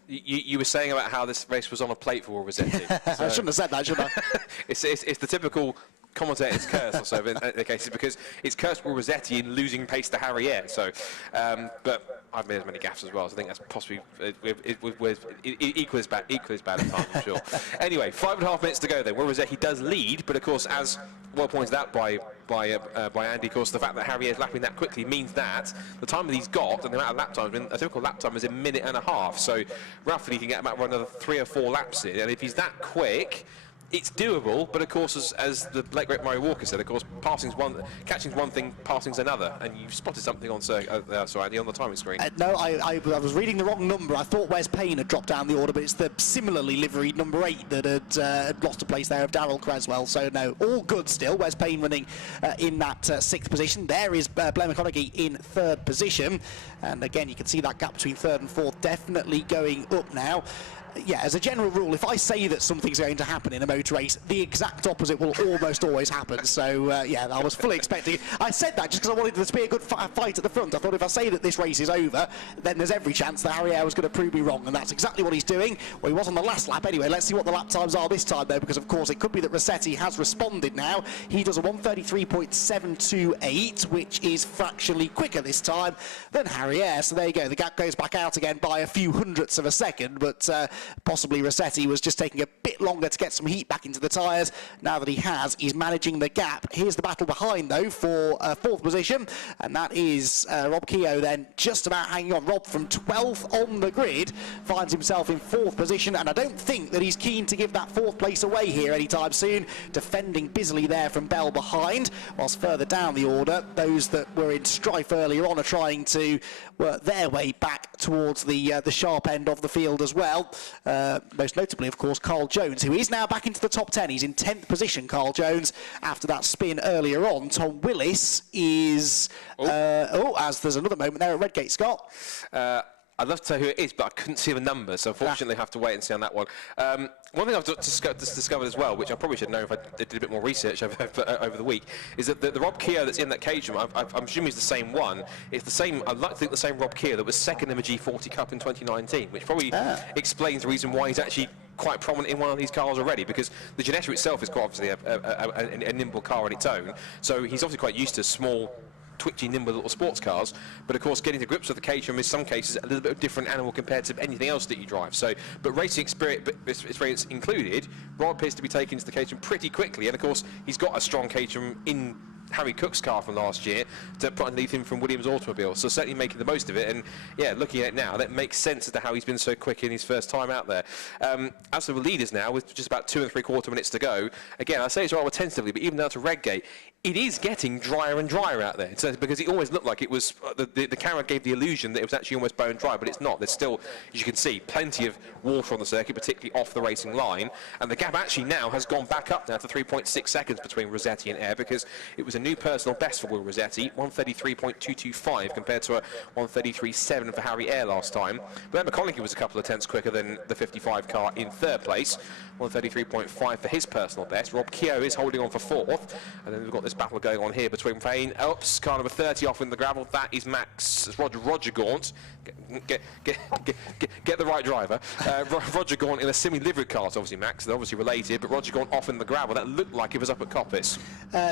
You were saying about how this race was on a plate for Rossetti. I shouldn't have said that, should I? It's the typical commentator's curse or so in the cases, because it's cursed for Rossetti in losing pace to Harry Air. So, but I've made as many gaffes as well, so I think that's possibly equally as bad at times, I'm sure. Anyway, 5.5 minutes to go then. Well, Rossetti does lead, but of course, as well pointed out by Andy, of course, the fact that Harry Air is lapping that quickly means that the time that he's got and the amount of lap time, a typical lap time is a minute and a half. So roughly, he can get about another 3 or 4 laps in, and if he's that quick, it's doable, but of course, as the late great Murray Walker said, of course, catching's one thing, passing's another, and you've spotted something on Andy, on the timing screen. No, I was reading the wrong number. I thought Wes Payne had dropped down the order, but it's the similarly liveried number 8 that had lost a place there of Darryl Creswell. So no, all good still. Wes Payne running in that 6th position. There is Blair McConaughey in 3rd position, and again you can see that gap between 3rd and 4th definitely going up now. Yeah, as a general rule, if I say that something's going to happen in a motor race, the exact opposite will almost always happen. So, yeah, I was fully expecting it. I said that just because I wanted there to be a good fight at the front. I thought if I say that this race is over, then there's every chance that Harry Air was going to prove me wrong, and that's exactly what he's doing. Well, he was on the last lap anyway. Let's see what the lap times are this time, though, because, of course, it could be that Rossetti has responded now. He does a 1:33.728, which is fractionally quicker this time than Harry Air. So there you go. The gap goes back out again by a few hundredths of a second, but possibly Rossetti was just taking a bit longer to get some heat back into the tyres. Now that he has, he's managing the gap. Here's the battle behind, though, for 4th position, and that is Rob Keogh then just about hanging on. Rob, from 12th on the grid, finds himself in 4th position, and I don't think that he's keen to give that 4th place away here anytime soon. Defending busily there from Bell behind, whilst further down the order, those that were in strife earlier on are trying to work their way back towards the sharp end of the field as well. Most notably, of course, Carl Jones, who is now back into the top 10. He's in 10th position, Carl Jones, after that spin earlier on. Tom Willis is... as there's another moment there at Redgate, Scott. I'd love to tell who it is, but I couldn't see the numbers, so unfortunately I have to wait and see on that one. One thing I've discovered as well, which I probably should know if I did a bit more research over the week, is that the Rob Keogh that's in that Caterham, I'm assuming he's the same one. It's the same, I'd like to think the same Rob Keogh that was second in the G40 Cup in 2019, which probably explains the reason why he's actually quite prominent in one of these cars already, because the Ginetta itself is quite obviously a nimble car on its own, so he's obviously quite used to small, twitchy, nimble little sports cars, but of course getting to grips with the Caterham is in some cases a little bit of a different animal compared to anything else that you drive. So, but racing experience included, Rob appears to be taken to the Caterham pretty quickly, and of course he's got a strong Caterham in Harry Cook's car from last year to put underneath him from Williams Automobile, so certainly making the most of it. And yeah, looking at it now, that makes sense as to how he's been so quick in his first time out there. As for the leaders now, with just about 2 3/4 minutes to go, again I say it's rather tentatively, but even down to Redgate, it is getting drier and drier out there. So, because it always looked like it was, the camera gave the illusion that it was actually almost bone dry, but it's not. There's still, as you can see, plenty of water on the circuit, particularly off the racing line. And the gap actually now has gone back up now to 3.6 seconds between Rossetti and Air, because it was a new personal best for Will Rossetti, 1:33.225 compared to a 1:33.7 for Harry Air last time. But then McConaughey was a couple of tenths quicker than the 55 car in 3rd place, 1:33.5 for his personal best. Rob Keogh is holding on for 4th, and then we've got this battle going on here between Payne. Oops, car number 30 off in the gravel. That is Max. It's Roger Gaunt. Get the right driver. Roger Gaunt in a semi-livery car. It's obviously Max. They're obviously related, but Roger Gaunt off in the gravel. That looked like it was up at Coppice.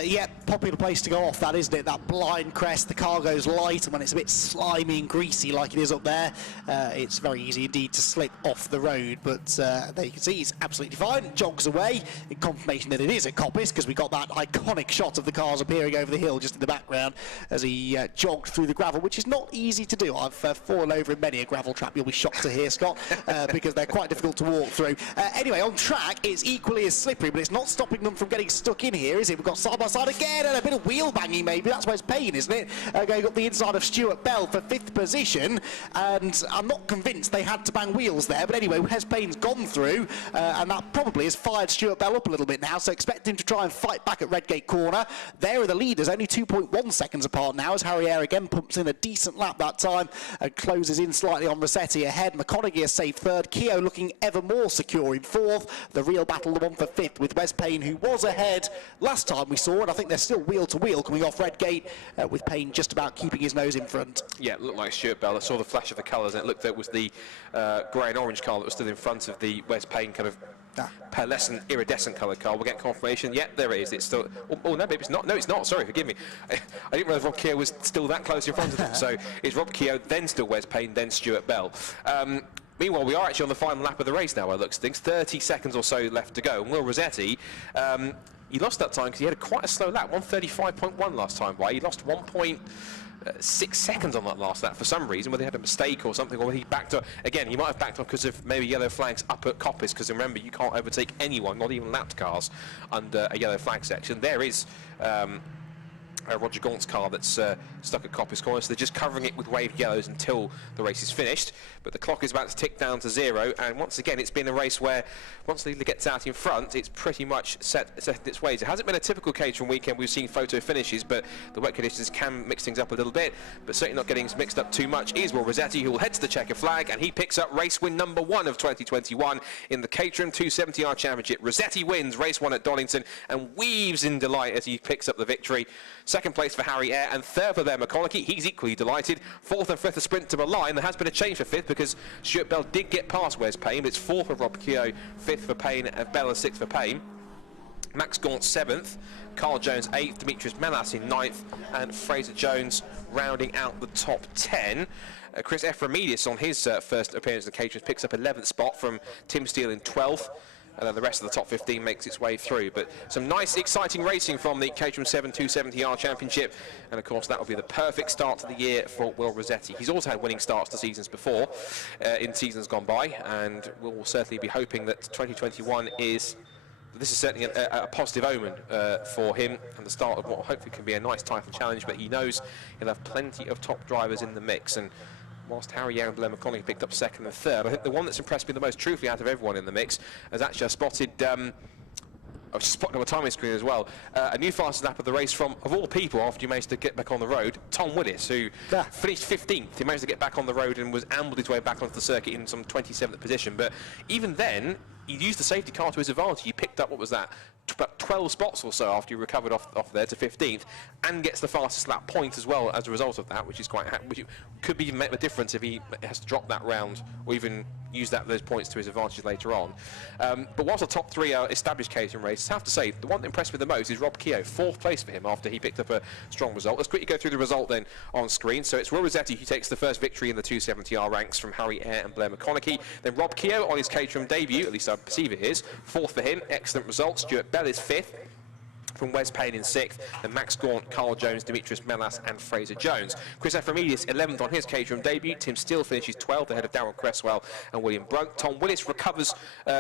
Yeah, popular place to go off, that, isn't it? That blind crest, the car goes light, and when it's a bit slimy and greasy like it is up there, it's very easy indeed to slip off the road. But there you can see he's absolutely fine, jogs away in confirmation that it is at Coppice, because we got that iconic shot of the cars appearing over the hill just in the background as he jogged through the gravel, which is not easy to do. I've fallen over in many a gravel trap, you'll be shocked to hear, Scott, because they're quite difficult to walk through. Anyway, on track, it's equally as slippery, but it's not stopping them from getting stuck in here, is it? We've got side-by-side again, and a bit of wheel banging maybe. That's Wes Payne, isn't it? Going up the inside of Stuart Bell for 5th position, and I'm not convinced they had to bang wheels there, but anyway, Wes Payne's gone through, and that probably has fired Stuart Bell up a little bit now, so expect him to try and fight back at Redgate Corner. There are the leaders, only 2.1 seconds apart now, as Harry Eyre again pumps in a decent lap that time and closes in slightly on Rossetti ahead. McConaughey a safe 3rd, Keogh looking ever more secure in 4th. The real battle, the one for 5th, with Wes Payne, who was ahead last time we saw it. I think they're still wheel to wheel coming off Redgate, with Payne just about keeping his nose in front. Yeah, it looked like Stuart Bell. I saw the flash of the colours, and it looked like it was the grey and orange car that was still in front of the Wes Payne kind of pearlescent, iridescent coloured car. We'll get confirmation. Yeah, there it is. It's still... Oh, no, maybe it's not. No, it's not. Sorry, forgive me. I didn't realise Rob Keogh was still that close in front of them. So it's Rob Keogh, then still Wes Payne, then Stuart Bell. Meanwhile, we are actually on the final lap of the race now, by the looks of things. 30 seconds or so left to go. And Will Rossetti, he lost that time because he had quite a slow lap, 1:35.1 last time by. He lost 1.6 seconds on that last lap for some reason, whether he had a mistake or something, or whether he backed up. Again, he might have backed up because of maybe yellow flags up at Coppice, because remember, you can't overtake anyone, not even lapped cars, under a yellow flag section. There is Roger Gaunt's car that's stuck at Coppice Corner, so they're just covering it with waved yellows until the race is finished. But the clock is about to tick down to 0, and once again, it's been a race where once the leader gets out in front, it's pretty much set its ways. It hasn't been a typical Caterham weekend. We've seen photo finishes, but the wet conditions can mix things up a little bit, but certainly not getting mixed up too much is Will Rossetti, who will head to the checker flag, and he picks up race win number 1 of 2021 in the Caterham 270R Championship. Rossetti wins race 1 at Donington and weaves in delight as he picks up the victory. 2nd place for Harry Eyre, and 3rd for there McConaughey. He's equally delighted. 4th and 5th a sprint to a line. There has been a change for 5th because Stuart Bell did get past Wes Payne, but it's 4th for Rob Keogh, 5th for Payne, and Bell 6th for Payne. Max Gaunt 7th, Carl Jones 8th, Demetrius Melas in 9th, and Fraser Jones rounding out the top 10. Chris Ephraimidis on his first appearance in the Caterham picks up 11th spot from Tim Steele in 12th. And then the rest of the top 15 makes its way through. But some nice, exciting racing from the Caterham 7 270R Championship. And, of course, that will be the perfect start to the year for Will Rossetti. He's also had winning starts to seasons before, in seasons gone by. And we'll certainly be hoping that 2021 is... This is certainly a positive omen for him and the start of what hopefully can be a nice title challenge. But he knows he'll have plenty of top drivers in the mix. And whilst Harry Eyre and Blair McConaughey picked up 2nd and 3rd, I think the one that's impressed me the most, truthfully, out of everyone in the mix, has actually spotted... I've spotted on the timing screen as well, a new fastest lap of the race from, of all people, after he managed to get back on the road, Tom Willis, who finished 15th. He managed to get back on the road and was ambled his way back onto the circuit in some 27th position. But even then, he used the safety car to his advantage. He picked up, what was that, about 12 spots or so after he recovered off there to 15th, and gets the fastest lap point as well as a result of that, which is quite which could be make a difference if he has to drop that round or even use those points to his advantage later on. But whilst the top 3 are established Caterham races, I have to say the one that impressed me the most is Rob Keogh, 4th place for him after he picked up a strong result. Let's quickly go through the result then on screen. So it's Will Rossetti who takes the first victory in the 270R ranks from Harry Eyre and Blair McConaughey. Then Rob Keogh on his Caterham debut, at least I perceive it is, 4th for him, excellent result. Stuart Bell is 5th. From Wes Payne in 6th, then Max Gaunt, Carl Jones, Demetrius Melas and Fraser Jones. Chris Ephraimidis 11th on his Caterham debut. Tim Steele finishes 12th ahead of Darryl Cresswell and William Brunt. Tom Willis recovers,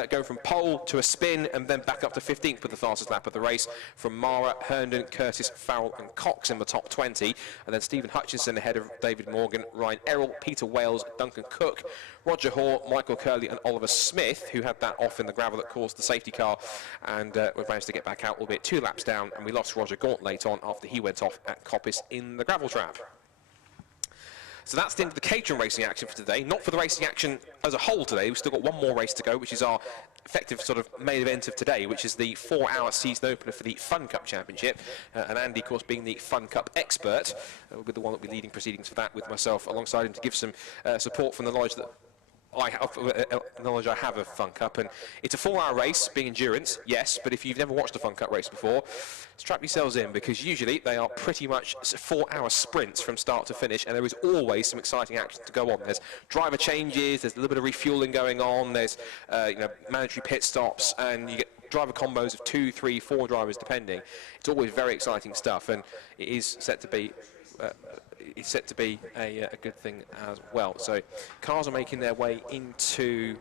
going from pole to a spin and then back up to 15th with the fastest lap of the race from Mara, Herndon, Curtis, Farrell and Cox in the top 20. And then Stephen Hutchinson ahead of David Morgan, Ryan Errol, Peter Wales, Duncan Cook, Roger Hoare, Michael Curley and Oliver Smith, who had that off in the gravel that caused the safety car, and we managed to get back out, albeit 2 laps down, and we lost Roger Gaunt late on after he went off at Coppice in the gravel trap. So that's the end of the Caterham racing action for today. Not for the racing action as a whole today. We've still got one more race to go, which is our effective sort of main event of today, which is the 4-hour season opener for the Fun Cup Championship. And Andy, of course, being the Fun Cup expert, will be the one that will be leading proceedings for that with myself alongside him to give some support from the knowledge that knowledge I have of Fun Cup, and it's a 4-hour race, being endurance, yes, but if you've never watched a Fun Cup race before, strap yourselves in, because usually they are pretty much 4-hour sprints from start to finish, and there is always some exciting action to go on. There's driver changes, there's a little bit of refueling going on, there's mandatory pit stops, and you get driver combos of 2, 3, 4 drivers depending. It's always very exciting stuff, and it is set to be a good thing as well. So cars are making their way into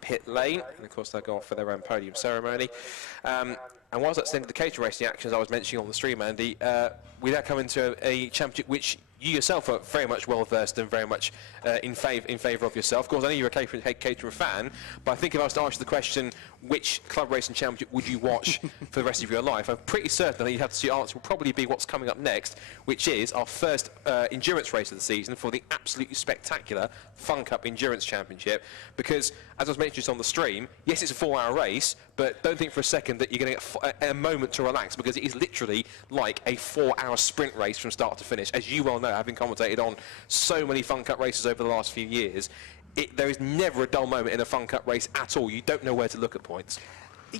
pit lane, and of course they'll go off for their own podium ceremony. And whilst that's the end of the Caterham racing action, as I was mentioning on the stream, Andy, we now come into a championship which you yourself are very much well versed and very much in favour of yourself. Of course, I know you're a Caterham fan, but I think if I was to ask you the question, which club racing championship would you watch for the rest of your life, I'm pretty certain that you'd have to see your answer will probably be what's coming up next, which is our first endurance race of the season for the absolutely spectacular Fun Cup Endurance Championship. Because, as I was mentioning just on the stream, yes, it's a 4-hour race, but don't think for a second that you're going to get a moment to relax, because it is literally like a 4-hour sprint race from start to finish. As you well know, having commentated on so many Fun Cup races over the last few years, there is never a dull moment in a Fun Cup race at all. You don't know where to look at points.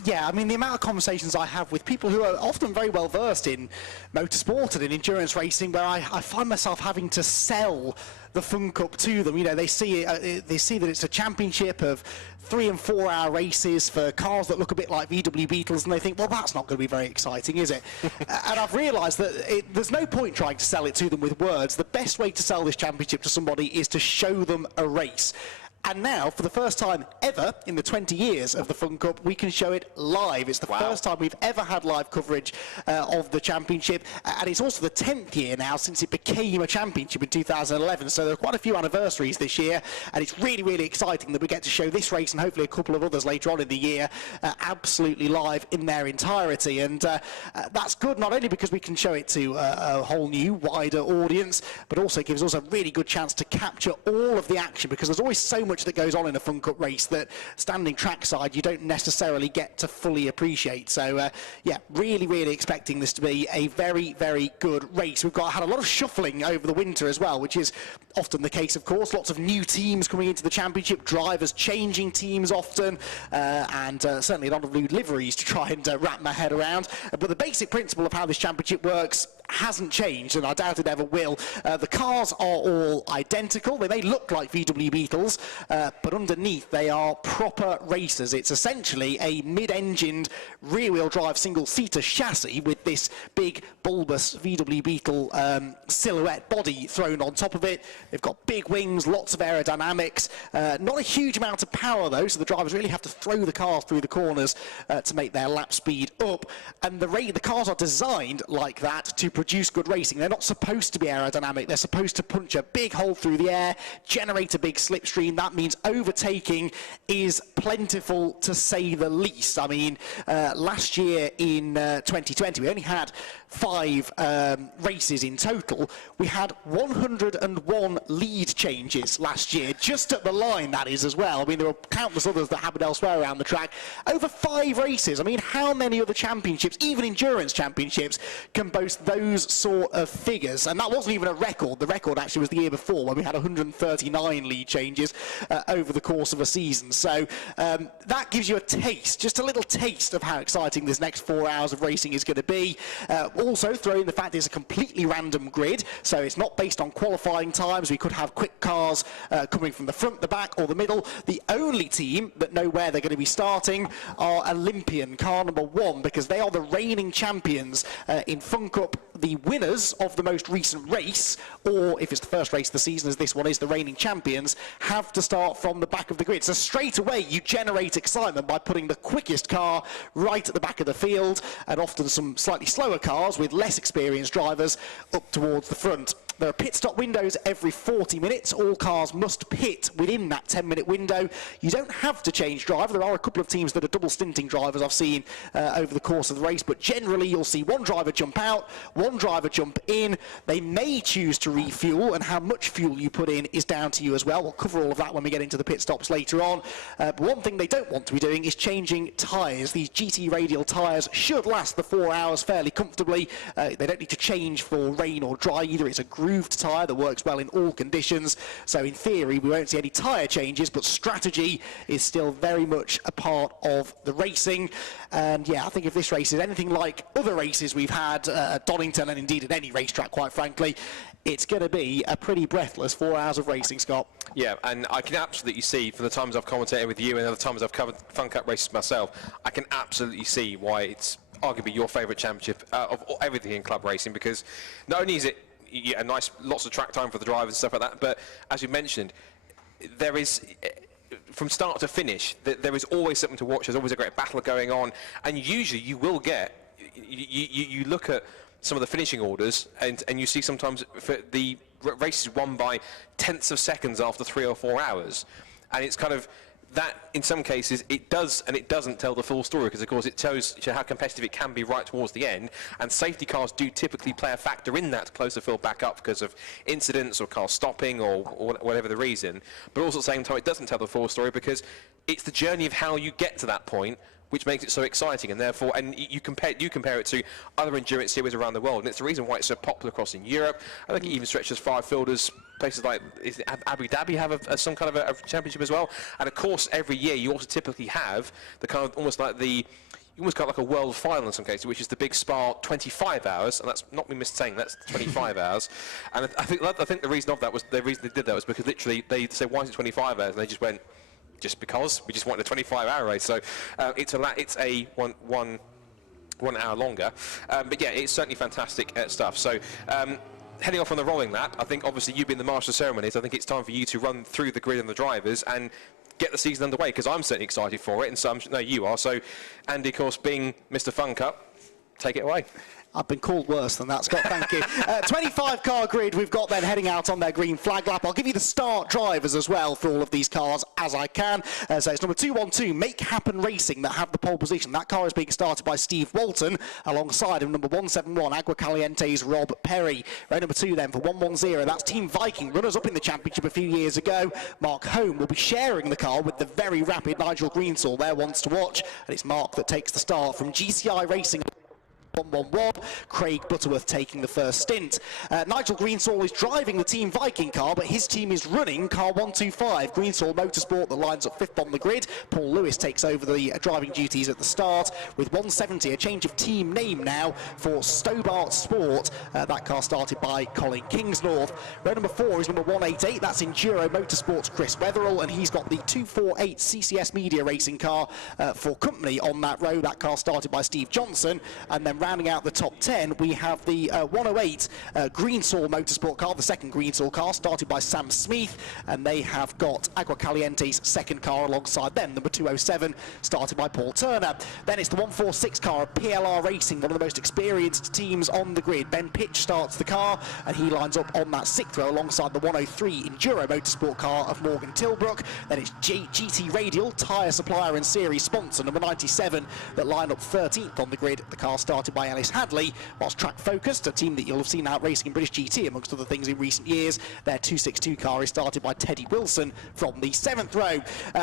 Yeah, I mean, the amount of conversations I have with people who are often very well versed in motorsport and in endurance racing, where I find myself having to sell the Fun Cup to them. You know, they see that it's a championship of 3 and 4 hour races for cars that look a bit like VW Beetles, and they think, well, that's not going to be very exciting, is it? And I've realised that there's no point trying to sell it to them with words. The best way to sell this championship to somebody is to show them a race. And now, for the first time ever in the 20 years of the Fun Cup, we can show it live. It's the first time we've ever had live coverage of the championship, and it's also the 10th year now since it became a championship in 2011. So there are quite a few anniversaries this year, and it's really, really exciting that we get to show this race and hopefully a couple of others later on in the year absolutely live in their entirety. And that's good not only because we can show it to a whole new, wider audience, but also gives us a really good chance to capture all of the action, because there's always so much that goes on in a Fun Cup race that standing trackside you don't necessarily get to fully appreciate. So yeah, really, really expecting this to be a very, very good race. We've had a lot of shuffling over the winter as well, which is often the case, of course. Lots of new teams coming into the championship, drivers changing teams often, and certainly a lot of new liveries to try and wrap my head around. But the basic principle of how this championship works hasn't changed, and I doubt it ever will. The cars are all identical. They may look like VW Beetles, but underneath they are proper racers. It's essentially a mid-engined rear-wheel drive single-seater chassis with this big bulbous VW Beetle silhouette body thrown on top of it. They've got big wings, lots of aerodynamics, not a huge amount of power though, so the drivers really have to throw the cars through the corners to make their lap speed up. And the cars are designed like that to produce good racing. They're not supposed to be aerodynamic. They're supposed to punch a big hole through the air, generate a big slipstream. That means overtaking is plentiful, to say the least. I mean, last year in 2020, we only had 5 races in total. We had 101 lead changes last year, just at the line, that is, as well. I mean, there were countless others that happened elsewhere around the track. Over 5 races. I mean, how many other championships, even endurance championships, can boast those sort of figures? And that wasn't even a record. The record actually was the year before, when we had 139 lead changes over the course of a season. So that gives you a taste, just a little taste of how exciting this next 4 hours of racing is going to be. Also, throw in the fact it's a completely random grid, so it's not based on qualifying times. We could have quick cars coming from the front, the back, or the middle. The only team that know where they're going to be starting are Olympian, car number 1, because they are the reigning champions in Fun Cup. The winners of the most recent race, or if it's the first race of the season, as this one is, the reigning champions, have to start from the back of the grid. So straight away you generate excitement by putting the quickest car right at the back of the field, and often some slightly slower cars with less experienced drivers up towards the front. There are pit stop windows every 40 minutes. All cars must pit within that 10-minute window. You don't have to change driver. There are a couple of teams that are double stinting drivers I've seen over the course of the race, but generally you'll see one driver jump out, one driver jump in. They may choose to refuel, and how much fuel you put in is down to you as well. We'll cover all of that when we get into the pit stops later on. But one thing they don't want to be doing is changing tyres. These GT radial tyres should last the 4 hours fairly comfortably. They don't need to change for rain or dry either. It's a group improved tyre that works well in all conditions. So in theory, we won't see any tyre changes, but strategy is still very much a part of the racing. And yeah, I think if this race is anything like other races we've had at Donington, and indeed at any racetrack, quite frankly, it's going to be a pretty breathless 4 hours of racing, Scott. Yeah, and I can absolutely see, from the times I've commentated with you and the times I've covered Fun Cup races myself, I can absolutely see why it's arguably your favourite championship of everything in club racing, because not only is it a nice, lots of track time for the drivers and stuff like that, but as you mentioned, there is, from start to finish, there is always something to watch. There's always a great battle going on, and usually you will get, you look at some of the finishing orders, and you see sometimes the races won by tenths of seconds after 3 or 4 hours, and it's kind of that, in some cases it does and it doesn't tell the full story, because of course it shows how competitive it can be right towards the end, and safety cars do typically play a factor in that closer fill back up because of incidents or cars stopping or whatever the reason. But also at the same time, it doesn't tell the full story, because it's the journey of how you get to that point which makes it so exciting, and therefore, and you compare it to other endurance series around the world, and it's the reason why it's so popular across in Europe. I think it even stretches far afield as places like Abu Dhabi have some kind of a championship as well. And of course, every year you also typically have the kind of almost got like a world final in some cases, which is the big Spa 25 hours, and that's not me missaying, that's 25 hours. And I think the reason they did that was because literally they said, why is it 25 hours? And they just went, just because we just wanted a 25-hour race. So it's a one hour longer, but yeah, it's certainly fantastic stuff. So heading off on the rolling lap, I think obviously you being the master of ceremonies, I think it's time for you to run through the grid and the drivers and get the season underway, because I'm certainly excited for it, and so I know you are. So Andy, of course, being Mr. Fun Cup, take it away. I've been called worse than that, Scott, thank you. 25-car grid we've got then heading out on their green flag lap. I'll give you the start drivers as well for all of these cars as I can. So it's number 212, Make Happen Racing, that have the pole position. That car is being started by Steve Walton, alongside him number 171, Agua Caliente's Rob Perry. Row number 2 then for 110, that's Team Viking, runners-up in the championship a few years ago. Mark Home will be sharing the car with the very rapid Nigel Greensall there, wants to watch, and it's Mark that takes the start from GCI Racing. 111, Craig Butterworth taking the first stint. Nigel Greensall is driving the Team Viking car, but his team is running car 125, Greensall Motorsport, that lines up 5th on the grid. Paul Lewis takes over the driving duties at the start with 170, a change of team name now for Stobart Sport. That car started by Colin Kingsnorth. Row number 4 is number 188, that's Enduro Motorsports Chris Wetherell, and he's got the 248 CCS Media Racing car for company on that row. That car started by Steve Johnson, and then rounding out the top 10, we have the 108 Greensall Motorsport car, the second Greensall car, started by Sam Smith, and they have got Agua Caliente's second car alongside them, number 207, started by Paul Turner. Then it's the 146 car of PLR Racing, one of the most experienced teams on the grid. Ben Pitch starts the car, and he lines up on that 6th row alongside the 103 Enduro Motorsport car of Morgan Tilbrook. Then it's GT Radial, tyre supplier and series sponsor, number 97, that line up 13th on the grid. The car started by Ellis Hadley, whilst Track Focused, a team that you'll have seen out racing in British GT amongst other things in recent years, their 262 car is started by Teddy Wilson from the 7th row.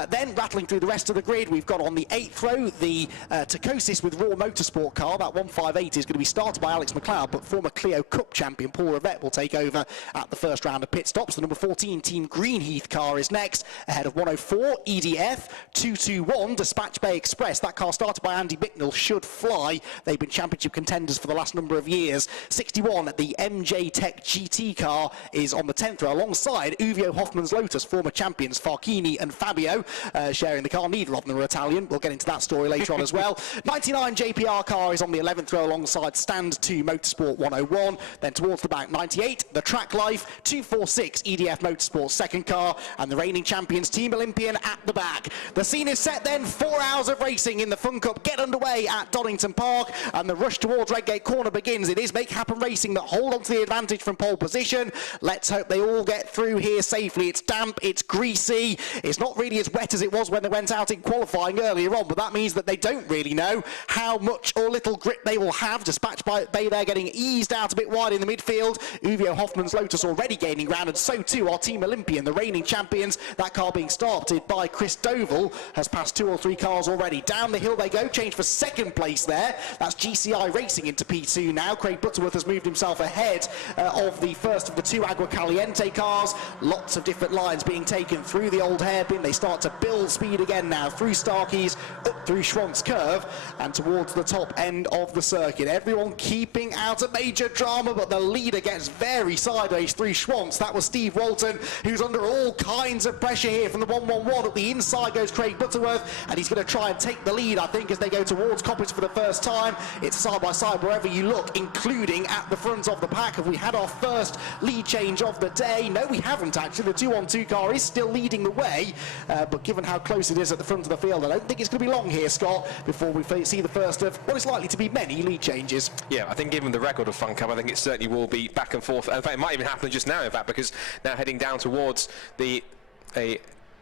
Then rattling through the rest of the grid, we've got on the 8th row the Tacosis with Raw Motorsport car. That 158 is going to be started by Alex McLeod, but former Clio Cup champion Paul Rivette will take over at the first round of pit stops. The number 14 Team Greenheath car is next, ahead of 104 EDF, 221 Dispatch Bay Express. That car started by Andy Bicknell should fly. They've been championship contenders for the last number of years. 61, the MJ Tech GT car is on the 10th row alongside Uvio Hoffman's Lotus, former champions Farchini and Fabio, sharing the car. Neither of them are Italian. We'll get into that story later on as well. 99 JPR car is on the 11th row alongside Stand 2 Motorsport 101. Then towards the back, 98, the Track Life, 246 EDF Motorsport second car, and the reigning champions Team Olympian at the back. The scene is set then, 4 hours of racing in the Fun Cup get underway at Donington Park, and the rush towards Redgate Corner begins. It is Make Happen Racing that hold on to the advantage from pole position. Let's hope they all get through here safely. It's damp, it's greasy, it's not really as wet as it was when they went out in qualifying earlier on, but that means that they don't really know how much or little grip they will have. Dispatch Bay there getting eased out a bit wide in the midfield. Uvio Hoffman's Lotus already gaining ground, and so too our Team Olympian, the reigning champions. That car being started by Chris Doval has passed 2 or 3 cars already. Down the hill they go, change for second place there. That's GCI GCI Racing into P2 now. Craig Butterworth has moved himself ahead of the first of the two Agua Caliente cars. Lots of different lines being taken through the old hairpin. They start to build speed again now through Starkeys, up through Schwantz Curve and towards the top end of the circuit. Everyone keeping out of major drama, but the leader gets very sideways through Schwantz. That was Steve Walton, who's under all kinds of pressure here from the 111. At the inside goes Craig Butterworth, and he's going to try and take the lead, I think, as they go towards Coppice for the first time. It's side by side wherever you look, including at the front of the pack. Have we had our first lead change of the day? No, we haven't actually. The 2-on-2 car is still leading the way, but given how close it is at the front of the field, I don't think it's going to be long here, Scott, before we see the first of what is likely to be many lead changes. Yeah, I think given the record of Fun Cup, I think it certainly will be back and forth. In fact, it might even happen just now, in fact, because now heading down towards a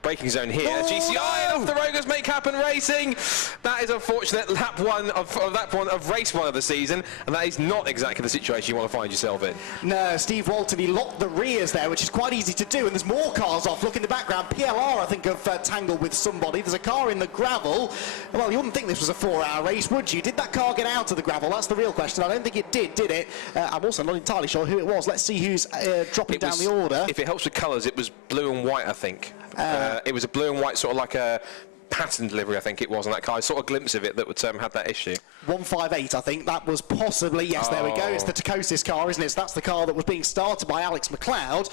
braking zone here. Oh, GCI no! off the road goes Make Happen Racing. That is unfortunate. Lap one of race one of the season, and that is not exactly the situation you want to find yourself in. No, Steve Walton, he locked the rears there, which is quite easy to do, and there's more cars off. Look in the background, PLR, I think, have tangled with somebody. There's a car in the gravel. Well, you wouldn't think this was a 4-hour race, would you? Did that car get out of the gravel? That's the real question. I don't think it did it? I'm also not entirely sure who it was. Let's see who's dropping down the order. If it helps with colours, it was blue and white, I think. It was a blue and white, sort of like a pattern delivery, I think it was on that car. I saw a glimpse of it that would had that issue. 158, I think that was possibly, yes, there we go. It's the Tacosis car, isn't it? So that's the car that was being started by Alex McLeod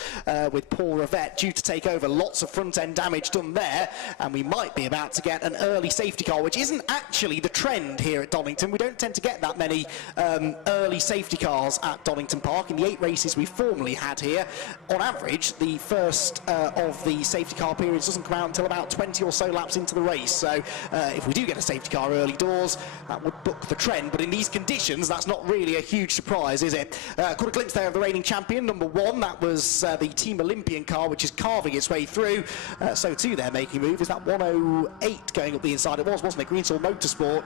with Paul Rivette due to take over. Lots of front-end damage done there, and we might be about to get an early safety car, which isn't actually the trend here at Donington. We don't tend to get that many early safety cars at Donington Park. In the 8 races we formerly had here, on average, the first of the safety car periods doesn't come out until about 20 or so laps into the race. So if we do get a safety car early doors, that would book the trend, but in these conditions that's not really a huge surprise, is it? Caught a glimpse there of the reigning champion, number 1. That was the Team Olympian car, which is carving its way through. So too they're making a move. Is that 108 going up the inside? It was, wasn't it? Greensall Motorsport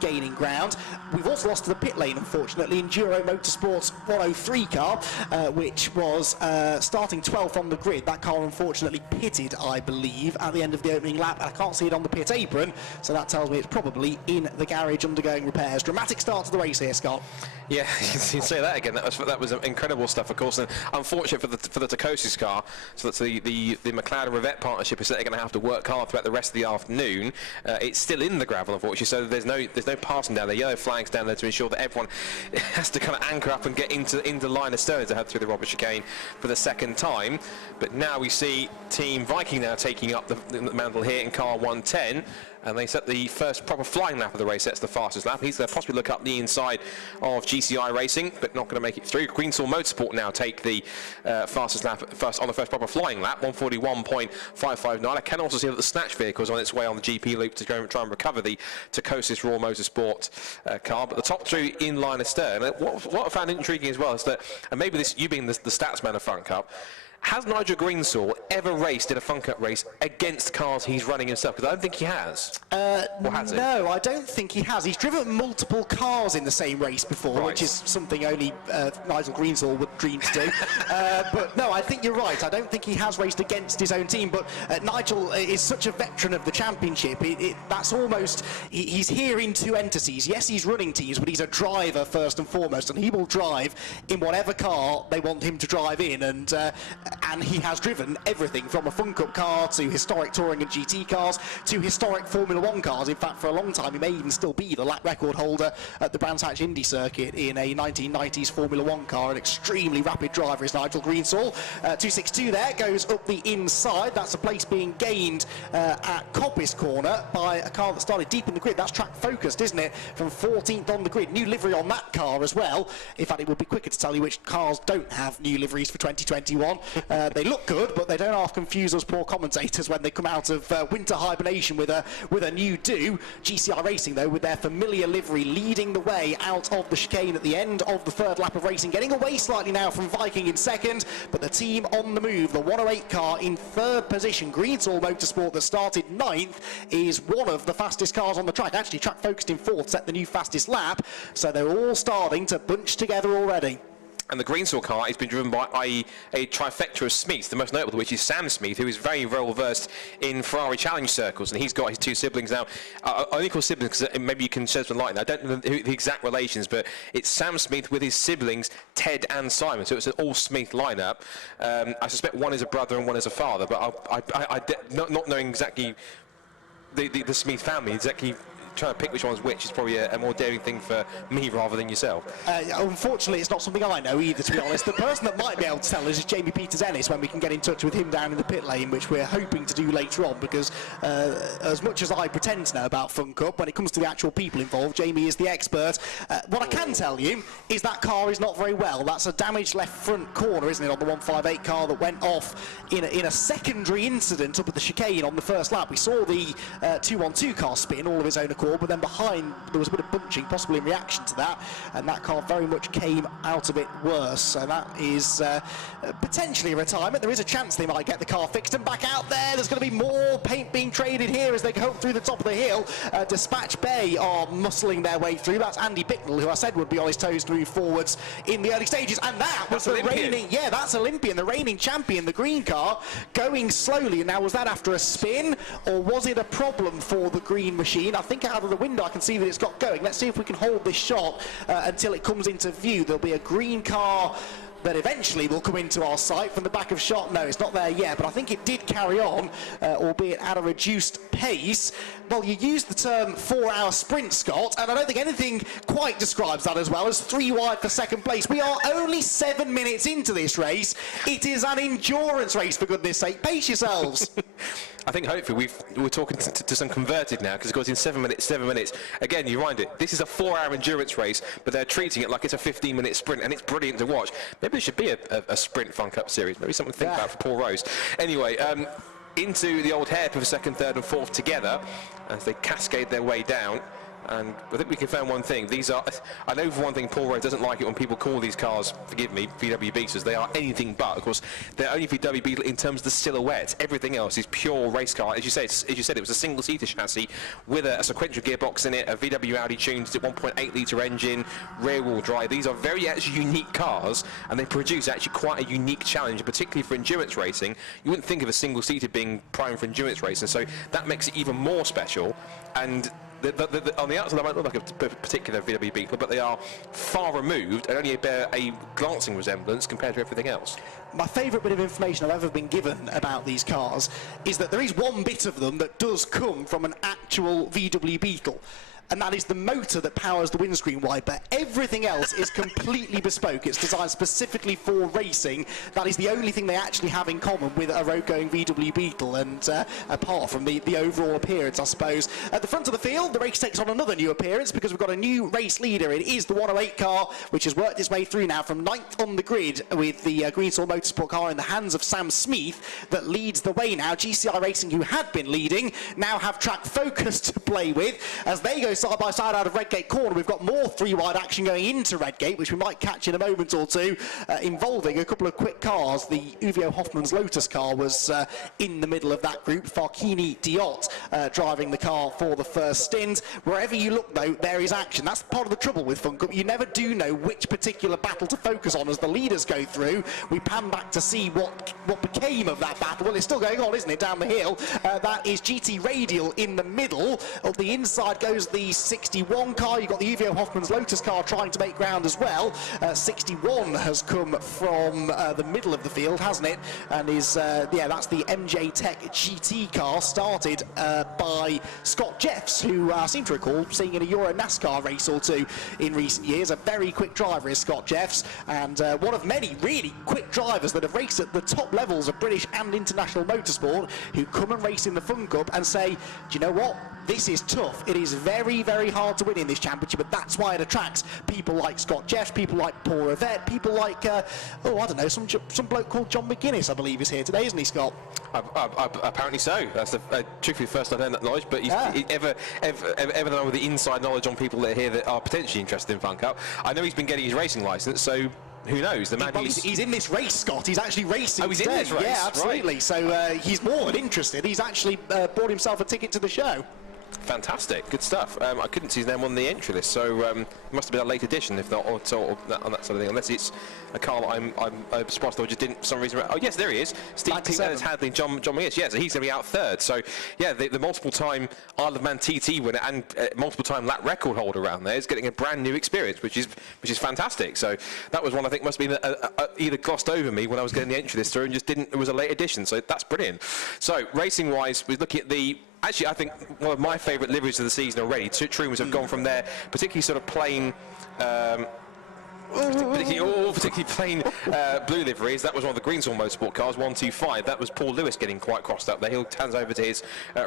gaining ground. We've also lost to the pit lane, unfortunately. Enduro Motorsport's 103 car, which was starting 12th on the grid. That car unfortunately pitted, I believe, at the end of the opening lap. I can't see it on the pit apron, so that tells me it's probably in the garage undergoing repairs. Dramatic start to the race here, Scott. Yeah, you say that again. That was incredible stuff, of course, and unfortunate for the Tacosis car. So that's the McLeod and Rivette partnership is they're going to have to work hard throughout the rest of the afternoon. It's still in the gravel, unfortunately, so there's no passing down there. Yellow flags down there to ensure that everyone has to kind of anchor up and get into line of stone to head through the Robert chicane for the second time. But now we see Team Viking now taking up the mantle here in car 110. And they set the first proper flying lap of the race. That's the fastest lap. He's going to possibly look up the inside of GCI Racing, but not going to make it through. Greensall Motorsport now take the fastest lap on the first proper flying lap, 141.559. I can also see that the Snatch vehicle is on its way on the GP loop to go and try and recover the Tacosis Raw Motorsport car. But the top 2 in line astern. What I found intriguing as well is that, and maybe this, you being the stats man of Fun Cup, has Nigel Greensall ever raced in a Fun Cup race against cars he's running himself? Because I don't think he has. Or has he? No, I don't think he has. He's driven multiple cars in the same race before, right, which is something only Nigel Greensall would dream to do. But no, I think you're right. I don't think he has raced against his own team. But Nigel is such a veteran of the championship. That's almost, he's here in 2 entities. Yes, he's running teams, but he's a driver first and foremost, and he will drive in whatever car they want him to drive in. And he has driven everything from a Fun Cup car to historic touring and GT cars to historic Formula 1 cars. In fact, for a long time, he may even still be the lap record holder at the Brands Hatch Indy circuit in a 1990s Formula 1 car. An extremely rapid driver is Nigel Greensall. 262 there, goes up the inside. That's a place being gained at Coppice Corner by a car that started deep in the grid. That's track focused, isn't it? From 14th on the grid. New livery on that car as well. In fact, it would be quicker to tell you which cars don't have new liveries for 2021. They look good, but they don't half confuse us poor commentators when they come out of winter hibernation with a new do. GCI Racing, though, with their familiar livery, leading the way out of the chicane at the end of the 3rd lap of racing, getting away slightly now from Viking in 2nd, but the team on the move. The 108 car in 3rd position. Greensall Motorsport, that started 9th, is one of the fastest cars on the track. Actually, track focused in 4th, set the new fastest lap, so they're all starting to bunch together already. And the Greensaw car has been driven by a trifecta of Smiths, the most notable of which is Sam Smith, who is very well versed in Ferrari Challenge circles, and he's got his two siblings now. I only call siblings because maybe you can shed some light. I don't know the exact relations, but it's Sam Smith with his siblings, Ted and Simon, so it's an all-Smith lineup. I suspect one is a brother and one is a father, but not knowing exactly the Smith family, exactly trying to pick which one's which is probably a more daring thing for me rather than yourself. Unfortunately, it's not something I know either, to be honest. The person that might be able to tell us is Jamie Peters-Ennis when we can get in touch with him down in the pit lane, which we're hoping to do later on, because as much as I pretend to know about Fun Cup, when it comes to the actual people involved, Jamie is the expert. What I can tell you is that car is not very well. That's a damaged left front corner, isn't it, on the 158 car that went off in a secondary incident up at the chicane on the first lap. We saw the 212 car spin all of his own accord, but then behind there was a bit of bunching, possibly in reaction to that, and that car very much came out of it worse. So that is potentially a retirement. There is a chance they might get the car fixed and back out there. There's going to be more paint being traded here as they go through the top of the hill. Dispatch Bay are muscling their way through. That's Andy Bicknell, who I said would be on his toes to move forwards in the early stages, and that was the reigning, that's Olympian, the reigning champion, the green car, going slowly. Now, was that after a spin, or was it a problem for the green machine? I think out of the window I can see that it's got going. Let's see if we can hold this shot until it comes into view. There'll be a green car that eventually will come into our sight from the back of shot. No, it's not there yet, but I think it did carry on, albeit at a reduced pace. Well, you used the term 4-hour sprint, Scott, and I don't think anything quite describes that as well as 3 wide for second place. We are only 7 minutes into this race. It is an endurance race, for goodness sake. Pace yourselves. I think hopefully we're talking to some converted now, because of course in 7 minutes, again, you mind it, this is a 4-hour endurance race, but they're treating it like it's a 15-minute sprint, and it's brilliant to watch. Maybe there should be a sprint Fun Cup series, maybe something to think about for Paul Rose. Anyway, into the old hairpin for second, third and fourth together, as they cascade their way down. And I think we confirm one thing. These are, I know for one thing, Paul Rose doesn't like it when people call these cars, forgive me, VW Beetles. They are anything but. Of course, they're only VW Beetle in terms of the silhouette. Everything else is pure race car. As you said, it was a single-seater chassis with a sequential gearbox in it, a VW Audi tuned at 1.8-litre engine, rear-wheel drive. These are very actually unique cars, and they produce actually quite a unique challenge, particularly for endurance racing. You wouldn't think of a single-seater being primed for endurance racing, so that makes it even more special. And on the outside, they might look like a particular VW Beetle, but they are far removed and only bear a glancing resemblance compared to everything else. My favourite bit of information I've ever been given about these cars is that there is one bit of them that does come from an actual VW Beetle, and that is the motor that powers the windscreen wiper. Everything else is completely bespoke. It's designed specifically for racing. That is the only thing they actually have in common with a road-going VW Beetle, and apart from the overall appearance, I suppose. At the front of the field, the race takes on another new appearance because we've got a new race leader. It is the 108 car, which has worked its way through now from 9th on the grid with the Greensaw Motorsport car in the hands of Sam Smith that leads the way now. GCI Racing, who had been leading, now have track focus to play with as they go side by side out of Redgate corner. We've got more 3-wide action going into Redgate, which we might catch in a moment or two, involving a couple of quick cars. The Uvio Hoffman's Lotus car was in the middle of that group. Farkini Diot driving the car for the first stint. Wherever you look, though, there is action. That's part of the trouble with Fun Cup. You never do know which particular battle to focus on as the leaders go through. We pan back to see what became of that battle. Well, it's still going on, isn't it, down the hill? That is GT Radial in the middle. Up the inside goes the 61 car. You've got the Uvio Hoffman's Lotus car trying to make ground as well. 61 has come from the middle of the field, hasn't it? And is, that's the MJ Tech GT car, started by Scott Jeffs, who I seem to recall seeing in a Euro NASCAR race or two in recent years. A very quick driver is Scott Jeffs, and one of many really quick drivers that have raced at the top levels of British and international motorsport, who come and race in the Fun Cup and say, do you know what? This is tough. It is very, very hard to win in this championship, but that's why it attracts people like Scott Jeffs, people like Paul Rivette, people like, I don't know, some bloke called John McGuinness, I believe, is here today, isn't he, Scott? Apparently so. That's truthfully the first I've heard that knowledge, but he's ever the one with the inside knowledge on people that are here that are potentially interested in Fun Cup. I know he's been getting his racing licence, so who knows? The man he's in this race, Scott. He's actually racing. Oh, he's in this race? Yeah, absolutely. Right. So he's more than interested. He's actually bought himself a ticket to the show. Fantastic, good stuff. I couldn't see his name on the entry list, so it must have been a late edition, if not or on that sort of thing. Unless it's a car that I'm surprised I just didn't for some reason. Oh yes, there he is. Steve Hadley, John Mears. Yeah, so he's going to be out third. So yeah, the multiple-time Isle of Man TT winner and multiple-time lap record holder around there is getting a brand new experience, which is fantastic. So that was one I think must have been either glossed over me when I was getting the entry list through and just didn't. It was a late edition, so that's brilliant. So racing-wise, we're looking at the. Actually, I think one of my favourite liveries of the season already. Two Trumas have gone from their particularly sort of plain, particularly plain blue liveries. That was one of the Greensall Motorsport cars, 125. That was Paul Lewis getting quite crossed up there. He'll hands over to his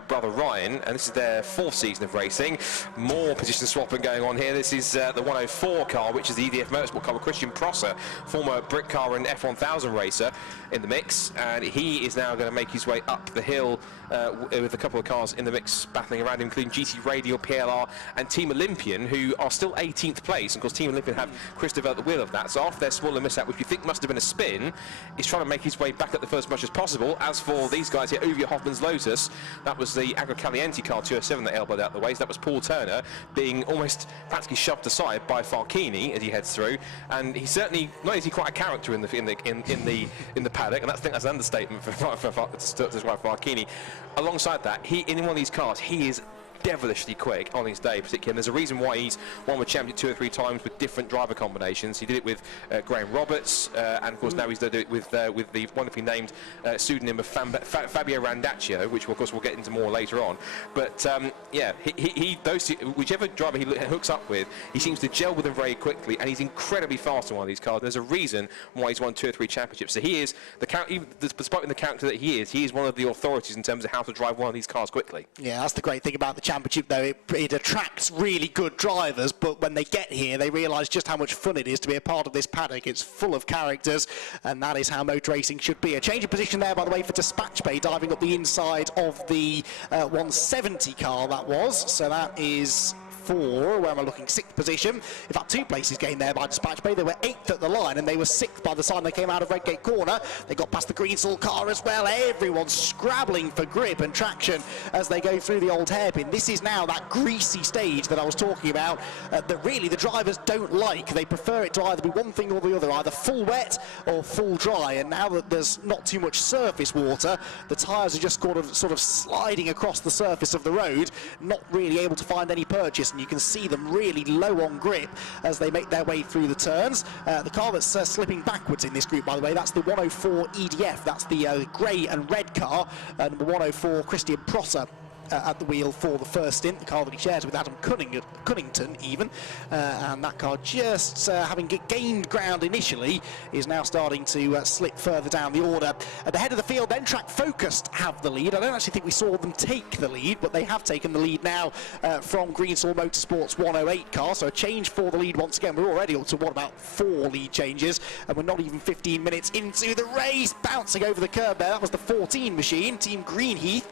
brother Ryan, and this is their 4th season of racing. More position swapping going on here. This is the 104 car, which is the EDF Motorsport car with Christian Prosser, former Brit car and F1000 racer, in the mix, and he is now going to make his way up the hill with a couple of cars in the mix battling around him, including GT Radial, PLR and Team Olympian, who are still 18th place. Of course, Team Olympian have Christopher at the wheel of that, so after their smaller mishap, which you think must have been a spin, he's trying to make his way back up the first as much as possible. As for these guys here, Uwe Hoffman's Lotus, that was the Agro Caliente car 207 that elbowed out the way, so that was Paul Turner being almost practically shoved aside by Farchini as he heads through, and he's certainly not is he quite a character in the paddock, and I think that's an understatement to describe Farchini. Alongside that, in one of these cars, he is devilishly quick on his day particularly, and there's a reason why he's won with champion 2 or 3 times with different driver combinations. He did it with Graham Roberts, and of course now he's done it with the wonderfully named pseudonym of Fabio Randaccio, which of course we'll get into more later on. But yeah, whichever driver he hooks up with, he seems to gel with them very quickly, and he's incredibly fast on one of these cars. There's a reason why he's won 2 or 3 championships. So he is despite the character that he is one of the authorities in terms of how to drive one of these cars quickly. Yeah, that's the great thing about the championship, though. It attracts really good drivers, but when they get here, they realise just how much fun it is to be a part of this paddock. It's full of characters, and that is how motor racing should be. A change of position there, by the way, for Dispatch Bay, diving up the inside of the 170 car, that was. So that is... where am I looking? 6th position. In fact, 2 places gained there by Dispatch Bay. They were 8th at the line, and they were 6th by the time they came out of Redgate Corner. They got past the Greensall car as well. Everyone's scrabbling for grip and traction as they go through the old hairpin. This is now that greasy stage that I was talking about that really the drivers don't like. They prefer it to either be one thing or the other, either full wet or full dry. And now that there's not too much surface water, the tyres are just sort of sliding across the surface of the road, not really able to find any purchase. And you can see them really low on grip as they make their way through the turns. The car that's slipping backwards in this group, by the way, that's the 104 EDF. That's the grey and red car, number 104 Christian Prosser at the wheel for the first stint, the car that he shares with Adam Cunnington even, and that car just having gained ground initially is now starting to slip further down the order. At the head of the field then, Track Focused have the lead. I don't actually think we saw them take the lead, but they have taken the lead now from Greensall Motorsports 108 car, so a change for the lead once again. We're already up to what, about 4 lead changes, and we're not even 15 minutes into the race. Bouncing over the curb there, that was the 14 machine, Team Greenheath.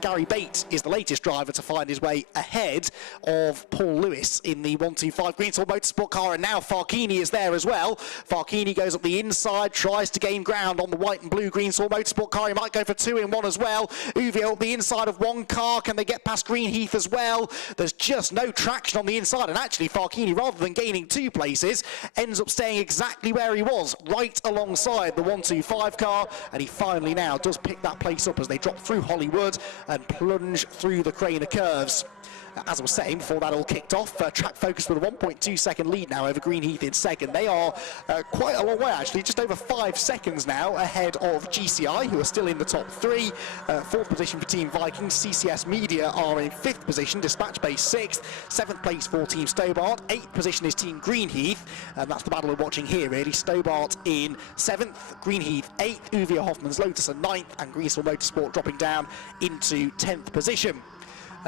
Gary Bate is the latest driver to find his way ahead of Paul Lewis in the 125 Greensall Motorsport car, and now Farchini is there as well. Farchini goes up the inside, tries to gain ground on the white and blue Greensall Motorsport car. He might go for 2 in 1 as well. Uwe up the inside of one car. Can they get past Greenheath as well? There's just no traction on the inside, and actually Farchini, rather than gaining 2 places, ends up staying exactly where he was, right alongside the 125 car, and he finally now does pick that place up as they drop through Hollywood and plunge through the crane of curves. As I was saying before that all kicked off, Track Focus with a 1.2 second lead now over Greenheath in second. They are quite a long way actually, just over 5 seconds now ahead of GCI, who are still in the top 3. 4th position for Team Vikings. CCS Media are in 5th position, Dispatch Bay 6th, 7th place for Team Stobart, 8th position is Team Greenheath, and that's the battle we're watching here really. Stobart in 7th, Greenheath 8th, Uwe Hoffman's Lotus are 9th, and Greensall Motorsport dropping down into 10th position.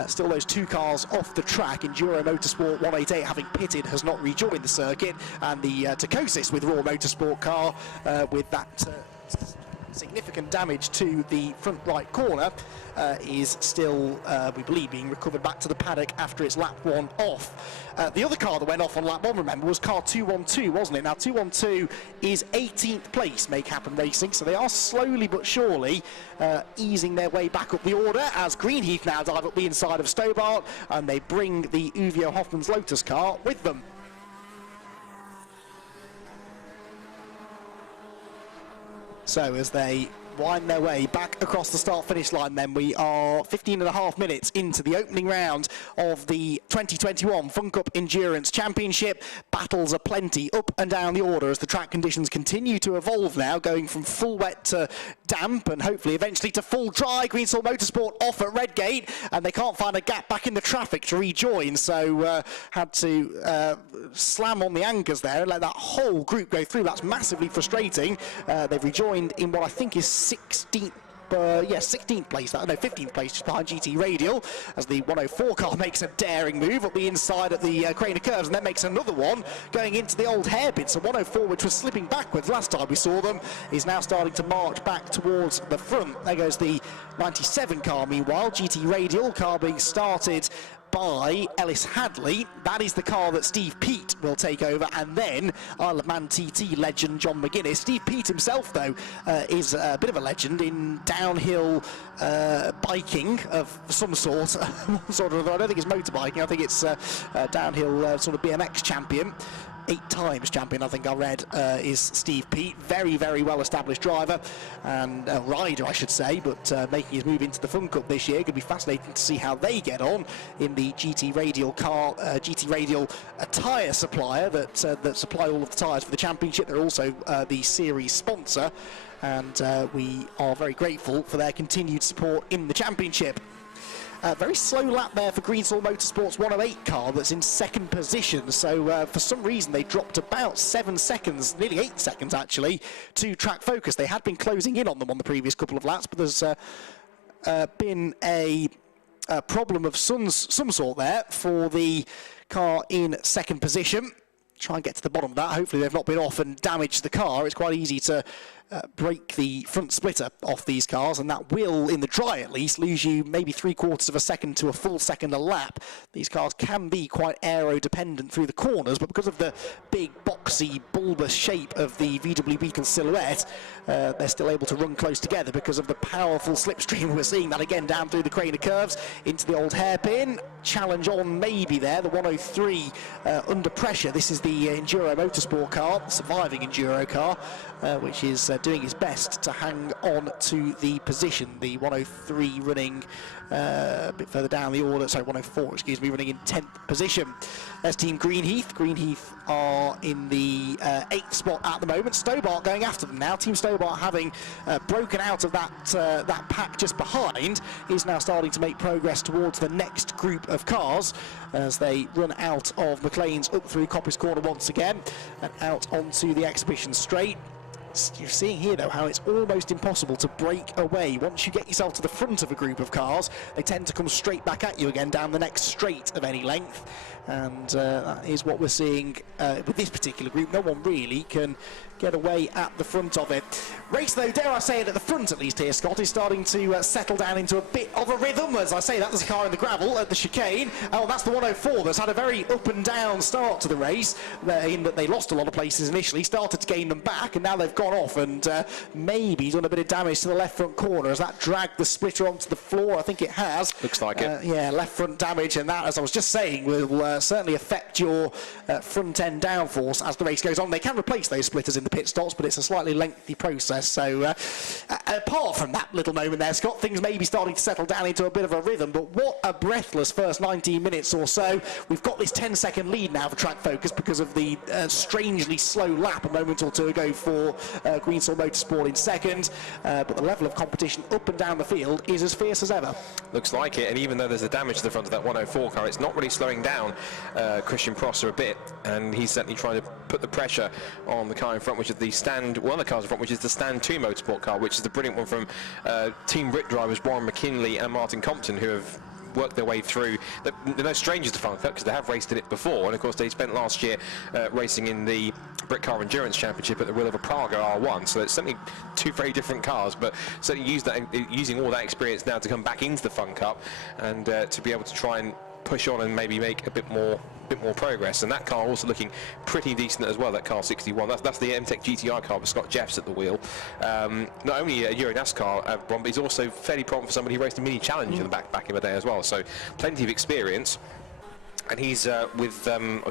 Still those 2 cars off the track. Enduro Motorsport 188, having pitted, has not rejoined the circuit, and the Tacosis with Raw Motorsport car with that Significant damage to the front right corner is still, we believe, being recovered back to the paddock after its lap 1 off. The other car that went off on lap 1, remember, was car 212, wasn't it? Now 212 is 18th place, Make Happen Racing, so they are slowly but surely easing their way back up the order as Greenheath now dive up the inside of Stobart and they bring the Uvio Hoffman's Lotus car with them. So as they wind their way back across the start-finish line, then we are 15.5 minutes into the opening round of the 2021 Fun Cup Endurance Championship. Battles are plenty up and down the order as the track conditions continue to evolve now, going from full wet to damp and hopefully eventually to full dry. Greensall Motorsport off at Redgate and they can't find a gap back in the traffic to rejoin, so had to slam on the anchors there and let that whole group go through. That's massively frustrating. They've rejoined in what I think is 16th 16th place, no, 15th place, just behind GT Radial, as the 104 car makes a daring move up the inside at the Crane of Curves and then makes another one going into the old hairpin. So 104, which was slipping backwards last time we saw them, is now starting to march back towards the front. There goes the 97 car meanwhile, GT Radial, car being started by Ellis Hadley. That is the car that Steve Peat will take over, and then Isle of Man TT legend John McGuinness. Steve Peat himself, though, is a bit of a legend in downhill biking of some sort. Sort of, I don't think it's motorbiking, I think it's downhill sort of BMX champion. 8 times champion, I think I read, is Steve Peat. Very, very well-established driver and rider, I should say, but making his move into the Fun Cup this year. Could be fascinating to see how they get on in the GT Radial car, GT Radial, a tyre supplier that supply all of the tyres for the championship. They're also the series sponsor, and we are very grateful for their continued support in the championship. Very slow lap there for Greensall Motorsport's 108 car that's in second position. So for some reason they dropped about 7 seconds, nearly 8 seconds actually, to Track Focus. They had been closing in on them on the previous couple of laps, but there's been a problem of some sort there for the car in second position. Try and get to the bottom of that. Hopefully they've not been off and damaged the car. It's quite easy to break the front splitter off these cars, and that will, in the dry at least, lose you maybe 3/4 of a second to a full second a lap. These cars can be quite aero dependent through the corners, but because of the big boxy bulbous shape of the VW Beetle silhouette, they're still able to run close together because of the powerful slipstream. We're seeing that again down through the Crane of Curves into the old hairpin. Challenge on maybe there, the 103 under pressure. This is the Enduro Motorsport car, surviving Enduro car, which is doing its best to hang on to the position. The 103 running a bit further down the order, sorry, 104, excuse me, running in 10th position. There's Team Greenheath. Greenheath are in the 8th spot at the moment. Stobart going after them now. Team Stobart, having broken out of that pack just behind, is now starting to make progress towards the next group of cars as they run out of McLean's up through Coppice Corner once again and out onto the Exhibition Straight. You're seeing here, though, how it's almost impossible to break away. Once you get yourself to the front of a group of cars, they tend to come straight back at you again down the next straight of any length. And that is what we're seeing with this particular group. No one really can get away at the front of it. Race, though, dare I say it, at the front at least here, Scott, is starting to settle down into a bit of a rhythm. As I say that, there's a car in the gravel at the chicane. Oh, that's the 104 that's had a very up and down start to the race, in that they lost a lot of places initially, started to gain them back, and now they've gone off and maybe done a bit of damage to the left front corner. Has that dragged the splitter onto the floor? I think it has. Looks like it. Yeah, left front damage, and that, as I was just saying, will certainly affect your front end downforce as the race goes on. They can replace those splitters in the pit stops, but it's a slightly lengthy process. So apart from that little moment there, Scott, things may be starting to settle down into a bit of a rhythm, but what a breathless first 19 minutes or so. We've got this 10-second lead now for Track Focus because of the strangely slow lap a moment or two ago for Greensall Motorsport in second, but the level of competition up and down the field is as fierce as ever. Looks like it, and even though there's a damage to the front of that 104 car, it's not really slowing down Christian Prosser a bit, and he's certainly trying to put the pressure on the car in front, which is the stand, one of the cars in front, which is the Stand 2 Motorsport car, which is the brilliant one from Team Brit drivers Warren McKinley and Martin Compton, who have work their way through. They're no strangers to Fun Cup because they have raced in it before, and of course they spent last year racing in the Brit Car Endurance Championship at the wheel of a Praga R1, so it's certainly two very different cars, but certainly using all that experience now to come back into the Fun Cup and to be able to try and push on and maybe make a bit more progress. And that car also looking pretty decent as well, that car 61. That's the M-Tech GTI car with Scott Jeffs at the wheel. Not only a Euro NASCAR but he's also fairly prompt for somebody who raced a mini challenge in the back in the day as well, so plenty of experience. And he's I was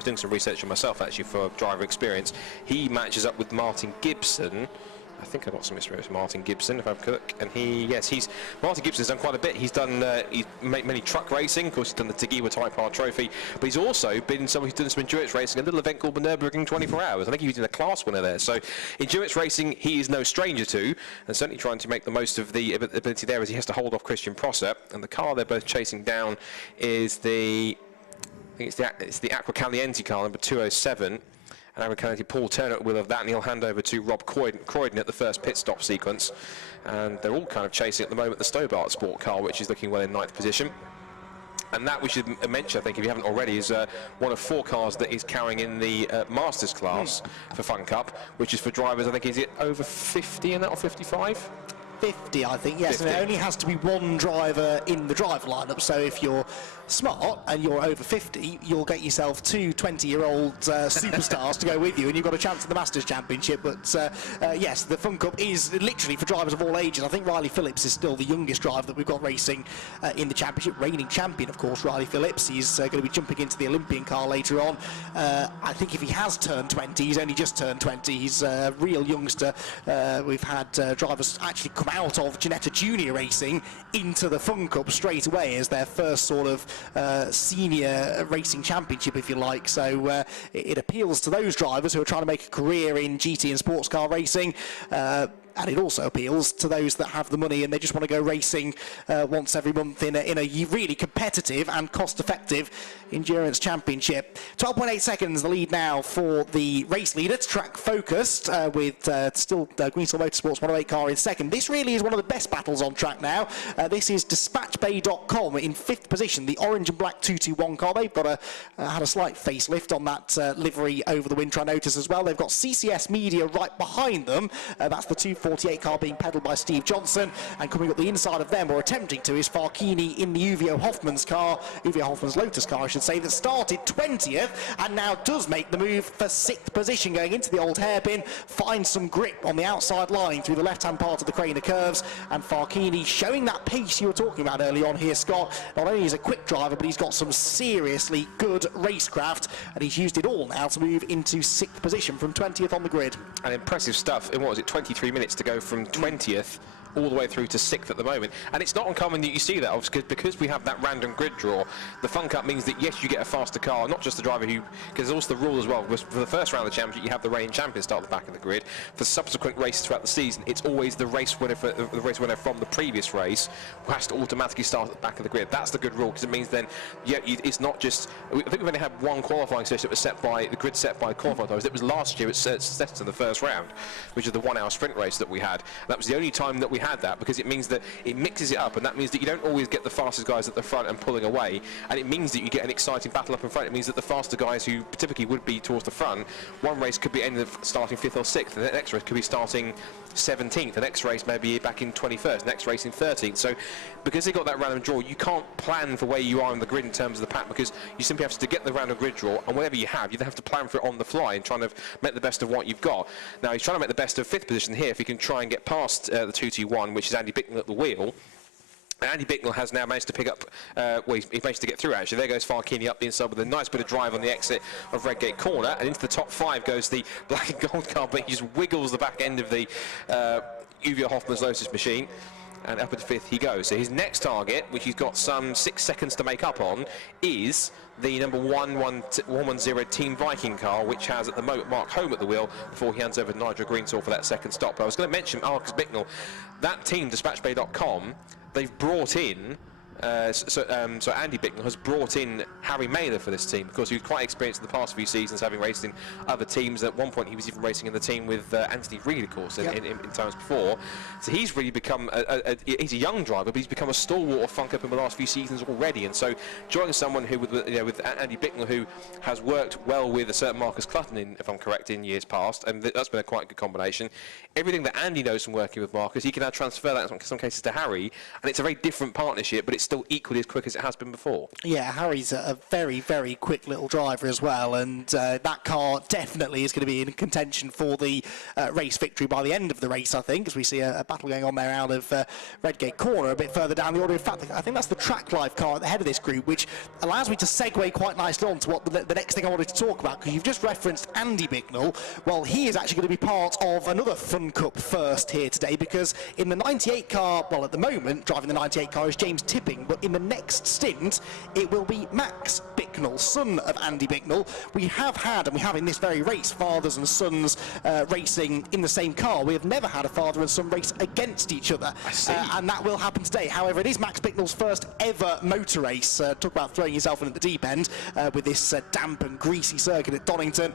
doing some research on myself actually for driver experience. He matches up with Martin Gibson. I think I got some experience with Martin Gibson, if I cook. And Martin Gibson's done quite a bit. He's done many truck racing. Of course, he's done the Tagiwa Type R Trophy. But he's also been someone who's done some endurance racing, a little event called the Nürburgring 24 Hours. I think he was in a class winner there. So endurance racing, he is no stranger to, and certainly trying to make the most of the ability there as he has to hold off Christian Prosser. And the car they're both chasing down is I think it's the Aqua Caliente car, number 207. And Aqua Caliente, Paul Turner will have that, and he'll hand over to Rob Croydon at the first pit stop sequence. And they're all kind of chasing at the moment the Stobart Sport car, which is looking well in 9th position. And that we should mention, I think, if you haven't already, is one of 4 cars that is carrying in the Masters class for Fun Cup, which is for drivers, I think, is it over 50 in that, or 55? 50, I think, yes, 50. and it only has to be one driver in the driver lineup. So if you're smart and you're over 50, you'll get yourself 2 20-year-old superstars to go with you, and you've got a chance at the Masters Championship. But yes, the Fun Cup is literally for drivers of all ages. I think Riley Phillips is still the youngest driver that we've got racing in the championship. Reigning champion, of course, Riley Phillips. He's going to be jumping into the Olympian car later on. I think if he has turned 20, he's only just turned 20. He's a real youngster. We've had drivers actually come out of Ginetta Junior Racing into the Fun Cup straight away as their first sort of senior racing championship, if you like. So it appeals to those drivers who are trying to make a career in GT and sports car racing. And it also appeals to those that have the money and they just want to go racing once every month in a really competitive and cost-effective endurance championship. 12.8 seconds the lead now for the race leader. It's track focused with still Greensell Motorsports 108 car in second. This really is one of the best battles on track now. This is DispatchBay.com in 5th position, the orange and black 221 car. They've got had a slight facelift on that livery over the winter, I notice as well. They've got CCS Media right behind them. That's the 248 car being pedalled by Steve Johnson, and coming up the inside of them, or attempting to, is Farkini in the Uvio Hoffman's car, Uvio Hoffman's Lotus car I should say, that started 20th and now does make the move for 6th position, going into the old hairpin, finds some grip on the outside line through the left-hand part of the Craner curves, and Farkini showing that pace you were talking about early on here, Scott. Not only is he a quick driver, but he's got some seriously good racecraft, and he's used it all now to move into 6th position from 20th on the grid. And impressive stuff in, what was it, 23 minutes to go from 20th all the way through to 6th at the moment. And it's not uncommon that you see that, obviously, because we have that random grid draw. The Fun Cup means that, yes, you get a faster car, not just the driver who, because there's also the rule as well, for the first round of the championship, you have the reigning champion start at the back of the grid. For subsequent races throughout the season, it's always the race winner from the previous race who has to automatically start at the back of the grid. That's the good rule, because it means then, yeah, it's not just, I think we've only had one qualifying session that was set by, the grid set by qualifying times. It was last year, it set in the first round, which is the 1 hour sprint race that we had. That was the only time that we had that, because it means that it mixes it up, and that means that you don't always get the fastest guys at the front and pulling away, and it means that you get an exciting battle up in front. It means that the faster guys who typically would be towards the front, one race could be ended starting 5th or 6th, and the next race could be starting 17th, the next race maybe back in 21st, next race in 13th. So because they got that random draw, you can't plan for where you are in the grid in terms of the pack, because you simply have to get the random grid draw, and whatever you have, you then have to plan for it on the fly and trying to make the best of what you've got. Now he's trying to make the best of 5th position here if he can try and get past the 221, which is Andy Bicknell at the wheel. And Andy Bicknell has now managed to pick up, well, he managed to get through actually. There goes Farkini up the inside with a nice bit of drive on the exit of Redgate Corner, and into the top 5 goes the black and gold car, but he just wiggles the back end of the Uvio Hoffman's Lotus machine, and up into 5th he goes. So his next target, which he's got some 6 seconds to make up on, is the number 110 Team Viking car, which has at the moment Mark Home at the wheel before he hands over to Nigel Greensall for that second stop. But I was going to mention Marcus Bicknell, that team, DispatchBay.com, they've brought in So Andy Bicknell has brought in Harry Mailer for this team because he was quite experienced in the past few seasons, having raced in other teams. At one point, he was even racing in the team with Anthony Reid, of course, in times before. So he's really become he's a young driver, but he's become a stalwart of Fun Cup in the last few seasons already. And so joining someone who, with Andy Bicknell, who has worked well with a certain Marcus Clutton, if I'm correct, in years past, and that's been a quite good combination. Everything that Andy knows from working with Marcus, he can now transfer that in some cases to Harry, and it's a very different partnership, but it's still equally as quick as it has been before. Yeah, Harry's a very, very quick little driver as well, and that car definitely is going to be in contention for the race victory by the end of the race, I think, as we see a battle going on there out of Redgate Corner a bit further down the order. In fact, I think that's the Track Life car at the head of this group, which allows me to segue quite nicely on to what the next thing I wanted to talk about, because you've just referenced Andy Bicknell. Well, he is actually going to be part of another Fun Cup first here today, because in the 98 car, well, at the moment, driving the 98 car is James Tipping, but in the next stint, it will be Max Bicknell, son of Andy Bicknell. We have had, and we have in this very race, fathers and sons racing in the same car. We have never had a father and son race against each other, and that will happen today. However, it is Max Bicknell's first ever motor race. Talk about throwing yourself in at the deep end with this damp and greasy circuit at Donington.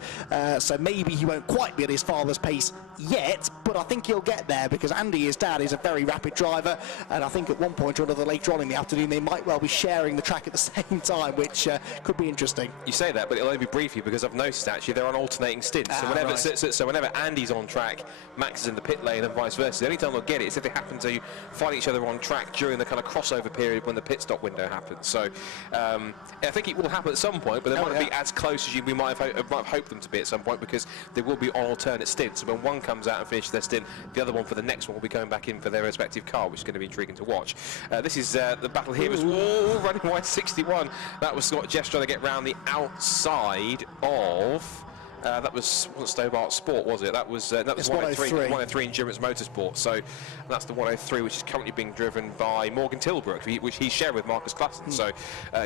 So maybe he won't quite be at his father's pace yet, but I think he'll get there, because Andy, his dad, is a very rapid driver, and I think at one point or another later on in the afternoon they might well be sharing the track at the same time, which could be interesting. You say that, but it'll only be briefly, because I've noticed actually they're on alternating stints. So whenever Andy's on track, Max is in the pit lane, and vice versa. The only time they'll get it is if they happen to find each other on track during the kind of crossover period when the pit stop window happens. So I think it will happen at some point, but they might not be as close as we might have hoped them to be at some point, because they will be on alternate stints. So when one comes out and finishes their stint, the other one for the next one will be going back in for their respective car, which is going to be intriguing to watch. This is the battle here. Was running wide 61. That was Scott Jeffs trying to get round the outside of. That wasn't Stobart Sport, was it? That was 103 Endurance Motorsport. So that's the 103, which is currently being driven by Morgan Tilbrook, which he's shared with Marcus Clutton. So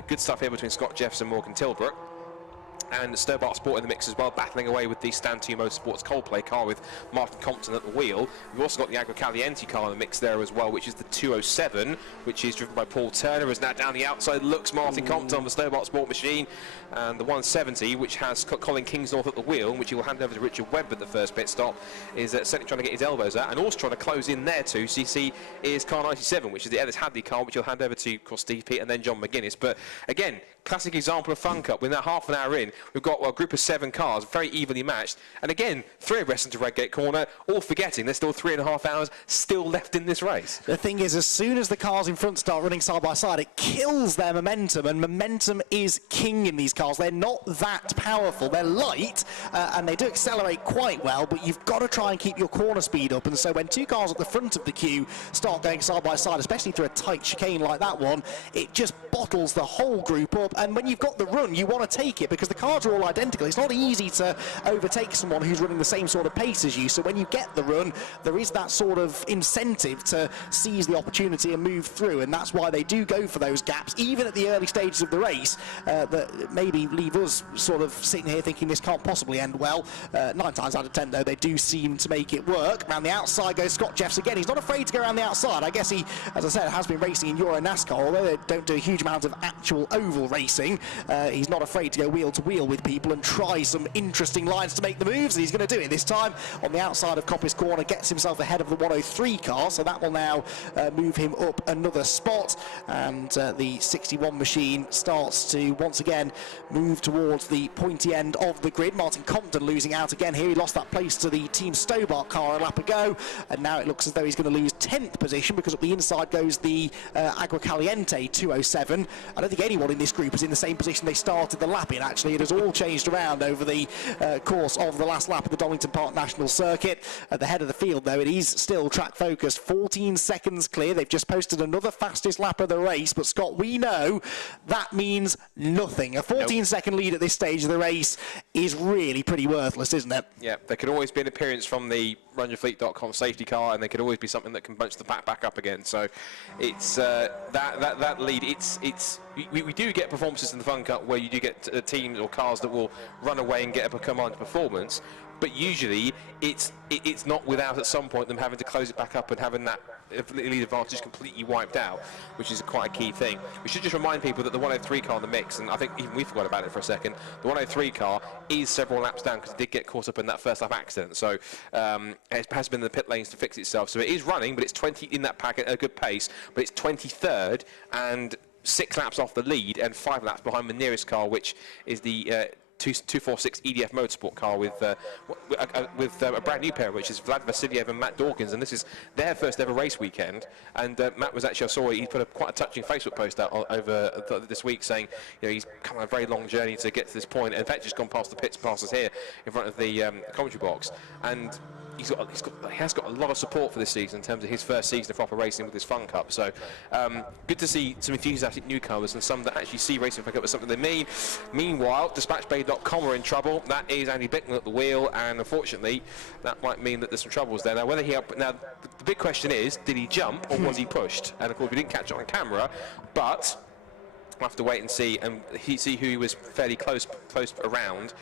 good stuff here between Scott Jeffs and Morgan Tilbrook. And Stobart Sport in the mix as well, battling away with the Stand 2 Motorsports Coldplay car with Martin Compton at the wheel. We've also got the Agro Caliente car in the mix there as well, which is the 207, which is driven by Paul Turner. Is now down the outside, looks Martin Compton on the Stobart Sport machine. And the 170, which has Colin Kingsnorth at the wheel, which he will hand over to Richard Webb at the first pit stop, is certainly trying to get his elbows out, and also trying to close in there too. So you see is car 97, which is the Ellis Hadley car, which he'll hand over to, of course, Steve Peat and then John McGuinness. But again, classic example of Fun Cup. We're now half an hour in. We've got a group of 7 cars, very evenly matched. And again, 3 abreast into Redgate Corner, all forgetting there's still 3.5 hours still left in this race. The thing is, as soon as the cars in front start running side by side, it kills their momentum, and momentum is king in these cars. They're not that powerful. They're light, and they do accelerate quite well, but you've got to try and keep your corner speed up. And so when 2 cars at the front of the queue start going side by side, especially through a tight chicane like that one, it just bottles the whole group up. And when you've got the run, you want to take it, because the cars are all identical. It's not easy to overtake someone who's running the same sort of pace as you. So when you get the run, there is that sort of incentive to seize the opportunity and move through, and that's why they do go for those gaps, even at the early stages of the race, that maybe leave us sort of sitting here thinking this can't possibly end well. 9 times out of 10, though, they do seem to make it work. Around the outside goes Scott Jeffs again. He's not afraid to go around the outside. I guess he, as I said, has been racing in Euro NASCAR, although they don't do a huge amount of actual oval racing. He's not afraid to go wheel to wheel with people and try some interesting lines to make the moves, and he's going to do it this time on the outside of Coppice Corner. Gets himself ahead of the 103 car, so that will now move him up another spot, and the 61 machine starts to once again move towards the pointy end of the grid. Martin Compton losing out again here. He lost that place to the Team Stobart car a lap ago, and now it looks as though he's going to lose 10th position, because at the inside goes the Agua Caliente 207. I don't think anyone in this group is in the same position they started the lap in, actually. It has all changed around over the course of the last lap of the Donington Park National Circuit. At the head of the field, though, it is still track focused. 14 seconds clear. They've just posted another fastest lap of the race, but Scott, we know that means nothing. A 14-second lead at this stage of the race is really pretty worthless, isn't it? Yeah, there could always be an appearance from the RunYourFleet.com safety car, and there could always be something that can bunch the pack back up again. So it's that lead. We do get performances in the Fun Cup where you do get teams or cars that will run away and get a command performance, but usually it's not without at some point them having to close it back up and having that lead advantage completely wiped out, which is quite a key thing. We should just remind people that the 103 car in the mix, and I think even we forgot about it for a second, the 103 car is several laps down because it did get caught up in that first lap accident. So it has been in the pit lanes to fix itself. So it is running, but it's 20 in that pack at a good pace, but it's 23rd and 6 laps off the lead and 5 laps behind the nearest car, which is the 246 EDF Motorsport car with a brand new pair, which is Vlad Vasiliev and Matt Dawkins, and this is their first ever race weekend. And Matt was actually, I saw he put quite a touching Facebook post out over this week saying, you know, he's come on a very long journey to get to this point. And in fact, just gone past the pits, past us here in front of the commentary box, and he has got a lot of support for this season in terms of his first season of proper racing with this Fun Cup. So good to see some enthusiastic newcomers and some that actually see racing Fun Cup as something they mean. Meanwhile, DispatchBay.com are in trouble. That is Andy Bicknell at the wheel, and unfortunately, that might mean that there's some troubles there. Now, the big question is, did he jump or was he pushed? And of course, we didn't catch it on camera, but we'll have to wait and see who he was fairly close around.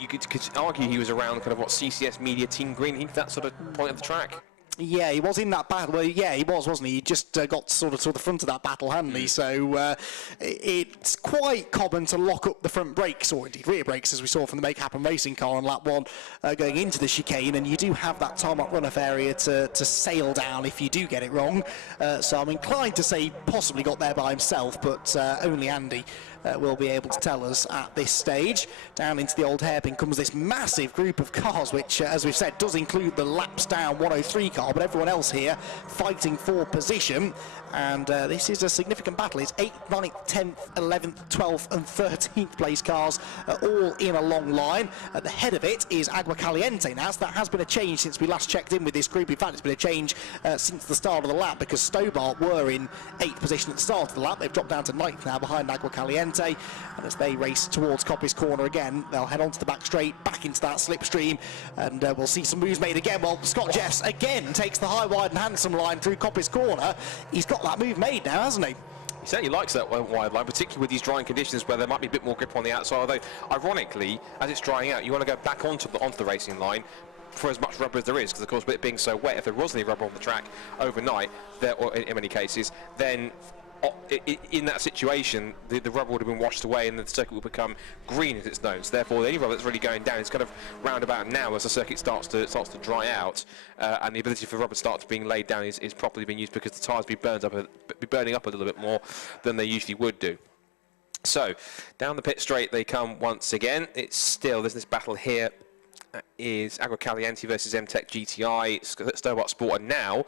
You could argue he was around kind of what CCS Media Team Greenheath, that sort of point of the track. Yeah, he was in that battle. Well, yeah, he was, wasn't he? He just got sort of to the front of that battle, hadn't he? So it's quite common to lock up the front brakes, or indeed rear brakes, as we saw from the Make Happen Racing car on lap 1 going into the chicane, and you do have that tarmac runoff area to sail down if you do get it wrong. So I'm inclined to say he possibly got there by himself, but only Andy will be able to tell us at this stage. Down into the old hairpin comes this massive group of cars, which, as we've said, does include the laps down 103 car, but everyone else here fighting for position. And this is a significant battle. It's 8th, 9th, 10th, 11th, 12th and 13th place cars all in a long line. At the head of it is Agua Caliente now. So that has been a change since we last checked in with this group. In fact, it's been a change since the start of the lap, because Stobart were in 8th position at the start of the lap. They've dropped down to 9th now behind Agua Caliente. And as they race towards Coppice Corner again, they'll head onto the back straight, back into that slipstream, and we'll see some moves made again. Well, Scott Jeffs again takes the high, wide and handsome line through Coppice Corner. He's got that move made now, hasn't he? He certainly likes that wide line, particularly with these drying conditions where there might be a bit more grip on the outside. Although, ironically, as it's drying out, you want to go back onto the racing line for as much rubber as there is, because of course with it being so wet, if there was any rubber on the track overnight, or in many cases, then in that situation the rubber would have been washed away and the circuit will become green as it's known. So therefore, any rubber that's really going down is kind of roundabout now as the circuit starts to dry out, and the ability for rubber to start being laid down is properly being used, because the tyres be burning up a little bit more than they usually would do. So down the pit straight they come once again. There's this battle here. Is Agua Caliente versus M-Tech GTI. Stobart Sport are now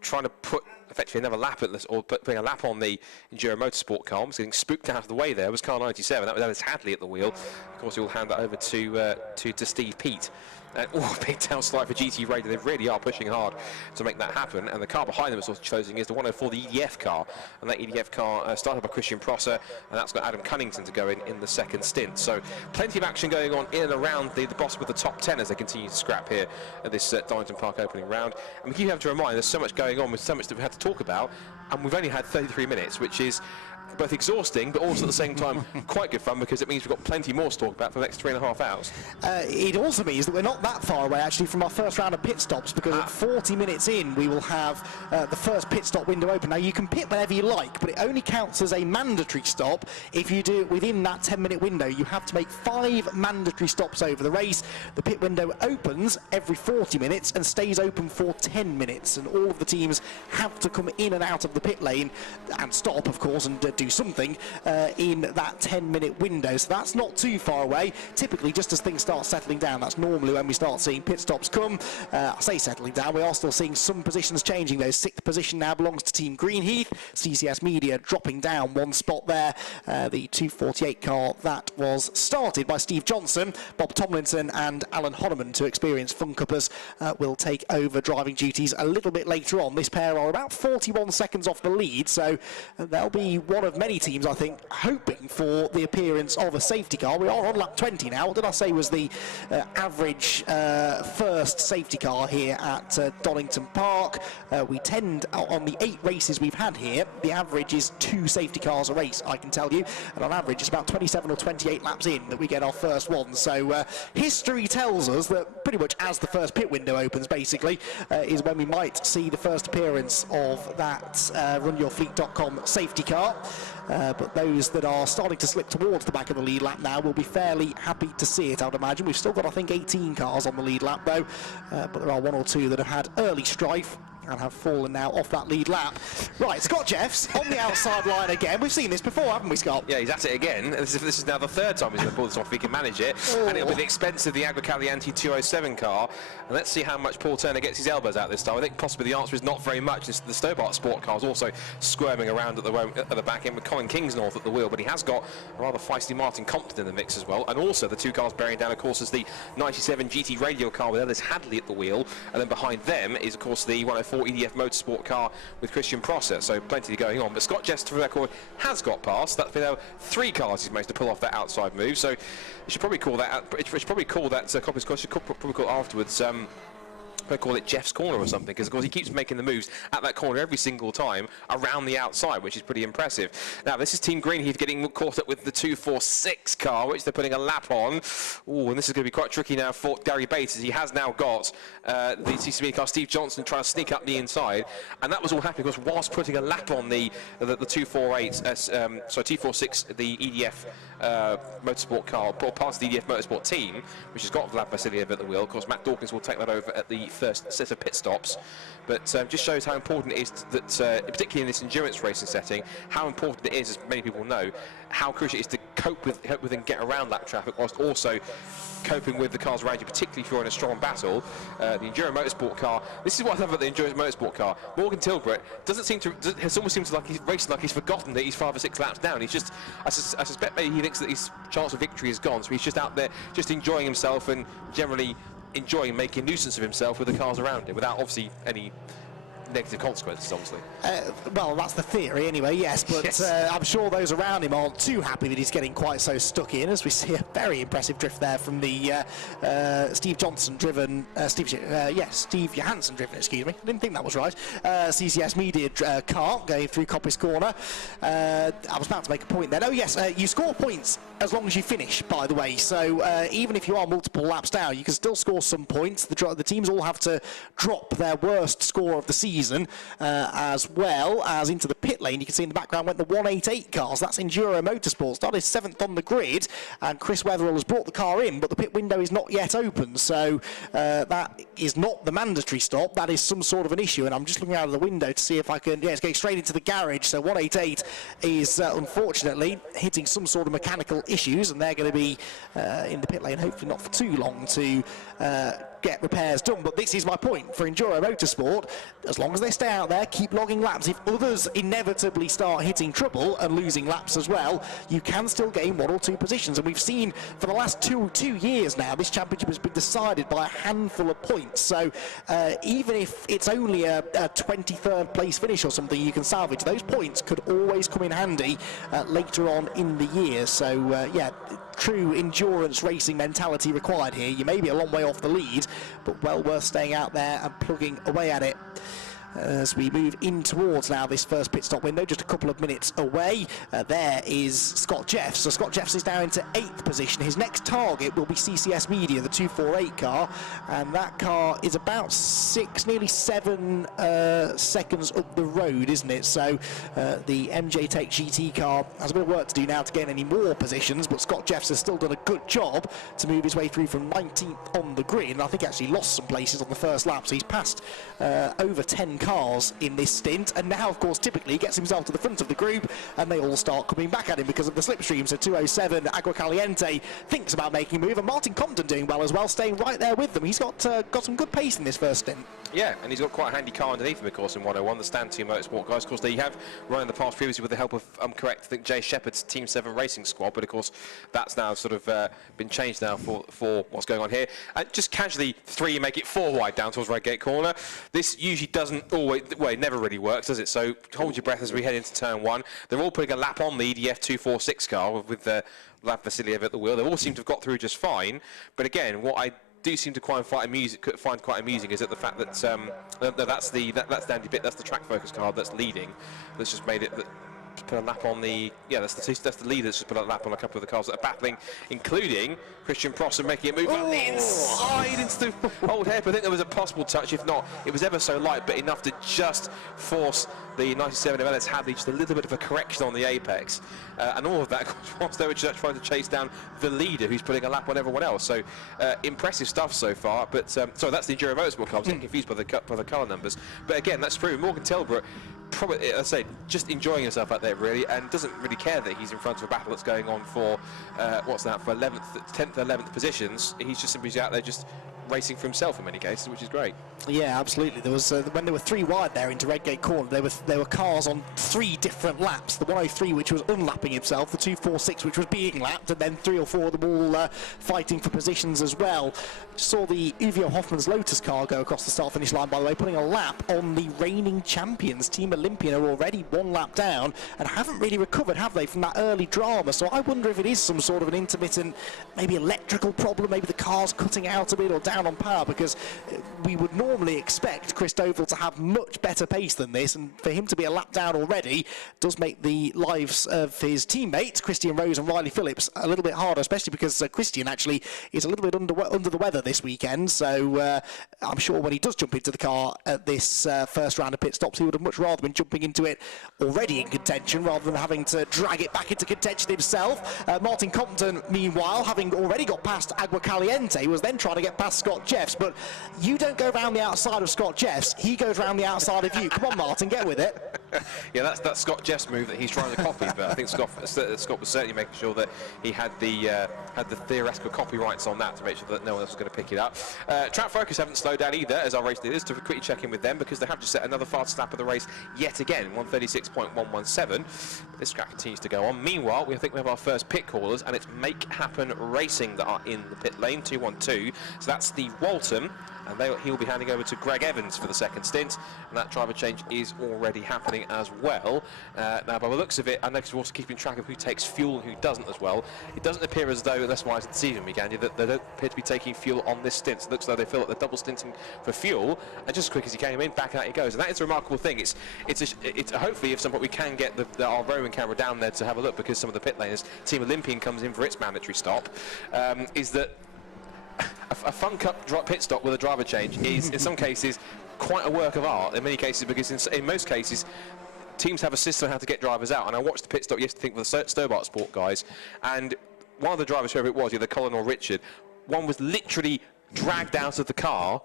trying to put effectively another lap at this, or putting a lap on the Enduro Motorsport car. Was getting spooked out of the way there. Was car 97. That was Ellis Hadley at the wheel. Of course, we'll hand that over to Steve Peat. Big down slide for GT Raider. They really are pushing hard to make that happen. And the car behind them is also closing is the 104, the EDF car. And that EDF car started by Christian Prosser, and that's got Adam Cunnington to go in the second stint. So plenty of action going on in and around the bottom of the top 10 as they continue to scrap here at this Donington Park opening round. And we keep having to remind there's so much going on, with so much that we had to talk about, and we've only had 33 minutes, which is both exhausting but also at the same time quite good fun, because it means we've got plenty more to talk about for the next 3.5 hours. It also means that we're not that far away actually from our first round of pit stops, because at 40 minutes in we will have the first pit stop window open. Now you can pit whenever you like, but it only counts as a mandatory stop if you do it within that 10-minute window. You have to make 5 mandatory stops over the race. The pit window opens every 40 minutes and stays open for 10 minutes, and all of the teams have to come in and out of the pit lane and stop, of course, and do something in that 10-minute window. So that's not too far away. Typically, just as things start settling down, that's normally when we start seeing pit stops come. I say settling down, we are still seeing some positions changing though. 6th position now belongs to Team Greenheath. CCS Media dropping down 1 spot there. The 248 car that was started by Steve Johnson, Bob Tomlinson and Alan Honneman, 2 experienced Fun Cuppers, will take over driving duties a little bit later on. This pair are about 41 seconds off the lead, so they'll be one of of many teams, I think, hoping for the appearance of a safety car. We are on lap 20 now. What did I say was the average first safety car here at Donington Park? We tend, on the 8 races we've had here, the average is 2 safety cars a race, I can tell you. And on average, it's about 27 or 28 laps in that we get our first one. So history tells us that pretty much as the first pit window opens, basically, is when we might see the first appearance of that runyourfleet.com safety car. But those that are starting to slip towards the back of the lead lap now will be fairly happy to see it, I would imagine. We've still got, I think, 18 cars on the lead lap, though. But there are 1 or 2 that have had early strife and have fallen now off that lead lap. Right, Scott Jeffs on the outside line again. We've seen this before, haven't we, Scott? Yeah, he's at it again. This is now the 3rd time he's going to pull this off if he can manage it. Oh. And it'll be the expense of the Agua Caliente 207 car. And let's see how much Paul Turner gets his elbows out this time. I think possibly the answer is not very much. The Stobart Sport car is also squirming around at the back end with Colin Kingsnorth at the wheel, but he has got a rather feisty Martin Compton in the mix as well. And also the 2 cars bearing down, of course, is the 97 GT Radial car with Ellis Hadley at the wheel. And then behind them is, of course, the 104 EDF Motorsport car with Christian Prosser, so plenty going on. But Scott Jeffs, for the record, has got past. That's been 3 cars he's managed to pull off that outside move, so you should probably call that, Coppice should probably call afterwards, I call it Jeff's corner or something, because of course he keeps making the moves at that corner every single time around the outside, which is pretty impressive. Now this is Team Greenheath getting caught up with the 246 car, which they're putting a lap on. Ooh, and this is going to be quite tricky now for Gary Bates, as he has now got the CCB car Steve Johnson trying to sneak up the inside, and that was all happening because whilst putting a lap on the 248, sorry, 246, the EDF Motorsport car, past the EDF Motorsport team, which has got Vlad Vasiliev at the wheel. Of course, Matt Dawkins will take that over at the first set of pit stops, but just shows how important it is that, particularly in this endurance racing setting, how important it is, as many people know, how crucial it is to cope with and get around that traffic, whilst also coping with the cars around you, particularly if you're in a strong battle. The Enduro Motorsport car, this is what I love about the Endurance Motorsport car. Morgan Tilbrook has almost seemed to like he's racing like he's forgotten that he's 5 or 6 laps down. He's just, I suspect maybe he thinks that his chance of victory is gone, so he's just out there just enjoying himself and generally enjoying making a nuisance of himself with the cars around him, without obviously any negative consequences, obviously. Well, that's the theory anyway, yes, but yes. I'm sure those around him aren't too happy that he's getting quite so stuck in, as we see a very impressive drift there from the Steve Johansen driven, excuse me, I didn't think that was right, CCS Media car going through Coppice Corner. I was about to make a point then. Oh yes, you score points as long as you finish, by the way, so even if you are multiple laps down, you can still score some points. The teams all have to drop their worst score of the season, as well as into the pit lane. You can see in the background went the 188 cars. That's Enduro Motorsport. Started 7th on the grid, and Chris Wetherill has brought the car in, but the pit window is not yet open, so that is not the mandatory stop. That is some sort of an issue, and I'm just looking out of the window to see if I can, yeah, it's going straight into the garage, so 188 is unfortunately hitting some sort of mechanical issues, and they're going to be in the pit lane hopefully not for too long to get repairs done. But this is my point for Enduro Motorsport. As long as they stay out there, keep logging laps. If others inevitably start hitting trouble and losing laps as well, you can still gain 1 or 2 positions. And we've seen for the last two years now, this championship has been decided by a handful of points. So even if it's only a 23rd place finish or something you can salvage, those points could always come in handy later on in the year. So yeah, true endurance racing mentality required here. You may be a long way off the lead, but well worth staying out there and plugging away at it. As we move in towards now this first pit stop window, just a couple of minutes away, there is Scott Jeffs. So Scott Jeffs is now into 8th position. His next target will be CCS Media, the 248 car, and that car is about 6, nearly 7 seconds up the road, isn't it? So the MJ Tech GT car has a bit of work to do now to gain any more positions, but Scott Jeffs has still done a good job to move his way through from 19th on the grid, and I think actually lost some places on the first lap, so he's passed over 10 cars in this stint, and now of course typically gets himself to the front of the group, and they all start coming back at him because of the slipstream. So 207 Agua Caliente thinks about making a move, and Martin Compton doing well as well, staying right there with them. He's got some good pace in this first stint. Yeah, and he's got quite a handy car underneath him, of course, in 101, the Stand 2 Motorsport guys. Of course, they have run in the past previously with the help of, I'm correct, I think Jay Shepherd's Team 7 Racing Squad, but of course that's now sort of been changed now for what's going on here. And just casually 3, make it 4 wide down towards Redgate Corner. This usually doesn't always, well, it never really works, does it? So hold your breath as we head into turn 1. They're all putting a lap on the EDF 246 car with Vlad Vasiliev at the wheel. They all seem to have got through just fine. But again, what I do seem to find quite amusing is that the fact that that's the Dandy Bit, that's the track focus car that's leading. That's just made it. Put a lap on the that's the leader that's just put a lap on a couple of the cars that are battling, including Christian Prosser making it move up the inside into the old hair. But I think there was a possible touch, if not, it was ever so light, but enough to just force the 97 of Ellis Hadley just a little bit of a correction on the apex, and all of that whilst they were just trying to chase down the leader who's putting a lap on everyone else. So impressive stuff so far. But so that's the Enduro Motorsport car. I was getting confused by the car numbers, but again, that's true. Morgan Telbrook, probably, I say, just enjoying himself out there really, and doesn't really care that he's in front of a battle that's going on for for 11th, 10th, 11th positions. He's just simply out there just racing for himself in many cases, which is great. Yeah, absolutely. There was when there were 3 wide there into Redgate Corner, there were cars on 3 different laps. The 103, which was unlapping himself, the 246, which was being lapped, and then 3 or 4 of them all fighting for positions as well. Saw the Uvio Hoffman's Lotus car go across the start-finish line, by the way, putting a lap on the reigning champions. Team Olympian are already 1 lap down and haven't really recovered, have they, from that early drama? So I wonder if it is some sort of an intermittent, maybe electrical problem, maybe the car's cutting out a bit or down on power, because we would normally expect Chris Doval to have much better pace than this, and for him to be a lap down already does make the lives of his teammates, Christian Rose and Riley Phillips, a little bit harder, especially because Christian actually is a little bit under the weather this weekend. So I'm sure when he does jump into the car at this first round of pit stops, he would have much rather been jumping into it already in contention rather than having to drag it back into contention himself. Martin Compton, meanwhile, having already got past Agua Caliente, was then trying to get past Scott Jeffs, but you don't go around the outside of Scott Jeffs, he goes around the outside of you. Come on, Martin, get with it. Yeah, that's Scott Jeffs' move that he's trying to copy, but I think Scott was certainly making sure that he had the theoretical copyrights on that to make sure that no one else was going to pick it up. Track Focus haven't slowed down either, as our race leaders, to quickly check in with them, because they have just set another fastest lap of the race yet again, 136.117. This track continues to go on. Meanwhile, we think we have our first pit callers, and it's Make Happen Racing that are in the pit lane, 212. So that's the Walton, and he'll be handing over to Greg Evans for the second stint, and that driver change is already happening as well. Now, by the looks of it, I noticed we're also keeping track of who takes fuel and who doesn't as well. It doesn't appear as though, that's why I this evening began, that they don't appear to be taking fuel on this stint. So it looks like they feel like they're double stinting for fuel, and just as quick as he came in, back out he goes. And that is a remarkable thing. It's hopefully, if some point we can get our roaming camera down there to have a look, because some of the pit laners, Team Olympian comes in for its mandatory stop, is that a Fun Cup pit stop with a driver change is, in some cases, quite a work of art. In many cases, because in most cases, teams have a system how to get drivers out. And I watched the pit stop yesterday for the Stobart Sport guys, and one of the drivers, whoever it was, either Colin or Richard, one was literally dragged out of the car,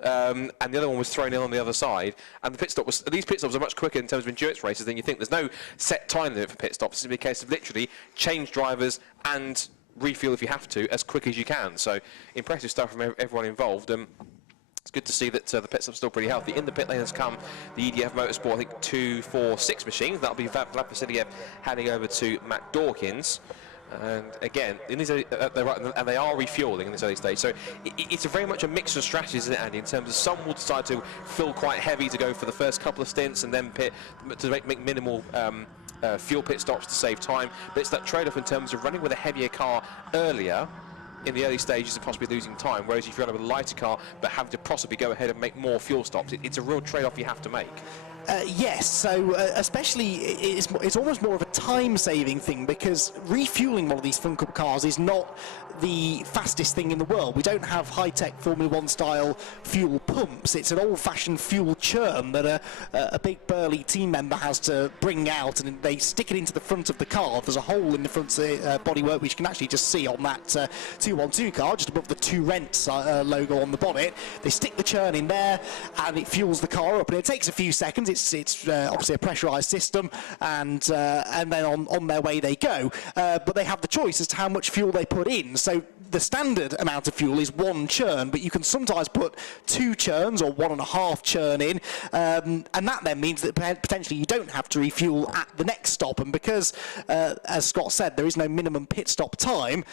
and the other one was thrown in on the other side. And the pit stop these pit stops are much quicker in terms of endurance races than you think. There's no set time limit for pit stops. It's a case of literally change drivers and refuel if you have to as quick as you can. So impressive stuff from everyone involved. It's good to see that the pit stop's still pretty healthy. In the pit lane has come the EDF Motorsport, I think 246 machines. That'll be Vlad Vasiliev handing over to Matt Dawkins. And again, they are refueling in this early stage. So it's very much a mix of strategies, isn't it, Andy? In terms of some will decide to fill quite heavy to go for the first couple of stints and then pit to make minimal fuel pit stops to save time. But it's that trade-off in terms of running with a heavier car earlier in the early stages and possibly losing time, whereas if you run with a lighter car but have to possibly go ahead and make more fuel stops, it's a real trade-off you have to make. Yes, so especially it's almost more of a time-saving thing, because refueling one of these Fun Cup cars is not the fastest thing in the world. We don't have high-tech Formula 1 style fuel pumps. It's an old-fashioned fuel churn that a big burly team member has to bring out, and they stick it into the front of the car. There's a hole in the front bodywork, which you can actually just see on that 212 car, just above the 2 Rents logo on the bonnet. They stick the churn in there, and it fuels the car up, and it takes a few seconds. It's obviously a pressurized system, and then on their way they go. But they have the choice as to how much fuel they put in. So the standard amount of fuel is 1 churn, but you can sometimes put 2 churns or 1.5 churn in, and that then means that potentially you don't have to refuel at the next stop. And because, as Scott said, there is no minimum pit stop time,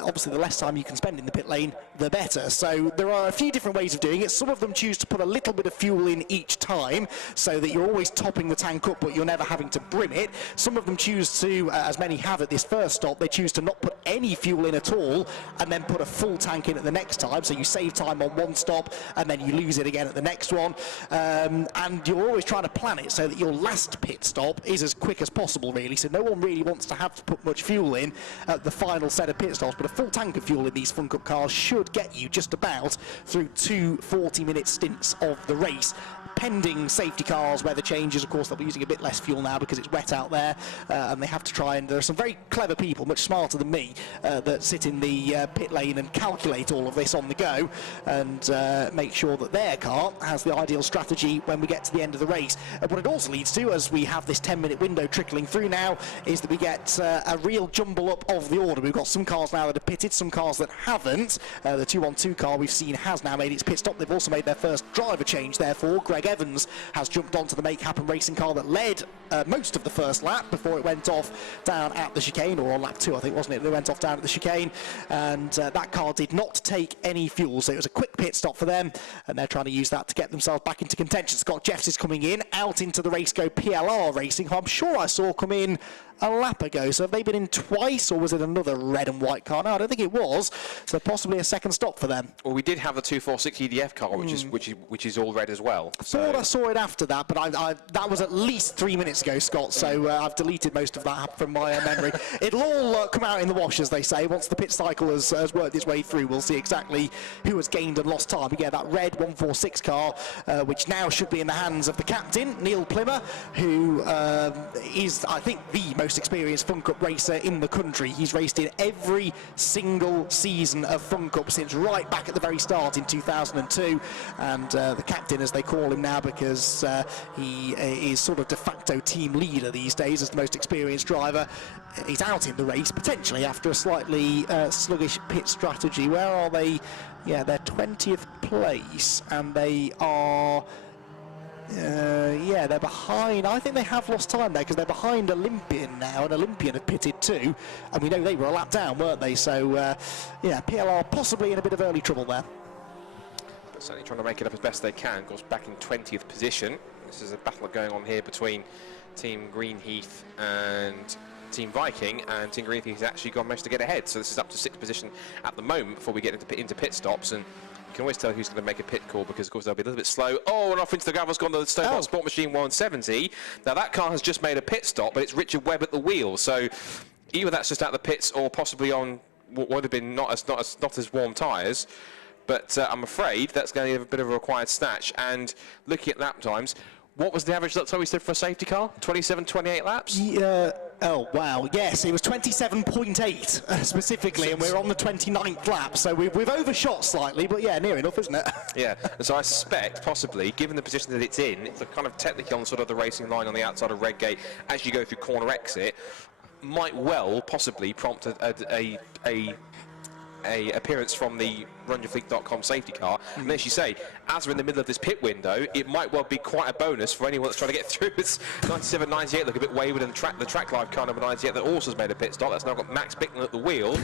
obviously the less time you can spend in the pit lane, the better. So there are a few different ways of doing it. Some of them choose to put a little bit of fuel in each time, so that you're always topping the tank up, but you're never having to brim it. Some of them choose to, as many have at this first stop, they choose to not put any fuel in at all, and then put a full tank in at the next time, so you save time on one stop, and then you lose it again at the next one. And you're always trying to plan it so that your last pit stop is as quick as possible, really. So no one really wants to have to put much fuel in at the final set of pit stops, but a full tank of fuel in these Fun Cup cars should get you just about through 2 40-minute stints of the race. Pending safety cars, weather changes, of course they'll be using a bit less fuel now because it's wet out there, and they have to try, and there are some very clever people, much smarter than me, that sit in the pit lane and calculate all of this on the go, and make sure that their car has the ideal strategy when we get to the end of the race. What it also leads to, as we have this 10-minute window trickling through now, is that we get a real jumble up of the order. We've got some cars now that are pitted, some cars that haven't. The 212 car we've seen has now made its pit stop. They've also made their first driver change, therefore. Greg Evans has jumped onto the Make Happen racing car that led most of the first lap before it went off down at the chicane, or on lap 2 I think, wasn't it? It went off down at the chicane, and that car did not take any fuel, so it was a quick pit stop for them, and they're trying to use that to get themselves back into contention. Scott Jeffs is coming in, out into the Raceco PLR Racing, who I'm sure I saw come in a lap ago. So have they been in twice, or was it another red and white car? No, I don't think it was. So possibly a second stop for them. Well, we did have the 246 EDF car, which is all red as well. Thought I saw it after that, but that was at least 3 minutes ago, Scott. So I've deleted most of that from my memory. It'll all come out in the wash, as they say. Once the pit cycle has worked its way through, we'll see exactly who has gained and lost time. But yeah, that red 146 car, which now should be in the hands of the captain, Neil Plimmer, who is, I think, the most experienced Fun Cup racer in the country. He's raced in every single season of Fun Cup since right back at the very start in 2002, and the captain, as they call him now, because he is sort of de facto team leader these days as the most experienced driver. He's out in the race potentially after a slightly sluggish pit strategy. Where are they? Yeah, they're 20th place, and they are yeah, they're behind. I think they have lost time there because they're behind Olympian now, and Olympian have pitted too, and we know they were a lap down, weren't they? So yeah, PLR possibly in a bit of early trouble there. But certainly trying to make it up as best they can. Goes back in 20th position. This is a battle going on here between Team Greenheath and Team Viking, and Team Greenheath has actually gone most to get ahead. So this is up to 6th position at the moment before we get into pit stops, and you can always tell who's going to make a pit call because of course they'll be a little bit slow. Oh, and off into the gravel's gone the Stobart Sport Machine 170. Now that car has just made a pit stop, but it's Richard Webb at the wheel. So either that's just out the pits or possibly on what would have been not as warm tyres. But I'm afraid that's going to give a bit of a required snatch. And looking at lap times, what was the average lap time we said for a safety car? 27, 28 laps? Yeah. Oh, wow. Yes, it was 27.8 specifically, and we're on the 29th lap. So we've overshot slightly, but yeah, near enough, isn't it? Yeah, and so I suspect, possibly, given the position that it's in, it's kind of technically on sort of the racing line on the outside of Redgate as you go through corner exit, might well possibly prompt a appearance from the RunYourFleet.com safety car. And as you say, as we're in the middle of this pit window, it might well be quite a bonus for anyone that's trying to get through. It's 97, 98 look a bit wayward, and the track live car number 98 that also has made a pit stop. That's now got Max Bickman at the wheel.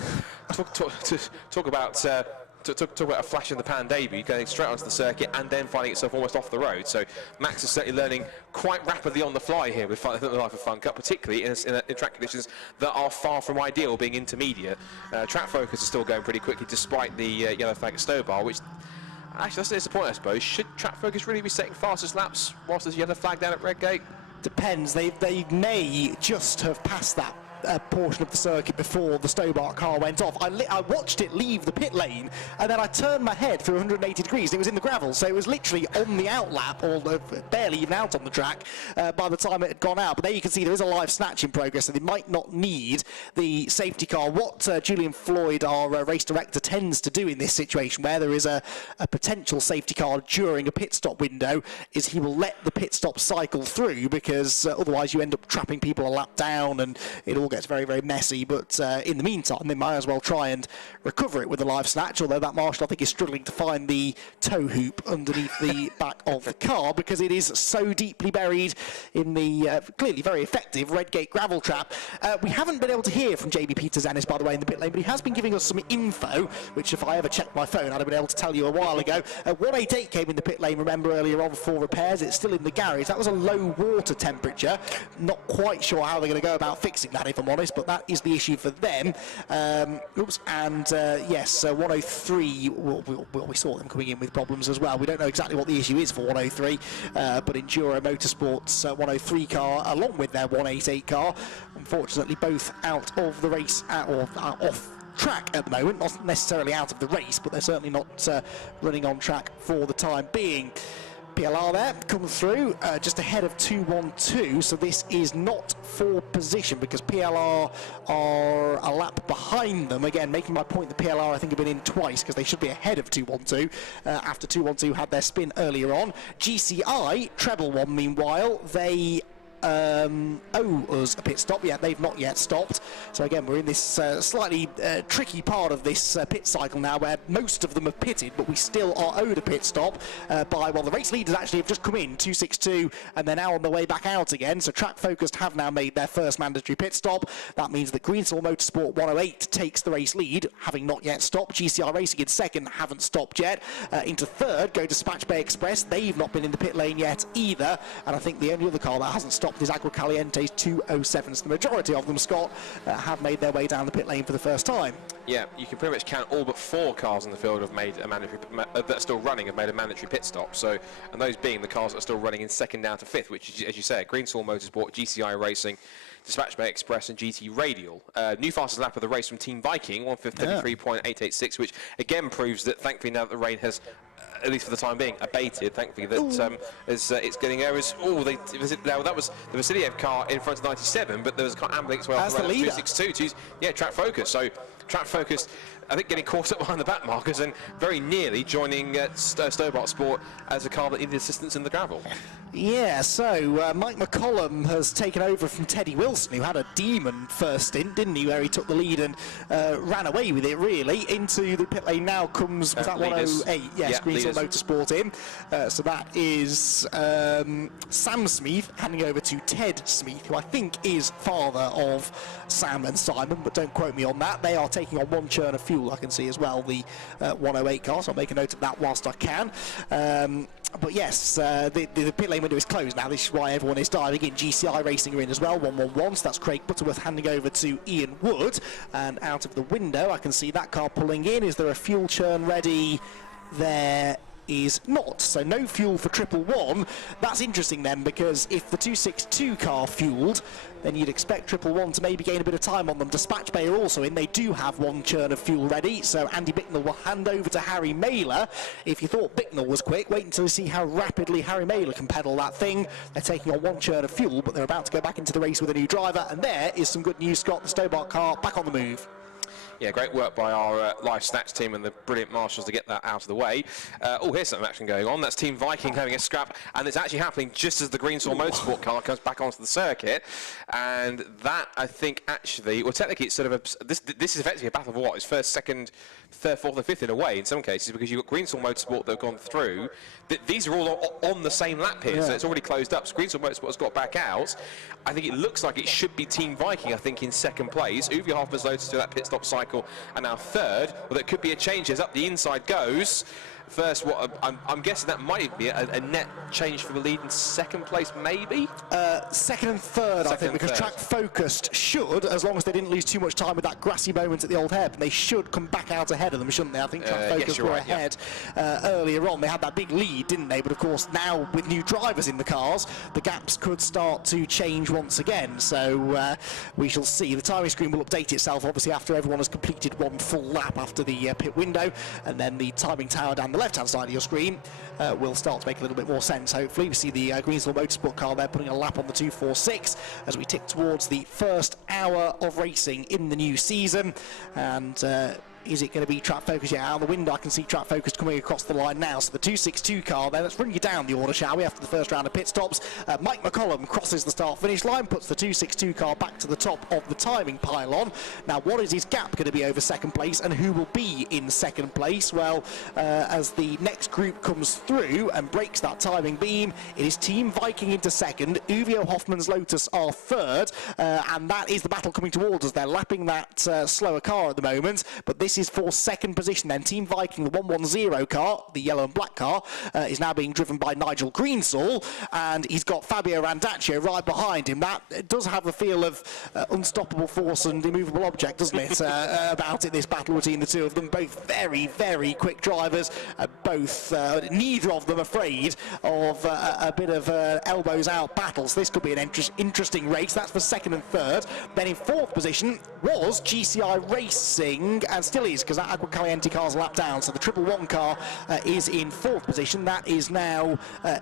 Talk about a flash in the pan debut, going straight onto the circuit and then finding itself almost off the road. So Max is certainly learning quite rapidly on the fly here with the Life of Fun Cup, particularly in track conditions that are far from ideal, being intermediate. Track focus is still going pretty quickly despite the yellow flag at Stobart, which actually that's the disappointment, I suppose. Should track focus really be setting fastest laps whilst there's yellow flag down at Redgate? Depends. They may just have passed that portion of the circuit before the Stobart car went off. I watched it leave the pit lane, and then I turned my head through 180 degrees, and it was in the gravel, so it was literally on the out lap, or barely even out on the track by the time it had gone out. But there you can see there is a live snatch in progress, so they might not need the safety car. What Julian Floyd, our race director, tends to do in this situation, where there is a potential safety car during a pit stop window, is he will let the pit stop cycle through, because otherwise you end up trapping people a lap down, and it all gets very, very messy. But in the meantime, they might as well try and recover it with a live snatch, although that marshal, I think, is struggling to find the tow hoop underneath the back of the car because it is so deeply buried in the clearly very effective Redgate gravel trap. We haven't been able to hear from JB Peters-Ennis, by the way, in the pit lane, but he has been giving us some info, which if I ever checked my phone, I'd have been able to tell you a while ago. 188 came in the pit lane, remember, earlier on for repairs. It's still in the garage. That was a low water temperature. Not quite sure how they're going to go about fixing that, if I'm honest, but that is the issue for them. Yes, 103, we saw them coming in with problems as well. We don't know exactly what the issue is for 103, but Enduro Motorsports 103 car, along with their 188 car, unfortunately both out of the race, or off track at the moment, not necessarily out of the race, but they're certainly not running on track for the time being. PLR there comes through just ahead of 212, so this is not for position because PLR are a lap behind them. Again, making my point, the PLR I think have been in twice because they should be ahead of 212 after 212 had their spin earlier on. GCI, treble one, meanwhile, they owe us a pit stop. Yeah, they've not yet stopped. So again, we're in this slightly tricky part of this pit cycle now where most of them have pitted, but we still are owed a pit stop well, the race leaders actually have just come in, 262, and they're now on their way back out again. So Track Focused have now made their first mandatory pit stop. That means that Greensall Motorsport 108 takes the race lead, having not yet stopped. GCR Racing in second, haven't stopped yet. Into third go Dispatch Bay Express. They've not been in the pit lane yet either, and I think the only other car that hasn't stopped is Agua Caliente's 207s. The majority of them, Scott, have made their way down the pit lane for the first time. Yeah, you can pretty much count all but 4 cars in the field have made a mandatory that are still running have made a mandatory pit stop. So, and those being the cars that are still running in second down to fifth, which, as you said, Greensall Motorsport, GCI Racing, Dispatch Bay Express, and GT Radial. New fastest lap of the race from Team Viking, 1:33.886, which again proves that, thankfully, now that the rain has, at least for the time being, abated, thankfully, that it's getting errors. Now that was the Vasiliev car in front of 97, but there was a car ambulance well as the leader. 262. Yeah, Track Focus. So Track Focus, I think, getting caught up behind the back markers and very nearly joining Stobart Sport as a car that needed assistance in the gravel. Yeah, so Mike McCollum has taken over from Teddy Wilson, who had a demon first stint, didn't he, where he took the lead and ran away with it, really. Into the pit lane now comes, was that 108? Yes, Greensall Motorsport in. So that is Sam Smith handing over to Ted Smith, who I think is father of Sam and Simon, but don't quote me on that. They are taking on one churn of fuel, I can see as well, the 108 car, so I'll make a note of that whilst I can. But yes, the pit lane window is closed now. This is why everyone is diving in. GCI Racing are in as well, 111. So that's Craig Butterworth handing over to Ian Wood. And out of the window, I can see that car pulling in. Is there a fuel churn ready? There is not. So no fuel for 111. That's interesting then, because if the 262 car fueled, then you'd expect 111 to maybe gain a bit of time on them. Dispatch Bay are also in. They do have one churn of fuel ready, so Andy Bicknell will hand over to Harry Mailer. If you thought Bicknell was quick, wait until you see how rapidly Harry Mailer can pedal that thing. They're taking on one churn of fuel, but they're about to go back into the race with a new driver, and there is some good news, Scott. The Stobart car back on the move. Yeah, great work by our live stats team and the brilliant marshals to get that out of the way. Here's some action going on. That's Team Viking having a scrap, and it's actually happening just as the Greensall Motorsport car comes back onto the circuit. And that, I think, actually, well, technically, it's sort of this is effectively a battle of what? It's first, second, third, fourth, and fifth in a way, in some cases, because you've got Greensall Motorsport that have gone through. These are all on the same lap here, so it's already closed up. So Greensall Motorsport has got back out. I think it looks like it should be Team Viking, I think, in second place. Uwe Hoffman's Lotus to that pit stop cycle, and now third. Well, there could be a change as up the inside goes. First, I'm guessing that might be a net change for the lead in second place, maybe? Second and third, I think, because Track Focused should, as long as they didn't lose too much time with that grassy moment at the Old Heb, they should come back out ahead of them, shouldn't they? I think Track Focused were ahead earlier on. They had that big lead, didn't they? But of course, now with new drivers in the cars, the gaps could start to change once again. So we shall see. The timing screen will update itself, obviously, after everyone has completed one full lap after the pit window, and then the timing tower down the left-hand side of your screen will start to make a little bit more sense, hopefully. We see the Greensall Motorsport car there putting a lap on the 246 as we tick towards the first hour of racing in the new season. And Is it going to be Track Focus? Yeah, out of the window I can see Track Focus coming across the line now. So the 262 car there. Let's run you down the order, shall we, after the first round of pit stops. Mike McCollum crosses the start-finish line, puts the 262 car back to the top of the timing pylon. Now, what is his gap going to be over second place, and who will be in second place? Well, as the next group comes through and breaks that timing beam, it is Team Viking into second, Uvio Hoffman's Lotus are third, and that is the battle coming towards us. They're lapping that slower car at the moment, but this is for second position. Then Team Viking, the 110 car, the yellow and black car, is now being driven by Nigel Greensall, and he's got Fabio Randaccio right behind him. That does have a feel of unstoppable force and immovable object, doesn't it, about it, this battle between the two of them. Both very, very quick drivers, neither of them afraid of a bit of elbows out battles. This could be an interesting race. That's for second and third. Then in fourth position was GCI Racing, and still is, because that Agua Caliente car's lapped down. So the 111 car is in fourth position. That is now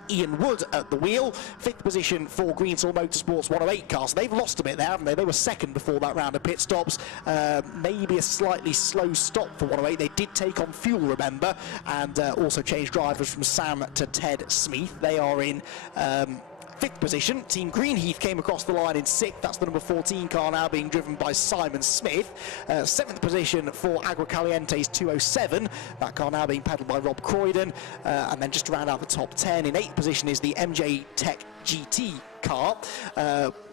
Ian Wood at the wheel. Fifth position for Greensall Motorsports 108 car. So they've lost a bit there, haven't they? They were second before that round of pit stops. Maybe a slightly slow stop for 108. They did take on fuel, remember, and also changed drivers from Sam to Ted Smith. They are in fifth position. Team Greenheath came across the line in sixth. That's the number 14 car now being driven by Simon Smith. Seventh position for Agua Caliente's 207. That car now being pedalled by Rob Croydon. And then just to round out the top 10, in eighth position is the MJ Tech GT car,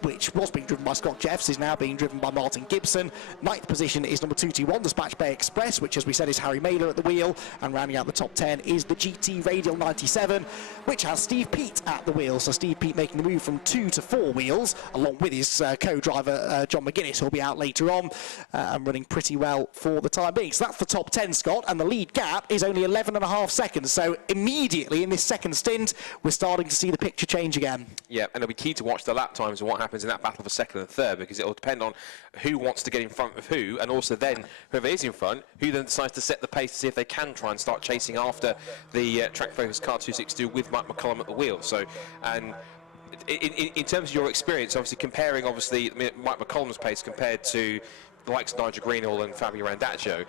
which was being driven by Scott Jeffs, is now being driven by Martin Gibson. Ninth position is number 221 Dispatch Bay Express, which, as we said, is Harry Mailer at the wheel. And rounding out the top 10 is the GT Radial 97, which has Steve Peat at the wheel. So Steve Peat making the move from 2 to 4 wheels, along with his co-driver John McGuinness, who'll be out later on, and running pretty well for the time being. So that's the top 10, Scott, and the lead gap is only 11.5 seconds. So immediately in this second stint, we're starting to see the picture change again. Yeah, and it'll be key to watch the lap times and what happens in that battle for second and third, because it'll depend on who wants to get in front of who, and also then whoever is in front, who then decides to set the pace to see if they can try and start chasing after the Track Focus car 262 with Mike McCollum at the wheel. So, and in terms of your experience, obviously comparing Mike McCollum's pace compared to the likes of Nigel Greenall and Fabio Randaccio,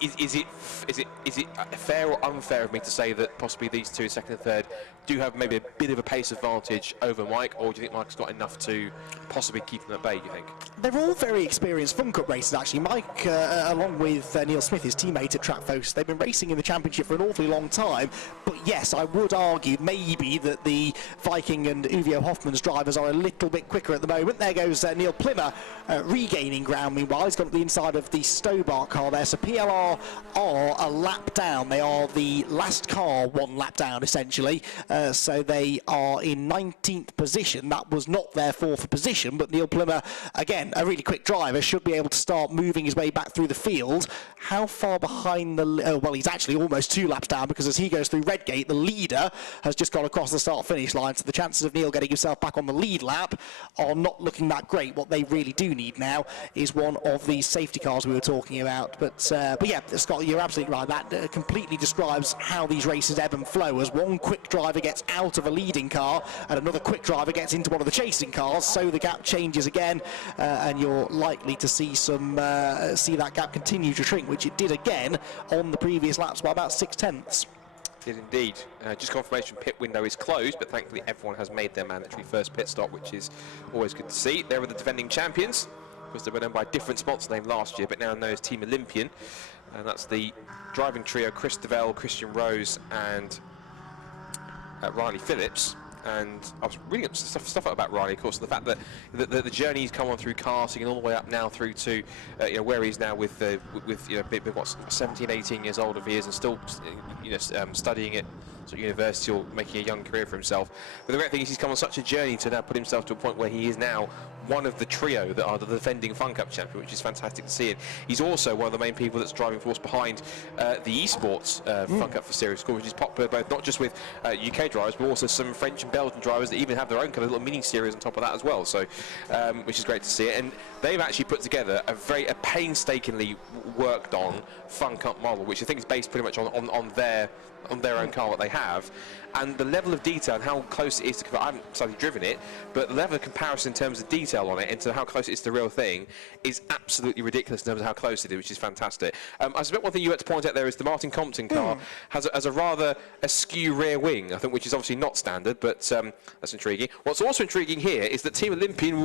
is it fair or unfair of me to say that possibly these two, second and third, do have maybe a bit of a pace advantage over Mike, or do you think Mike's got enough to possibly keep them at bay, do you think? They're all very experienced Fun Cup racers, actually. Mike, along with Neil Smith, his teammate at Track Focus, they've been racing in the championship for an awfully long time. But yes, I would argue maybe that the Viking and Uvio Hoffman's drivers are a little bit quicker at the moment. There goes Neil Plimmer regaining ground. Meanwhile, he's got the inside of the Stobart car there. So PLR are a lap down. They are the last car one lap down, essentially. So they are in 19th position. That was not their fourth position, but Neil Plimmer, again, a really quick driver, should be able to start moving his way back through the field. How far behind well, he's actually almost 2 laps down, because as he goes through Redgate, the leader has just gone across the start-finish line, so the chances of Neil getting himself back on the lead lap are not looking that great. What they really do need now is one of these safety cars we were talking about. But yeah, Scott, you're absolutely right. That completely describes how these races ebb and flow, as one quick driver gets out of a leading car and another quick driver gets into one of the chasing cars, so the gap changes again, and you're likely to see that gap continue to shrink, which it did again on the previous laps by about 0.6. Did indeed. Just confirmation pit window is closed, but thankfully everyone has made their mandatory first pit stop, which is always good to see. They were the defending champions, because they were known by a different sponsor name last year, but now known as Team Olympian, and that's the driving trio: Chris Devell, Christian Rose, and Riley Phillips. And I was reading up stuff about Riley, of course, the fact that the journey he's come on through karting and all the way up now through to where he's now with 17, 18 years old of he is, and still studying at sort of university or making a young career for himself. But the great thing is he's come on such a journey to now put himself to a point where he is now one of the trio that are the defending Fun Cup champion, which is fantastic to see. And he's also one of the main people that's driving force behind the esports Fun Cup for Series Score, which is popular both not just with UK drivers, but also some French and Belgian drivers that even have their own kind of little mini series on top of that as well. So, which is great to see. And they've actually put together a painstakingly worked on Fun Cup model, which I think is based pretty much on their own car that they have, and the level of detail and how close it is to. I haven't sadly driven it, but the level of comparison in terms of detail detail on it into how close it is to the real thing is absolutely ridiculous in terms of how close it is, which is fantastic. I suspect one thing you had to point out there is the Martin Compton car has a rather askew rear wing, I think, which is obviously not standard, but that's intriguing. What's also intriguing here is that Team Olympian,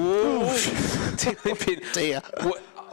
Team Olympian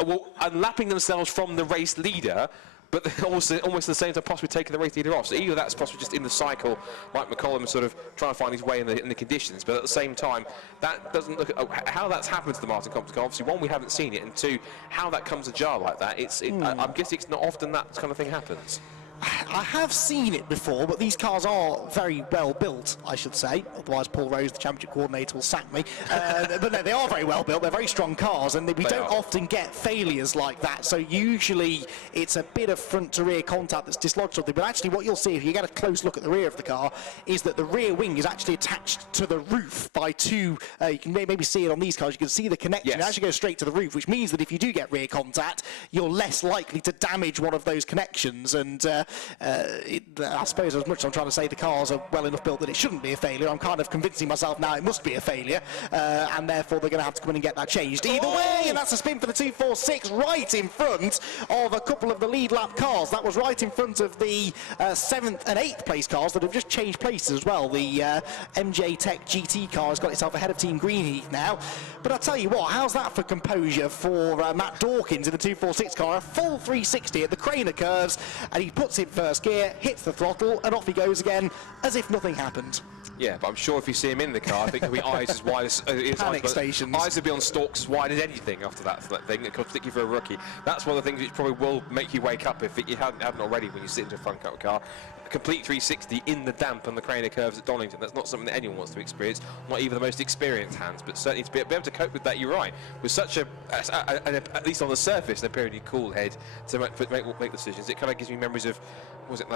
were unlapping themselves from the race leader, but they're also almost at the same time possibly taking the race leader off. So either that's possibly just in the cycle, Mike McCollum is sort of trying to find his way in the conditions, but at the same time, that doesn't look at how that's happened to the Martin Compton car. Obviously, one, we haven't seen it, and two, how that comes ajar like that. I'm guessing it's not often that kind of thing happens. I have seen it before, but these cars are very well built, I should say. Otherwise, Paul Rose, the championship coordinator, will sack me. But no, they are very well built. They're very strong cars, and we don't often get failures like that. So usually it's a bit of front to rear contact that's dislodged something. But actually, what you'll see if you get a close look at the rear of the car is that the rear wing is actually attached to the roof by two. You can maybe see it on these cars. You can see the connection. Yes. It actually goes straight to the roof, which means that if you do get rear contact, you're less likely to damage one of those connections. And I suppose as much as I'm trying to say the cars are well enough built that it shouldn't be a failure, I'm kind of convincing myself now it must be a failure, and therefore they're going to have to come in and get that changed. Either way, and that's a spin for the 246 right in front of a couple of the lead lap cars. That was right in front of the 7th and 8th place cars that have just changed places as well. The MJ Tech GT car has got itself ahead of Team Greenheath now. But I'll tell you what, how's that for composure for Matt Dawkins in the 246 car? A full 360 at the Craner curves, and he puts in first gear, hits the throttle, and off he goes again as if nothing happened. Yeah, but I'm sure if you see him in the car, I think he'll be eyes as wide as panic stations. Eyes will be on stalks as wide as anything after that thing, particularly for a rookie. That's one of the things which probably will make you wake up if you haven't already when you sit into a front cut car. A complete 360 in the damp and the Craner curves at Donington. That's not something that anyone wants to experience, not even the most experienced hands, but certainly to be able to cope with that, you're right. With such at least on the surface, an apparently cool head to make decisions. It kind of gives me memories of, was it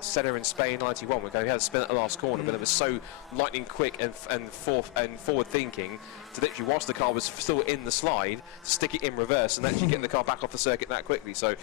Senna in Spain '91? We had a spin at the last corner, but it was so lightning quick and forward thinking to literally, whilst the car was still in the slide, to stick it in reverse and actually get the car back off the circuit that quickly. So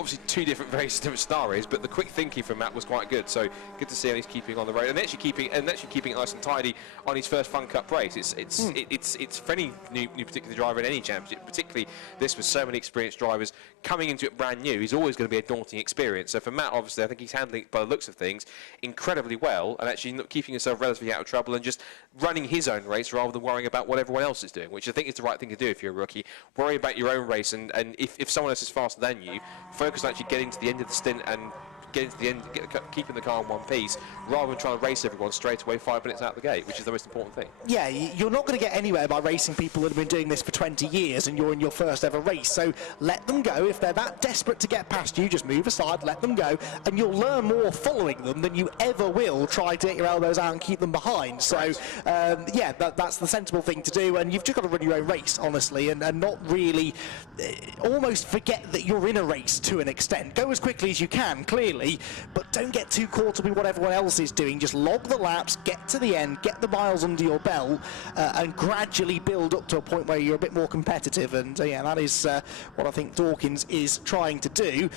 obviously two very different scenarios, but the quick thinking from Matt was quite good. So good to see how he's keeping on the road and actually keeping it nice and tidy on his first Fun Cup race. It's for any new particular driver in any championship, particularly this with so many experienced drivers coming into it brand new. He's always going to be a daunting experience. So for Matt, obviously, I think he's handling it by the looks of things incredibly well, and actually keeping himself relatively out of trouble and just running his own race rather than worrying about what everyone else is doing, which I think is the right thing to do if you're a rookie. Worry about your own race, and if someone else is faster than you, focus on actually getting to the end of the stint and getting to the end, keeping the car in one piece, rather than trying to race everyone straight away 5 minutes out the gate, which is the most important thing. Yeah, you're not going to get anywhere by racing people that have been doing this for 20 years and you're in your first ever race. So let them go. If they're that desperate to get past you, just move aside, let them go, and you'll learn more following them than you ever will try to get your elbows out and keep them behind. So, yeah, that's the sensible thing to do, and you've just got to run your own race, honestly, and not really almost forget that you're in a race to an extent. Go as quickly as you can, clearly, but don't get too caught up in what everyone else is doing. Just log the laps, get to the end, get the miles under your belt, and gradually build up to a point where you're a bit more competitive. And yeah, that is what I think Dawkins is trying to do.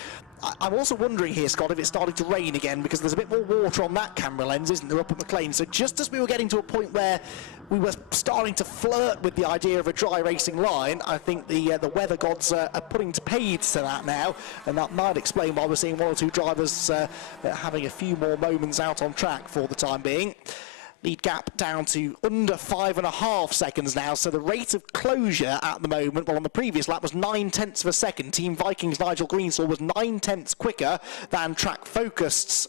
I'm also wondering here, Scott, if it's starting to rain again, because there's a bit more water on that camera lens, isn't there, up at McLean? So just as we were getting to a point where we were starting to flirt with the idea of a dry racing line, I think the weather gods are putting paid to that now, and that might explain why we're seeing one or two drivers having a few more moments out on track for the time being. Lead gap down to under 5.5 seconds now, so the rate of closure at the moment, well, on the previous lap was 9/10 of a second. Team Vikings' Nigel Greensall was 9/10 quicker than Track Focused's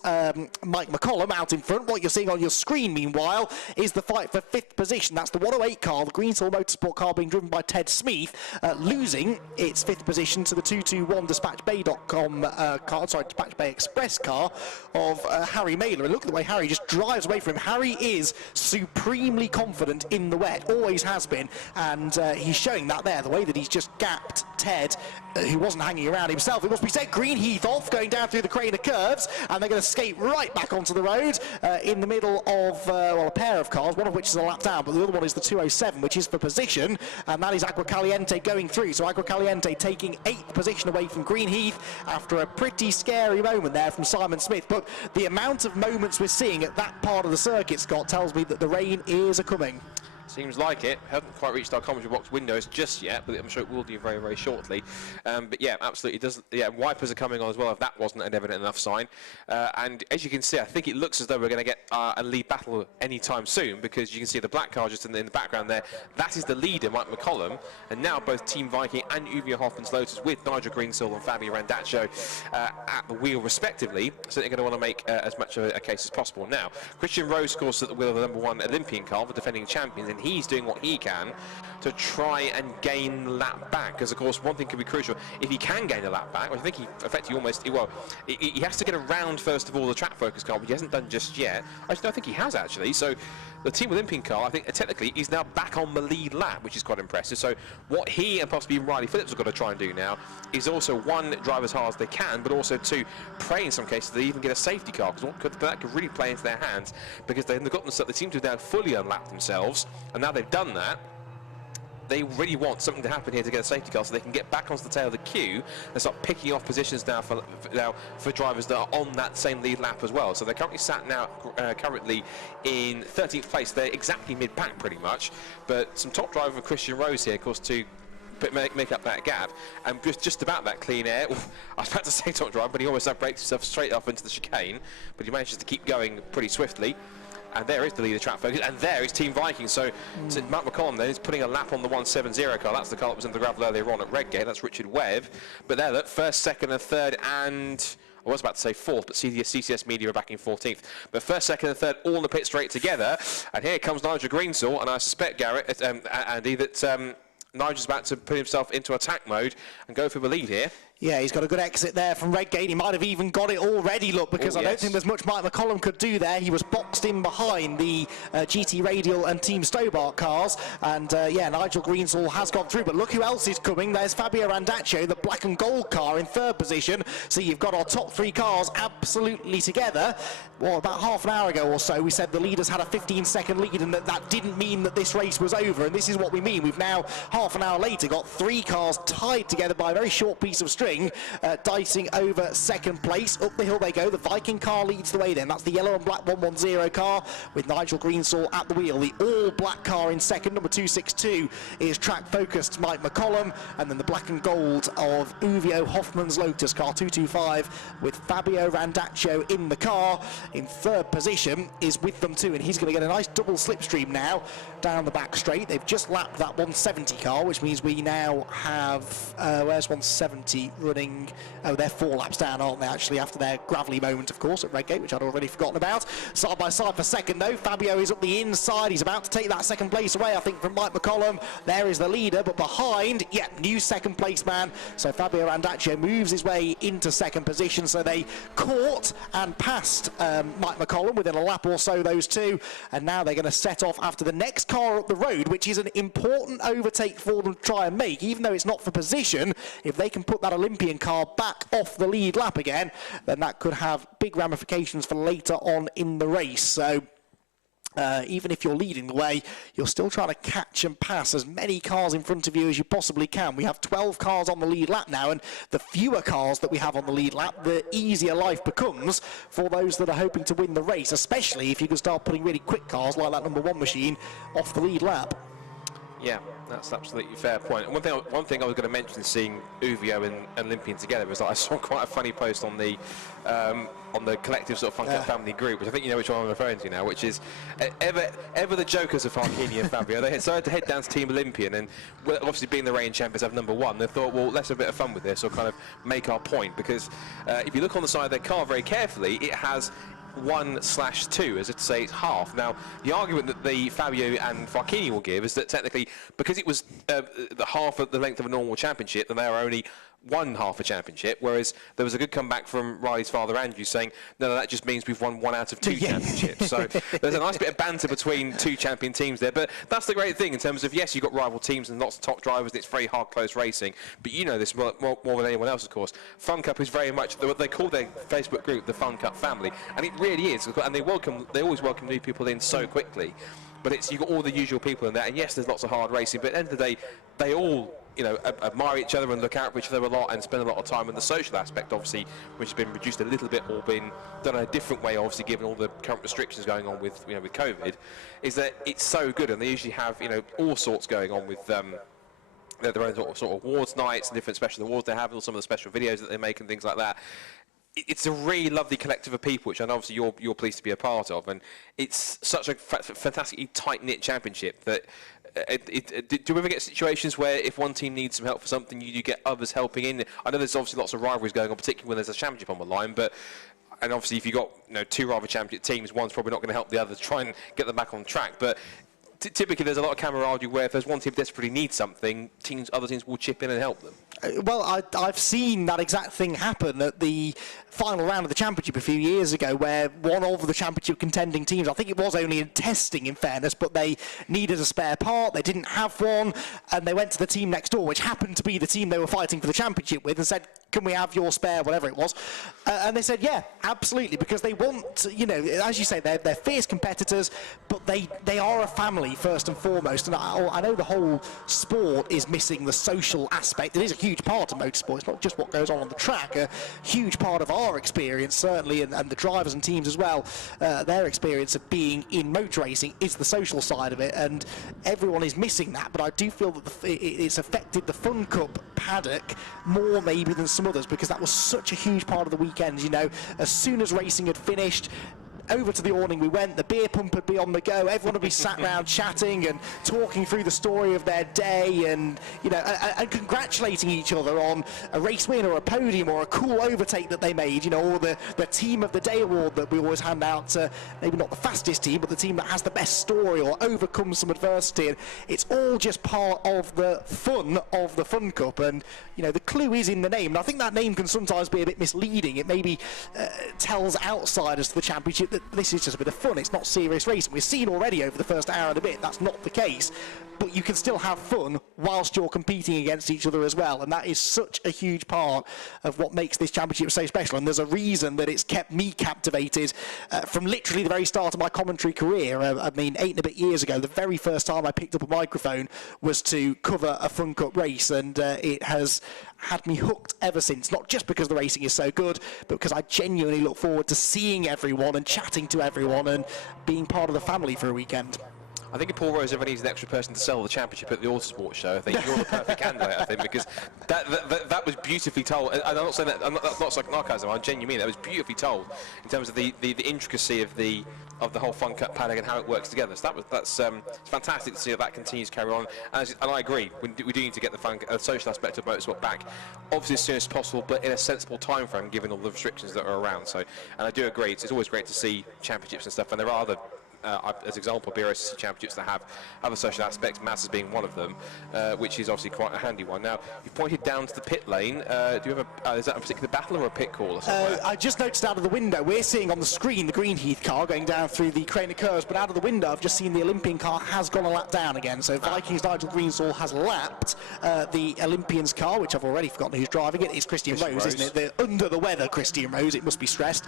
Mike McCollum out in front. What you're seeing on your screen, meanwhile, is the fight for 5th position. That's the 108 car, the Greensall Motorsport car being driven by Ted Smith, losing its 5th position to the 221 DispatchBay.com car, sorry, Dispatch Bay Express car of Harry Mailer. And look at the way Harry just drives away from him. Harry is supremely confident in the wet, always has been, and he's showing that there, the way that he's just gapped Ted, who wasn't hanging around himself. It must be said, Greenheath off, going down through the Craner curves, and they're going to skate right back onto the road in the middle of, well, a pair of cars, one of which is a lap down, but the other one is the 207, which is for position, and that is Agua Caliente going through. So Agua Caliente taking 8th position away from Greenheath after a pretty scary moment there from Simon Smith. But the amount of moments we're seeing at that part of the circuit, Scott, tells me that the rain is a-coming. Seems like it. Haven't quite reached our commentary box windows just yet, but I'm sure it will do very, very shortly. But yeah, absolutely. It does. Yeah, wipers are coming on as well, if that wasn't an evident enough sign. And as you can see, I think it looks as though we're going to get a lead battle anytime soon, because you can see the black car just in the background there. That is the leader, Mike McCollum. And now both Team Viking and Uvia Hoffman's Lotus, with Nigel Greensill and Fabio Randaccio at the wheel respectively, certainly going to want to make as much of a case as possible. Now, Christian Rose, of course, at the wheel of the #1 Olympian car, the defending champions, and he's doing what he can to try and gain the lap back, because of course one thing could be crucial. If he can gain a lap back, I think he effectively almost, well, he has to get around first of all the track focus car, which he hasn't done just yet. I think he has actually. So the Team Olympian car, I think technically is now back on the lead lap, which is quite impressive. So what he and possibly Riley Phillips have got to try and do now is also, one, drive as hard as they can, but also two, pray in some cases they even get a safety car, because that could really play into their hands, because they've got themselves, they seem to have now fully unlapped themselves, and now they've done that. They really want something to happen here to get a safety car so they can get back onto the tail of the queue and start picking off positions now for drivers that are on that same lead lap as well. So they're currently sat now currently in 13th place. They're exactly mid-pack pretty much, but some top driver Christian Rose here, of course, to make up that gap, and just about that clean air. I was about to say top driver, but he almost breaks himself straight off into the chicane, but he manages to keep going pretty swiftly. And there is the leader track focus, and there is Team Viking. So Matt McCollum then is putting a lap on the 170 car. That's the car that was in the gravel earlier on at Redgate. That's Richard Webb. But there, look, first, second, and third, and I was about to say fourth, but CCS Media are back in 14th. But first, second, and third, all in the pit straight together. And here comes Nigel Greensill, and I suspect, Garrett, Andy, that Nigel's about to put himself into attack mode and go for the lead here. Yeah, he's got a good exit there from Redgate. He might have even got it already, look, because I don't think there's much Mike McCollum could do there. He was boxed in behind the GT Radial and Team Stobart cars. And, yeah, Nigel Greensill has gone through. But look who else is coming. There's Fabio Randaccio, the black and gold car, in third position. So you've got our top three cars absolutely together. Well, about half an hour ago or so, we said the leaders had a 15-second lead, and that didn't mean that this race was over. And this is what we mean. We've now, half an hour later, got three cars tied together by a very short piece of string. Dicing over second place. Up the hill they go. The Viking car leads the way then. That's the yellow and black 110 car with Nigel Greensill at the wheel. The all-black car in second, number 262, is track-focused Mike McCollum. And then the black and gold of Uvio Hoffman's Lotus car 225 with Fabio Randaccio in the car. In third position is with them too, and he's going to get a nice double slipstream now down the back straight. They've just lapped that 170 car, which means we now have, where's 170 running? Oh, they're 4 laps down, aren't they, actually, after their gravelly moment, of course, at Redgate, which I'd already forgotten about. Side by side for second, though. Fabio is up the inside. He's about to take that second place away, I think, from Mike McCollum. There is the leader, but behind, yeah, new second place man. So Fabio Randaccio moves his way into second position. So they caught and passed Mike McCollum within a lap or so, those two. And now they're going to set off after the next car up the road, which is an important overtake for them to try and make, even though it's not for position. If they can put that Olympian car back off the lead lap again, then that could have big ramifications for later on in the race. So even if you're leading the way, you're still trying to catch and pass as many cars in front of you as you possibly can. We have 12 cars on the lead lap now, and the fewer cars that we have on the lead lap, the easier life becomes for those that are hoping to win the race, especially if you can start putting really quick cars like that #1 machine off the lead lap. Yeah, that's absolutely fair point. And one thing I was going to mention, seeing Uvio and Olympian together, was that I saw quite a funny post on the collective sort of Fun Cup family group, which I think you know which one I'm referring to now, which is ever the jokers of Farkini and Fabio. They decided to head down to Team Olympian, and obviously being the reigning champions have #1, they thought, well, let's have a bit of fun with this, or kind of make our point, because if you look on the side of their car very carefully, it has 1/2, as if to say it's half. Now, the argument that the Fabio and Farkini will give is that technically, because it was the half of the length of a normal championship, then they are only one half a championship, whereas there was a good comeback from Riley's father Andrew saying, no, that just means we've won 1 out of 2 championships. So there's a nice bit of banter between 2 champion teams there, but that's the great thing in terms of, yes, you've got rival teams and lots of top drivers, and it's very hard, close racing, but you know this more than anyone else, of course. Fun Cup is very much what they call their Facebook group the Fun Cup family, and it really is, and they always welcome new people in so quickly. but you've got all the usual people in there, and yes, there's lots of hard racing, but at the end of the day, they all, you know, admire each other and look out for each other a lot and spend a lot of time. And the social aspect, obviously, which has been reduced a little bit or been done in a different way, obviously, given all the current restrictions going on with, you know, with COVID, is that it's so good. And they usually have, you know, all sorts going on with their own sort of awards nights and different special awards they have, and some of the special videos that they make and things like that. It's a really lovely collective of people, which I know obviously you're pleased to be a part of, and it's such a fantastically tight-knit championship that do you ever get situations where if one team needs some help for something, you get others helping in? I know there's obviously lots of rivalries going on, particularly when there's a championship on the line, and obviously if you've got, you know, two rival championship teams, one's probably not going to help the other to try and get them back on track. But typically there's a lot of camaraderie where if there's one team desperately needs something, other teams will chip in and help them. Well, I've seen that exact thing happen at the final round of the championship a few years ago, where one of the championship contending teams, I think it was only in testing in fairness, but they needed a spare part, they didn't have one, and they went to the team next door, which happened to be the team they were fighting for the championship with, and said, can we have your spare, whatever it was, and they said, yeah, absolutely, because they want, you know, as you say, they're fierce competitors, but they are a family first and foremost, and I know the whole sport is missing the social aspect. It is a huge part of motorsport. It's not just what goes on the track. A huge part of our experience, certainly, and the drivers and teams as well, their experience of being in motor racing is the social side of it, and everyone is missing that. But I do feel that it's affected the Fun Cup paddock more maybe than some others, because that was such a huge part of the weekend. You know, as soon as racing had finished, over to the awning we went, the beer pump would be on the go, everyone would be sat around chatting and talking through the story of their day, and, you know, and congratulating each other on a race win or a podium or a cool overtake that they made, you know, or the team of the day award that we always hand out to, maybe not the fastest team, but the team that has the best story or overcomes some adversity. And it's all just part of the fun of the Fun Cup, and, you know, the clue is in the name. And I think that name can sometimes be a bit misleading. It maybe tells outsiders to the championship that this is just a bit of fun, it's not serious racing. We've seen already over the first hour and a bit that's not the case, but you can still have fun whilst you're competing against each other as well, and that is such a huge part of what makes this championship so special. And there's a reason that it's kept me captivated from literally the very start of my commentary career. I mean, 8 and a bit years ago, the very first time I picked up a microphone was to cover a Fun Cup race, and it has had me hooked ever since, not just because the racing is so good, but because I genuinely look forward to seeing everyone and chatting to everyone and being part of the family for a weekend. I think if Paul Rose ever needs an extra person to sell the championship at the Autosport show, I think you're the perfect candidate, I think, because that was beautifully told. And I'm not saying that, that's not sarcasm, I genuinely mean that was beautifully told in terms of the intricacy of the whole Fun Cup paddock and how it works together. So that's fantastic to see that continues to carry on. And I agree, we do need to get the social aspect of motorsport back, obviously as soon as possible, but in a sensible time frame, given all the restrictions that are around. So, and I do agree, it's always great to see championships and stuff, and there are other as example, BRSCC championships that have other social aspects, Masters being one of them, which is obviously quite a handy one. Now, you've pointed down to the pit lane. Do you have is that a particular battle or a pit call or something? I just noticed out of the window, we're seeing on the screen the Greenheath car going down through the crane of curves, but out of the window I've just seen the Olympian car has gone a lap down again. So Vikings Nigel Greensall has lapped the Olympians car, which I've already forgotten who's driving it. It's Christian Rose, isn't it? The under the weather Christian Rose, it must be stressed.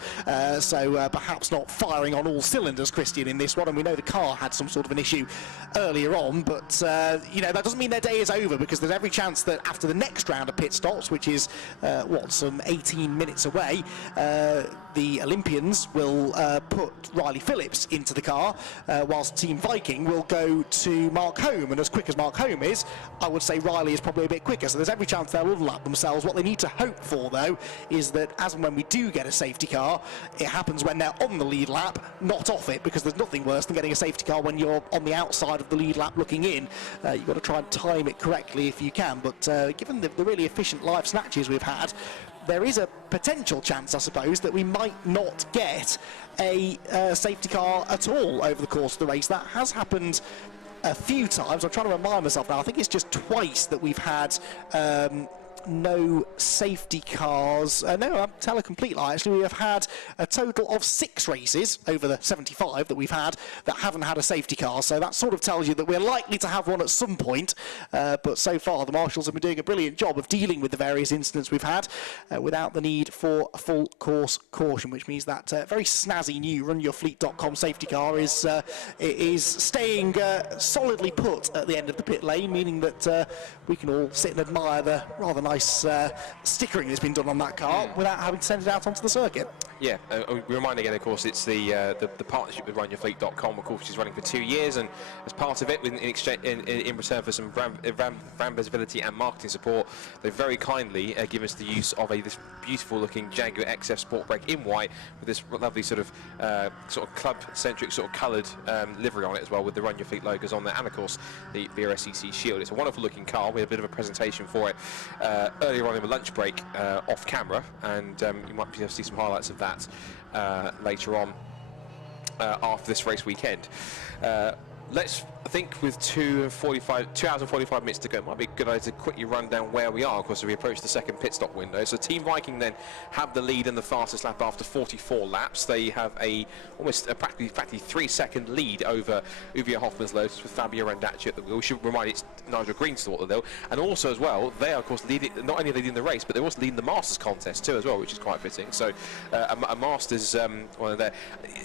So perhaps not firing on all cylinders, Christian, in this one, and we know the car had some sort of an issue earlier on, but you know, that doesn't mean their day is over, because there's every chance that after the next round of pit stops, which is some 18 minutes away, the Olympians will put Riley Phillips into the car, whilst Team Viking will go to Mark Home, and as quick as Mark Home is, I would say Riley is probably a bit quicker, so there's every chance they'll overlap themselves. What they need to hope for, though, is that as and when we do get a safety car, it happens when they're on the lead lap, not off it, because there's nothing worse than getting a safety car when you're on the outside of the lead lap looking in. You've got to try and time it correctly if you can, but given the really efficient live snatches we've had, there is a potential chance, I suppose, that we might not get a safety car at all over the course of the race. That has happened a few times. I'm trying to remind myself now. I think it's just twice that we've had no safety cars. No, I'll tell a complete lie. Actually, we have had a total of 6 races over the 75 that we've had that haven't had a safety car. So that sort of tells you that we're likely to have one at some point. But so far, the marshals have been doing a brilliant job of dealing with the various incidents we've had without the need for a full course caution, which means that very snazzy new runyourfleet.com safety car is staying solidly put at the end of the pit lane, meaning that we can all sit and admire the rather nice stickering that's been done on that car without having to send it out onto the circuit. Yeah, we remind again, of course, it's the partnership with runyourfleet.com, of course, which is running for 2 years, and as part of it, in return for some brand visibility and marketing support, they very kindly given us the use of this beautiful-looking Jaguar XF Sport Brake in white with this lovely sort of club-centric sort of coloured livery on it as well, with the Run Your Fleet logos on there, and of course the BRSCC shield. It's a wonderful-looking car. We had a bit of a presentation for it earlier on in the lunch break off camera, and you might be able to see some highlights of that later on after this race weekend. I think with 2 hours and 45 minutes to go, it might be a good idea to quickly run down where we are, of course, as we approach the second pit stop window. So Team Viking then have the lead in the fastest lap after 44 laps. They have almost a practically 3-second lead over Uwe Hoffmann's Lotus with Fabio Randacci at the wheel. We should remind it's Nigel Greenstall at the wheel. And also as well, they are of course leading, not only leading the race, but they're also leading the Masters contest too as well, which is quite fitting. So a Masters one of their...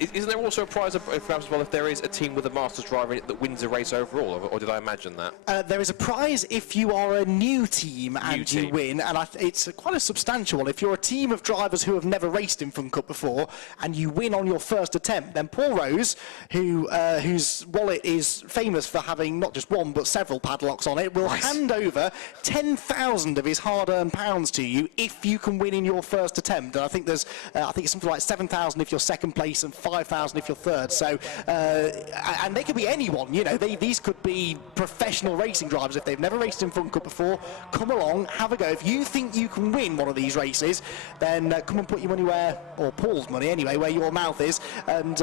Isn't there also a prize perhaps as well if there is a team with a Masters driver in it that wins a race overall, or did I imagine that? There is a prize if you are a new team and you win, and it's quite a substantial one. If you're a team of drivers who have never raced in Fun Cup before and you win on your first attempt, then Paul Rose, whose wallet is famous for having not just one but several padlocks on it, will hand over 10,000 of his hard-earned pounds to you if you can win in your first attempt. And I think there's, I think it's something like 7,000 if you're second place and 5,000 if you're third. So, and they could be anyone, you know. These could be professional racing drivers. If they've never raced in Fun Cup before, come along, have a go. If you think you can win one of these races, then come and put your money where, or Paul's money anyway, where your mouth is, and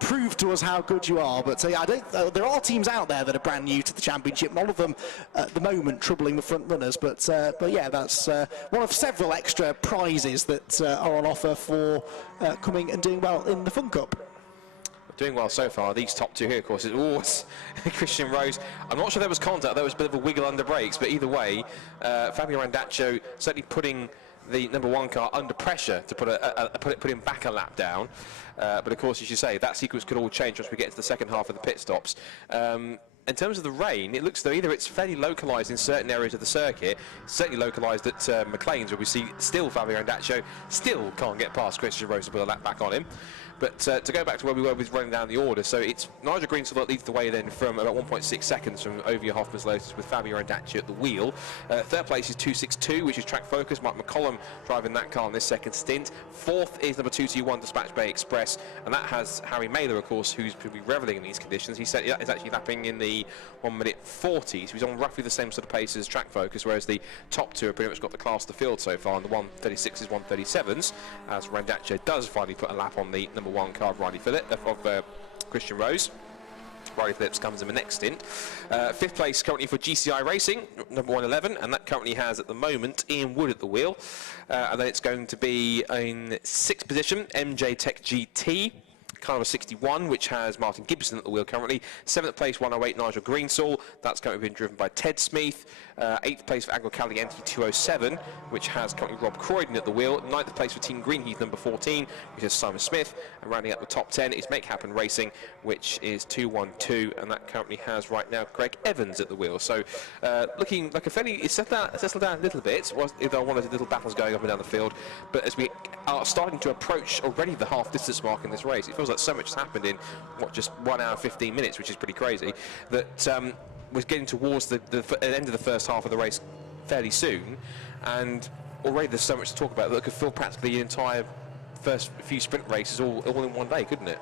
prove to us how good you are. But there are teams out there that are brand new to the championship. None of them at the moment troubling the front runners. But yeah, that's one of several extra prizes that are on offer for coming and doing well in the Fun Cup. Doing well so far. These top two here, of course, is always Christian Rose. I'm not sure there was contact. There was a bit of a wiggle under brakes, but either way, Fabio Randacci certainly putting the number 1 car under pressure to put him back a lap down. But of course, as you say, that sequence could all change once we get to the second half of the pit stops. In terms of the rain, it looks though either it's fairly localised in certain areas of the circuit, certainly localised at McLean's, where we see still Fabio Randacci still can't get past Christian Rose to put a lap back on him. But to go back to where we were with running down the order, so it's Nigel Greenstall that leads the way then from about 1.6 seconds from Ovia Hoffmann's Lotus with Fabio Randacci at the wheel. Third place is 262, which is Track Focus. Mike McCollum driving that car in this second stint. Fourth is number 221 Dispatch Bay Express, and that has Harry Mailer, of course, who's probably revelling in these conditions. He said is actually lapping in the 1:40, so he's on roughly the same sort of pace as Track Focus, whereas the top two have pretty much got the class of the field so far, and the 136s, 137s, as Randacci does finally put a lap on the number 1 car of Riley Phillips, of Christian Rose. Riley Phillips comes in the next stint. Fifth place currently for GCI Racing, number 111, and that currently has at the moment Ian Wood at the wheel. And then it's going to be in 6th position, MJ Tech GT. Car number 61, which has Martin Gibson at the wheel currently. 7th place, 108, Nigel Greenstall. That's currently been driven by Ted Smith. 8th place for Agro Caliente 207, which has currently Rob Croydon at the wheel. 9th place for Team Greenheath, number 14, which is Simon Smith. And rounding up the top 10 is Make Happen Racing, which is 212, and that currently has right now Greg Evans at the wheel. So looking like a fairly, it's settled down a little bit, although one of the little battles going up and down the field. But as we are starting to approach already the half distance mark in this race, it feels like so much has happened in just 1 hour 15 minutes, which is pretty crazy, that we're getting towards the end of the first half of the race fairly soon, and already there's so much to talk about that could fill practically the entire first few sprint races all in one day, couldn't it?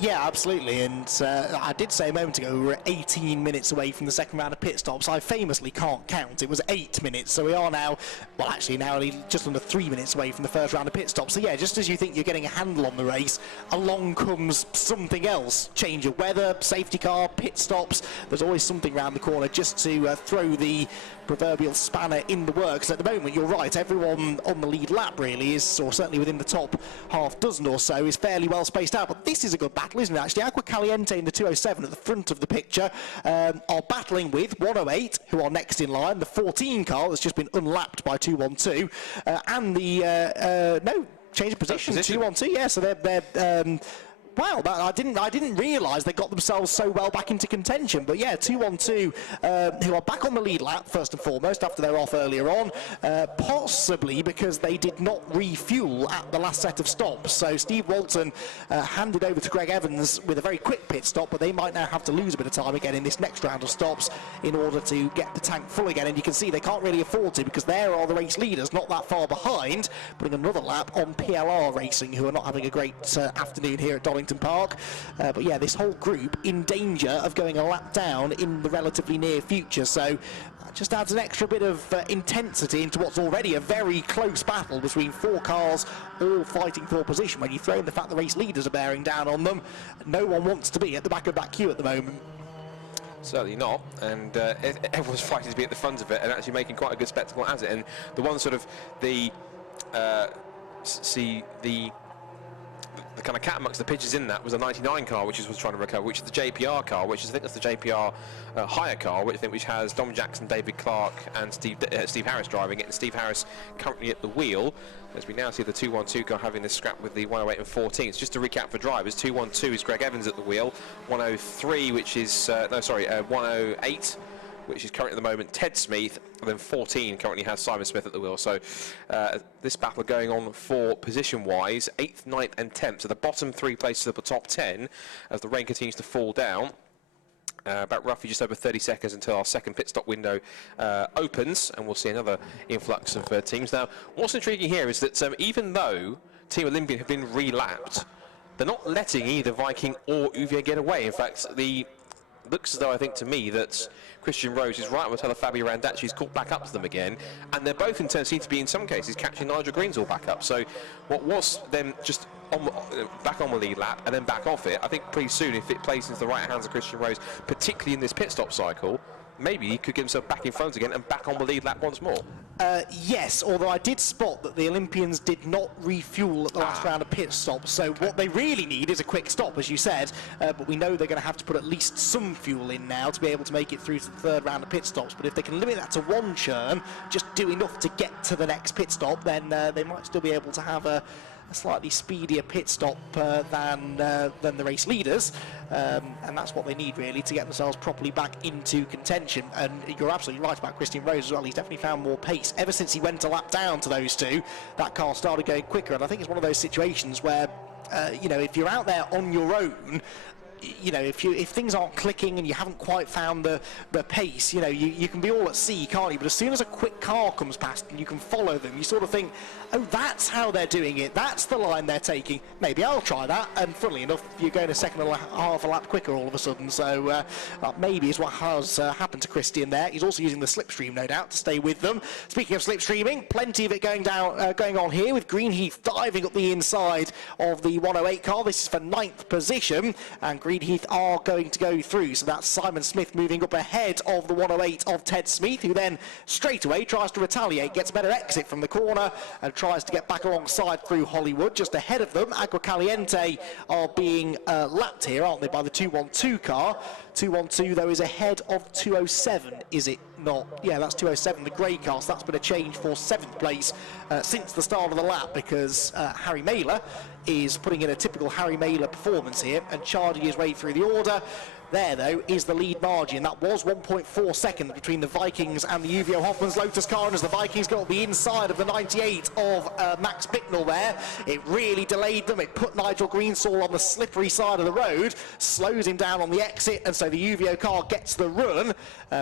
Yeah, absolutely. And I did say a moment ago we were 18 minutes away from the second round of pit stops. I famously can't count. It was 8 minutes. So we are now, well, actually now only just under 3 minutes away from the first round of pit stops. So yeah, just as you think you're getting a handle on the race, along comes something else. Change of weather, safety car, pit stops. There's always something round the corner just to throw the proverbial spanner in the works. At the moment, you're right, everyone on the lead lap really is, or certainly within the top half dozen or so, is fairly well spaced out. But this is a good battle, isn't it? Actually, Agua Caliente in the 207 at the front of the picture are battling with 108, who are next in line, the 14 car that's just been unlapped by 212, and the no change of position. 212. Yeah, so they're wow, I didn't realise they got themselves so well back into contention. But yeah, 212, who are back on the lead lap, first and foremost, after they were off earlier on, possibly because they did not refuel at the last set of stops. So Steve Walton handed over to Greg Evans with a very quick pit stop, but they might now have to lose a bit of time again in this next round of stops in order to get the tank full again. And you can see they can't really afford to, because there are the race leaders not that far behind, putting another lap on PLR Racing, who are not having a great afternoon here at Donington Park. But yeah, this whole group in danger of going a lap down in the relatively near future. So that just adds an extra bit of intensity into what's already a very close battle between 4 cars all fighting for position. When you throw in the fact the race leaders are bearing down on them, no one wants to be at the back of that queue at the moment. Certainly not, and everyone's fighting to be at the front of it and actually making quite a good spectacle as it. And the one sort of the kind of cat amongst the pigeons in that was a 99 car, which was trying to recover, which is the JPR car, which is, I think that's the JPR hire car, which has Dom Jackson, David Clark, and Steve Harris driving it, and Steve Harris currently at the wheel, as we now see the 212 car having this scrap with the 108 and 14. So just to recap for drivers, 212 is Greg Evans at the wheel, 103, which is 108. Which is currently at the moment Ted Smith, and then 14 currently has Simon Smith at the wheel. So this battle going on for position-wise, 8th, 9th and 10th. So the bottom 3 places of the top 10 as the rain continues to fall down. About roughly just over 30 seconds until our second pit stop window opens, and we'll see another influx of teams. Now, what's intriguing here is that even though Team Olympian have been relapped, they're not letting either Viking or Uvier get away. In fact, looks as though, I think to me, that Christian Rose is right with Fabio Randacci's caught back up to them again, and they're both in turn seem to be in some cases catching Nigel Green's all back up. So what was them just back on the lead lap and then back off it, I think pretty soon, if it plays into the right hands of Christian Rose, particularly in this pit stop cycle, maybe he could get himself back in front again and back on the lead lap once more. Yes, although I did spot that the Olympians did not refuel at the last round of pit stops, so what they really need is a quick stop, as you said, but we know they're going to have to put at least some fuel in now to be able to make it through to the third round of pit stops. But if they can limit that to 1 churn, just do enough to get to the next pit stop, then they might still be able to have a slightly speedier pit stop than the race leaders, and that's what they need really to get themselves properly back into contention. And you're absolutely right about Christian Rose as well. He's definitely found more pace ever since he went a lap down to those two. That car started going quicker, and I think it's one of those situations where if you're out there on your own, if things aren't clicking and you haven't quite found the pace, you can be all at sea, can't you? But as soon as a quick car comes past and you can follow them, you sort of think, oh, that's how they're doing it, that's the line they're taking, maybe I'll try that. And funnily enough, you're going a second and a half a lap quicker all of a sudden. So that maybe is what has happened to Christian there. He's also using the slipstream, no doubt, to stay with them. Speaking of slipstreaming, plenty of it going on here, with Greenheath diving up the inside of the 108 car. This is for 9th position, and Greenheath are going to go through. So that's Simon Smith moving up ahead of the 108 of Ted Smith, who then straight away tries to retaliate, gets a better exit from the corner and tries to get back alongside through Hollywood. Just ahead of them, Agua Caliente are being lapped here, aren't they, by the 212 car. 212 though is ahead of 207, is it not? Yeah, that's 207, the grey car. So that's been a change for 7th place since the start of the lap, because Harry Mailer is putting in a typical Harry Mailer performance here and charging his way through the order. There, though, is the lead margin. That was 1.4 seconds between the Vikings and the UVO Hoffman's Lotus car. And as the Vikings got the inside of the 98 of Max Bicknell there, it really delayed them. It put Nigel Greensall on the slippery side of the road, slows him down on the exit, and so the UVO car gets the run.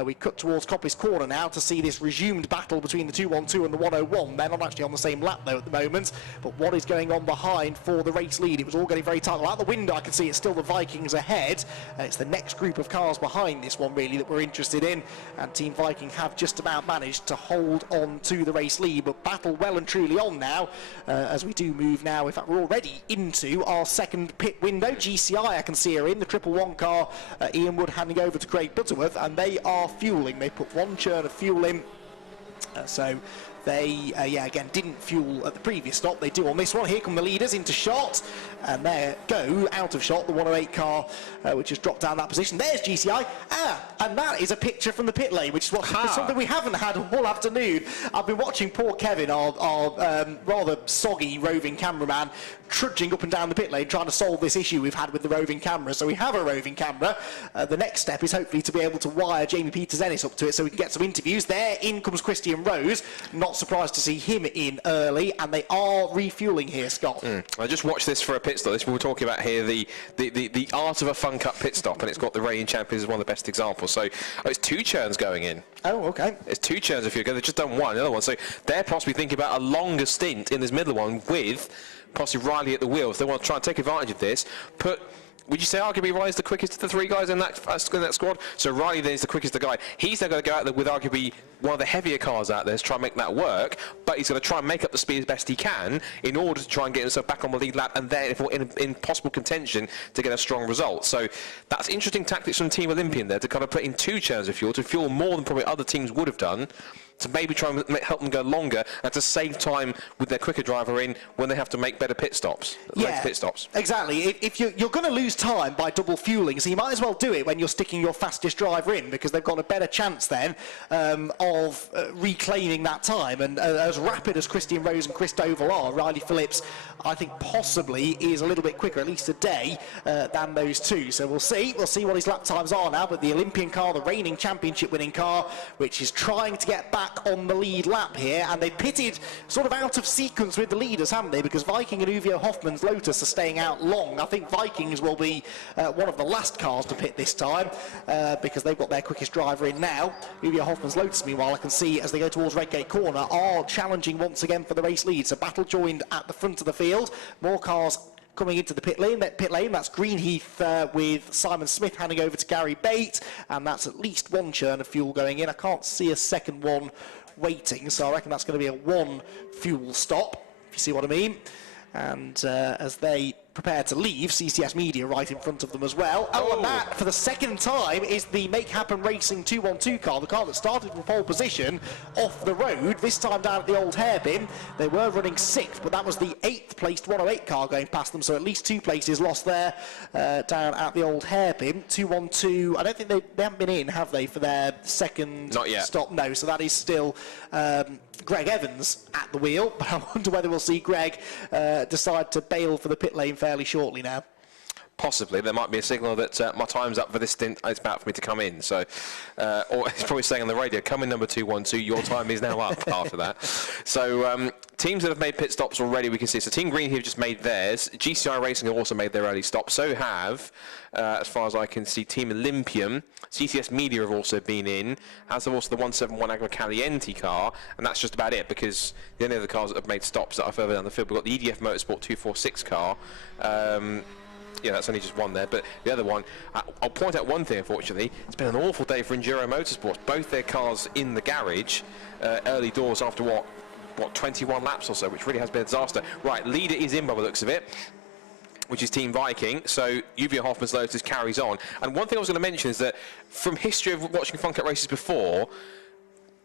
We cut towards Coppice Corner now to see this resumed battle between the 212 and the 101. They're not actually on the same lap, though, at the moment. But what is going on behind for the race lead? It was all getting very tight. Well, out the window, I can see it's still the Vikings ahead. It's the next group of cars behind this one, really, that we're interested in. And Team Viking have just about managed to hold on to the race lead, but battle well and truly on now as we do move now. In fact, we're already into our second pit window. GCI, I can see, are in the 111 car. Ian Wood handing over to Craig Butterworth, and they are fueling. They put one churn of fuel in. So they, again, didn't fuel at the previous stop. They do on this one. Here come the leaders into shot. And there go, out of shot, the 108 car, which has dropped down that position. There's GCI. And that is a picture from the pit lane, which is something we haven't had all afternoon. I've been watching poor Kevin, our rather soggy roving cameraman, trudging up and down the pit lane trying to solve this issue we've had with the roving camera. So we have a roving camera. The next step is hopefully to be able to wire Jamie Peters-Ennis up to it so we can get some interviews. There, in comes Christian Rose. Not surprised to see him in early, and they are refueling here, Scott. I just watched this for a pit stop. This we're talking about here, the art of a Fun Cup pit stop, and it's got the reigning champions as one of the best examples. So it's two churns going in. Oh, okay. It's two churns if you go. They've just done one, another one. So they're possibly thinking about a longer stint in this middle one with possibly Riley at the wheel. If they want to try and take advantage of this, would you say arguably Riley's the quickest of the three guys in that squad? So Riley then is the quickest of the guy. He's now going to go out there with arguably one of the heavier cars out there to try and make that work, but he's going to try and make up the speed as best he can in order to try and get himself back on the lead lap and then in possible contention to get a strong result. So that's interesting tactics from Team Olympian there to kind of put in two churns of fuel, to fuel more than probably other teams would have done, to maybe try and help them go longer and to save time with their quicker driver in when they have to make better pit stops. Yeah, pit stops. Exactly. If you're going to lose time by double fueling, so you might as well do it when you're sticking your fastest driver in, because they've got a better chance then of reclaiming that time. And as rapid as Christian Rose and Chris Doval are, Riley Phillips, I think possibly is a little bit quicker, at least today, than those two. So we'll see what his lap times are now. But the Olympian car, the reigning championship winning car, which is trying to get back on the lead lap here, and they pitted sort of out of sequence with the leaders, haven't they? Because Viking and UVO Hoffman's Lotus are staying out long. I think Vikings will be one of the last cars to pit this time because they've got their quickest driver in now. UVO Hoffman's Lotus, meanwhile, I can see as they go towards Redgate Corner, are challenging once again for the race lead. So battle joined at the front of the field. More cars coming into the pit lane. That's Greenheath with Simon Smith handing over to Gary Bate, and that's at least one churn of fuel going in. I can't see a second one waiting, so I reckon that's going to be a one fuel stop, if you see what I mean. And as they prepare to leave, CCS Media right in front of them as well. And that, for the second time, is the Make Happen Racing 212 car, the car that started from pole position off the road, this time down at the old hairpin. They were running 6th, but that was the 8th placed 108 car going past them, so at least 2 places lost there down at the old hairpin. 212, I don't think they haven't been in, have they, for their second Not yet. stop? No, so that is still Greg Evans at the wheel, but I wonder whether we'll see Greg decide to bail for the pit lane fairly shortly now. Possibly. There might be a signal that my time's up for this stint, it's about for me to come in. So, or it's probably saying on the radio, come in number 212, your time is now up after that. So, teams that have made pit stops already, we can see. So Team Green have just made theirs. GCI Racing have also made their early stop. So have, as far as I can see, Team Olympian. CCS Media have also been in, as have also the 171 Agua Caliente car, and that's just about it, because the only other cars that have made stops that are further down the field, we've got the EDF Motorsport 246 car. Yeah, that's only just one there, but the other one, I'll point out one thing, unfortunately. It's been an awful day for Enduro Motorsports. Both their cars in the garage, early doors after what, 21 laps or so, which really has been a disaster. Right, leader is in by the looks of it, which is Team Viking, so UVO Hoffman's Lotus carries on. And one thing I was going to mention is that from history of watching Fun Cup races before,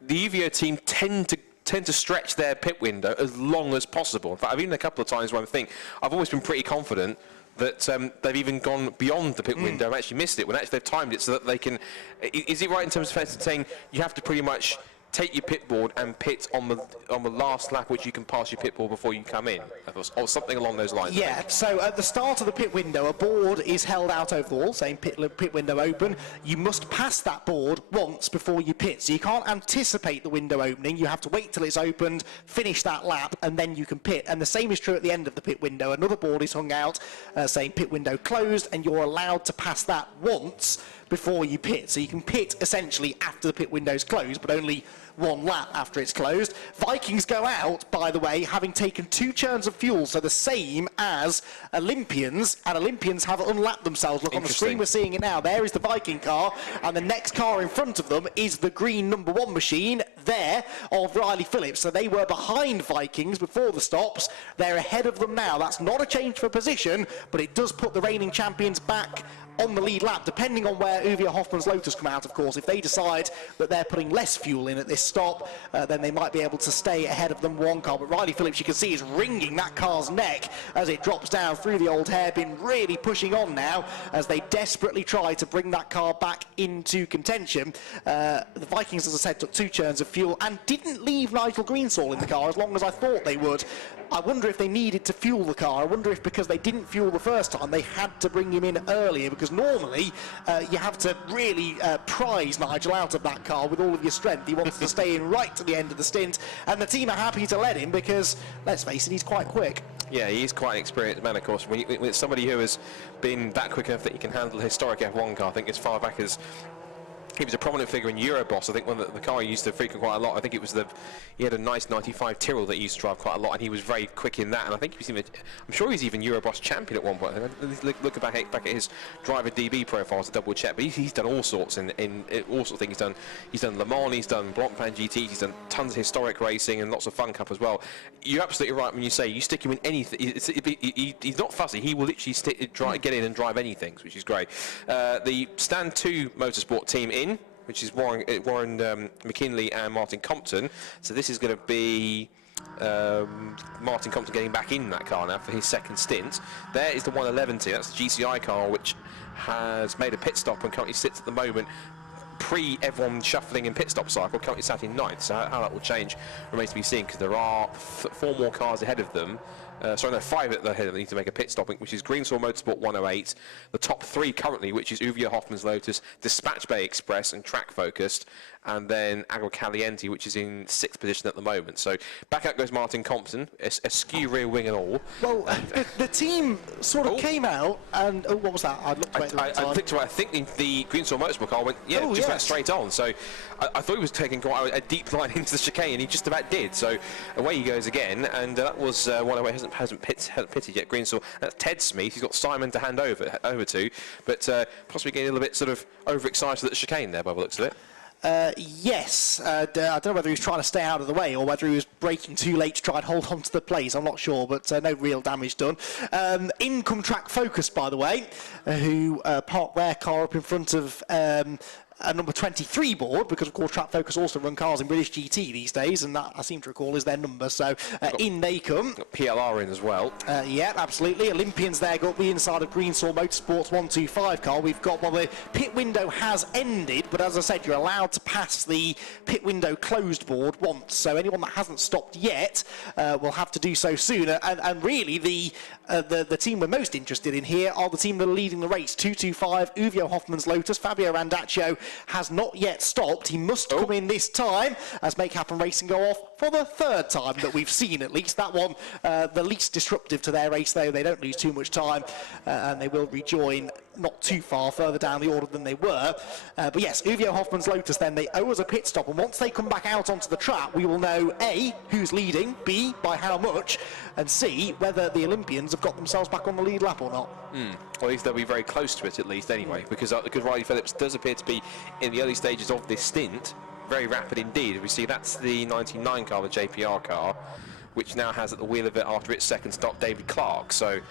the UVO team tend to stretch their pit window as long as possible. In fact, I've even a couple of times where I've always been pretty confident that they've even gone beyond the pit window and actually missed it, when actually they've timed it so that they can... Is it right in terms of saying you have to pretty much take your pit board and pit on the last lap, which you can pass your pit board before you come in, or something along those lines. Yeah, so at the start of the pit window, a board is held out over the wall, saying pit window open. You must pass that board once before you pit, so you can't anticipate the window opening. You have to wait till it's opened, finish that lap, and then you can pit. And the same is true at the end of the pit window. Another board is hung out saying pit window closed, and you're allowed to pass that once before you pit. So you can pit essentially after the pit window's closed, but only one lap after it's closed. Vikings go out, by the way, having taken 2 churns of fuel, so the same as Olympians, and Olympians have unlapped themselves. Look on the screen, we're seeing it now. There is the Viking car, and the next car in front of them is the green number 1 machine there of Riley Phillips. So they were behind Vikings before the stops. They're ahead of them now. That's not a change for position, but it does put the reigning champions back on the lead lap, depending on where Uwe Hoffmann's Lotus come out, of course. If they decide that they're putting less fuel in at this stop, then they might be able to stay ahead of them 1 car. But Riley Phillips, you can see, is wringing that car's neck as it drops down through the old hairpin, really pushing on now as they desperately try to bring that car back into contention. The Vikings, as I said, took 2 churns of fuel and didn't leave Nigel Greensall in the car as long as I thought they would. I wonder if they needed to fuel the car. I wonder if because they didn't fuel the first time, they had to bring him in earlier, because normally you have to really prize Nigel out of that car with all of your strength. He wants to stay in right to the end of the stint, and the team are happy to let him because, let's face it, he's quite quick. Yeah, he's quite an experienced man, of course. When it's somebody who has been that quick enough that he can handle a historic F1 car, I think as far back as he was a prominent figure in Euroboss. I think one of the car he used to frequent quite a lot. I think it was he had a nice 95 Tyrrell that he used to drive quite a lot, and he was very quick in that. And I think he was even, I'm sure he was even Euroboss champion at one point. Look back at his driver DB profiles to double check. But he's done all sorts in all sorts of things. He's done Le Mans, he's done Blancpain GTs, he's done tons of historic racing and lots of Fun Cup as well. You're absolutely right when you say you stick him in anything. He's not fussy. He will literally get in and drive anything, which is great. The Stand 2 Motorsport team in, which is Warren McKinley and Martin Compton. So this is going to be Martin Compton getting back in that car now for his second stint. There is the 111 team. That's the GCI car, which has made a pit stop and currently sits at the moment pre-everyone shuffling in pit stop cycle, currently sat in 9th. So how that will change remains to be seen, because there are 4 more cars ahead of them. 5 at the head that need to make a pit stop, which is Greensall Motorsport 108, the top 3 currently, which is Uwe Hoffmann's Lotus, Dispatch Bay Express and Track Focused, and then Agua Caliente, which is in 6th position at the moment. So back out goes Martin Compton, a skew rear wing and all. Well, the team sort of came out and what was that? I looked I think the Greensall Motorsport car went went straight on. So I thought he was taking quite a deep line into the chicane, and he just about did. So away he goes again, and that was one away. Hasn't pitted yet. Greensall. That's Ted Smith. He's got Simon to hand over to, but possibly getting a little bit sort of overexcited at the chicane there by the looks of it. Yes, I don't know whether he was trying to stay out of the way or whether he was braking too late to try and hold on to the place. I'm not sure, but no real damage done. In come Track Focus, by the way, who parked their car up in front of a number 23 board, because of course Track Focus also run cars in British GT these days, and that I seem to recall is their number. So in they come. Got PLR in as well. Yeah, absolutely. Olympians there got the inside of Greensall Motorsports 125 car. We've got, well, the pit window has ended, but as I said, you're allowed to pass the pit window closed board once. So anyone that hasn't stopped yet will have to do so sooner. And really, the team we're most interested in here are the team that are leading the race. 225, Uwe Hoffmann's Lotus. Fabio Randaccio has not yet stopped. He must come in this time as Make Happen Racing go off for the 3rd time that we've seen, at least. That one, the least disruptive to their race, though. They don't lose too much time, and they will rejoin not too far further down the order than they were. But yes, Uwe Hoffmann's Lotus, then, they owe us a pit stop, and once they come back out onto the track, we will know A, who's leading, B, by how much, and C, whether the Olympians have got themselves back on the lead lap or not. Well, at least they'll be very close to it, at least, anyway, because Riley Phillips does appear to be, in the early stages of this stint, very rapid indeed. We see that's the 99 car, the JPR car, which now has at the wheel of it after its second stop David Clark. So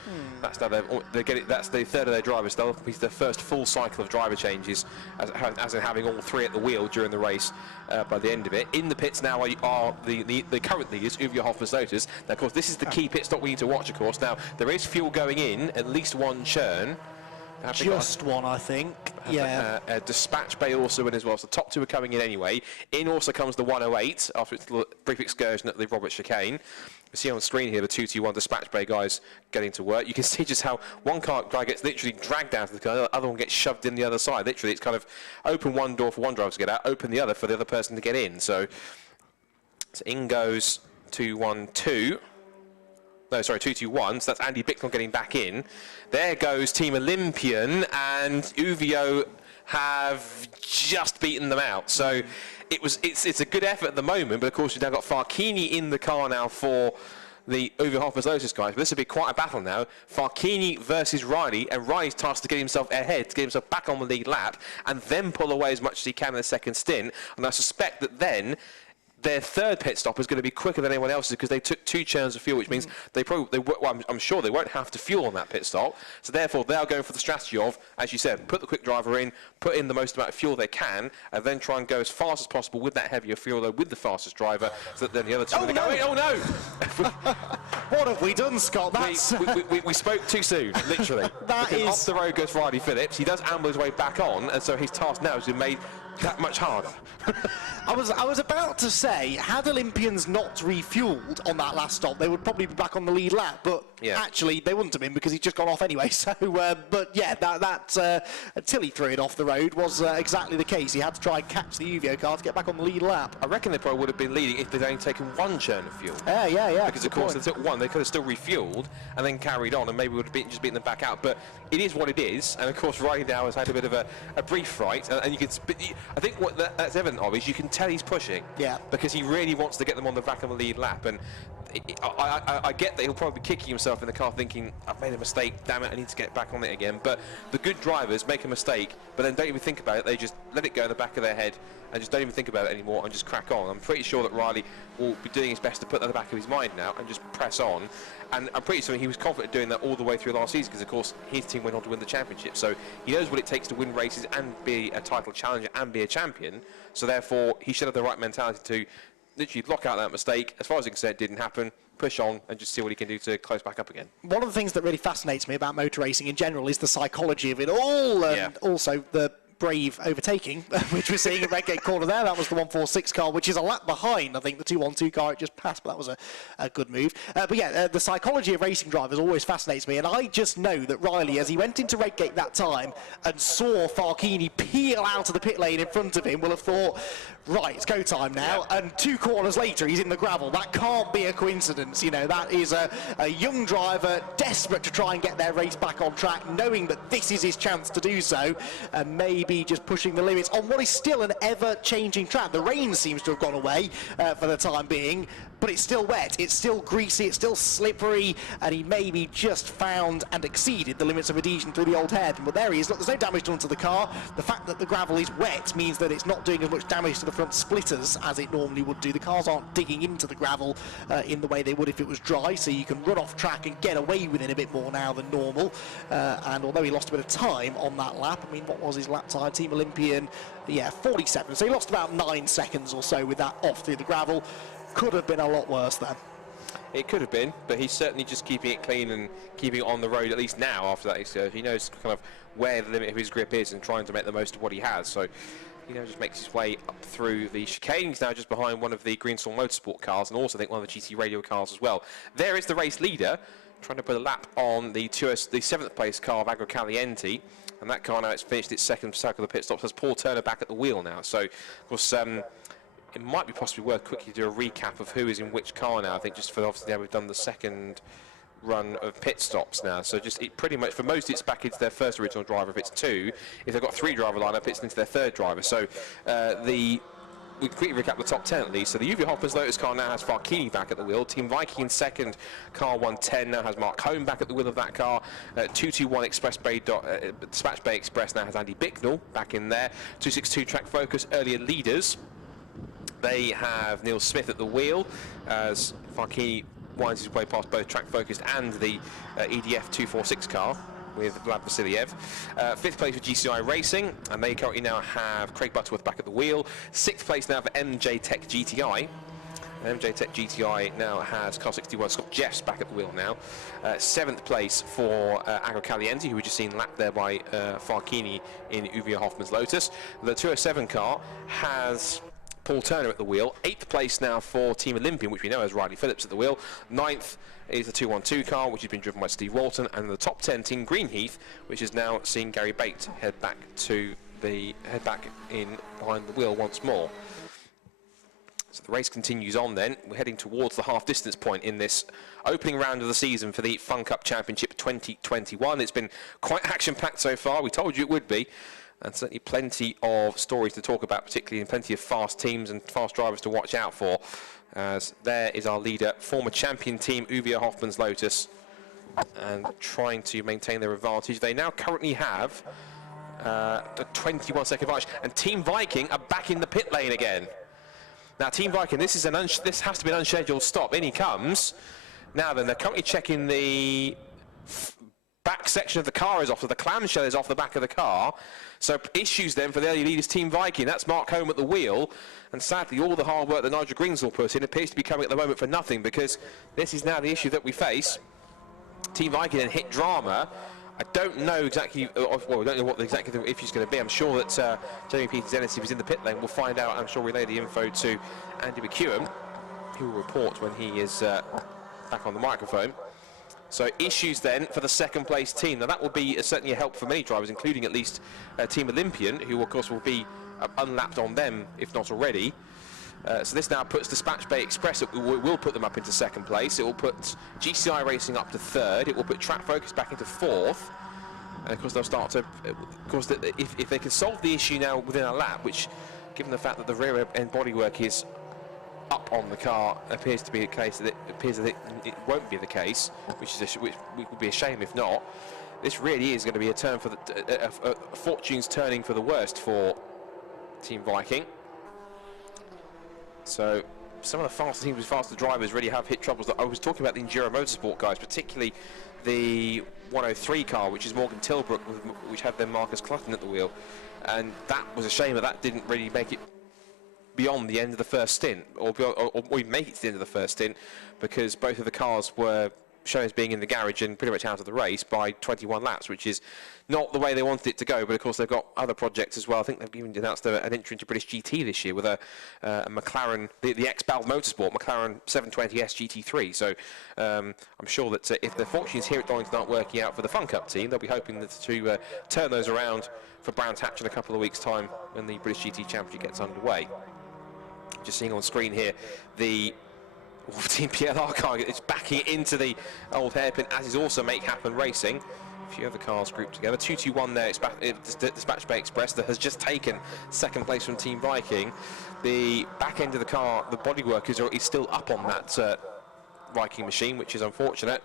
that's now that's the 3rd of their drivers. They'll be the first full cycle of driver changes, as in having all 3 at the wheel during the race by the end of it. In the pits now are the current leaders, Uwe Hoffmann's Lotus. Now, of course, this is the key pit stop we need to watch, of course. Now, there is fuel going in, at least 1 churn. Just one, I think. Yeah. Dispatch Bay also in as well. So the top two are coming in anyway. In also comes the 108 after its brief excursion at the Robert Chicane. You see on the screen here the 221 Dispatch Bay guys getting to work. You can see just how one car guy gets literally dragged out of the car, the other one gets shoved in the other side. Literally, it's kind of open one door for one driver to get out, open the other for the other person to get in. So in goes 212. No, sorry, 221. So that's Andy Bicknell getting back in. There goes Team Olympian, and Uvio have just beaten them out. So it's a good effort at the moment, but of course we've now got Farkini in the car now for the Uvio Hoppers Lotus guys. But this will be quite a battle now. Farkini versus Riley, and Riley's tasked to get himself ahead, to get himself back on the lead lap, and then pull away as much as he can in the second stint. And I suspect that then their third pit stop is going to be quicker than anyone else's because they took 2 churns of fuel, which means I'm sure they won't have to fuel on that pit stop. So therefore, they are going for the strategy of, as you said, put the quick driver in, put in the most amount of fuel they can, and then try and go as fast as possible with that heavier fuel, though, with the fastest driver, so that then the other two are going, oh no! What have we done, Scott? We spoke too soon, literally. Off the road goes Riley Phillips. He does amble his way back on, and so his task now has been made that much harder. I was about to say, had Olympians not refueled on that last stop, they would probably be back on the lead lap, but actually they wouldn't have been because he'd just gone off anyway. So, but yeah, until he threw it off the road was exactly the case. He had to try and catch the Uvio car to get back on the lead lap. I reckon they probably would have been leading if they'd only taken 1 churn of fuel. Yeah. Because of course they took 1, they could have still refueled and then carried on, and maybe would have just beaten them back out. But it is what it is, and of course Riley now has had a bit of a brief fright, and you can. I think what that's evident of is you can tell he's pushing. Yeah. Because he really wants to get them on the back of the lead lap, and I get that he'll probably be kicking himself in the car thinking, I've made a mistake, damn it, I need to get back on it again. But the good drivers make a mistake, but then don't even think about it, they just let it go in the back of their head and just don't even think about it anymore and just crack on. I'm pretty sure that Riley will be doing his best to put that in the back of his mind now and just press on. And I'm pretty sure he was confident doing that all the way through last season because, of course, his team went on to win the championship. So he knows what it takes to win races and be a title challenger and be a champion. So therefore, he should have the right mentality to literally block out that mistake. As far as he can say, it didn't happen. Push on and just see what he can do to close back up again. One of the things that really fascinates me about motor racing in general is the psychology of it all, and also the brave overtaking, which we're seeing at Redgate Corner there. That was the 146 car, which is a lap behind, I think, the 212 car it just passed, but that was a good move. But yeah, the psychology of racing drivers always fascinates me, and I just know that Riley, as he went into Redgate that time and saw Farkini peel out of the pit lane in front of him, will have thought, right, it's go time now, and 2 corners later he's in the gravel. That can't be a coincidence, you know. That is a young driver desperate to try and get their race back on track, knowing that this is his chance to do so, and maybe just pushing the limits on what is still an ever-changing track. The rain seems to have gone away for the time being, but it's still wet, it's still greasy, it's still slippery, and he maybe just found and exceeded the limits of adhesion through the old hairpin. But there he is. Look, there's no damage done to the car. The fact that the gravel is wet means that it's not doing as much damage to the front splitters as it normally would do. The cars aren't digging into the gravel in the way they would if it was dry, so you can run off track and get away with it a bit more now than normal. And although he lost a bit of time on that lap, I mean, what was his lap time? Team Olympian, 47. So he lost about 9 seconds or so with that off through the gravel. Could have been a lot worse then. It could have been, but he's certainly just keeping it clean and keeping it on the road, at least now after that excursion. He knows kind of where the limit of his grip is and trying to make the most of what he has. So he now just makes his way up through the chicane. He's now just behind one of the Greenstorm Motorsport cars and also I think one of the GT Radio cars as well. There is the race leader trying to put a lap on the 7th place car of Agro Caliente. And that car now, it's finished its second cycle of the pit stops. Has Paul Turner back at the wheel now. So, of course, it might be possibly worth quickly do a recap of who is in which car now. I think just for obviously now we've done the second run of pit stops now. So just pretty much for most it's back into their first original driver if it's 2. If they've got 3 driver lineup, it's into their 3rd driver. So we can quickly recap the top 10 at least. So the Uvio Hoppers Lotus car now has Farkini back at the wheel. Team Viking in 2nd, car 110 now has Mark Home back at the wheel of that car. 221 Dispatch Bay Express now has Andy Bicknell back in there. 262 Track Focus earlier leaders. They have Neil Smith at the wheel as Farkini winds his way past both Track Focused and the EDF 246 car with Vlad Vasiliev. 5th place for GCI Racing, and they currently now have Craig Butterworth back at the wheel. 6th place now for MJ Tech GTI. MJ Tech GTI now has car 61. Scott Jeffs back at the wheel now. 7th place for Agro Caliente, who we just seen lapped there by Farkini in Uwe Hoffmann's Lotus. The 207 car has Paul Turner at the wheel. 8th place now for Team Olympian, which we know has Riley Phillips at the wheel. 9th is the 212 car, which has been driven by Steve Walton, and the top 10 Team Greenheath, which is now seeing Gary Bate head back in behind the wheel once more. So the race continues on then. We're heading towards the half distance point in this opening round of the season for the Fun Cup Championship 2021. It's been quite action-packed so far. We told you it would be. And certainly plenty of stories to talk about, particularly, and plenty of fast teams and fast drivers to watch out for. As there is our leader, former champion team Uwe Hoffmann's Lotus, and trying to maintain their advantage. They now currently have a 21-second advantage, and Team Viking are back in the pit lane again. Now, Team Viking, this has to be an unscheduled stop. In he comes. Now then, they're currently checking the back section of the car is off, so the clamshell is off the back of the car. So issues then for the early leaders, Team Viking. That's Mark Holm at the wheel. And sadly, all the hard work that Nigel Greensall put in appears to be coming at the moment for nothing, because this is now the issue that we face. Team Viking then hit drama. I don't know exactly, well, I don't know what exactly the issue is going to be. I'm sure that Jamie Peters-Ennis, if he's in the pit lane, will find out. I'm sure relay the info to Andy McEwen, who will report when he is back on the microphone. So issues then for the second place team. Now that will be certainly a help for many drivers, including at least Team Olympian, who of course will be unlapped on them, if not already. So this now puts Dispatch Bay Express, it will put them up into second place. It will put GCI Racing up to third. It will put Track Focus back into fourth. And of course they'll start to, of course, if they can solve the issue now within a lap, which given the fact that the rear end bodywork is up on the car, appears to be the case, that it appears that it won't be the case, which would be a shame if not. This really is going to be a turn for the fortunes turning for the worst for Team Viking. So some of the faster teams with faster drivers really have hit troubles. I was talking about the Enduro Motorsport guys, particularly the 103 car, which is Morgan Tilbrook, which had then Marcus Clutton at the wheel, and that was a shame that didn't really make it beyond the end of the first stint, or even make it to the end of the first stint, because both of the cars were shown as being in the garage and pretty much out of the race by 21 laps, which is not the way they wanted it to go. But of course they've got other projects as well. I think they've even announced an entry into British GT this year with a McLaren, the ex-Balve Motorsport McLaren 720S GT3. So I'm sure that if the fortunes here at Donington aren't working out for the Fun Cup team, they'll be hoping to turn those around for Brands Hatch in a couple of weeks' time when the British GT Championship gets underway. Just seeing on screen here the Team PLR car is backing into the old hairpin, as is also Make Happen Racing. A few other cars grouped together. 221 there, Dispatch Bay Express, that has just taken second place from Team Viking. The back end of the car, the bodywork is still up on that Viking machine, which is unfortunate.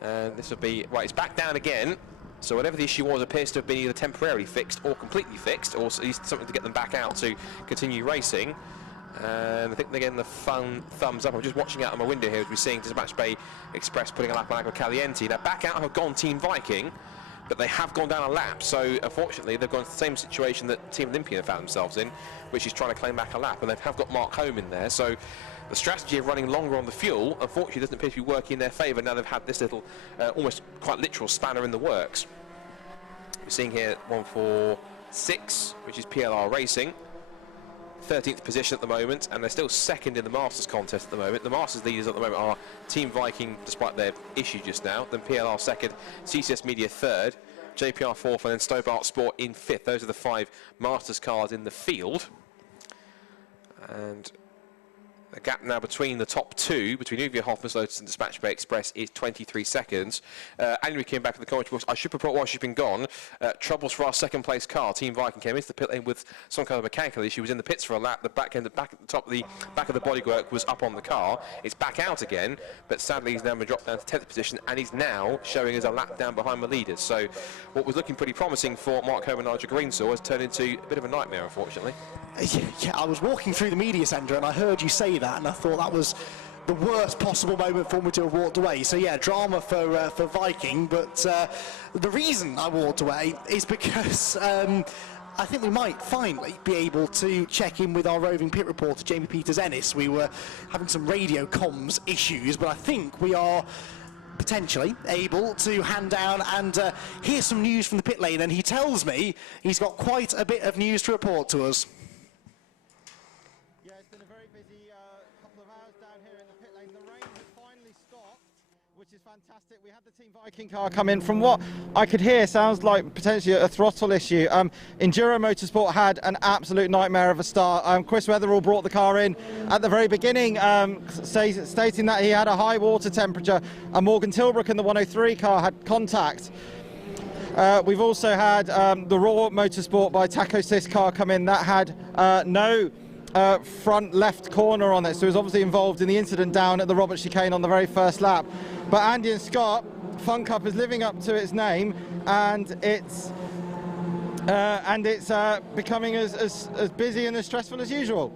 And this will be, right, it's back down again. So whatever the issue was appears to have been either temporarily fixed or completely fixed, or at least something to get them back out to continue racing. And I think they're getting the fun thumbs up. I'm just watching out of my window here as we're seeing Dispatch Bay Express putting a lap on Agro Caliente. Now back out have gone Team Viking, but they have gone down a lap. So unfortunately they've gone to the same situation that Team Olympian found themselves in, which is trying to claim back a lap. And they have got Mark Holm in there. So the strategy of running longer on the fuel, unfortunately, doesn't appear to be working in their favour. Now they've had this little, almost quite literal spanner in the works. We're seeing here 146, which is PLR Racing. 13th position at the moment, and they're still second in the Masters contest at the moment. The Masters leaders at the moment are Team Viking, despite their issue just now, then PLR second, CCS Media third, JPR fourth, and then Stobart Sport in fifth. Those are the 5 Masters cars in the field. And the gap now between the top 2, between Uwe Hoffmann's Lotus and Dispatch Bay Express, is 23 seconds. Andy came back to the commentary box. I should report while she's been gone. Troubles for our second place car. Team Viking came into the pit lane with some kind of mechanical issue. Was in the pits for a lap. The back at the top of the back of the bodywork was up on the car. It's back out again, but sadly he's now been dropped down to 10th position, and he's now showing as a lap down behind the leaders. So what was looking pretty promising for Mark Holm and Nigel Greensall has turned into a bit of a nightmare, unfortunately. Yeah, I was walking through the media centre and I heard you say that, and I thought that was the worst possible moment for me to have walked away. So yeah, drama for Viking, but the reason I walked away is because I think we might finally be able to check in with our roving pit reporter, Jamie Peters-Ennis. We were having some radio comms issues, but I think we are potentially able to hand down and hear some news from the pit lane, and he tells me he's got quite a bit of news to report to us. Yeah, it's been a very busy couple of hours down here in the pit lane. The rain has finally stopped, which is fantastic. We had the Team Viking car come in. From what I could hear, sounds like potentially a throttle issue. Enduro Motorsport had an absolute nightmare of a start. Chris Weatherall brought the car in at the very beginning, stating that he had a high water temperature, and Morgan Tilbrook in the 103 car had contact. We've also had the Raw Motorsport by Taco Sis car come in that had no front left corner on it, so he was obviously involved in the incident down at the Robert Chicane on the very first lap. But Andy and Scott, Fun Cup is living up to its name, and it's becoming as busy and as stressful as usual.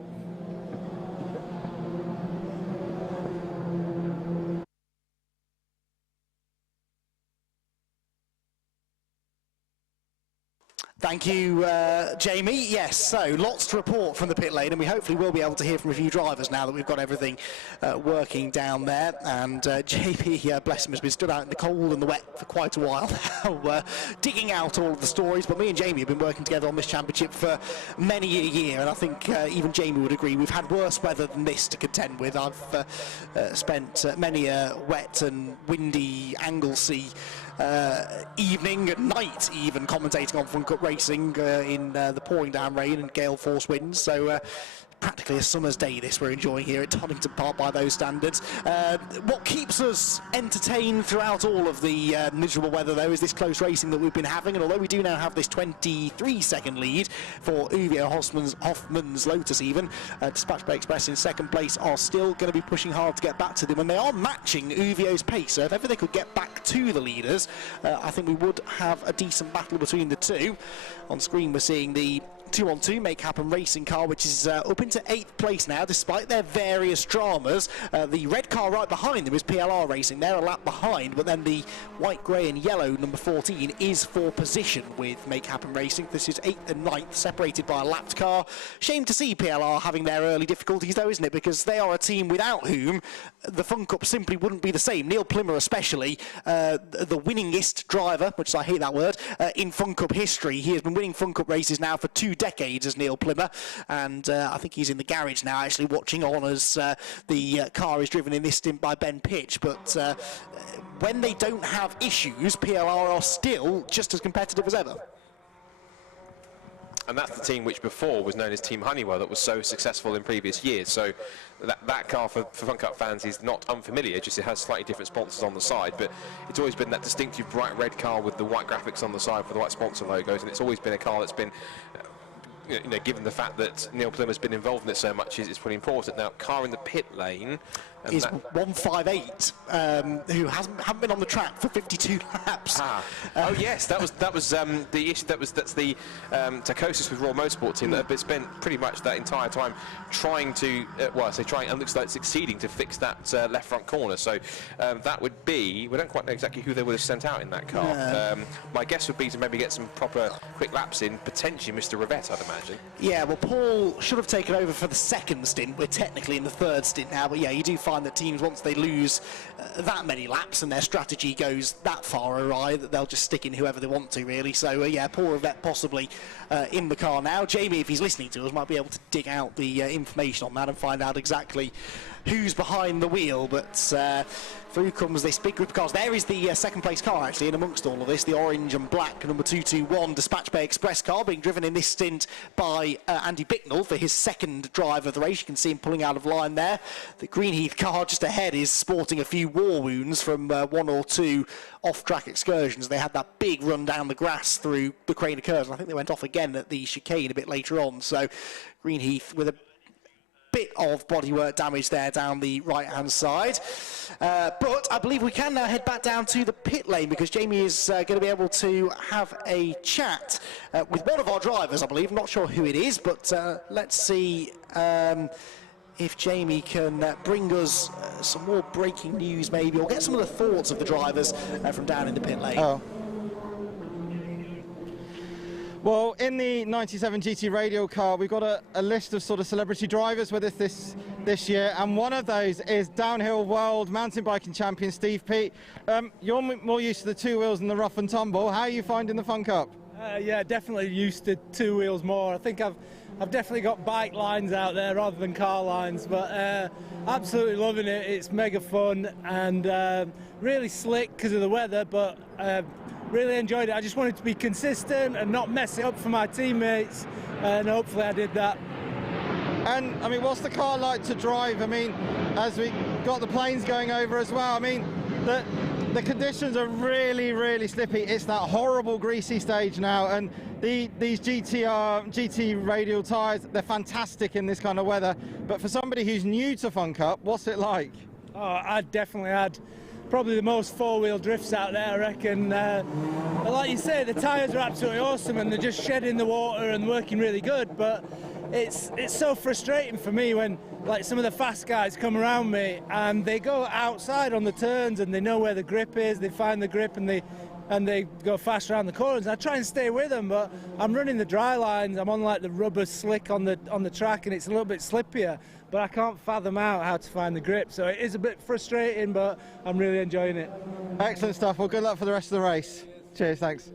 Thank you, Jamie. Yes, so lots to report from the pit lane, and we hopefully will be able to hear from a few drivers now that we've got everything working down there. And Jamie, bless him, has been stood out in the cold and the wet for quite a while now, digging out all of the stories. But me and Jamie have been working together on this championship for many a year, and I think even Jamie would agree we've had worse weather than this to contend with. I've spent many a wet and windy Anglesey evening, night even, commentating on Fun Cup racing in the pouring down rain and gale force winds, so practically a summer's day this we're enjoying here at Donington Park by those standards. What keeps us entertained throughout all of the miserable weather though is this close racing that we've been having, and although we do now have this 23-second lead for Uvio Hoffman's Lotus even, Dispatch Bay Express in second place are still going to be pushing hard to get back to them, and they are matching Uvio's pace, so if ever they could get back to the leaders, I think we would have a decent battle between the two. On screen we're seeing the 2-on-2 Make Happen racing car, which is up into 8th place now despite their various dramas. The red car right behind them is PLR Racing, they're a lap behind, but then the white, grey and yellow number 14 is for position with Make Happen Racing. This is 8th and 9th, separated by a lapped car. Shame to see PLR having their early difficulties though, isn't it, because they are a team without whom the Fun Cup simply wouldn't be the same. Neil Plimmer especially, the winningest driver, which I hate that word, in Fun Cup history. He has been winning Fun Cup races now for 2 decades as Neil Plimmer, and I think he's in the garage now actually watching on as the car is driven in this stint by Ben Pitch. But when they don't have issues, PLR are still just as competitive as ever. And that's the team which before was known as Team Honeywell that was so successful in previous years. So that car for Fun Cup fans is not unfamiliar, just it has slightly different sponsors on the side, but it's always been that distinctive bright red car with the white graphics on the side for the white sponsor logos, and it's always been a car that's been, given the fact that Neil Plimmer's been involved in it so much, it's pretty important. Now, car in the pit lane is 158, who haven't been on the track for 52 laps. Oh yes, that was the issue. That's the Tacosis with Raw Motorsport team that have spent pretty much that entire time trying to, and looks like succeeding to fix that left front corner. So that would be, we don't quite know exactly who they would have sent out in that car. My guess would be to maybe get some proper quick laps in, potentially Mr. Rivette, I'd imagine. Yeah, well, Paul should have taken over for the second stint. We're technically in the third stint now, but yeah, you do find that teams, once they lose that many laps and their strategy goes that far awry, that they'll just stick in whoever they want to, really. So yeah, Paul Rivette possibly in the car now. Jamie, if he's listening to us, might be able to dig out the information on that and find out exactly who's behind the wheel. But through comes this big group of cars. There is the second place car actually in amongst all of this, the orange and black number 221 Dispatch Bay Express car, being driven in this stint by Andy Bicknell for his second drive of the race. You can see him pulling out of line there. The Greenheath car just ahead is sporting a few war wounds from 1 or 2 off-track excursions. They had that big run down the grass through the Craner Curves, and I think they went off again at the chicane a bit later on. So Greenheath with a bit of bodywork damage there down the right-hand side. But I believe we can now head back down to the pit lane, because Jamie is going to be able to have a chat with one of our drivers, I believe. I'm not sure who it is, but let's see if Jamie can bring us some more breaking news maybe, or get some of the thoughts of the drivers from down in the pit lane. Well, in the 97 GT Radial car, we've got a list of sort of celebrity drivers with us this year, and one of those is downhill world mountain biking champion Steve Peat. You're more used to the two wheels and the rough and tumble. How are you finding the Fun Cup? Yeah, definitely used to two wheels more. I think I've definitely got bike lines out there rather than car lines, but absolutely loving it. It's mega fun and really slick because of the weather, but really enjoyed it. I just wanted to be consistent and not mess it up for my teammates, and hopefully I did that. And I mean, what's the car like to drive? I mean, as we got the planes going over as well, I mean, the conditions are really, really slippy. It's that horrible greasy stage now, and these GT Radial tyres, they're fantastic in this kind of weather. But for somebody who's new to Fun Cup, what's it like? Oh, I definitely had probably the most four-wheel drifts out there, I reckon. Like you say, the tyres are absolutely awesome and they're just shedding the water and working really good, but it's so frustrating for me when like some of the fast guys come around me and they go outside on the turns and they know where the grip is, they find the grip and they go fast around the corners. I try and stay with them, but I'm running the dry lines, I'm on like the rubber slick on the track and it's a little bit slippier, but I can't fathom out how to find the grip, so it is a bit frustrating, but I'm really enjoying it. Excellent stuff. Well, good luck for the rest of the race. Cheers, thanks.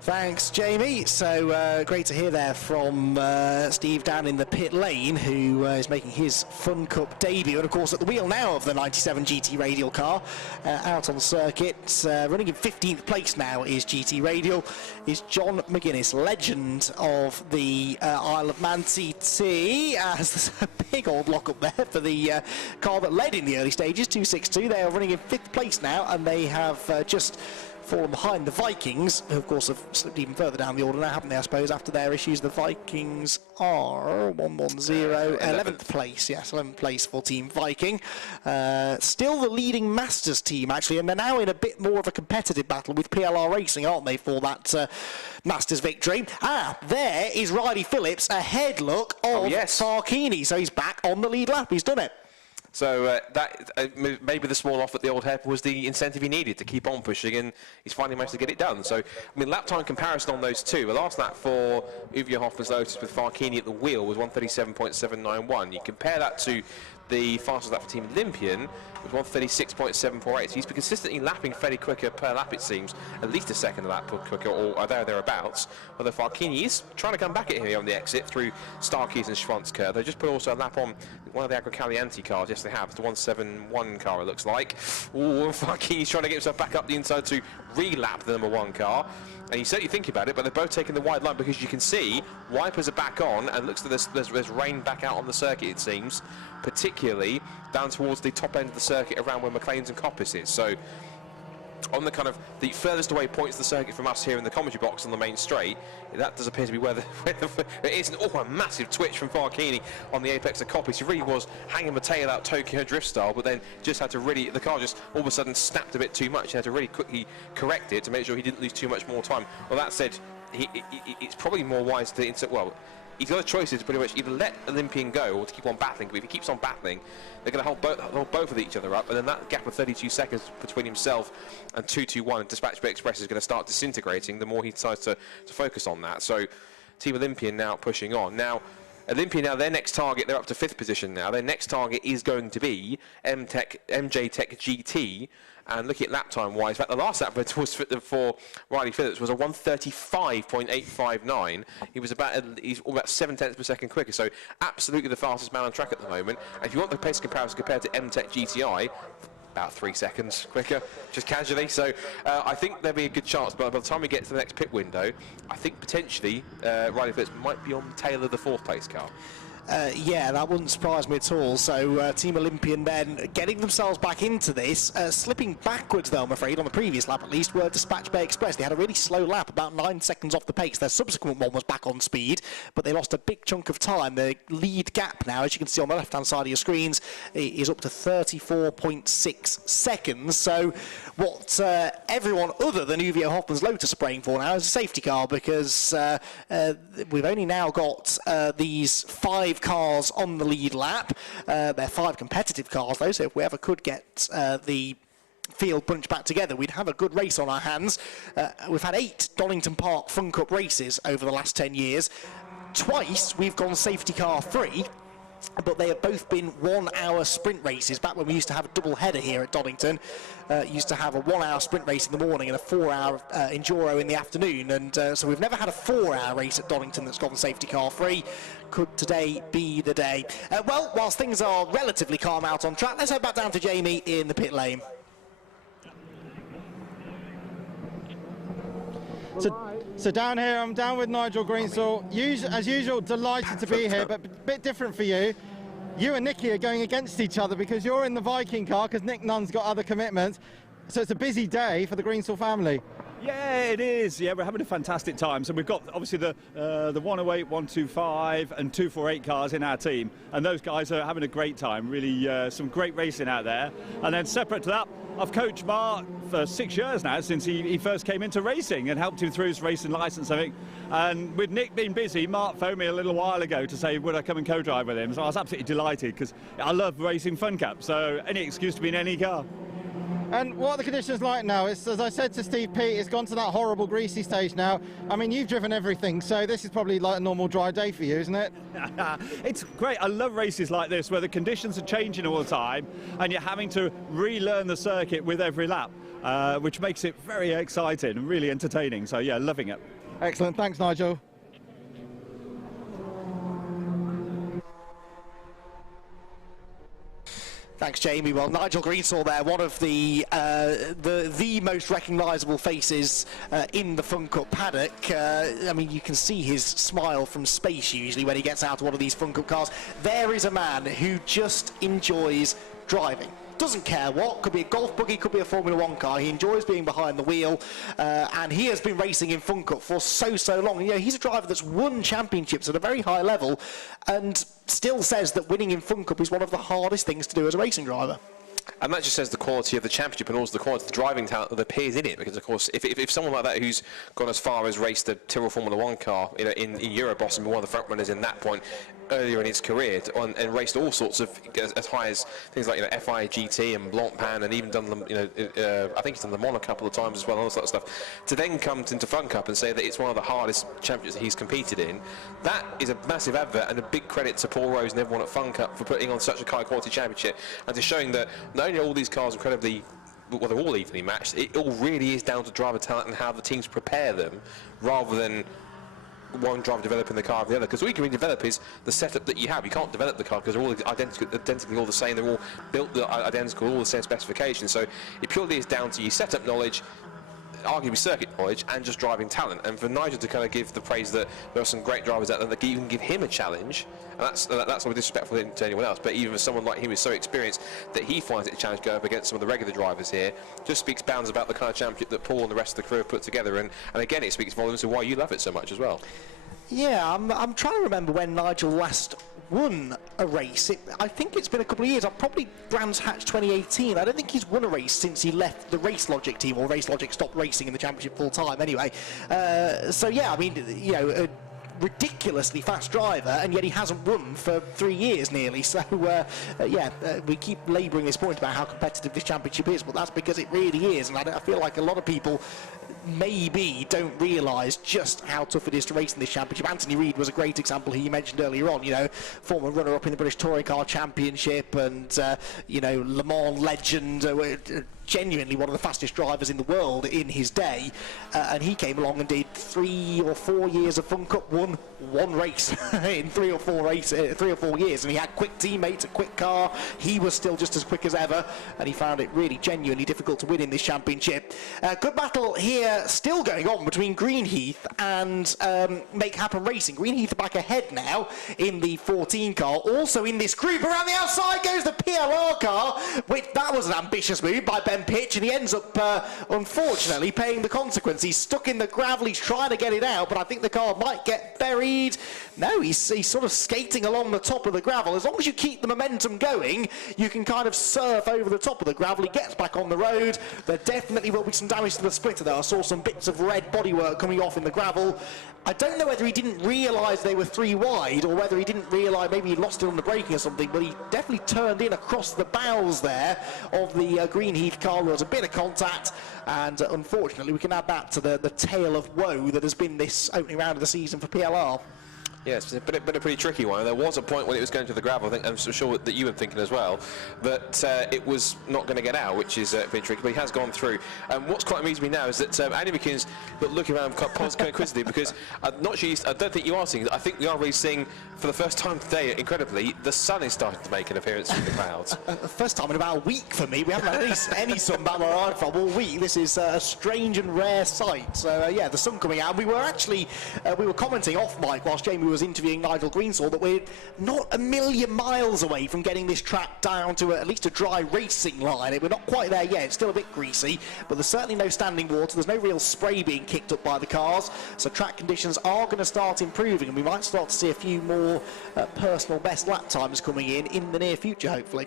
Thanks, Jamie. So great to hear there from Steve down in the pit lane, who is making his Fun Cup debut. And of course, at the wheel now of the 97 GT Radial car, out on the circuit, running in 15th place now is GT Radial, is John McGuinness, legend of the Isle of Man TT. As there's a big old lock up there for the car that led in the early stages, 262. They are running in 5th place now, and they have just fallen behind the Vikings, who of course have slipped even further down the order now, haven't they, I suppose, after their issues. The Vikings are 110, 11th place, yes, 11th place for Team Viking. Still the leading Masters team, actually, and they're now in a bit more of a competitive battle with PLR Racing, aren't they, for that Masters victory. There is Riley Phillips, ahead, look, of Farkini, so he's back on the lead lap, he's done it. So maybe the small off at the Old Hep was the incentive he needed to keep on pushing, and he's finally managed to get it done. So, I mean, lap time comparison on those two. The last lap for Uwe Hoffman's Lotus with Farkini at the wheel was 1:37.791. You compare that to the fastest lap for Team Olympian, was 1:36.748. So he's been consistently lapping fairly quicker per lap, it seems, at least a second lap quicker, or thereabouts. Although Farkini is trying to come back at here on the exit through Starkeys and Schwanzker. They just put also a lap on one of the Agrocalianti cars. Yes, they have. It's the 171 car, it looks like. Ooh, Farkini's trying to get himself back up the inside to re-lap the number one car. And you certainly think about it, but they're both taking the wide line because you can see wipers are back on, and looks like there's rain back out on the circuit, it seems, particularly down towards the top end of the circuit around where McLean's and Coppice is. So on the kind of the furthest away points of the circuit from us here in the commentary box on the main straight, that does appear to be where it is a massive twitch from Farkini on the apex of Coppice. He really was hanging the tail out Tokyo drift style, but then just had to really, the car just all of a sudden snapped a bit too much. He had to really quickly correct it to make sure he didn't lose too much more time. Well, that said, it's probably more wise to insert, well, he's got a choice to pretty much either let Olympian go or to keep on battling. But if he keeps on battling, they're going to hold both of each other up, and then that gap of 32 seconds between himself and 221 and Dispatch Bay Express is going to start disintegrating the more he decides to focus on that. So Team Olympian now pushing on. Now, Olympian now, their next target, they're up to 5th position now. Their next target is going to be MJ Tech GT. And looking at lap time wise, in fact, the last lap for Riley Phillips was a 1:35.859. He's about 7 tenths per second quicker, so absolutely the fastest man on track at the moment. And if you want the pace comparison compared to M-Tech GTI, about 3 seconds quicker, just casually. So I think there'll be a good chance, but by the time we get to the next pit window, I think potentially Riley Phillips might be on the tail of the 4th place car. Yeah, that wouldn't surprise me at all. So Team Olympian then getting themselves back into this, slipping backwards though, I'm afraid, on the previous lap at least, were Dispatch Bay Express. They had a really slow lap, about 9 seconds off the pace. Their subsequent one was back on speed, but they lost a big chunk of time. The lead gap now, as you can see on the left-hand side of your screens, is up to 34.6 seconds. So what everyone other than Uwe Hoffman's Lotus are praying for now is a safety car, because we've only now got these 5 cars on the lead lap. They're 5 competitive cars though, so if we ever could get the field bunched back together, we'd have a good race on our hands. We've had 8 Donington Park Fun Cup races over the last 10 years. Twice we've gone safety car free, but they have both been 1-hour sprint races. Back when we used to have a double header here at Donington, used to have a 1-hour sprint race in the morning and a 4-hour enduro in the afternoon, and so we've never had a 4-hour race at Donington that's gone safety car free. Could today be the day? Well, whilst things are relatively calm out on track, let's head back down to Jamie in the pit lane. So down here, I'm down with Nigel Greensall. As usual, delighted to be here, but a bit different for you. You and Nicky are going against each other because you're in the Viking car because Nick Nunn's got other commitments. So it's a busy day for the Greensall family. Yeah, it is. Yeah, we're having a fantastic time. So we've got obviously the 108, 125 and 248 cars in our team, and those guys are having a great time. Really, some great racing out there. And then separate to that, I've coached Mark for 6 years now, since he first came into racing, and helped him through his racing licence, I think. And with Nick being busy, Mark phoned me a little while ago to say would I come and co-drive with him. So I was absolutely delighted because I love racing Fun Cup. So any excuse to be in any car. And what are the conditions like now? It's, as I said to Steve Pete, it's gone to that horrible greasy stage now. I mean, you've driven everything, so this is probably like a normal dry day for you, isn't it? It's great. I love races like this where the conditions are changing all the time and you're having to relearn the circuit with every lap, which makes it very exciting and really entertaining. So yeah, loving it. Excellent. Thanks, Nigel. Thanks, Jamie. Well, Nigel Greensall there, one of the most recognisable faces in the Fun Cup paddock. I mean, you can see his smile from space usually when he gets out of one of these Fun Cup cars. There is a man who just enjoys driving. Doesn't care what, could be a golf buggy, could be a Formula 1 car. He enjoys being behind the wheel, and he has been racing in Fun Cup for so long. You know, he's a driver that's won championships at a very high level and still says that winning in Fun Cup is one of the hardest things to do as a racing driver. And that just says the quality of the championship and also the quality of the driving talent that appears in it. Because, of course, if someone like that who's gone as far as raced a Tyrrell Formula 1 car in Euroboss and been one of the front runners in that point earlier in his career and raced all sorts of, as high as things like FI GT and Blancpain, and even done I think he's done Le Mans a couple of times as well, and all that sort of stuff, to then come into Fun Cup and say that it's one of the hardest championships that he's competed in, that is a massive advert and a big credit to Paul Rose and everyone at Fun Cup for putting on such a high quality championship and to showing that not only are all these cars incredibly, well, they're all evenly matched, it all really is down to driver talent and how the teams prepare them rather than one driver developing the car of the other, because all you can develop is the setup that you have. You can't develop the car because they're all identically all the same, they're all built identical, all the same specifications, so it purely is down to your setup knowledge, arguably circuit knowledge, and just driving talent. And for Nigel to kind of give the praise that there are some great drivers out there that even give him a challenge, and that's not disrespectful to anyone else, but even for someone like him who's so experienced that he finds it a challenge going up against some of the regular drivers here, just speaks bounds about the kind of championship that Paul and the rest of the crew have put together, and again it speaks volumes of why you love it so much as well. Yeah, I'm trying to remember when Nigel last won a race. I think it's been a couple of years. Probably Brands Hatch 2018. I don't think he's won a race since he left the Race Logic team, or Race Logic stopped racing in the championship full time anyway. So yeah, I mean, you know, a ridiculously fast driver, and yet he hasn't won for 3 years nearly. So yeah, we keep labouring this point about how competitive this championship is, but that's because it really is. And I feel like a lot of people maybe don't realise just how tough it is to race in this championship. Anthony Reid was a great example who you mentioned earlier on, you know, former runner-up in the British Touring Car Championship, and you know, Le Mans legend, genuinely one of the fastest drivers in the world in his day, and he came along and did 3 or 4 years of Fun Cup, won one race in 3 or 4 years, and he had quick teammates, a quick car. He was still just as quick as ever, and he found it really genuinely difficult to win in this championship. Good battle here still going on between Greenheath and Make Happen Racing. Greenheath back ahead now in the 14 car. Also in this group, around the outside goes the PLR car, which that was an ambitious move by Ben Pitch, and he ends up unfortunately paying the consequence. He's stuck in the gravel, he's trying to get it out, but I think the car might get buried. No, he's sort of skating along the top of the gravel. As long as you keep the momentum going, you can kind of surf over the top of the gravel. He gets back on the road. There definitely will be some damage to the splitter there. I saw some bits of red bodywork coming off in the gravel. I don't know whether he didn't realise they were 3 wide, or whether he didn't realise, maybe he lost it on the braking or something, but he definitely turned in across the bows there of the Greenheath car, there was a bit of contact, and unfortunately we can add that to the tale of woe that has been this opening round of the season for PLR. Yeah, it's been a pretty tricky one. There was a point when it was going to the gravel, I think, I'm sure that you were thinking as well, that it was not going to get out, which is pretty tricky, but he has gone through. What's quite amusing me now is that Andy McKeon's looking around quite quizzically, because I don't think you are seeing, I think we are really seeing, for the first time today, incredibly, the sun is starting to make an appearance through the clouds. First time in about a week for me. We haven't had any sun back where I'm from all week. This is a strange and rare sight. So, yeah, the sun coming out. We were actually, we were commenting off mic whilst Jamie was interviewing Nigel Greensall that we're not a million miles away from getting this track down to at least a dry racing line. We're not quite there yet. It's still a bit greasy, but there's certainly no standing water. There's no real spray being kicked up by the cars. So track conditions are going to start improving, and we might start to see a few more personal best lap times coming in the near future, hopefully.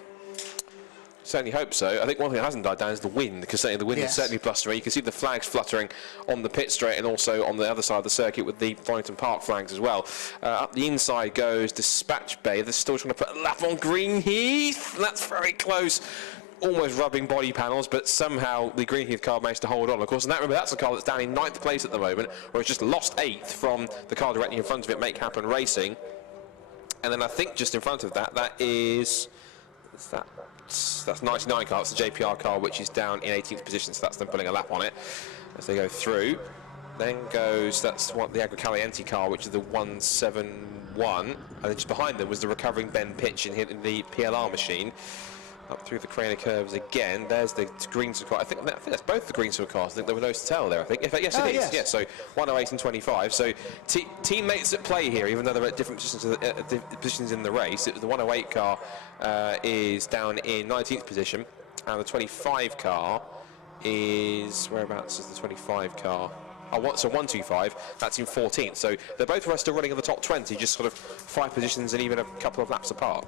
Certainly hope so. I think one thing that hasn't died down is the wind, because certainly the wind is certainly blustering. You can see the flags fluttering on the pit straight and also on the other side of the circuit with the Donington Park flags as well. Up the inside goes Dispatch Bay. They're still trying to put a lap on Greenheath. That's very close. Almost rubbing body panels, but somehow the Greenheath car managed to hold on. Of course, and remember, that's a car that's down in 9th place at the moment, where it's just lost 8th from the car directly in front of it, Make Happen Racing. And then I think just in front of that, that's 99 car, it's the JPR car, which is down in 18th position, so that's them pulling a lap on it as they go through. Then goes, that's what the Agricaliente car, which is the 171, and then just behind them was the recovering Ben Pitch in the PLR machine. Up through the Craner curves again. There's the Greenswell car. I think that's both the Greenswell cars. I think there were those to tell there. I think. In fact, yes, it is. Yes. Yeah, so 108 and 25. So teammates at play here, even though they're at different positions in the race. The 108 car is down in 19th position, and the 25 car is whereabouts is the 25 car? Oh, so 125. That's in 14th. So they're both still running in the top 20, just sort of 5 positions and even a couple of laps apart.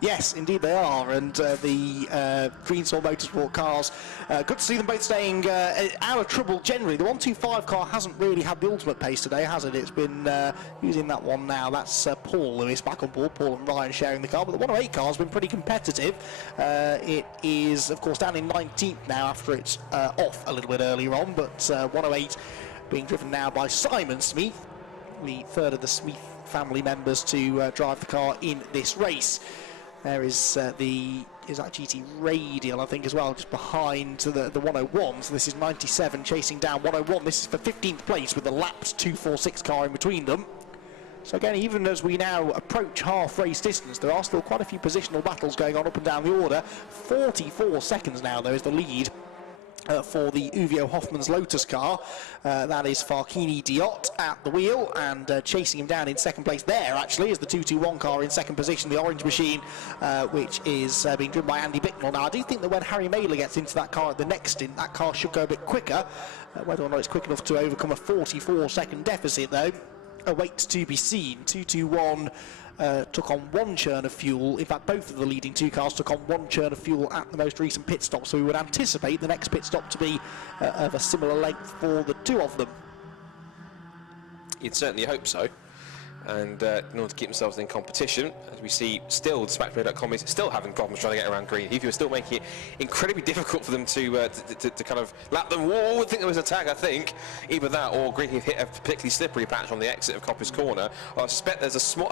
Yes, indeed they are, and the Greenswell Motorsport cars, good to see them both staying out of trouble generally. The 125 car hasn't really had the ultimate pace today, has it? It's been using that one now. That's Paul Lewis back on board, Paul and Ryan sharing the car, but the 108 car has been pretty competitive. It is, of course, down in 19th now after it's off a little bit earlier on, but 108 being driven now by Simon Smith, the third of the Smith family members to drive the car in this race. There is that GT Radial, I think, as well, just behind the 101. So this is 97 chasing down 101. This is for 15th place with the lapped 246 car in between them. So again, even as we now approach half race distance, there are still quite a few positional battles going on up and down the order. 44 seconds now, though, is the lead for the Uvio Hoffman's Lotus car. That is Farkini Diot at the wheel, and chasing him down in second place there actually is the 221 car in second position, the orange machine, which is being driven by Andy Bicknell. Now I do think that when Harry Mailer gets into that car at the next stint, that car should go a bit quicker. Whether or not it's quick enough to overcome a 44 second deficit though awaits to be seen. 221 took on 1 churn of fuel. In fact, both of the leading 2 cars took on 1 churn of fuel at the most recent pit stop, so we would anticipate the next pit stop to be of a similar length for the 2 of them. You'd certainly hope so. And in order to keep themselves in competition, as we see still DispatchBay.com is still having problems trying to get around Greenheath. You're still making it incredibly difficult for them to kind of lap them. Whoa, I think there was a tag, I think. Either that or Greenheath hit a particularly slippery patch on the exit of Coppice Corner. I suspect there's a small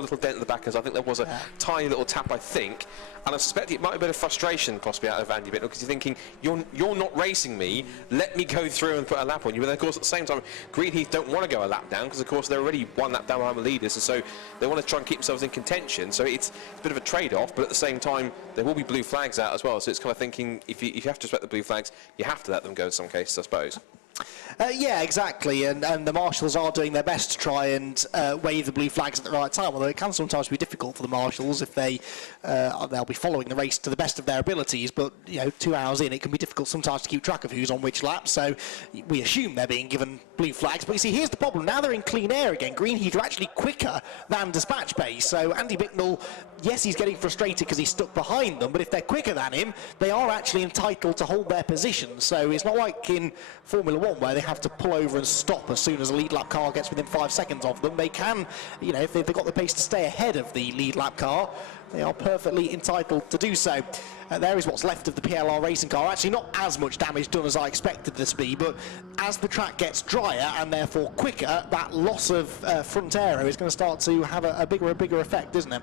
little dent in the back, as I think there was a tiny little tap, I think. And I suspect it might be a bit of frustration possibly out of Andy Bicknell, because he's thinking, you're not racing me, let me go through and put a lap on you. But then, of course, at the same time, Greenheath don't want to go a lap down, because of course they're already 1 lap down behind the leaders, and so they want to try and keep themselves in contention. So it's a bit of a trade-off, but at the same time there will be blue flags out as well, so it's kind of thinking if you have to respect the blue flags, you have to let them go in some cases, I suppose. Yeah, exactly, and the marshals are doing their best to try and wave the blue flags at the right time, although it can sometimes be difficult for the marshals if they'll be following the race to the best of their abilities, but 2 hours in it can be difficult sometimes to keep track of who's on which lap, so we assume they're being given blue flags. But you see, here's the problem, now they're in clean air again. Greenheath are actually quicker than Dispatch Bay, so Andy Bicknell, yes, he's getting frustrated because he's stuck behind them, but if they're quicker than him, they are actually entitled to hold their position. So it's not like in Formula 1 where they have to pull over and stop as soon as a lead lap car gets within 5 seconds of them. They can, if they've got the pace to stay ahead of the lead lap car, They are perfectly entitled to do so. There is what's left of the PLR racing car. Actually, not as much damage done as I expected there to be, but as the track gets drier and therefore quicker, that loss of front aero is going to start to have a bigger effect, isn't it?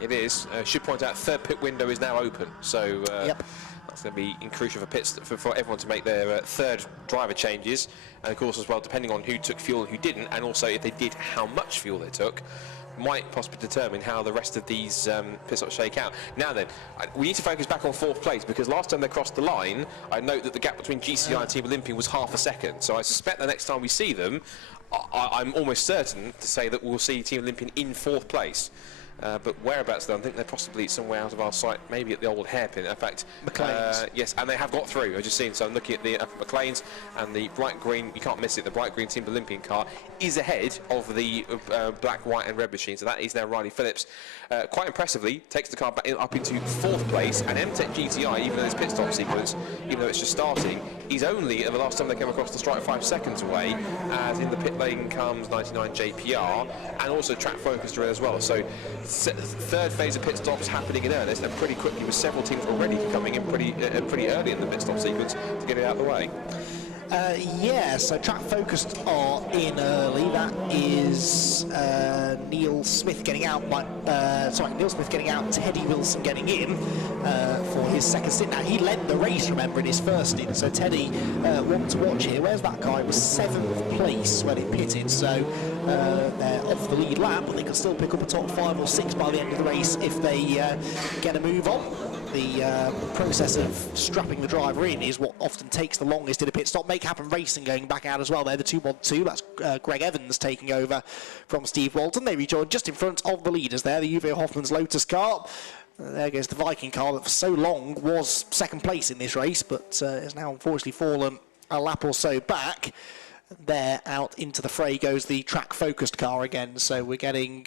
It is. Should point out, third pit window is now open, so yep. that's going to be crucial for everyone to make their third driver changes, and of course as well, depending on who took fuel and who didn't, and also if they did, how much fuel they took, might possibly determine how the rest of these pit stops shake out. Now then, we need to focus back on fourth place, because last time they crossed the line, I note that the gap between GCI and Team Olympian was half a second. So I suspect the next time we see them, I'm almost certain to say that we'll see Team Olympian in fourth place. But whereabouts though, I think they're possibly somewhere out of our sight, maybe at the old hairpin. In fact, McLean's. yes, and they have got through. I've just seen, so I'm looking at the McLean's, and the bright green, you can't miss it, the bright green Team Olympian car is ahead of the black, white and red machine, so that is now Riley Phillips. Quite impressively, takes the car back up into fourth place, and MTech GTI, even though it's pit stop sequence, even though it's just starting, is only, the last time they came across the strike, 5 seconds away, as in the pit lane comes 99 JPR, and also track focused as well. So third phase of pit stops happening in earnest, and pretty quickly, with several teams already coming in pretty early in the pit stop sequence to get it out of the way. Yeah, so track focused are in early. That is Neil Smith getting out. Neil Smith getting out. Teddy Wilson getting in for his second stint. Now he led the race, remember, in his first stint. So Teddy, one to watch here. Where's that guy? It was 7th place when he pitted. So they're off the lead lap, but they can still pick up a top 5 or 6 by the end of the race if they get a move on. The process of strapping the driver in is what often takes the longest in a pit stop. Make Happen Racing going back out as well. They're the 2-1-2. That's Greg Evans taking over from Steve Walton. They rejoin just in front of the leaders there, the Uwe Hoffman's Lotus car. There goes the Viking car that for so long was second place in this race, but has now unfortunately fallen a lap or so back. There out into the fray goes the track-focused car again. So we're getting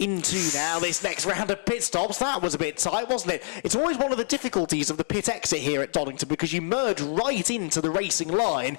into now this next round of pit stops. That was a bit tight, wasn't it? It's always one of the difficulties of the pit exit here at Donington, because you merge right into the racing line,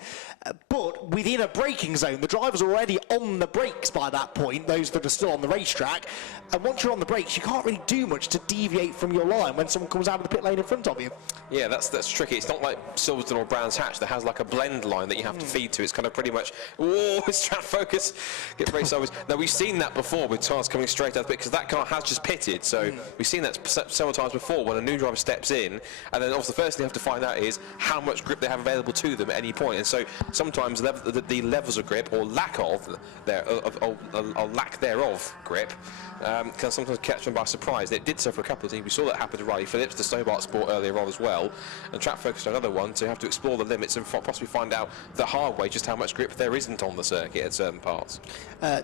but within a braking zone. The driver's already on the brakes by that point, those that are still on the racetrack, and once you're on the brakes, you can't really do much to deviate from your line when someone comes out of the pit lane in front of you. Yeah, that's tricky. It's not like Silverstone or Brands Hatch that has like a blend line that you have to feed to. It's kind of pretty much, whoa, it's track focus, get very sideways. Now, we've seen that before with Tyres coming straight out of the pit, because that car has just pitted, so we've seen that several times before when a new driver steps in, and then also the first thing you have to find out is how much grip they have available to them at any point. And so sometimes the levels of grip, or lack thereof grip, can sometimes catch them by surprise. It did so for a couple of teams. We saw that happen to Riley Phillips, the Stobart Sport earlier on as well, and Track Focus another one, to have to explore the limits and possibly find out the hard way just how much grip there isn't on the circuit at certain parts.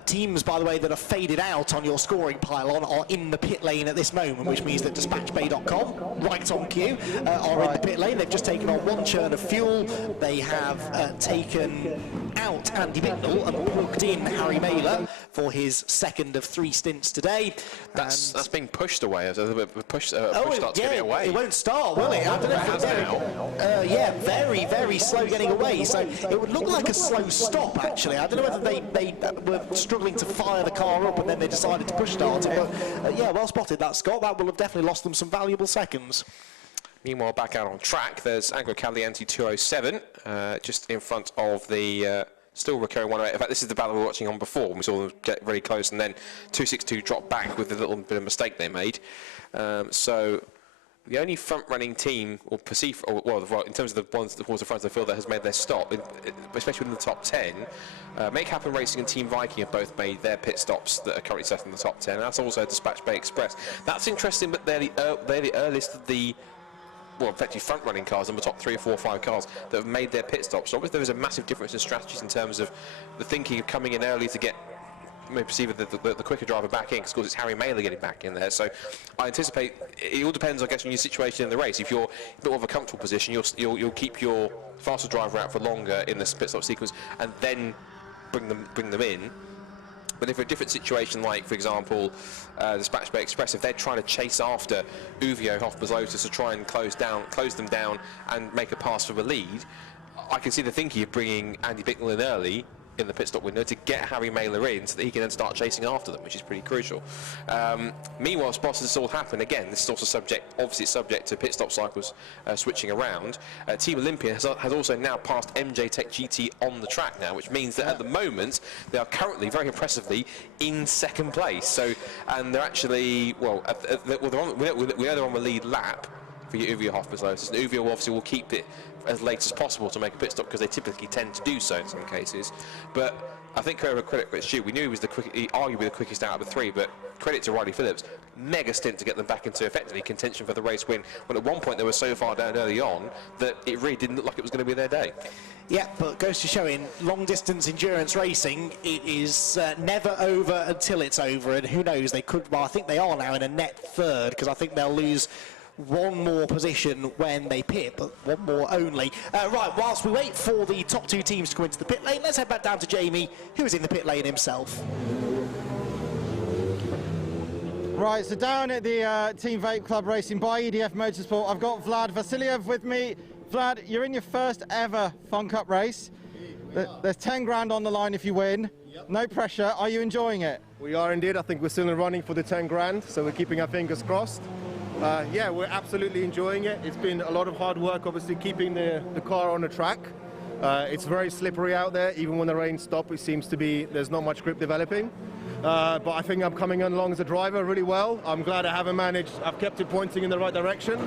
Teams, by the way, that are faded out on your scoring pylon are in the pit lane at this moment, which means that DispatchBay.com, right on cue, are in the pit lane. They've just taken on 1 churn of fuel. They have taken out Andy Bicknell and plugged in Harry Mailer for his second of 3 stints today. That's being pushed away. Push start to get it away. It won't start, will it? I don't know if it's yeah, very, very slow getting away. So it would look like a slow stop, actually. I don't know whether they were struggling to fire the car up and then they decided to push start it. But yeah, well spotted that, Scott. That will have definitely lost them some valuable seconds. Meanwhile, back out on track, there's Anglo Caliente 207, just in front of the still recurring 108. In fact, this is the battle we were watching on before, when we saw them get very close, and then 262 dropped back with a little bit of mistake they made. So the only front-running team, or perceived, well, in terms of the ones towards the front of the field that has made their stop, especially within the top 10, Make Happen Racing and Team Viking have both made their pit stops that are currently set in the top 10. And that's also Dispatch Bay Express. That's interesting, but they're the earliest of the, well, effectively front-running cars, number top 3 or 4 or 5 cars that have made their pit stops. So obviously there is a massive difference in strategies in terms of the thinking of coming in early to get maybe perceive the quicker driver back in, because of course it's Harry Mailer getting back in there. So I anticipate it all depends, I guess, on your situation in the race. If you're a bit of a comfortable position, you'll keep your faster driver out for longer in the pit stop sequence and then bring them in. But if a different situation, like for example Dispatch Bay Express, if they're trying to chase after Uwe Hoffman's Lotus to try and close them down and make a pass for the lead, I can see the thinking of bringing Andy Bicknell in early in the pit stop window to get Harry Mailer in so that he can then start chasing after them, which is pretty crucial. Meanwhile, whilst this all happened, again, this is also obviously subject to pit stop cycles switching around. Team Olympia has also now passed MJ Tech GT on the track now, which means that at the moment they are currently very impressively in second place. So, and they're actually, well, we know they're on the lead lap for Uvia Hofpaslosis, and Uvia obviously will keep it as late as possible to make a pit stop because they typically tend to do so in some cases. But I think credit where it's due. We knew he was arguably the quickest out of the three, but credit to Riley Phillips, mega stint to get them back into effectively contention for the race win, when at one point they were so far down early on that it really didn't look like it was going to be their day. Yeah, but goes to show in long distance endurance racing, it is never over until it's over, and who knows, they could, well, I think they are now in a net third, because I think they'll lose one more position when they pit, but one more only. Right, whilst we wait for the top two teams to come into the pit lane, let's head back down to Jamie, who is in the pit lane himself. Right, so down at the Team Vape Club Racing by EDF Motorsport, I've got Vlad Vasiliev with me. Vlad, you're in your first ever Fun Cup race. There's 10 grand on the line if you win. Yep. No pressure. Are you enjoying it? We are indeed. I think we're still in the running for the 10 grand, so we're keeping our fingers crossed. Yeah, we're absolutely enjoying it. It's been a lot of hard work, obviously, keeping the car on the track. It's very slippery out there. Even when the rain stops, it seems to be there's not much grip developing. But I think I'm coming along as a driver really well. I'm glad I haven't managed. I've kept it pointing in the right direction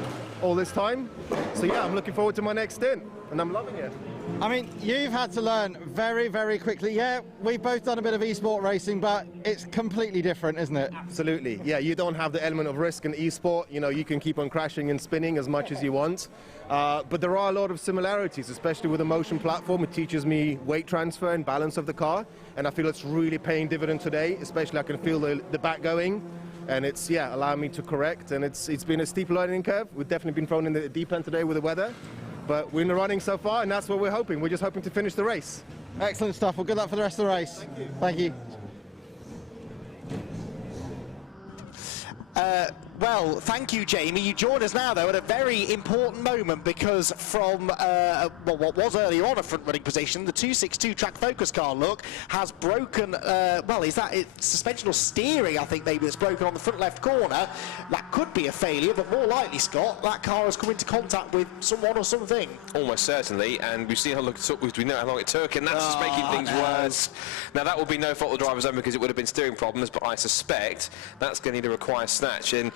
all this time. So yeah, I'm looking forward to my next stint, and I'm loving it. I mean, you've had to learn very, very quickly. Yeah, we've both done a bit of e-sport racing, but it's completely different, isn't it? Absolutely. Yeah, you don't have the element of risk in e-sport. You know, you can keep on crashing and spinning as much as you want. But there are a lot of similarities, especially with the motion platform. It teaches me weight transfer and balance of the car, and I feel it's really paying dividend today, especially I can feel the back going, and it's, yeah, allowing me to correct, and it's been a steep learning curve. We've definitely been thrown in the deep end today with the weather, but we're in the running so far, and that's what we're hoping. We're just hoping to finish the race. Excellent stuff. Well, good luck for the rest of the race. Thank you. Well, thank you, Jamie. You join us now, though, at a very important moment, because from what was earlier on a front-running position, the 262 track focus car, look, has broken, well, is that suspension or steering, I think, maybe, that's broken on the front left corner. That could be a failure, but more likely, Scott, that car has come into contact with someone or something. Almost certainly, and we've seen how long it took, we know how long it took, and that's just making things worse. Now, that would be no fault of the driver's own, because it would have been steering problems, but I suspect that's going to need to require snatch. And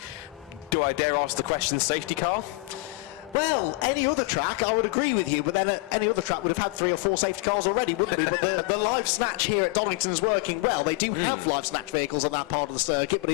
do I dare ask the question, safety car? Well, any other track, I would agree with you, but then any other track would have had 3 or 4 safety cars already, wouldn't we? But the live snatch here at Donington is working well. They do have live snatch vehicles on that part of the circuit, but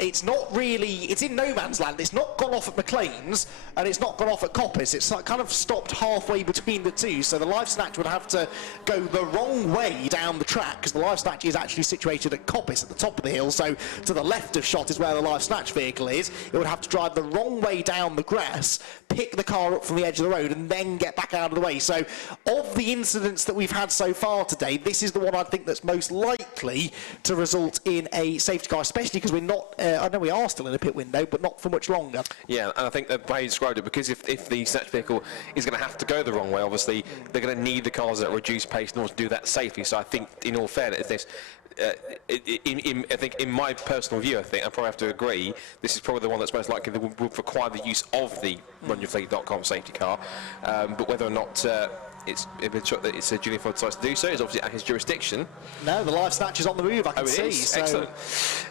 it's not really, it's in no man's land. It's not gone off at McLean's, and it's not gone off at Coppice. It's kind of stopped halfway between the two, so the live snatch would have to go the wrong way down the track, because the live snatch is actually situated at Coppice at the top of the hill, so to the left of shot is where the live snatch vehicle is. It would have to drive the wrong way down the grass, pick the car up from the edge of the road, and then get back out of the way. So of the incidents that we've had so far today, this is the one I think that's most likely to result in a safety car, especially because we're not, I know we are still in a pit window, but not for much longer. Yeah, and I think the way you described it, because if the snatch vehicle is going to have to go the wrong way, obviously, they're going to need the cars at a reduced pace in order to do that safely. So I think, in all fairness, I think in my personal view, I probably have to agree, this is probably the one that's most likely that would require the use of the RunYourFleet.com safety car. But whether or not it's a junior Ford decides to do so, is obviously at his jurisdiction. No, the live snatch is on the move, I can see. So, excellent.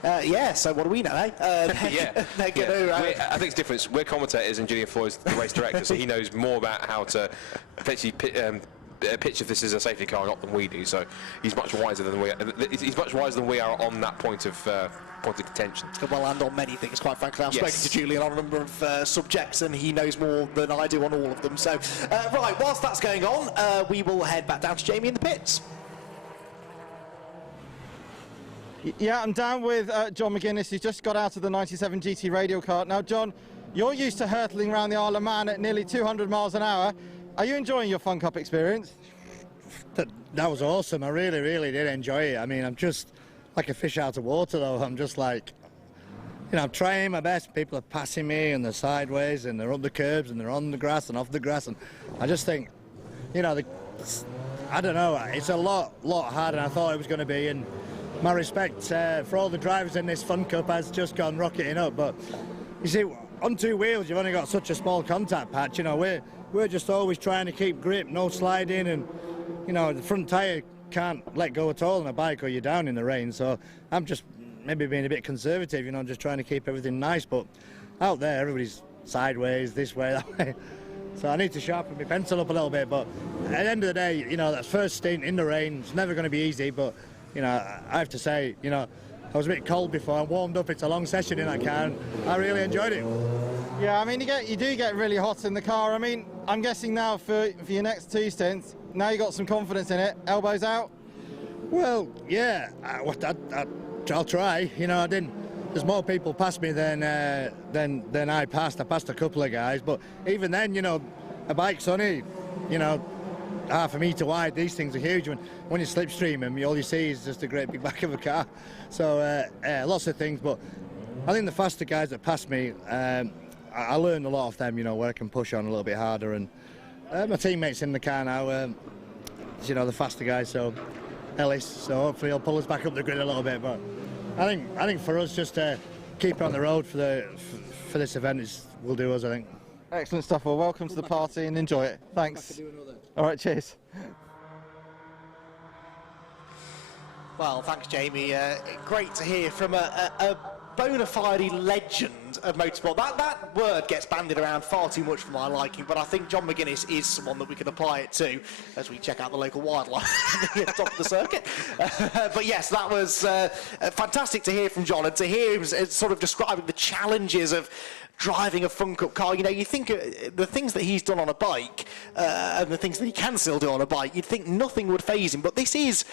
Yeah, so what do we know, eh? Yeah. I think it's different. We're commentators and Junior Floyd's the race director, so he knows more about how to actually pitch if this is a safety car or not than we do. So he's much wiser than we are. He's much wiser than we are on that point of contention. Well, and on many things, quite frankly. I've spoken to Julian on a number of subjects, and he knows more than I do on all of them. So, right, whilst that's going on, we will head back down to Jamie in the pits. Yeah, I'm down with John McGuinness, who's just got out of the 97 GT radial kart. Now, John, you're used to hurtling around the Isle of Man at nearly 200 miles an hour. Are you enjoying your Fun Cup experience? That was awesome. I really, really did enjoy it. I mean, I'm just like a fish out of water, though. I'm just like, you know, I'm trying my best. People are passing me, and they're sideways, and they're up the curbs, and they're on the grass and off the grass. And I just think, you know, I don't know, it's a lot harder than I thought it was going to be, and my respect for all the drivers in this Fun Cup has just gone rocketing up. But you see, on two wheels you've only got such a small contact patch. You know, we're just always trying to keep grip, no sliding, and you know, the front tyre can't let go at all on a bike or you're down in the rain. So I'm just maybe being a bit conservative, you know, just trying to keep everything nice. But out there everybody's sideways, this way, that way. So I need to sharpen my pencil up a little bit. But at the end of the day, you know, that first stint in the rain, it's never going to be easy. But, you know, I have to say, you know, I was a bit cold before. I warmed up. It's a long session in that car, and I really enjoyed it. Yeah, I mean, you do get really hot in the car. I mean, I'm guessing now for your next two stints, now you got some confidence in it. Elbows out? Well, yeah, I'll try. You know, I didn't. There's more people past me than I passed. I passed a couple of guys, but even then, you know, a bike's only, you know, half a metre wide. These things are huge. When you slipstream them, all you see is just a great big back of a car. So lots of things, but I think the faster guys that passed me, I learned a lot of them. You know, where I can push on a little bit harder, and my teammates in the car now, you know, the faster guys. So Ellis, so hopefully he'll pull us back up the grid a little bit, but. I think for us, just to keep on the road for this event will do us, I think. Excellent stuff. Well, welcome to the party and enjoy it. Thanks. All right, cheers. Well, thanks, Jamie. Great to hear from a bona fide legend of motorsport. That word gets bandied around far too much for my liking, but I think John McGuinness is someone that we can apply it to as we check out the local wildlife at the top of the circuit. But yes, that was fantastic to hear from John, and to hear him sort of describing the challenges of driving a Fun Cup car. You know, you think the things that he's done on a bike and the things that he can still do on a bike, you'd think nothing would faze him, but this is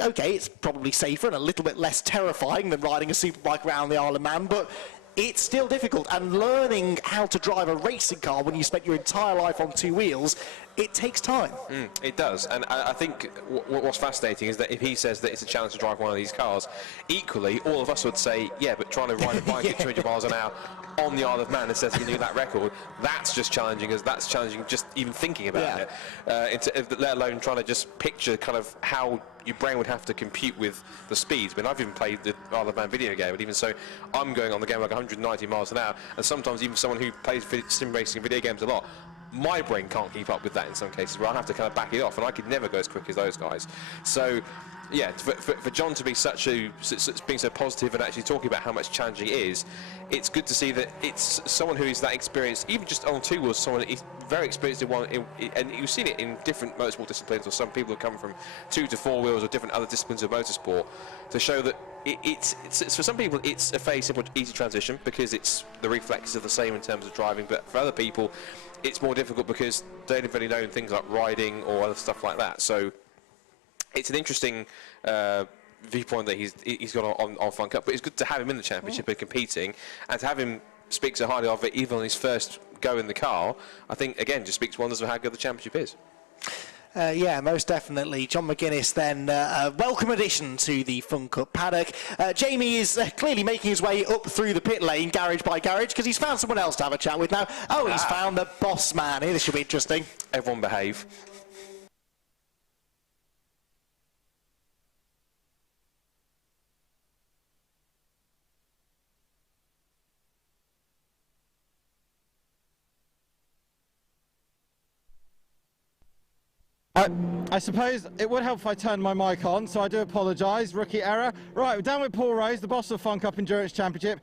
okay, it's probably safer and a little bit less terrifying than riding a superbike around the Isle of Man, but it's still difficult, and learning how to drive a racing car when you spent your entire life on two wheels, it takes time. It does, and I think what's fascinating is that if he says that it's a challenge to drive one of these cars, equally all of us would say, yeah, but trying to ride a bike at 200 miles an hour on the Isle of Man and says he can do that record, that's just challenging just even thinking about it, let alone trying to just picture kind of how your brain would have to compute with the speeds. I mean, I've even played the Isle of Man video game, and even so, I'm going on the game like 190 miles an hour, and sometimes even someone who plays sim racing video games a lot, my brain can't keep up with that in some cases, where I have to kind of back it off, and I could never go as quick as those guys. So, yeah, for John to be being so positive and actually talking about how much challenging it is, it's good to see that it's someone who is that experienced, even just on two wheels, someone who's very experienced in one, and you've seen it in different motorsport disciplines, or some people who come from 2 to 4 wheels or different other disciplines of motorsport, to show that it's for some people it's a fairly simple, easy transition because the reflexes are the same in terms of driving, but for other people it's more difficult because they don't really know things like riding or other stuff like that. So it's an interesting viewpoint that he's got on Fun Cup, but it's good to have him in the championship and competing, and to have him speak so highly of it even on his first go in the car, I think again just speaks wonders of how good the championship is. Yeah, most definitely. John McGuinness then, a welcome addition to the Fun Cup paddock. Jamie is clearly making his way up through the pit lane, garage by garage, because he's found someone else to have a chat with now. Oh, he's found the boss man here. This should be interesting. Everyone behave. I suppose it would help if I turned my mic on, so I do apologise, rookie error. Right, we're down with Paul Rose, the boss of the Fun Cup Endurance Championship.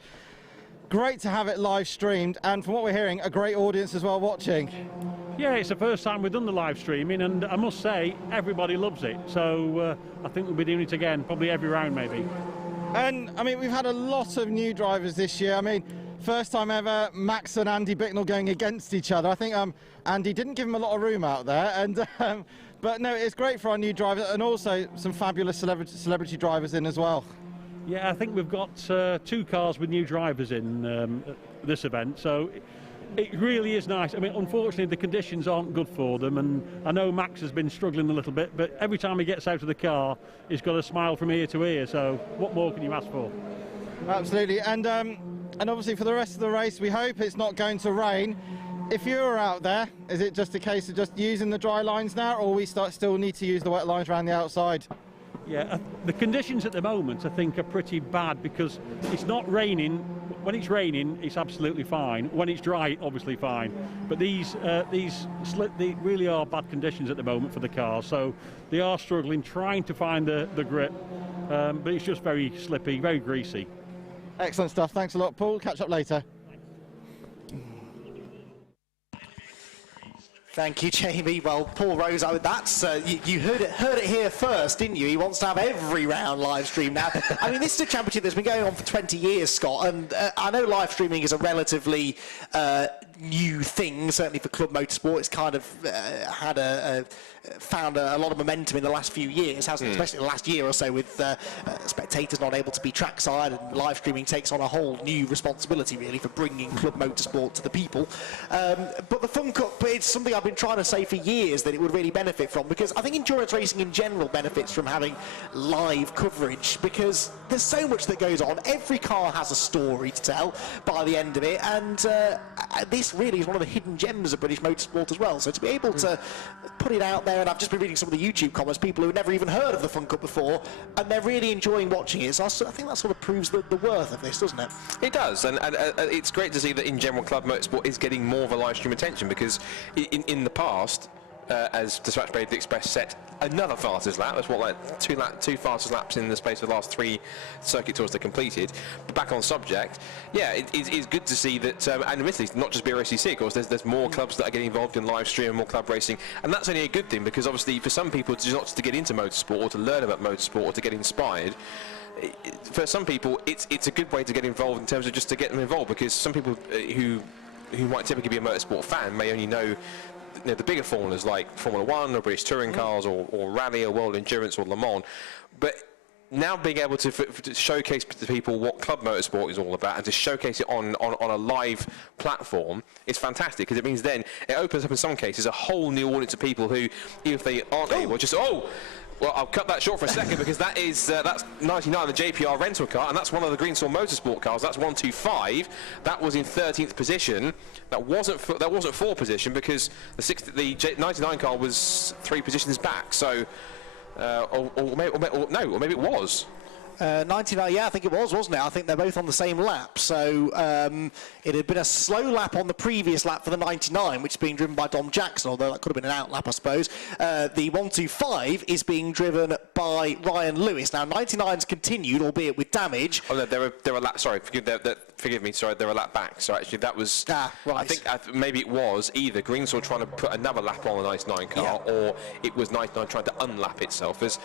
Great to have it live streamed, and from what we're hearing, a great audience as well watching. Yeah, it's the first time we've done the live streaming, and I must say, everybody loves it. So I think we'll be doing it again, probably every round maybe. And, I mean, we've had a lot of new drivers this year. I mean, first time ever, Max and Andy Bicknell going against each other. I think Andy didn't give him a lot of room out there, and but no, it's great for our new drivers, and also some fabulous celebrity drivers in as well. Yeah, I think we've got 2 cars with new drivers in this event, so it really is nice. I mean, unfortunately, the conditions aren't good for them, and I know Max has been struggling a little bit, but every time he gets out of the car, he's got a smile from ear to ear, so what more can you ask for? Absolutely, and obviously for the rest of the race, we hope it's not going to rain. If you're out there, is it just a case of just using the dry lines now, or we still need to use the wet lines around the outside? Yeah, the conditions at the moment I think are pretty bad because it's not raining. When it's raining, it's absolutely fine. When it's dry, obviously fine. But they really are bad conditions at the moment for the cars, so they are struggling, trying to find the grip, but it's just very slippy, very greasy. Excellent stuff. Thanks a lot, Paul. Catch up later. Thank you, Jamie. Well, Paul Rose, that's you heard it here first, didn't you? He wants to have every round live stream now. I mean, this is a championship that's been going on for 20 years, Scott, and I know live streaming is a relatively new thing, certainly for club motorsport. It's kind of found a lot of momentum in the last few years, hasn't it? Especially the last year or so, with spectators not able to be trackside, and live streaming takes on a whole new responsibility, really, for bringing club motorsport to the people. But the Fun Cup, it's something I've been trying to say for years that it would really benefit from, because I think endurance racing in general benefits from having live coverage, because there's so much that goes on. Every car has a story to tell by the end of it, and this really is one of the hidden gems of British motorsport as well. So to be able to put it out there, and I've just been reading some of the YouTube comments, people who have never even heard of the Fun Cup before, and they're really enjoying watching it. So I think that sort of proves the worth of this, doesn't it? It does, and it's great to see that in general club motorsport is getting more of a live stream attention, because in the past, as Dispatch Bay Express set another fastest lap, that's what, like two fastest laps in the space of the last 3 circuit tours they completed. But back on subject, yeah, it's good to see that, and admittedly, not just BRSCC, of course, there's more clubs that are getting involved in live stream, more club racing, and that's only a good thing, because obviously for some people, it's not just to get into motorsport or to learn about motorsport or to get inspired. For some people, it's a good way to get involved in terms of just to get them involved, because some people who might typically be a motorsport fan may only know the bigger formulas like Formula 1 or British touring cars or Rally or World Endurance or Le Mans, but now being able to showcase to people what club motorsport is all about, and to showcase it on a live platform is fantastic, because it means then it opens up in some cases a whole new audience of people who, even if they aren't able, just well, I'll cut that short for a second, because that's 99, the JPR rental car, and that's one of the Greenswell Motorsport cars. That's 125. That was in 13th position. That wasn't 4th position, because the 99 car was 3 positions back. So, or maybe it was. 99, yeah, I think it was, wasn't it? I think they're both on the same lap. So it had been a slow lap on the previous lap for the 99, which is being driven by Dom Jackson, although that could have been an out lap, I suppose. The 125 is being driven by Ryan Lewis. Now, 99's continued, albeit with damage. Oh, no, they're a lap. Sorry, forgive me. Sorry, they're a lap back. So actually, that was. Right. I think maybe it was either Greenswell trying to put another lap on the 99 car, or it was 99 trying to unlap itself. As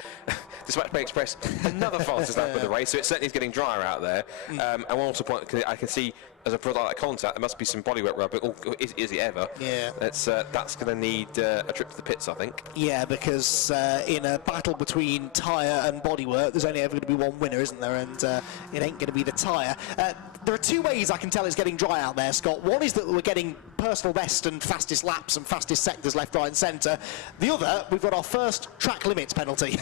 Dispatch Bay Express, another fastest lap of the race, so it certainly is getting drier out there. And one also point, I can see as a product like contact, there must be some bodywork rubber. Is it ever? Yeah. That's going to need a trip to the pits, I think. Yeah, because in a battle between tyre and bodywork, there's only ever going to be one winner, isn't there? And it ain't going to be the tyre. There are 2 ways I can tell it's getting dry out there, Scott. One is that we're getting personal best and fastest laps and fastest sectors left, right and centre. The other, we've got our first track limits penalty.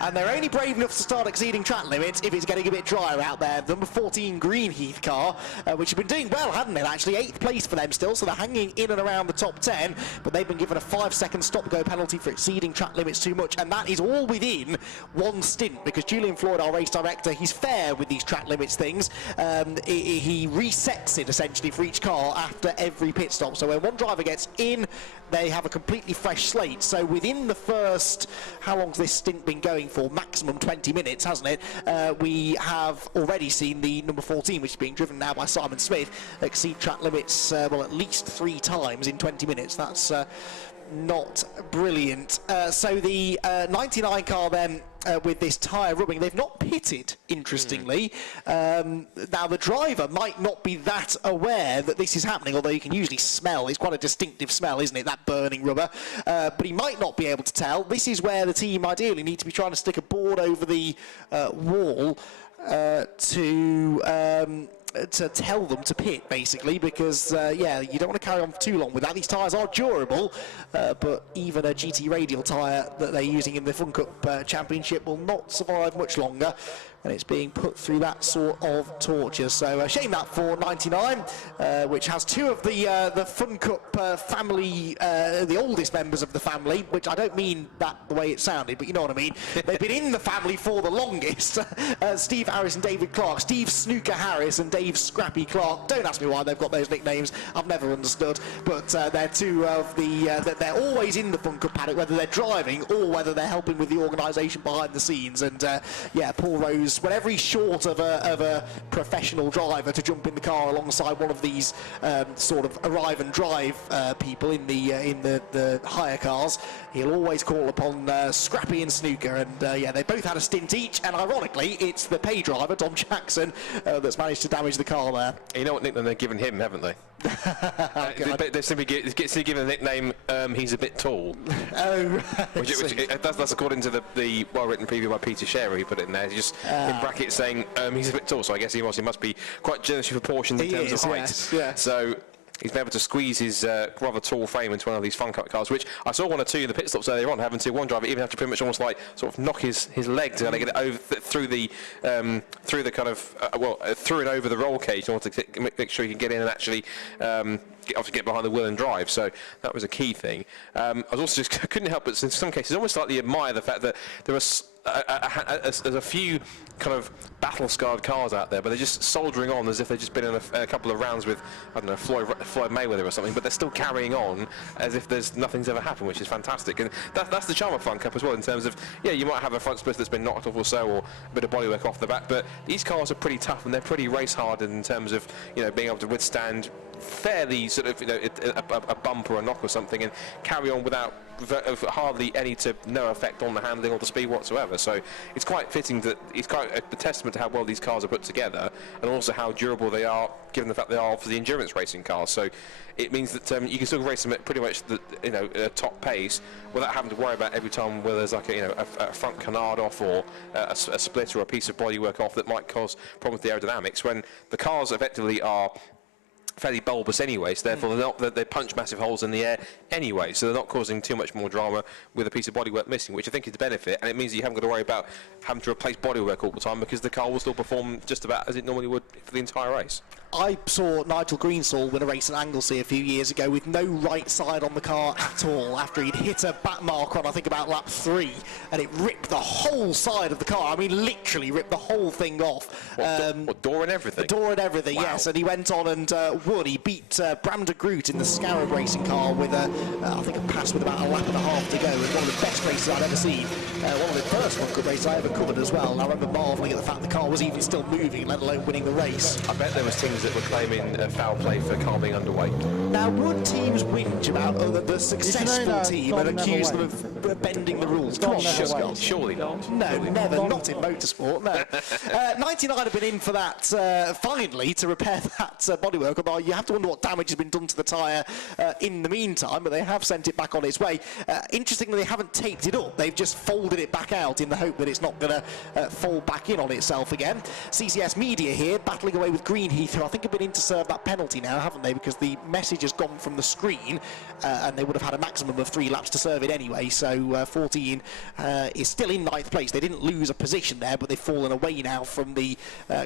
And they're only brave enough to start exceeding track limits if it's getting a bit drier out there. The number 14 Greenheath car, which have been doing well, hadn't it, actually? 8th place for them still, so they're hanging in and around the top 10, but they've been given a 5-second stop-go penalty for exceeding track limits too much, and that is all within 1 stint, because Julian Floyd, our race director, he's fair with these track limits things. He resets it, essentially, for each car after every pit stop, so when one driver gets in, they have a completely fresh slate. So within the first, how long's this stint been going for? Maximum 20 minutes, hasn't it? We have already seen the number 14, which is being driven now by Simon Smith, exceed track limits, well, at least 3 times in 20 minutes. That's not brilliant. So the 99 car then, with this tyre rubbing, they've not pitted, interestingly. Now, the driver might not be that aware that this is happening, although you can usually smell. It's quite a distinctive smell, isn't it, that burning rubber? But he might not be able to tell. This is where the team ideally need to be trying to stick a board over the wall to tell them to pit, basically, because yeah, you don't want to carry on for too long with that. These tyres are durable, but even a GT radial tyre that they're using in the Fun Cup Championship will not survive much longer. and it's being put through that sort of torture. So shame that for 99, which has two of the Fun Cup family, the oldest members of the family, which I don't mean that the way it sounded, but you know what I mean. They've been in the family for the longest. Steve Harris and David Clark. Steve Snooker Harris and Dave Scrappy Clark. Don't ask me why they've got those nicknames. I've never understood. But they're two of the... they're always in the Fun Cup paddock, whether they're driving or whether they're helping with the organisation behind the scenes. And yeah, Paul Rose, whenever he's short of a professional driver to jump in the car alongside one of these sort of arrive and drive people in the hire cars, he'll always call upon Scrappy and Snooker. And yeah, they both had a stint each, and ironically, it's the pay driver, Tom Jackson, that's managed to damage the car there. You know what nickname they've given him, haven't they? They simply given a nickname, he's a bit tall. Oh, right. That's according to the well-written preview by Peter Sherry, he put it in there. He's just in brackets saying he's a bit tall, so I guess he must be quite generously proportioned in terms of height. Yes, yeah. So he's been able to squeeze his rather tall frame into one of these Fun Cup cars, which I saw one or two in the pit stops earlier on, having to one driver even have to pretty much almost like sort of knock his leg to get it over through the kind of through and over the roll cage in order to make sure he can get in and actually get behind the wheel and drive. So that was a key thing. I was also just couldn't help but in some cases almost slightly admire the fact that there was there's a few kind of battle-scarred cars out there, but they're just soldering on as if they've just been in a couple of rounds with, I don't know, Floyd Mayweather or something, but they're still carrying on as if nothing's ever happened, which is fantastic. And that's the charm of Fun Cup as well, in terms of, yeah, you might have a front split that's been knocked off or so, or a bit of bodywork off the back, but these cars are pretty tough and they're pretty race-hardened in terms of, being able to withstand fairly sort of a bump or a knock or something and carry on without hardly any to no effect on the handling or the speed whatsoever. So it's quite fitting that it's quite a testament to how well these cars are put together, and also how durable they are, given the fact they are obviously endurance racing cars. So it means that you can still race them at pretty much a top pace without having to worry about every time where there's like a front canard off or a split or a piece of bodywork off that might cause problems with the aerodynamics, when the cars effectively are fairly bulbous anyway, so therefore they punch massive holes in the air anyway, so they're not causing too much more drama with a piece of bodywork missing, which I think is the benefit, and it means that you haven't got to worry about having to replace bodywork all the time, because the car will still perform just about as it normally would for the entire race. I saw Nigel Greensall win a race at Anglesey a few years ago with no right side on the car at all after he'd hit a back marker on, I think, about lap 3, and it ripped the whole side of the car. I mean, literally ripped the whole thing off. What, door and everything? Door and everything, wow. Yes. And he went on and won. He beat Bram de Groot in the Scarab racing car with, I think, a pass with about a lap and a half to go. It was one of the best races I've ever seen. One of the first Fun Cup races I ever covered as well. And I remember marvelling at the fact the car was even still moving, let alone winning the race. I bet there was teams that were claiming foul play for car being underway. Now, would teams whinge about the successful team and accuse them of bending the rules? Come on, Scott. Surely not. No, surely never. Not in motorsport, no. 99 have been in for that, finally, to repair that bodywork, although you have to wonder what damage has been done to the tyre in the meantime, but they have sent it back on its way. Interestingly, they haven't taped it up. They've just folded it back out in the hope that it's not going to fold back in on itself again. CCS Media here, battling away with Greenheath, who I think have been in to serve that penalty now, haven't they? Because the message has gone from the screen, and they would have had a maximum of 3 laps to serve it anyway. So 14 is still in 9th place. They didn't lose a position there, but they've fallen away now from the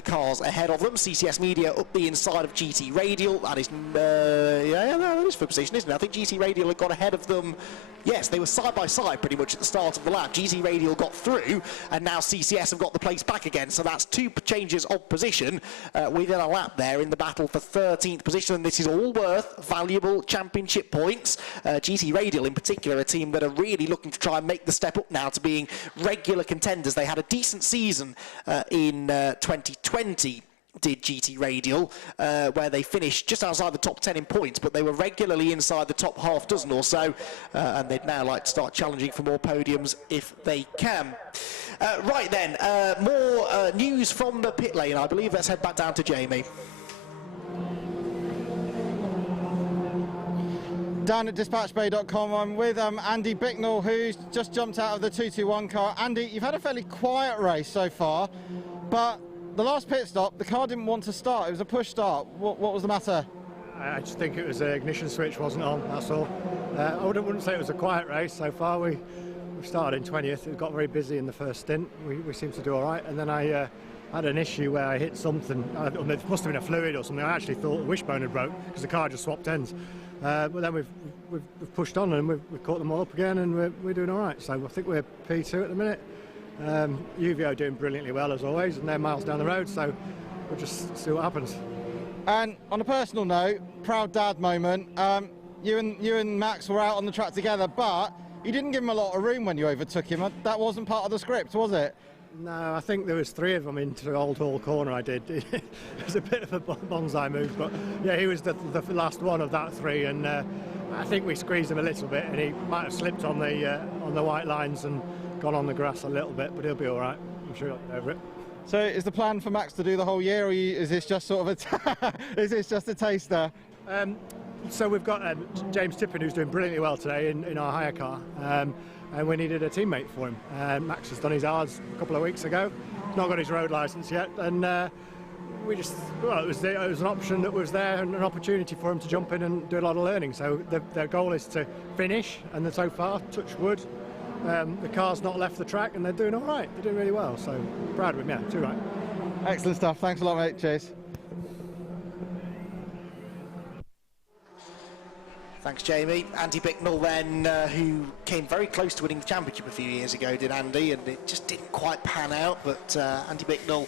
cars ahead of them. CCS Media up the inside of GT Radial. That is, that is for position, isn't it? I think GT Radial had got ahead of them. Yes, they were side by side pretty much at the start of the lap. GT Radial got through, and now CCS have got the place back again. So that's 2 changes of position within a lap there in the battle for 13th position, and this is all worth valuable championship points. GT Radial in particular, a team that are really looking to try and make the step up now to being regular contenders. They had a decent season in 2020. Did GT Radial, where they finished just outside the top 10 in points, but they were regularly inside the top half dozen or so, and they'd now like to start challenging for more podiums if they can. Right then, more news from the pit lane, I believe. Let's head back down to Jamie. Down at dispatchbay.com, I'm with Andy Bicknell, who's just jumped out of the 221 car. Andy, you've had a fairly quiet race so far, but the last pit stop, the car didn't want to start. It was a push start. What was the matter? I just think it was the ignition switch wasn't on, that's all. I wouldn't say it was a quiet race so far. We we started in 20th. It got very busy in the first stint. We seemed to do all right, and then I had an issue where I hit something. It must have been a fluid or something. I actually thought the wishbone had broke because the car just swapped ends. But then we've pushed on and we've caught them all up again, and we're doing all right. So I think we're P2 at the minute. UVO doing brilliantly well as always, and they're miles down the road. So we'll just see what happens. And on a personal note, proud dad moment. You and Max were out on the track together, but you didn't give him a lot of room when you overtook him. That wasn't part of the script, was it? No, I think there was 3 of them into Old Hall Corner. I did. It was a bit of a bonsai move, but yeah, he was the last one of that 3, and I think we squeezed him a little bit, and he might have slipped on the white lines and gone on the grass a little bit, but he'll be all right. I'm sure he'll get over it. So, is the plan for Max to do the whole year, or is this just sort of is this just a taster? So we've got James Tippin, who's doing brilliantly well today in our hire car, and we needed a teammate for him. Max has done his hours a couple of weeks ago. He's not got his road licence yet, and it was an option that was there and an opportunity for him to jump in and do a lot of learning. So their goal is to finish, and then so far, touch wood, the car's not left the track, and they're doing all right. They're doing really well. So proud of him. Yeah, too right. Excellent stuff. Thanks a lot, mate. Cheers. Thanks, Jamie. Andy Bicknell then, who came very close to winning the championship a few years ago, did Andy, and it just didn't quite pan out. But Andy Bicknell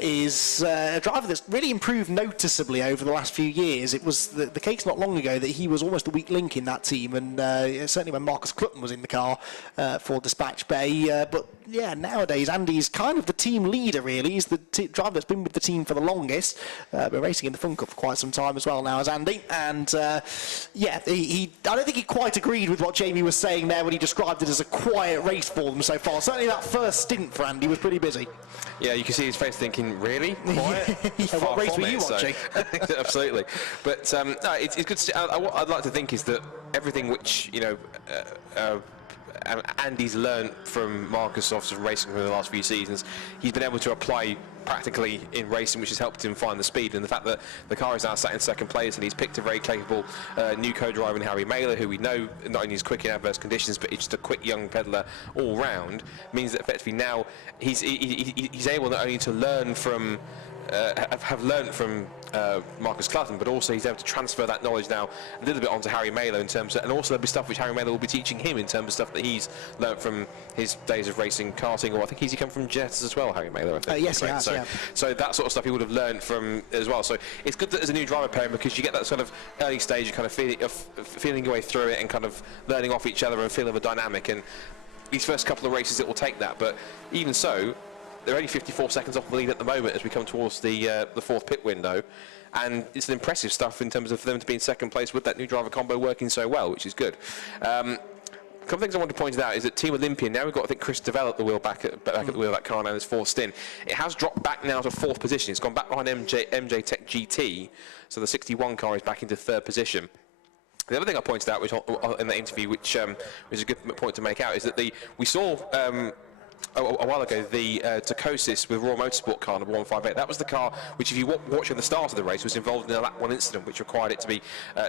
is a driver that's really improved noticeably over the last few years. It was the case not long ago that he was almost a weak link in that team, and certainly when Marcus Clutton was in the car for Dispatch Bay. But yeah, nowadays Andy's kind of the team leader, really. He's the driver that's been with the team for the longest. Been racing in the Fun Cup for quite some time as well now as Andy. And yeah, I don't think he quite agreed with what Jamie was saying there when he described it as a quiet race for them so far. Certainly that first stint for Andy was pretty busy. Yeah, you can see his face thinking, really? Quiet? What race were you watching? Absolutely. But no, it's good to see. What I'd like to think is that everything which, Andy's learned from Marcus Officer racing for the last few seasons, he's been able to apply practically in racing, which has helped him find the speed. And the fact that the car is now sat in second place, and he's picked a very capable new co-driver in Harry Mailer, who we know not only is quick in adverse conditions, but he's just a quick young peddler all round, means that effectively now he's able not only to learn from have learned from Marcus Clutton, but also he's able to transfer that knowledge now a little bit onto Harry Mailer in terms of, and also there'll be stuff which Harry Mailer will be teaching him in terms of stuff that he's learned from his days of racing karting, or I think he's come from Jets as well, Harry Mailer, I think. Yes, he has, yeah. So that sort of stuff he would have learned from as well. So it's good that as a new driver pairing, because you get that sort of early stage of kind of feeling your way through it and kind of learning off each other and feeling the dynamic, and these first couple of races it will take that, but even so, they're only 54 seconds off the lead at the moment as we come towards the fourth pit window, and it's an impressive stuff in terms of for them to be in second place with that new driver combo working so well, which is good. A couple of things I want to point out is that Team Olympia, now we've got, I think, Chris developed the wheel back at the wheel of that car now in his fourth stint. It has dropped back now to fourth position. It's gone back behind MJ Tech GT, so the 61 car is back into third position. The other thing I pointed out, which in the interview, which was a good point to make out, is that we saw a while ago the Tacosis with Raw Motorsport car number 158. That was the car which, if you watch at the start of the race, was involved in a lap 1 incident which required it to be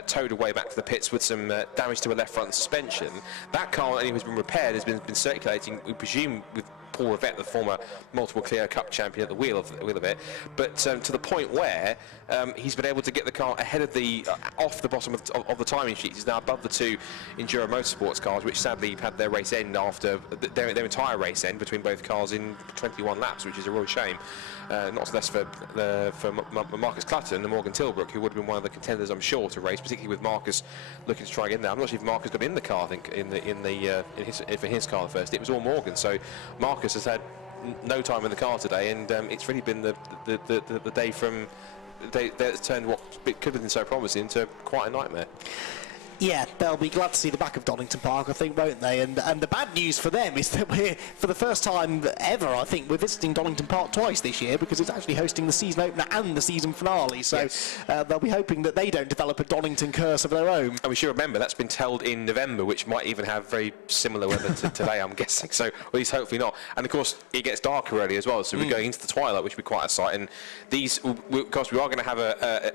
towed away back to the pits with some damage to a left front suspension. That car only has been repaired, has been circulating, we presume, with Paul Rivette, the former multiple Clio Cup champion, at the wheel of it, but to the point where he's been able to get the car ahead of off the bottom of the timing sheets. He's now above the two Enduro Motorsports cars, which sadly had their race end after their entire race end between both cars in 21 laps, which is a real shame. Not less for Marcus Clutton and Morgan Tilbrook, who would have been one of the contenders, I'm sure, to race, particularly with Marcus looking to try and get in there. I'm not sure if Marcus got in the car, I think, for his car first. It was all Morgan, so Marcus has had no time in the car today, and it's really been the day from that's turned what could have been so promising to quite a nightmare. Yeah, they'll be glad to see the back of Donington Park, I think, won't they? And the bad news for them is that we're, for the first time ever, I think, we're visiting Donington Park twice this year, because it's actually hosting the season opener and the season finale. So yes. They'll be hoping that they don't develop a Donington curse of their own. And we should remember that's been held in November, which might even have very similar weather to today, I'm guessing. So at least hopefully not. And of course, it gets darker early as well, so we're going into the twilight, which will be quite a sight. And these, of course, we are going to have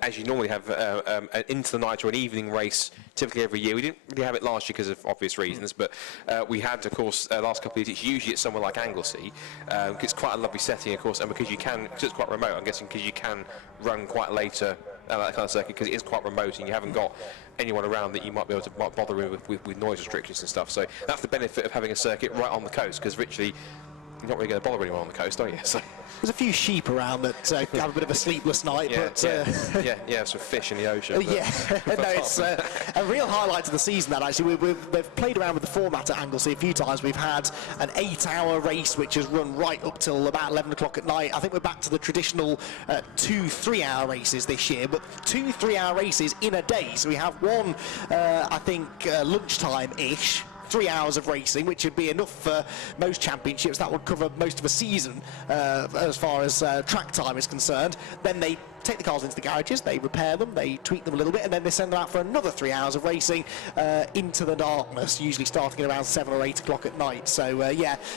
as you normally have, an into the night or an evening race, typically typically every year. We didn't really have it last year because of obvious reasons, but we had, of course, last couple of years. It's usually at somewhere like Anglesey. It's quite a lovely setting, of course, and because it's quite remote, I'm guessing because you can run quite later that kind of circuit, because it is quite remote and you haven't got anyone around that you might be able to bother with noise restrictions and stuff. So that's the benefit of having a circuit right on the coast, because literally you're not really going to bother anyone on the coast, are you? So there's a few sheep around that have a bit of a sleepless night, some fish in the ocean. No, it's a real highlight of the season, that actually. We've played around with the format at Anglesey a few times. We've had an 8-hour race which has run right up till about 11 o'clock at night. I think we're back to the traditional 2 3-hour races this year, but 2 3-hour races in a day. So we have one, I think, lunchtime-ish, 3 hours of racing, which would be enough for most championships. That would cover most of a season as far as track time is concerned. Then they take the cars into the garages, they repair them, they tweak them a little bit, and then they send them out for another 3 hours of racing into the darkness, usually starting at around 7 or 8 o'clock at night. So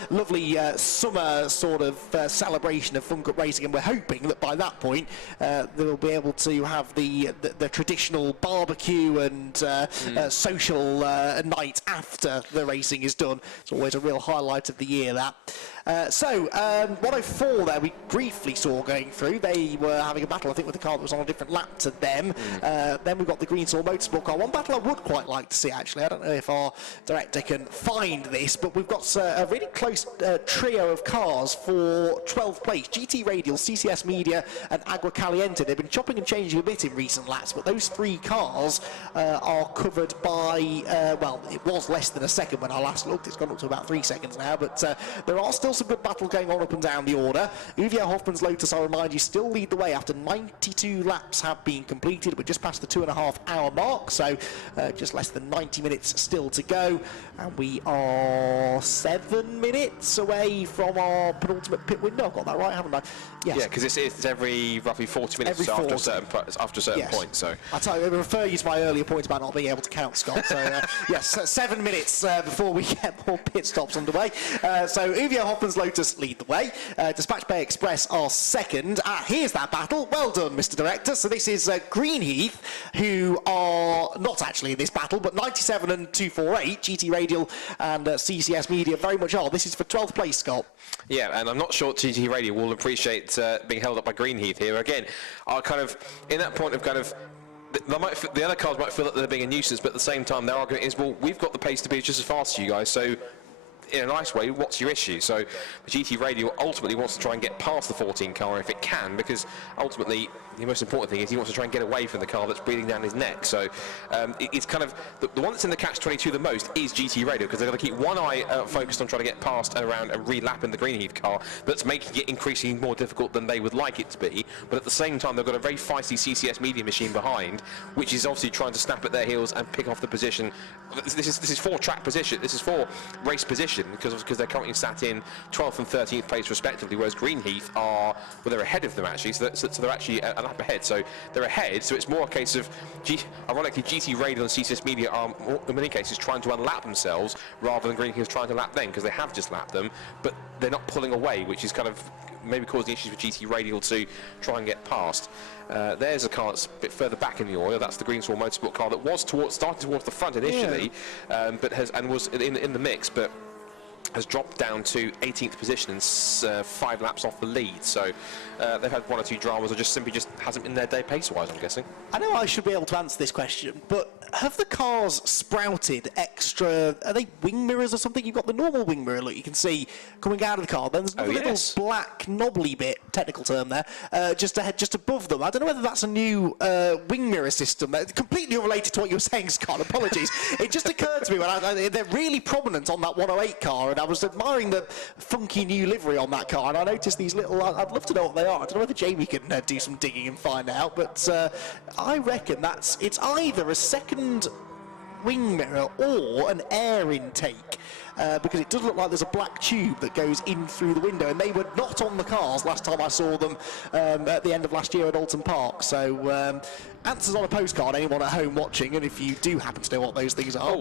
lovely summer sort of celebration of Fun Cup racing, and we're hoping that by that point they'll be able to have the traditional barbecue and social night after the racing is done. It's always a real highlight of the year, that. 104 there we briefly saw going through. They were having a battle, I think, with the car that was on a different lap to them. Then we've got the Greensaw Motorsport car. One battle I would quite like to see, actually. I don't know if our director can find this, but we've got a really close trio of cars for 12th place. GT Radial, CCS Media and Agua Caliente. They've been chopping and changing a bit in recent laps, but those 3 cars are covered by, it was less than a second when I last looked. It's gone up to about 3 seconds now, but there are still some good battle going on up and down the order. Uwe Hoffman's Lotus, I remind you, still lead the way after 92 laps have been completed. We're just past the 2.5-hour mark, so just less than 90 minutes still to go. And we are 7 minutes away from our penultimate pit window. I've got that right, haven't I? Yes. Yeah, because it's every roughly 40 minutes after a certain point. So I tell you, I refer you to my earlier point about not being able to count, Scott. So yes, 7 minutes before we get more pit stops underway. So Uwe Hoffman's Lotus lead the way. Dispatch Bay Express are second. Here's that battle. Well done, Mr. Director. So this is Greenheath, who are not actually in this battle, but 97 and 248, GT Radial and CCS Media very much are. This is for 12th place, Scott. Yeah, and I'm not sure GT Radio will appreciate being held up by Greenheath here. Again, are kind of in that point of kind of the other cars might feel that they're being a nuisance, but at the same time their argument is, well, we've got the pace to be just as fast as you guys, so in a nice way, what's your issue? So GT Radio ultimately wants to try and get past the 14 car if it can, because ultimately the most important thing is he wants to try and get away from the car that's breathing down his neck. So it's kind of the one that's in the catch-22 the most is GT Radio, because they've got to keep one eye focused on trying to get past and around and re-lap in the Greenheath car, that's making it increasingly more difficult than they would like it to be. But at the same time, they've got a very feisty CCS Media machine behind, which is obviously trying to snap at their heels and pick off the position. This is for track position. This is for race position, because they're currently sat in 12th and 13th place respectively, whereas Greenheath are, well, they're ahead of them actually, so they're actually a lap ahead. So they're ahead, so it's more a case of, ironically, GT Radio and CCS Media are, in many cases, trying to unlap themselves rather than Greenheath trying to lap them, because they have just lapped them, but they're not pulling away, which is kind of maybe causing issues for GT Radial to try and get past. There's a car that's a bit further back in the order. That's the Greensaw Motorsport car that was started towards the front initially, but was in the mix, but has dropped down to 18th position and 5 laps off the lead. So they've had 1 or 2 dramas, or just hasn't been their day pace-wise, I'm guessing. I know I should be able to answer this question, but have the cars sprouted extra, are they wing mirrors or something? You've got the normal wing mirror, look, you can see coming out of the car. Then there's a little black knobbly bit, technical term there, just above them. I don't know whether that's a new wing mirror system. Completely unrelated to what you were saying, Scott, apologies. It just occurred to me when they're really prominent on that 108 car, and I was admiring the funky new livery on that car, and I noticed these little, I'd love to know what they are. I don't know whether Jamie can do some digging and find out, but I reckon it's either a second wing mirror or an air intake, because it does look like there's a black tube that goes in through the window, and they were not on the cars last time I saw them at the end of last year at Donington Park. So answers on a postcard, anyone at home watching, and if you do happen to know what those things are.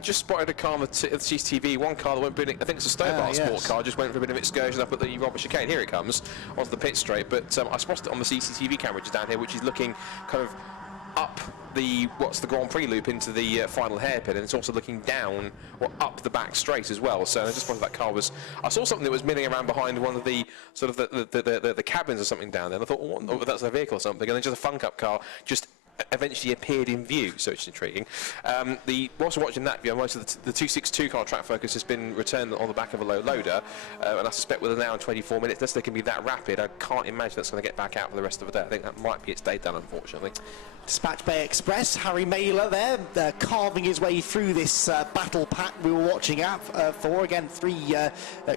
Just spotted a car on the CCTV, one car that went, I think it's a Stobart sport car, just went for a bit of excursion up at the Robert Chicane. Here it comes onto the pit straight, but I spotted it on the CCTV camera just down here, which is looking kind of up the Grand Prix loop into the final hairpin, and it's also looking down or up the back straight as well. So I just wondered that car was. I saw something that was milling around behind one of the sort of the cabins or something down there. And I thought, oh, that's a vehicle or something, and then just a Fun Cup car just eventually appeared in view, so it's intriguing. Whilst we're watching that view, most of the 262 car track focus has been returned on the back of a low loader, and I suspect with an hour and 24 minutes, unless they can be that rapid, I can't imagine that's going to get back out for the rest of the day. I think that might be its day done, unfortunately. Dispatch Bay Express, Harry Mailer there, carving his way through this battle pack we were watching for. Again, 3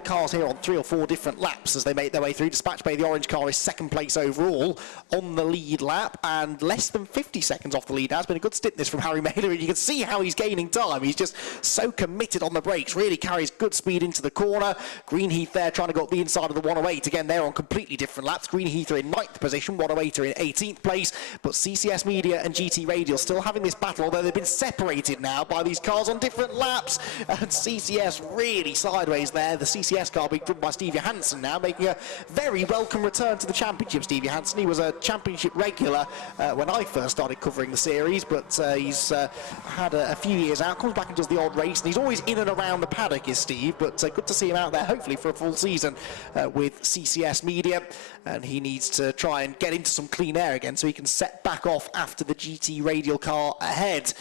cars here on 3 or 4 different laps as they make their way through. Dispatch Bay, the orange car, is second place overall on the lead lap and less than 50 seconds off the lead now. It's been a good stint this from Harry Mailer, and you can see how he's gaining time. He's just so committed on the brakes, really carries good speed into the corner. Greenheath there trying to go up the inside of the 108. Again, they're on completely different laps. Greenheath are in 9th position, 108 are in 18th place, but CCS Media and GT Radial still having this battle, although they've been separated now by these cars on different laps, and CCS really sideways there. The CCS car being driven by Steve Johansson now, making a very welcome return to the championship. Steve Johansson, he was a championship regular when I first started covering the series, but he's had a few years out, comes back and does the odd race, and he's always in and around the paddock is Steve, but good to see him out there, hopefully for a full season with CCS Media, and he needs to try and get into some clean air again so he can set back off after the GT Radial car ahead.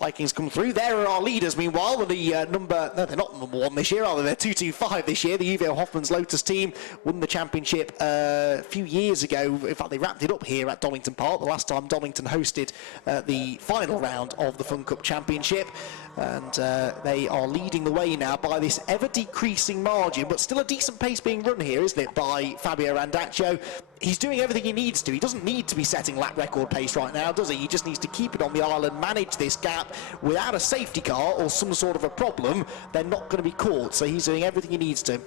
Vikings come through. There are our leaders, meanwhile, with the no, they're not number 1 this year, are they? They're 225 this year. The Uwe Hoffmann's Lotus team won the championship a few years ago. In fact, they wrapped it up here at Donington Park, the last time Donington hosted the final round of the Fun Cup Championship. And they are leading the way now by this ever-decreasing margin, but still a decent pace being run here, isn't it, by Fabio Randaccio. He's doing everything he needs to. He doesn't need to be setting lap record pace right now, does he? He just needs to keep it on the island, manage this gap. Without a safety car or some sort of a problem, they're not going to be caught. So he's doing everything he needs to.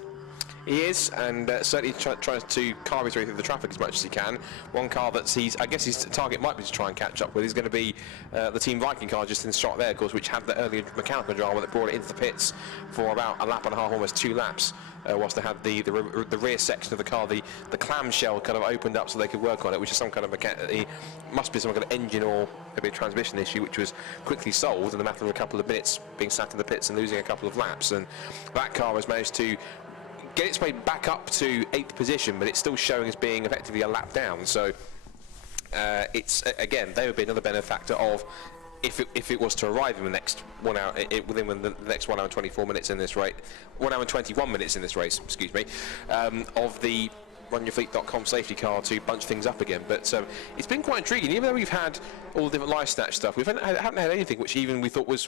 He is, and certainly tries to carve his way through the traffic as much as he can. One car that I guess his target might be to try and catch up with is going to be the Team Viking car just in shot there, of course, which had the early mechanical drama that brought it into the pits for about a lap and a half, almost 2 laps. Whilst they had the rear section of the car, the clamshell kind of opened up so they could work on it, which is some kind of must be some kind of engine or maybe a transmission issue, which was quickly solved in a matter of a couple of minutes, being sat in the pits and losing a couple of laps. And that car has managed to get its way back up to 8th position, but it's still showing as being effectively a lap down. So it's again, they would be another benefactor of if it was to arrive in the next 1 hour, within the next 1 hour and 24 minutes in this race, 1 hour and 21 minutes in this race, excuse me, of the runyourfleet.com safety car to bunch things up again. But it's been quite intriguing, even though we've had all the different live snatch stuff. We haven't had anything which even we thought was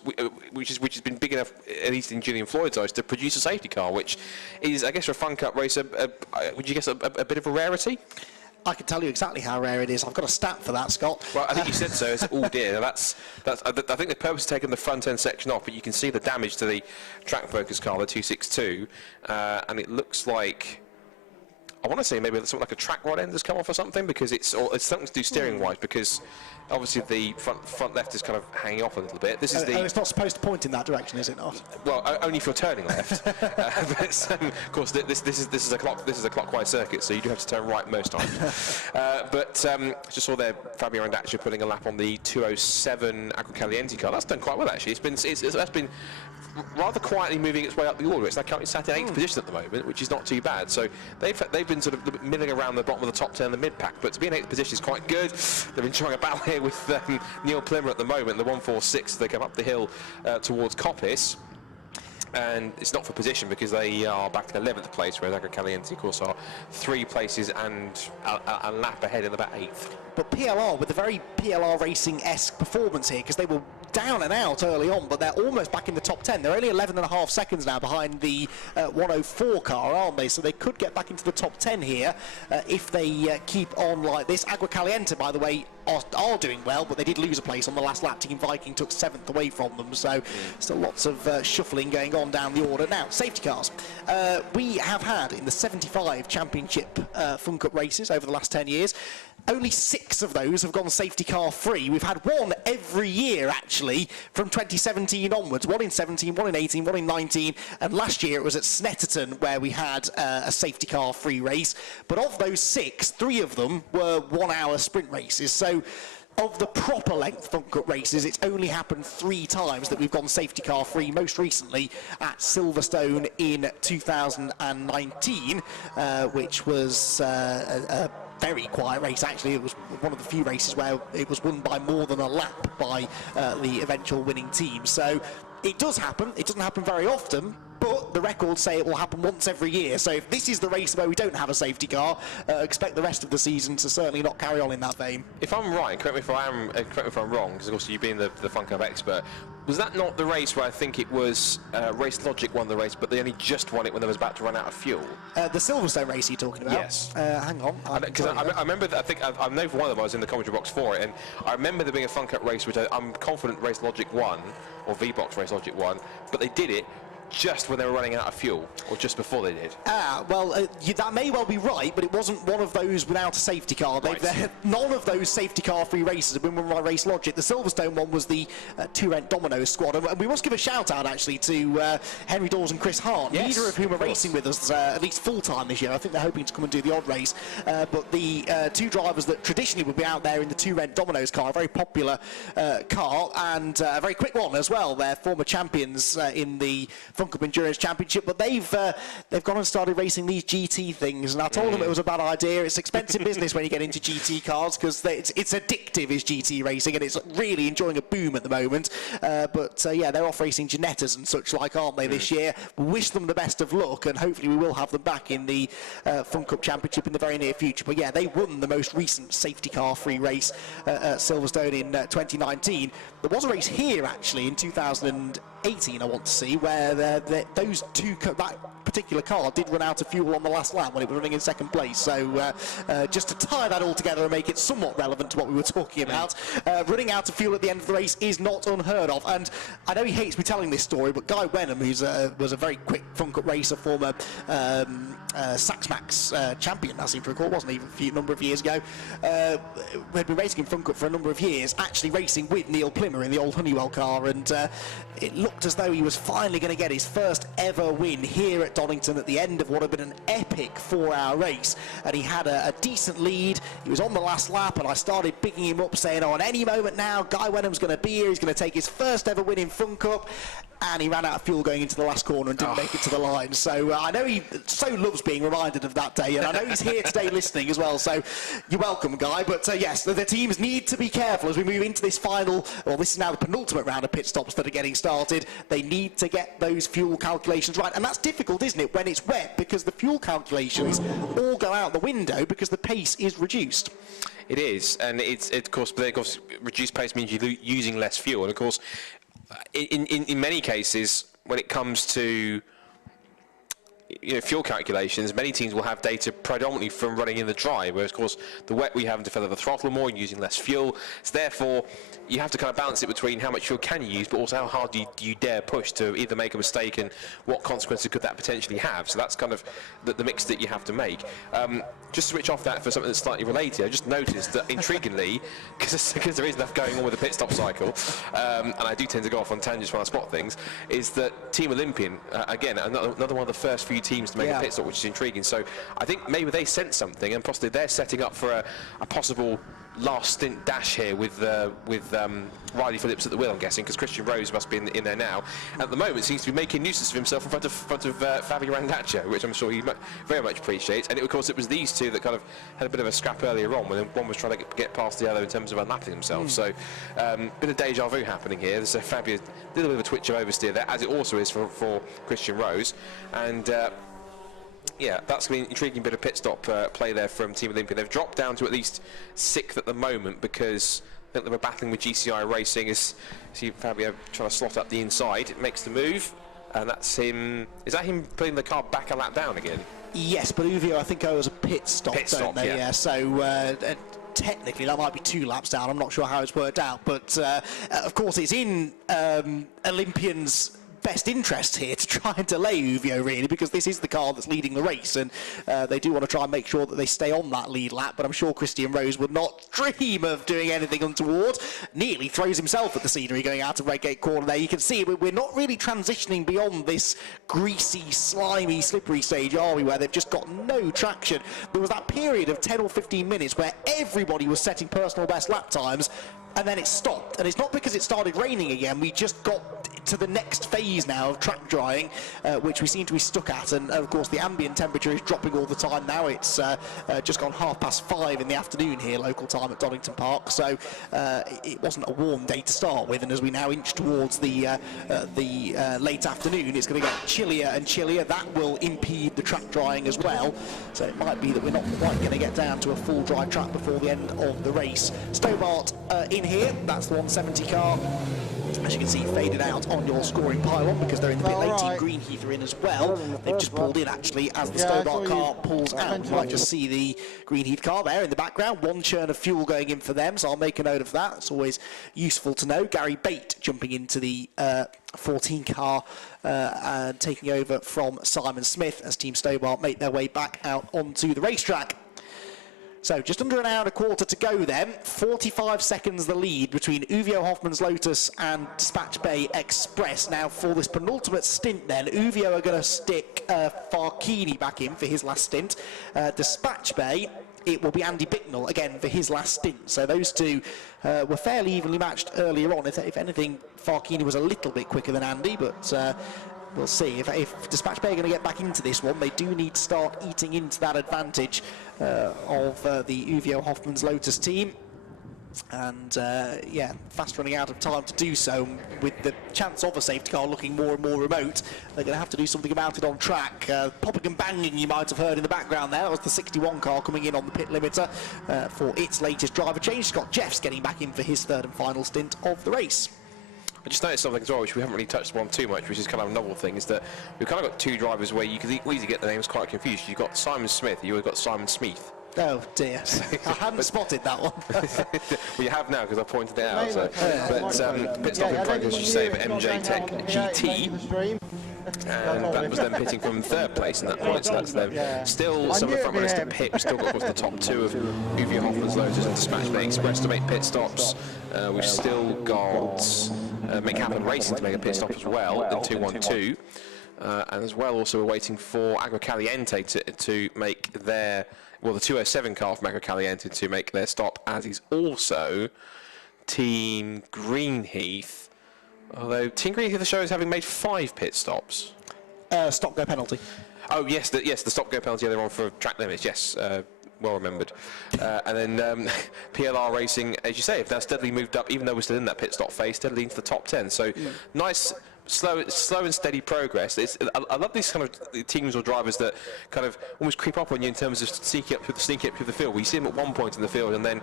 which has been big enough, at least in Julian Floyd's eyes, to produce a safety car, which is, I guess, for a Fun Cup race, would you guess a bit of a rarity? I can tell you exactly how rare it is. I've got a stat for that, Scott. Well, I think you said so. It's, oh dear, I think the purpose of taking the front end section off, but you can see the damage to the track focus car, the 262, and it looks like, I want to say maybe something like a track rod end has come off or something, because it's something to do steering wise, because obviously the front left is kind of hanging off a little bit. This is it's not supposed to point in that direction, is it not? Well, only if you're turning left. But, of course, this is a clockwise circuit, so you do have to turn right most times. But just saw there Fabio Randaccio putting a lap on the 207 Agrocaliente car. That's done quite well actually. That's been rather quietly moving its way up the order. It's currently sat in 8th position at the moment, which is not too bad. So they've been sort of milling around the bottom of the top 10 in the mid pack, but to be in 8th position is quite good. They're enjoying a battle here with Neil Plimmer at the moment, the 146, as they come up the hill towards Coppice. And it's not for position because they are back in 11th place, whereas Agrocaliente, of course, are 3 places and a lap ahead in about 8th. But PLR, with a very PLR Racing-esque performance here, because they were down and out early on, but they're almost back in the top 10. They're only 11.5 seconds now behind the 104 car, aren't they? So they could get back into the top 10 here if they keep on like this. Agrocaliente, by the way, are doing well, but they did lose a place on the last lap. Team Viking took 7th away from them, so still lots of shuffling going on down the order. Now, safety cars. We have had in the 75 championship Fun Cup races over the last 10 years, only 6 of those have gone safety car free. We've had 1 every year, actually, from 2017 onwards. 1 in 17, 1 in 18, 1 in 19, and last year it was at Snetterton where we had a safety car free race. But of those 6, 3 of them were 1 hour sprint races. So of the proper length Funk Cup races, it's only happened 3 times that we've gone safety car free, most recently at Silverstone in 2019, which was a very quiet race. Actually, it was one of the few races where it was won by more than a lap by the eventual winning team. So it does happen. It doesn't happen very often, but the records say it will happen once every year. So if this is the race where we don't have a safety car, expect the rest of the season to certainly not carry on in that vein. If I'm right, correct me if I'm wrong, because of course you being the Fun Cup expert, was that not the race where I think it was Race Logic won the race, but they only just won it when they was about to run out of fuel? The Silverstone race you're talking about? Yes. Hang on. Because I remember that, I know for one of them I was in the commentary box for it, and I remember there being a Fun Cup race which I'm confident Race Logic won, or V-Box Race Logic won, but they did it just when they were running out of fuel, or just before they did. Well, that may well be right, but it wasn't one of those without a safety car. Right. None of those safety car free races have been run by Race Logic. The Silverstone one was the Two-Rent Dominoes squad, and we must give a shout out actually to Henry Dawes and Chris Hart, yes, neither of whom are racing with us at least full time this year. I think they're hoping to come and do the odd race, but the 2 drivers that traditionally would be out there in the Two-Rent Dominoes car, a very popular car, and a very quick one as well. They're former champions in the Fun Cup Endurance Championship, but they've gone and started racing these GT things, and I told them it was a bad idea. It's expensive business when you get into GT cars, because it's addictive, is GT racing, and it's really enjoying a boom at the moment. But yeah, they're off racing Ginettas and such like, aren't they, this year? Wish them the best of luck, and hopefully we will have them back in the Fun Cup Championship in the very near future. But yeah, they won the most recent safety car free race at Silverstone in 2019. There was a race here actually in 2018, I want to see, where those that particular car did run out of fuel on the last lap when it was running in second place. So just to tie that all together and make it somewhat relevant to what we were talking about, running out of fuel at the end of the race is not unheard of. And I know he hates me telling this story, but Guy Wenham, who was a very quick Fun Cup racer, former Saxmax champion, I seem to recall, wasn't he, a number of years ago, had been racing in Fun Cup for a number of years, actually racing with Neil Plimmer in the old Honeywell car, and it looked as though he was finally going to get his first ever win here at Donington at the end of what had been an epic 4-hour race, and he had a decent lead. He was on the last lap, and I started bigging him up, saying, oh, at any moment now Guy Wenham's going to be here, he's going to take his first ever win in Fun Cup, and he ran out of fuel going into the last corner and didn't make it to the line. So I know he so loves being reminded of that day, and I know he's here today listening as well, so you're welcome, Guy. But yes, the teams need to be careful as we move into this final, well, this is now the penultimate round of pit stops that are getting started. They need to get those fuel calculations right, and that's difficult, isn't it, when it's wet, because the fuel calculations all go out the window because the pace is reduced. It is, and of course, reduced pace means you're using less fuel, and of course, in many cases, when it comes to fuel calculations, many teams will have data predominantly from running in the dry, whereas of course the wet we having to feather the throttle more and using less fuel. So therefore you have to kind of balance it between how much fuel can you use, but also how hard do you dare push to either make a mistake and what consequences could that potentially have. So that's kind of the mix that you have to make. Just to switch off that for something that's slightly related, I just noticed that intriguingly, because there is enough going on with the pit stop cycle, and I do tend to go off on tangents when I spot things, is that Team Olympian, again, another one of the first few teams to make a pit stop, which is intriguing. So I think maybe they sense something, and possibly they're setting up for a possible last stint dash here with Riley Phillips at the wheel, I'm guessing, because Christian Rose must be in there now. At the moment, seems to be making nuisance of himself in front of Fabio Randaccio, which I'm sure he very much appreciates. And of course, it was these two that kind of had a bit of a scrap earlier on, when one was trying to get past the other in terms of unlapping themselves. So, bit of deja vu happening here. So Fabio, a little bit of a twitch of oversteer there, as it also is for Christian Rose, and. Yeah, that's going to be an intriguing bit of pit stop play there from Team Olympia. They've dropped down to at least 6th at the moment, because I think they were battling with GCI Racing. As see Fabio trying to slot up the inside, it makes the move, and that's him. Is that him putting the car back a lap down again? Yes, but Uvio, I think, owes a pit stop, don't they? Yeah. So technically that might be 2 laps down. I'm not sure how it's worked out, but of course it's in Olympian's best interest here to try and delay Uvio, really, because this is the car that's leading the race, and they do want to try and make sure that they stay on that lead lap. But I'm sure Christian Rose would not dream of doing anything untoward. Nearly throws himself at the scenery going out of Redgate Corner there. You can see we're not really transitioning beyond this greasy, slimy, slippery stage, are we, where they've just got no traction. There was that period of 10 or 15 minutes where everybody was setting personal best lap times, and then it stopped. And it's not because it started raining again. We just got to the next phase now of track drying, which we seem to be stuck at. And of course the ambient temperature is dropping all the time now. It's just gone 5:30 in the afternoon here, local time at Donington Park. So it wasn't a warm day to start with, and as we now inch towards the late afternoon, it's going to get chillier and chillier. That will impede the track drying as well. So it might be that we're not quite going to get down to a full dry track before the end of the race. Stobart in here, that's the 170 car. As you can see, faded out on your scoring pylon because they're in the pit lane. Team Greenheath are in as well. They've just pulled in, actually, as the Stobart car pulls out. You might just see the Greenheath car there in the background. One churn of fuel going in for them, so I'll make a note of that. It's always useful to know. Gary Bate jumping into the 14 car and taking over from Simon Smith as Team Stobart make their way back out onto the racetrack. So just under an hour and a quarter to go then. 45 seconds the lead between Uvio Hoffman's Lotus and Dispatch Bay Express. Now for this penultimate stint then, Uvio are going to stick Farkini back in for his last stint. Dispatch Bay, it will be Andy Bicknell again for his last stint. So those two were fairly evenly matched earlier on. If anything, Farkini was a little bit quicker than Andy, but we'll see. If Dispatch Bay are going to get back into this one, they do need to start eating into that advantage of the Uvio Hoffman's Lotus team. And yeah, fast running out of time to do so. With the chance of a safety car looking more and more remote, they're going to have to do something about it on track. Popping and banging, you might have heard in the background there. That was the 61 car coming in on the pit limiter for its latest driver change. Scott Jeffs getting back in for his third and final stint of the race. I just noticed something as well, which we haven't really touched upon too much, which is kind of a novel thing, is that we've kind of got two drivers where you could easily get the names quite confused. You've got Simon Smith, you've got Simon Smeeth. Oh dear, I hadn't spotted that one. Well, you have now because I pointed it out. So. But pit stop in progress, as you say, for MJ Tech GT. And that was them pitting from third place in that point, so that's them. Still some of the front runners to pit. We've still got the top two of Uvio Hoffman's Lotus and Dispatch Bay Express to make pit stops. We've still got Make Happen Racing to make a pit stop as well in 212. And as well, also we're waiting for Agua Caliente to make their, well, the 207 car from Agua Caliente to make their stop, as is also Team Greenheath. Although Team Greenheath, the show is having made 5 pit stops. Stop-go penalty. Oh, yes, the stop-go penalty, they're on for track limits, yes. Well remembered. And then PLR Racing, as you say, if they're steadily moved up, even though we're still in that pit stop phase, steadily into the top 10. So nice, slow and steady progress. I love these kind of teams or drivers that kind of almost creep up on you in terms of sneaking up through the field. We see them at one point in the field, and then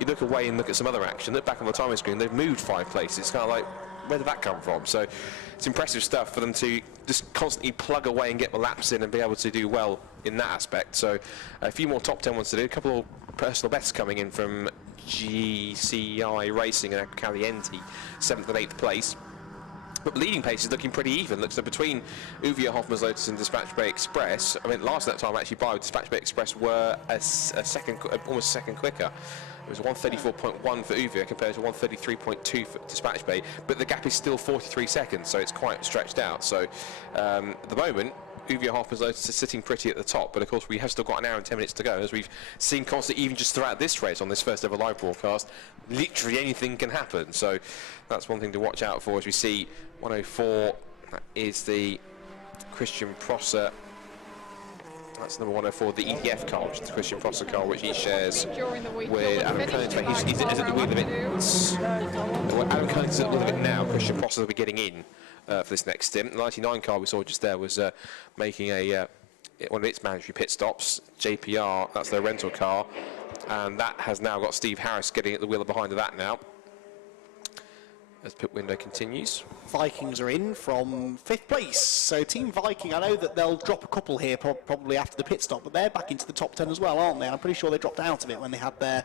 you look away and look at some other action. Look back on the timing screen, they've moved 5 places. It's kind of like, where did that come from? So it's impressive stuff for them to just constantly plug away and get the laps in and be able to do well in that aspect. So a few more top 10 ones to do. A couple of personal bests coming in from GCI Racing and Caliente, 7th and 8th place. But leading pace is looking pretty even. Looks like between Uvio Hoffman's Lotus and Dispatch Bay Express, I mean, last that time actually by Dispatch Bay Express were almost a second quicker. It was 134.1 for Uvio compared to 133.2 for Dispatch Bay, but the gap is still 43 seconds, so it's quite stretched out. So at the moment, Uvio Hoffman's Lotus is sitting pretty at the top, but of course we have still got an hour and 10 minutes to go. As we've seen constantly, even just throughout this race on this first ever live broadcast, literally anything can happen. So that's one thing to watch out for as we see 104. That is the Christian Prosser. That's number 104, the EDF car, which is the Christian Prosser car, which he shares with Adam Koenigsegg. He's at the wheel of it. Adam Koenigsegg's at the wheel of it now. Christian Prosser will be getting in for this next stint. The 99 car we saw just there was making one of its mandatory pit stops. JPR, that's their rental car, and that has now got Steve Harris getting at the wheel behind of that now. as pit window continues. Vikings are in from 5th place. So Team Viking, I know that they'll drop a couple here probably after the pit stop, but they're back into the top 10 as well, aren't they? I'm pretty sure they dropped out of it when they had their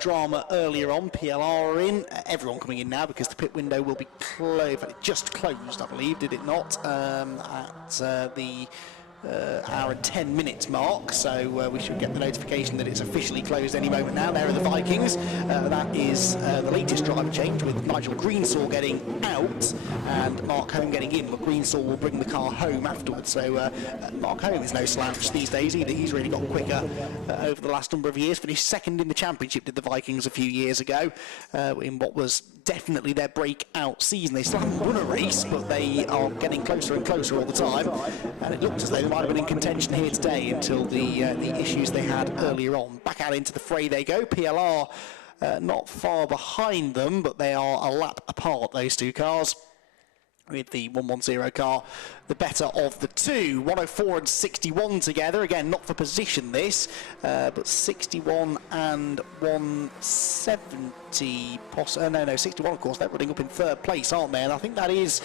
drama earlier on. PLR are in. Everyone coming in now because the pit window will be closed. It just closed, I believe, did it not? At the hour and 10 minutes mark, so we should get the notification that it's officially closed any moment now. There are the Vikings. That is the latest driver change, with Nigel Greensaw getting out and Mark Home getting in, but Greensaw will bring the car home afterwards. So Mark Home is no slouch these days either. He's really got quicker over the last number of years. Finished second in the championship, did the Vikings a few years ago, in what was definitely their breakout season. They still haven't won a race, but they are getting closer and closer all the time, and it looked as though they might have been in contention here today until the issues they had earlier on. Back out into the fray they go. PLR not far behind them, but they are a lap apart, those two cars, with the 110 car the better of the two. 104 and 61 together, again not for position this, but 61 and 170 no 61 of course, they're running up in 3rd place, aren't they? And I think that is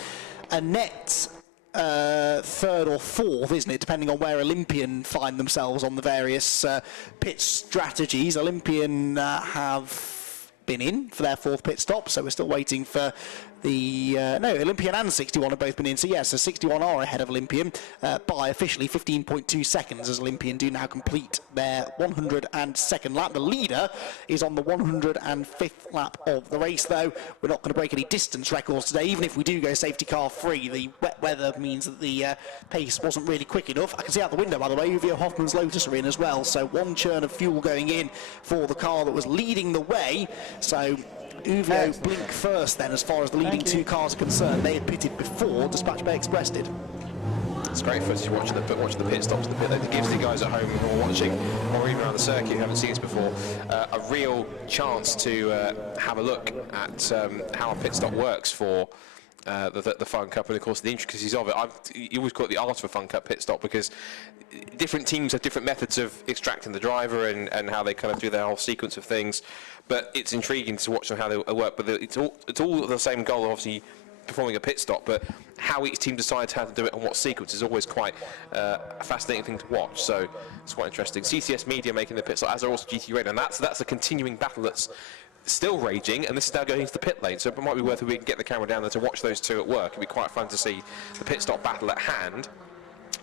a net 3rd or 4th, isn't it, depending on where Olympian find themselves on the various pit strategies. Olympian have been in for their 4th pit stop, so we're still waiting for the no, Olympian and 61 have both been in, so yes, so 61 are ahead of Olympian by officially 15.2 seconds, as Olympian do now complete their 102nd lap. The leader is on the 105th lap of the race, though. We're not going to break any distance records today, even if we do go safety car free. The wet weather means that the pace wasn't really quick enough. I can see out the window, by the way, Uvio Hoffman's Lotus are in as well, so 1 churn of fuel going in for the car that was leading the way. So Uvio blink first then, as far as the leading 2 cars are concerned. They had pitted before Dispatch Bay Express did. It's great for us to watch the pit stops, the pit lane. It gives the guys at home who are watching, or even around the circuit who haven't seen this before, a real chance to have a look at how a pit stop works for the Fun Cup, and of course the intricacies of it. You always call it the art of a Fun Cup pit stop, because different teams have different methods of extracting the driver and how they kind of do their whole sequence of things. But it's intriguing to watch them how they work. But it's all the same goal, obviously, performing a pit stop. But how each team decides how to do it and what sequence is always quite a fascinating thing to watch. So it's quite interesting. CCS Media making the pit stop, as are also GT Radio, and that's a continuing battle that's still raging, and this is now going into the pit lane, so it might be worth if we can get the camera down there to watch those two at work. It'd be quite fun to see the pit stop battle at hand.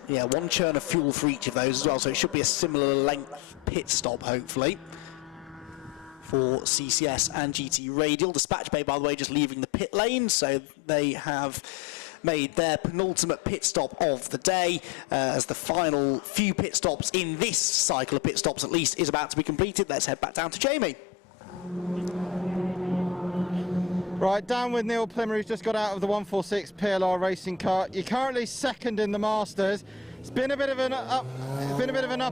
Yeah, 1 churn of fuel for each of those as well, so it should be a similar length pit stop, hopefully, for CCS and GT Radial. Dispatch Bay, by the way, just leaving the pit lane, so they have made their penultimate pit stop of the day, as the final few pit stops in this cycle of pit stops at least is about to be completed. Let's head back down to Jamie. Right, down with Neil Plimmer, who's just got out of the 146 PLR racing car. You're currently 2nd in the Masters. It's been a bit of an up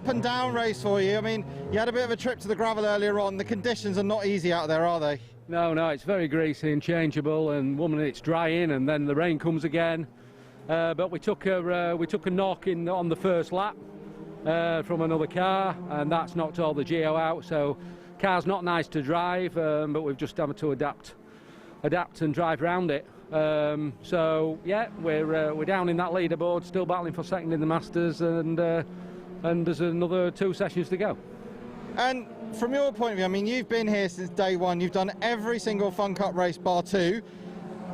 and down race for you. I mean, you had a bit of a trip to the gravel earlier on. The conditions are not easy out there, are they? No, it's very greasy and changeable, and 1 minute it's drying and then the rain comes again. But we took a knock on the first lap from another car, and that's knocked all the geo out. So car's not nice to drive, but we've just had to adapt and drive around it. So yeah, we're down in that leaderboard, still battling for 2nd in the Masters, and there's another 2 sessions to go. And from your point of view, I mean, you've been here since day 1. You've done every single Fun Cup race bar 2.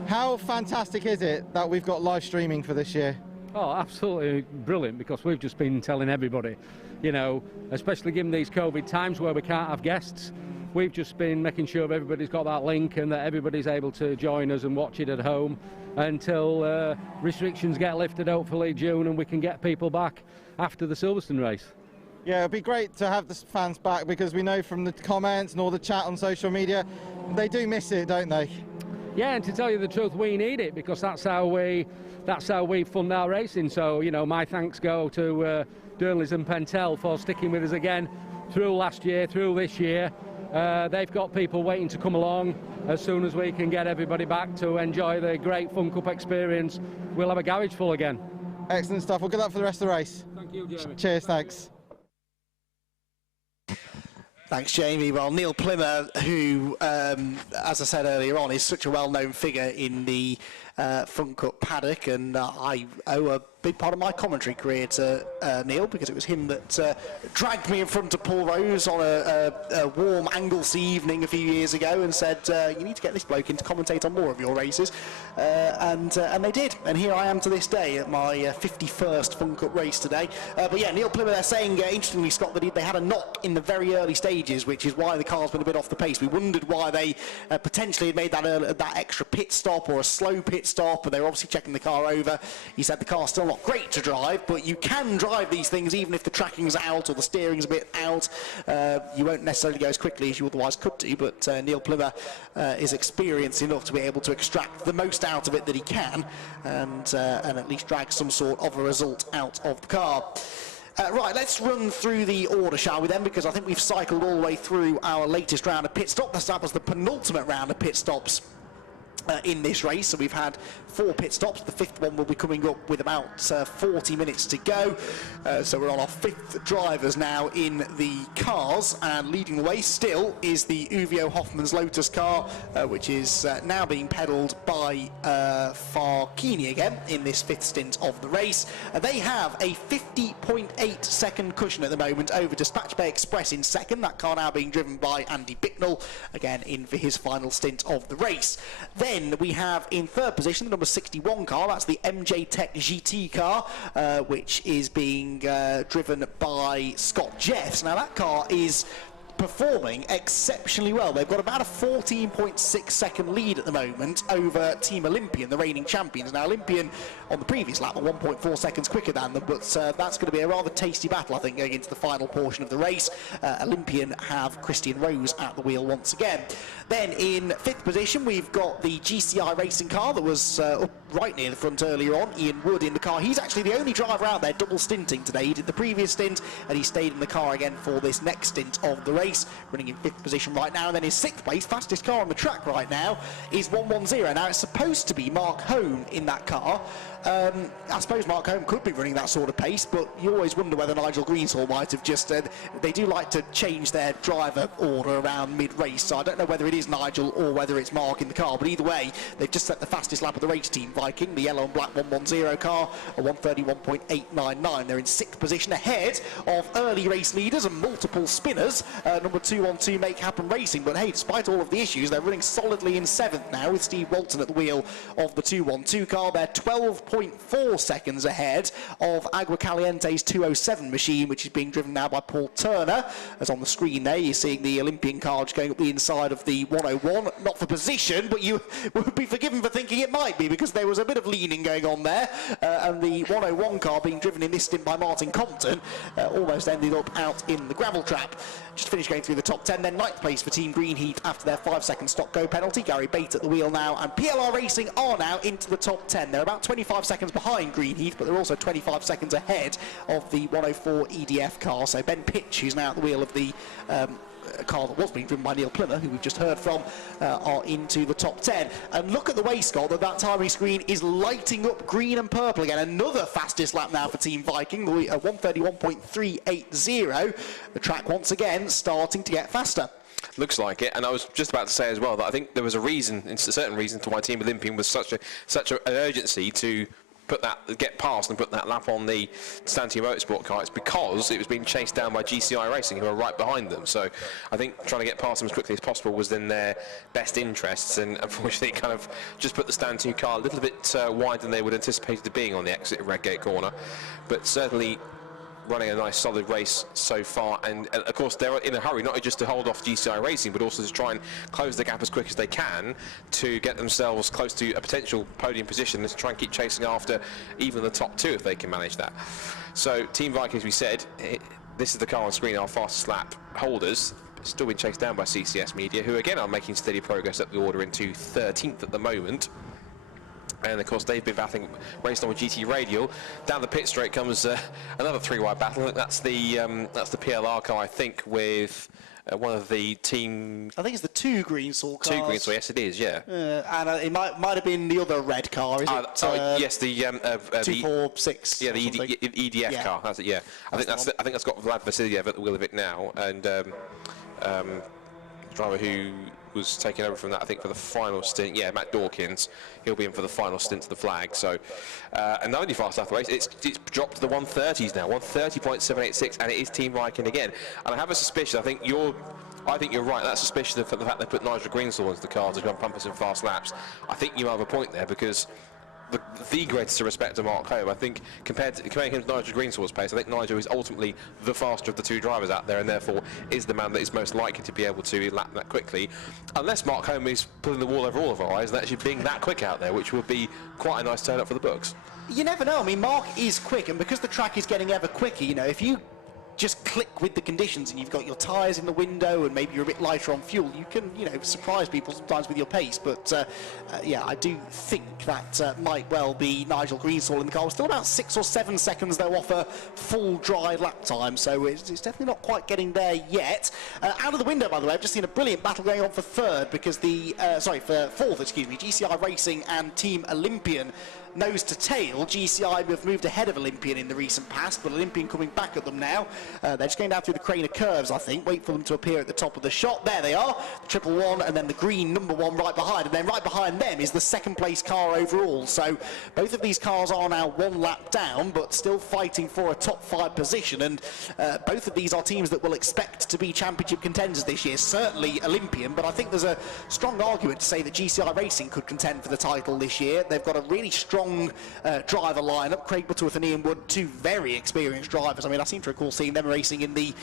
How fantastic is it that we've got live streaming for this year? Oh, absolutely brilliant, because we've just been telling everybody, you know, especially given these COVID times where we can't have guests, we've just been making sure everybody's got that link and that everybody's able to join us and watch it at home until restrictions get lifted, hopefully June, and we can get people back after the Silverstone race. Yeah, it'd be great to have the fans back, because we know from the comments and all the chat on social media, they do miss it, don't they? Yeah, and to tell you the truth, we need it, because that's how we fund our racing. So, you know, my thanks go to Durnleys and Pentel for sticking with us again through last year, through this year. They've got people waiting to come along. As soon as we can get everybody back to enjoy the great Fun Cup experience, we'll have a garage full again. Excellent stuff. Well, good luck for the rest of the race. Thank you, Jeremy. Cheers, thanks. Thanks, Jamie. Well, Neil Plymmer, who, as I said earlier on, is such a well-known figure in the Front Cup paddock, and I owe a big part of my commentary career to Neil, because it was him that dragged me in front of Paul Rose on a warm Anglesey evening a few years ago and said, you need to get this bloke in to commentate on more of your races, and they did, and here I am to this day at my 51st Fun Cup race today. But yeah, Neil Plymmer, they're saying, interestingly, Scott, that they had a knock in the very early stages, which is why the car's been a bit off the pace. We wondered why they potentially had made that extra pit stop or a slow pit stop, but they were obviously checking the car over. He said the car's still not great to drive, but you can drive these things even if the tracking's out or the steering's a bit out. You won't necessarily go as quickly as you otherwise could do, but Neil Plymmer is experienced enough to be able to extract the most out of it that he can, and at least drag some sort of a result out of the car. Right, let's run through the order, shall we then, because I think we've cycled all the way through our latest round of pit stops. That was the penultimate round of pit stops in this race, so we've had 4 pit stops. The 5th one will be coming up with about 40 minutes to go, so we're on our 5th drivers now in the cars, and leading the way still is the Uvio Hoffman's Lotus car, which is now being pedalled by Farkini again in this 5th stint of the race. They have a 50.8 second cushion at the moment over Dispatch Bay Express in 2nd. That car now being driven by Andy Bicknell, again in for his final stint of the race. Then we have in 3rd position the number 61 car. That's the MJ Tech GT car, which is being driven by Scott Jeffs. Now that car is performing exceptionally well. They've got about a 14.6 second lead at the moment over Team Olympian, the reigning champions. Now Olympian on the previous lap are 1.4 seconds quicker than them, but that's going to be a rather tasty battle, I think, going into the final portion of the race. Olympian have Christian Rose at the wheel once again. Then in 5th position we've got the GCI racing car that was up right near the front earlier on. Ian Wood in the car. He's actually the only driver out there double stinting today. He did the previous stint and he stayed in the car again for this next stint of the race, running in 5th position right now. And then in 6th place, fastest car on the track right now, is 110. Now it's supposed to be Mark Hone in that car. I suppose Mark Home could be running that sort of pace, but you always wonder whether Nigel Greenshall might have just they do like to change their driver order around mid-race, so I don't know whether it is Nigel or whether it's Mark in the car, but either way they've just set the fastest lap of the race, Team Viking, the yellow and black 110 car, a 131.899. They're in 6th position ahead of early race leaders and multiple spinners, number 212 Make Happen Racing, but hey, despite all of the issues, they're running solidly in 7th now with Steve Walton at the wheel of the 212 car. They're 12.4 seconds ahead of Agua Caliente's 207 machine, which is being driven now by Paul Turner. As on the screen there, you're seeing the Olympian car just going up the inside of the 101. Not for position, but you would be forgiven for thinking it might be, because there was a bit of leaning going on there. And the 101 car being driven in this stint by Martin Compton almost ended up out in the gravel trap. Just finished going through the top 10, then 9th place for Team Greenheat after their 5-second stop-go penalty. Gary Bate at the wheel now, and PLR Racing are now into the top 10. They're about 25 seconds behind Greenheat, but they're also 25 seconds ahead of the 104 EDF car. So Ben Pitch, who's now at the wheel of the car that was being driven by Neil Plymmer, who we've just heard from, are into the top 10. And look at the way, Scott, that timing screen is lighting up green and purple again. Another fastest lap now for Team Viking, 131.380. The track once again starting to get faster. Looks like it, and I was just about to say as well that I think there was a certain reason to why Team Olympian was such an urgency to get past and put that lap on the Stanley Roadsport car. It's because it was being chased down by GCI Racing, who are right behind them. So I think trying to get past them as quickly as possible was in their best interests, and unfortunately kind of just put the Stand 2 car a little bit wider than they would anticipate it being on the exit of Redgate corner. But certainly running a nice solid race so far, and of course they're in a hurry not just to hold off GCI Racing but also to try and close the gap as quick as they can to get themselves close to a potential podium position and to try and keep chasing after even the top 2 if they can manage that. So Team Viking, as we said, this is the car on screen, our fastest lap holders, still being chased down by CCS Media, who again are making steady progress up the order into 13th at the moment. And of course they've been battling Race Number GT Radial. Down the pit straight comes another 3-wide battle. That's the PLR car, I think, with one of the team. I think it's the 2 Greenshall cars. 2 Greenshall, yes it is, yeah. And it might have been the other red car, is it? Yes, the 246. Yeah, the EDF car. That's it. Yeah, I think that's got Vlad Vasiliev at the wheel of it now, and driver who was taking over from that, I think, for the final stint. Yeah, Matt Dawkins. He'll be in for the final stint to the flag. So, and not only fast after the race, it's dropped to the 130s now, 130.786, and it is Team Viking again. And I have a suspicion. I think you're right. That suspicion of the fact they put Nigel Greenstall into the car to go and pump us in fast laps. I think you have a point there, because the greatest respect to Mark Home, I think, comparing him to Nigel Greenstall's pace, I think Nigel is ultimately the faster of the two drivers out there, and therefore is the man that is most likely to be able to lap that quickly, unless Mark Home is pulling the wool over all of our eyes and actually being that quick out there, which would be quite a nice turn up for the books. You never know. I mean, Mark is quick, and because the track is getting ever quicker, you know, if you just click with the conditions and you've got your tyres in the window and maybe you're a bit lighter on fuel, you can, you know, surprise people sometimes with your pace. But yeah, I do think that might well be Nigel Greenstall in the car. We're still about 6 or 7 seconds though off a full dry lap time, so it's definitely not quite getting there yet. Out of the window, by the way, I've just seen a brilliant battle going on for third, because for fourth, excuse me, GCI Racing and Team Olympian nose to tail. GCI have moved ahead of Olympian in the recent past, but Olympian coming back at them now. They're just going down through the crane of curves, I think. Wait for them to appear at the top of the shot. There they are, the 111, and then the green number 1 right behind, and then right behind them is the second place car overall. So both of these cars are now 1 lap down, but still fighting for a top 5 position, and both of these are teams that will expect to be championship contenders this year. Certainly Olympian, but I think there's a strong argument to say that GCI Racing could contend for the title this year. They've got a really strong driver lineup. Craig Butterworth and Ian Wood, 2 very experienced drivers. I mean, I seem to recall seeing them racing in the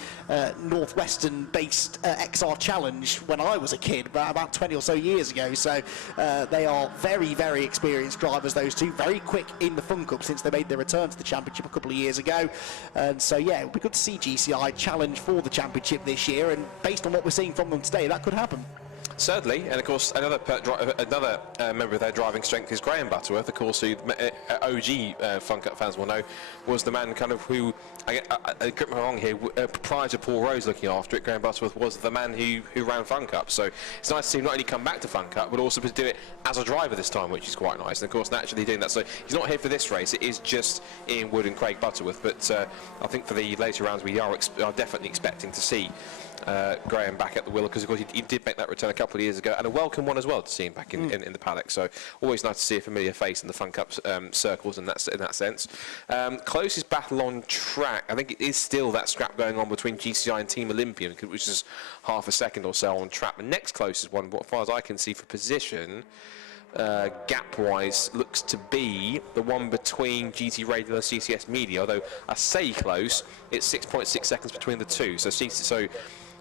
Northwestern-based XR Challenge when I was a kid, about 20 or so years ago. So they are very, very experienced drivers, those 2. Very quick in the Fun Cup since they made their return to the championship a couple of years ago. And so, yeah, it would be good to see GCI challenge for the championship this year. And based on what we're seeing from them today, that could happen. Certainly, and of course another member of their driving strength is Graham Butterworth, of course, who OG Fun Cup fans will know was the man kind of who, grip me wrong here, prior to Paul Rose looking after it, Graham Butterworth was the man who ran Fun Cup. So it's nice to see him not only come back to Fun Cup, but also to do it as a driver this time, which is quite nice. And of course, naturally doing that. So he's not here for this race, it is just Ian Wood and Craig Butterworth. But I think for the later rounds, we are definitely expecting to see Graham back at the wheel, because of course he did make that return a couple of years ago, and a welcome one as well to see him back in the paddock. So always nice to see a familiar face in the Fun Cup circles in that sense. Closest battle on track, I think it is still that scrap going on between GCI and Team Olympian, which is half a second or so on track. The next closest one, as far as I can see for position, gap-wise, looks to be the one between GT Radio and CCS Media, although I say close, it's 6.6 seconds between the two. So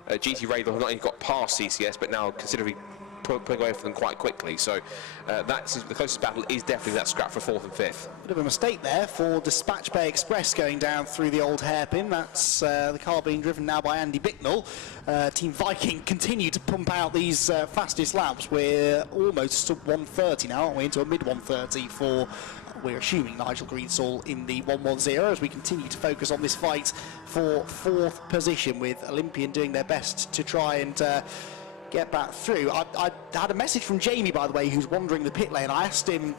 GT Radio have not even got past CCS, but now considerably pulling away from them quite quickly. So that's the closest battle is definitely that scrap for 4th and 5th. Bit of a mistake there for Dispatch Bay Express going down through the old hairpin. That's the car being driven now by Andy Bicknell. Team Viking continue to pump out these fastest laps. We're almost sub 130 now, aren't we? Into a mid 130 for, we're assuming, Nigel Greenstall in the 110, as we continue to focus on this fight for 4th position, with Olympian doing their best to try and get back through. I had a message from Jamie, by the way, who's wandering the pit lane. I asked him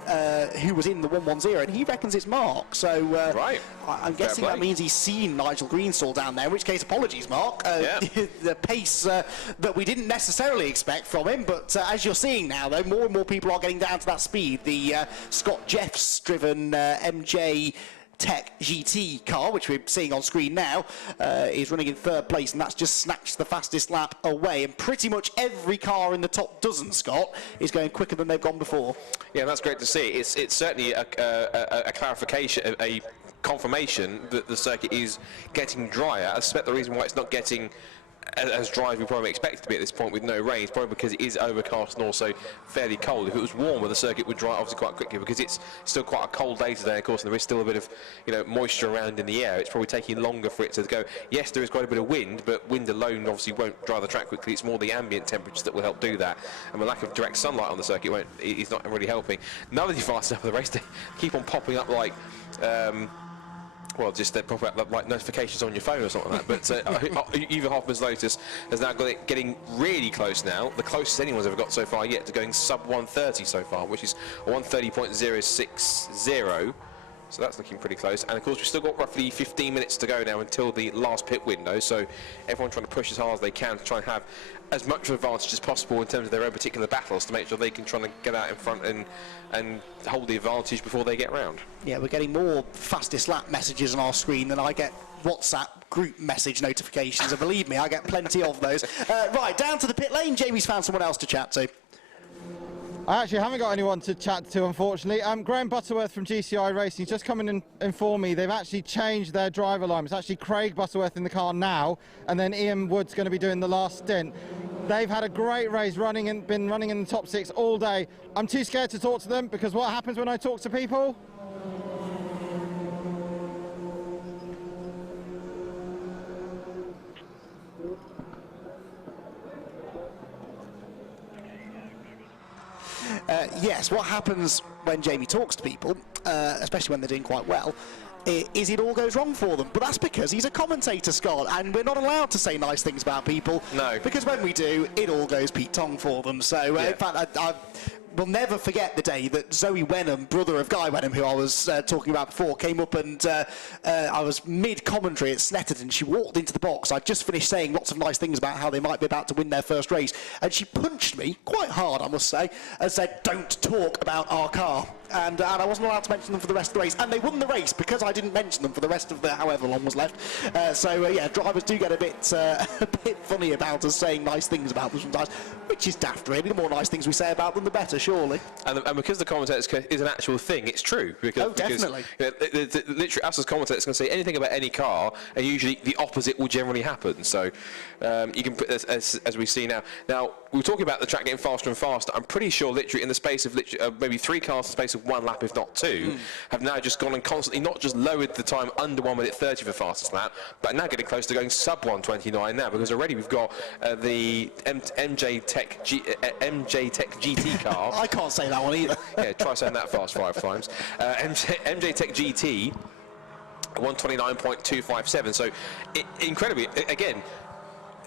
who was in the 110, and he reckons it's Mark. So right. I'm guessing that means he's seen Nigel Greenstall down there, in which case, apologies, Mark. The pace that we didn't necessarily expect from him, but as you're seeing now, though, more and more people are getting down to that speed. The Scott Jeffs-driven MJ Tech GT car, which we're seeing on screen now, is running in 3rd place, and that's just snatched the fastest lap away. And pretty much every car in the top dozen, Scott, is going quicker than they've gone before. Yeah, that's great to see. It's certainly a clarification, a confirmation that the circuit is getting drier. I suspect the reason why it's not getting as dry as we probably expect it to be at this point with no rain, it's probably because it is overcast and also fairly cold. If it was warmer, the circuit would dry obviously quite quickly, because it's still quite a cold day today, of course, and there is still a bit of moisture around in the air. It's probably taking longer for it to go. Yes, there is quite a bit of wind, but wind alone obviously won't dry the track quickly. It's more the ambient temperatures that will help do that, and the lack of direct sunlight on the circuit is not really helping. None of the fast enough for the race, they keep on popping up like well, just they pop up like notifications on your phone or something like that. But Eva Hoffman's Lotus has now got it getting really close now. The closest anyone's ever got so far yet to going sub 130 so far, which is 130.060. So that's looking pretty close. And of course, we've still got roughly 15 minutes to go now until the last pit window. So everyone trying to push as hard as they can to try and have as much of an advantage as possible in terms of their own particular battles to make sure they can try and get out in front and hold the advantage before they get round. Yeah, we're getting more fastest lap messages on our screen than I get WhatsApp group message notifications, and believe me, I get plenty of those. Right, down to the pit lane. Jamie's found someone else to chat to. I actually haven't got anyone to chat to, unfortunately. Graham Butterworth from GCI Racing just come in and informed me they've actually changed their driver line. It's actually Craig Butterworth in the car now, and then Ian Wood's going to be doing the last stint. They've had a great race, been running in the top 6 all day. I'm too scared to talk to them, because what happens when I talk to people? Yes, what happens when Jamie talks to people, especially when they're doing quite well, is it all goes wrong for them. But that's because he's a commentator, Scott, and we're not allowed to say nice things about people. No. Because when we do, it all goes Pete Tong for them. So, in fact, I will never forget the day that Zoe Wenham, brother of Guy Wenham, who I was talking about before, came up and I was mid-commentary at Snetterton. She walked into the box. I'd just finished saying lots of nice things about how they might be about to win their first race, and she punched me quite hard, I must say, and said, "Don't talk about our car." And I wasn't allowed to mention them for the rest of the race, and they won the race because I didn't mention them for the rest of the however long was left. Yeah, drivers do get a bit funny about us saying nice things about them sometimes, which is daft, really. The more nice things we say about them, the better, surely. And because the commentator is an actual thing, it's true. Because, definitely. Because, literally, us as commentators can say anything about any car, and usually the opposite will generally happen. So you can put as we see now. Now, we were talking about the track getting faster and faster. I'm pretty sure, literally, in the space of maybe 3 cars in the space of 1 lap, if not 2, have now just gone and constantly not just lowered the time under 1 minute 30 for fastest lap, but now getting close to going sub 1:29 now, because already we've got the MJ Tech GT car. I can't say that one either. Yeah, try saying that fast 5 times. MJ Tech GT 129.257. So incredibly, again,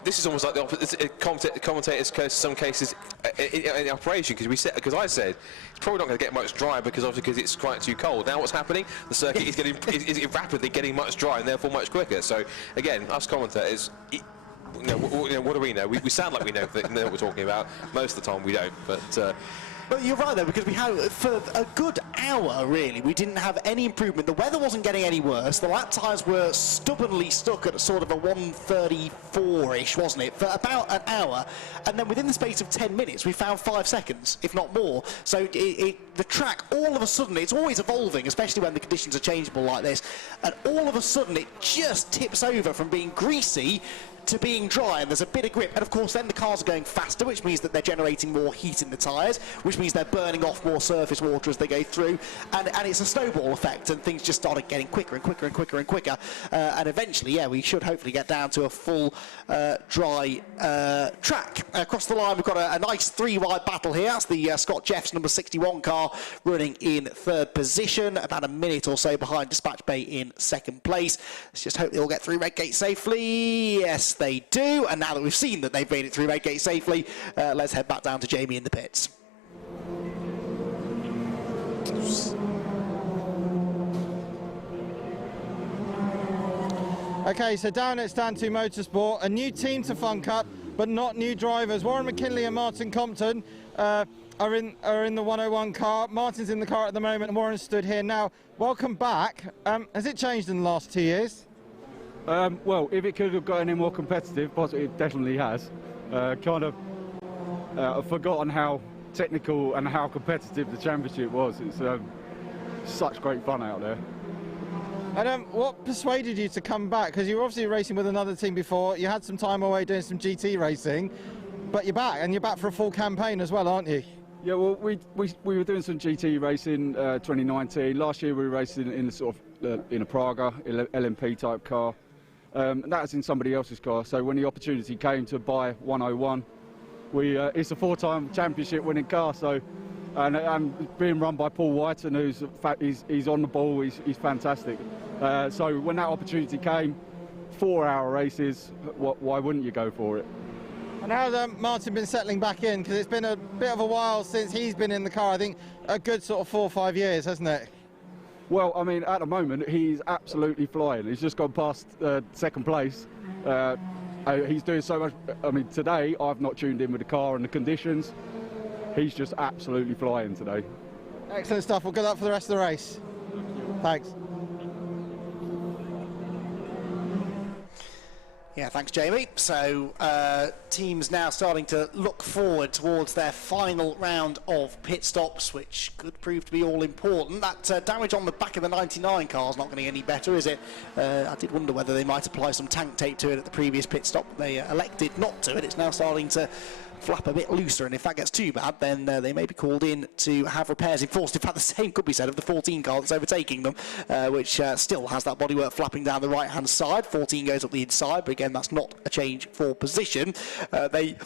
this is almost like the opposite. Commentators curse in some cases in operation, because I said it's probably not going to get much drier because it's quite too cold. Now what's happening? The circuit is rapidly getting much drier and therefore much quicker. So again, us commentators, what do we know? We sound like we know what we're talking about. Most of the time we don't, but. But you're right, though, because we had, for a good hour, really, we didn't have any improvement. The weather wasn't getting any worse. The lap times were stubbornly stuck at sort of a 1:34-ish, wasn't it, for about an hour. And then within the space of 10 minutes, we found 5 seconds, if not more. So the track, all of a sudden, it's always evolving, especially when the conditions are changeable like this. And all of a sudden, it just tips over from being greasy to being dry, and there's a bit of grip, and of course then the cars are going faster, which means that they're generating more heat in the tyres, which means they're burning off more surface water as they go through, and it's a snowball effect, and things just started getting quicker and quicker and quicker and quicker, and eventually, yeah, we should hopefully get down to a full dry track. Across the line, we've got a nice 3-wide battle here. That's the Scott Jeffs number 61 car running in 3rd position, about a minute or so behind Dispatch Bay in 2nd place. Let's just hope they all get through Redgate safely. Yes, they do, and now that we've seen that they've made it through Redgate safely, let's head back down to Jamie in the pits. Okay, so down at Stand 2 Motorsport, a new team to Fun Cup, but not new drivers. Warren McKinley and Martin Compton are in the 101 car. Martin's in the car at the moment, and Warren stood here now. Welcome back. Has it changed in the last 2 years? Well, if it could have got any more competitive, it definitely has. I've forgotten how technical and how competitive the championship was. It's such great fun out there. And what persuaded you to come back? Because you were obviously racing with another team before. You had some time away doing some GT racing, but you're back, and you're back for a full campaign as well, aren't you? Yeah, well, we were doing some GT racing 2019. Last year we were racing in in a Praga LMP type car. And that was in somebody else's car. So when the opportunity came to buy 101, it's a 4-time championship winning car. So and being run by Paul White, and he's on the ball. He's fantastic. So when that opportunity came, 4-hour races, why wouldn't you go for it? And how's Martin been settling back in? Because it's been a bit of a while since he's been in the car. I think a good sort of 4 or 5 years, hasn't it? Well, I mean, at the moment, he's absolutely flying. He's just gone past second place. He's doing so much. I mean, today, I've not tuned in with the car and the conditions. He's just absolutely flying today. Excellent stuff. Well, good luck for the rest of the race. Thanks. Yeah, thanks, Jamie. So teams now starting to look forward towards their final round of pit stops, which could prove to be all important. That damage on the back of the 99 car is not going to get any better, is it? I did wonder whether they might apply some tank tape to it at the previous pit stop. They elected not to, and it's now starting to flap a bit looser, and if that gets too bad, then they may be called in to have repairs enforced. In fact, the same could be said of the 14 car that's overtaking them, which still has that bodywork flapping down the right-hand side. 14 goes up the inside, but again, that's not a change for position. They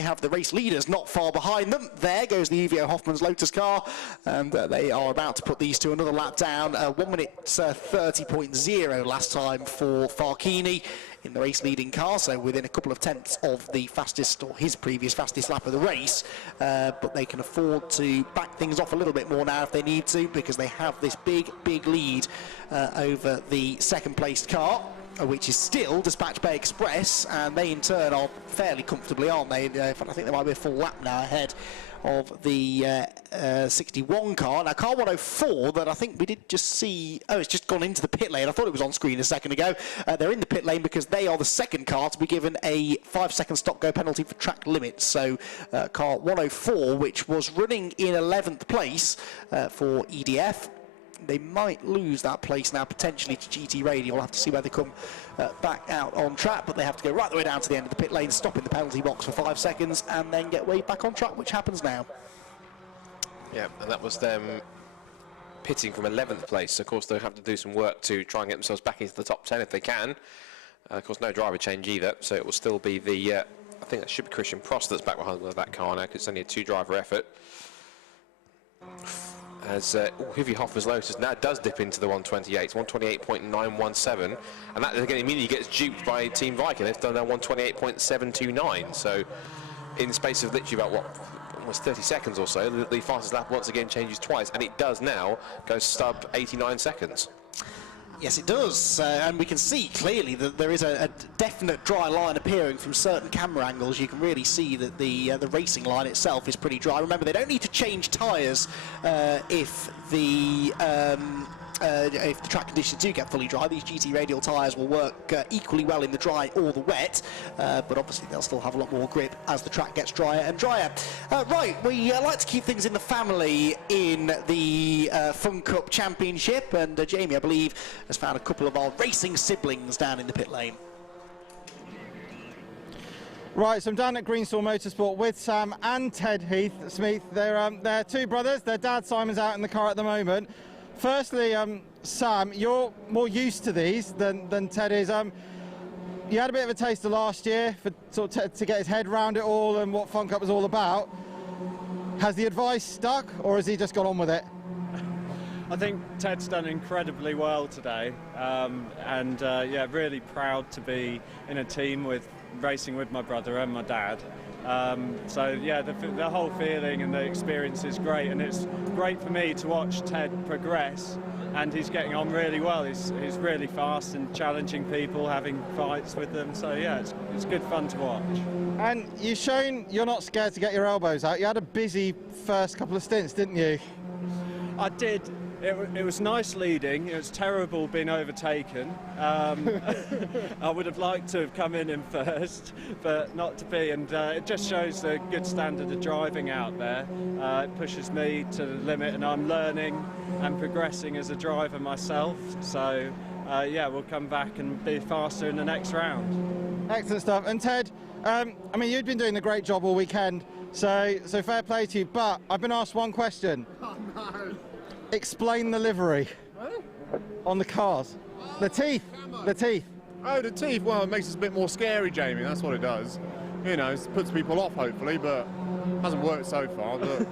have the race leaders not far behind them. There goes the Evio Hoffman's Lotus car, and they are about to put these to another lap down. 1 minute 30.0 last time for Farchini in the race leading car, so within a couple of tenths of the fastest, or his previous fastest lap of the race, but they can afford to back things off a little bit more now if they need to, because they have this big lead over the second placed car, which is still Dispatch Bay Express, and they in turn are fairly comfortably, aren't they? In fact, I think they might be a full lap now ahead of the 61 car. Now, car 104 that I think we did just see, it's just gone into the pit lane. I thought it was on screen a second ago. They're in the pit lane because they are the second car to be given a 5-second stop-go penalty for track limits. So car 104, which was running in 11th place for EDF, they might lose that place now potentially to GT Radio. We'll have to see where they come back out on track, but they have to go right the way down to the end of the pit lane, stop in the penalty box for 5 seconds, and then get way back on track, which happens now. Yeah, and that was them pitting from 11th place. So of course, they'll have to do some work to try and get themselves back into the top 10 if they can. Of course, no driver change either, so it will still be the, I think that should be Christian Prost that's back behind that car now, because it's only a 2-driver effort. As Hivy Hoffman's Lotus now does dip into the 128, 128.917, and that again immediately gets duped by Team Viking. They've done their 128.729, so in the space of literally about, almost 30 seconds or so, the fastest lap once again changes twice, and it does now go sub 89 seconds. Yes, it does, and we can see clearly that there is a definite dry line appearing from certain camera angles. You can really see that the racing line itself is pretty dry. Remember, they don't need to change tyres if the track conditions do get fully dry. These GT radial tyres will work equally well in the dry or the wet, but obviously they'll still have a lot more grip as the track gets drier and drier. Right, we like to keep things in the family in the Fun Cup Championship, and Jamie, I believe, has found a couple of our racing siblings down in the pit lane. Right, so I'm down at Greenstall Motorsport with Sam and Ted Smith. They're two brothers. Their dad Simon's out in the car at the moment. Firstly, Sam, you're more used to these than Ted is. You had a bit of a taster last year for to get his head around it all and what Fun Cup was all about. Has the advice stuck, or has he just got on with it? I think Ted's done incredibly well today, and yeah, really proud to be in a team racing with my brother and my dad. So yeah, the whole feeling and the experience is great, and it's great for me to watch Ted progress, and he's getting on really well. He's really fast and challenging people, having fights with them, so yeah, it's good fun to watch. And you've shown you're not scared to get your elbows out. You had a busy first couple of stints, didn't you? I did. It was nice leading. It was terrible being overtaken. I would have liked to have come in first, but not to be. And it just shows the good standard of driving out there. It pushes me to the limit, and I'm learning and progressing as a driver myself. So yeah, we'll come back and be faster in the next round. Excellent stuff. And Ted, I mean, you've been doing a great job all weekend, so fair play to you. But I've been asked one question. Oh no. Explain the livery on the cars. The teeth. The teeth. Oh, the teeth. Well, it makes us a bit more scary, Jamie. That's what it does. You know, it puts people off, hopefully, but hasn't worked so far. But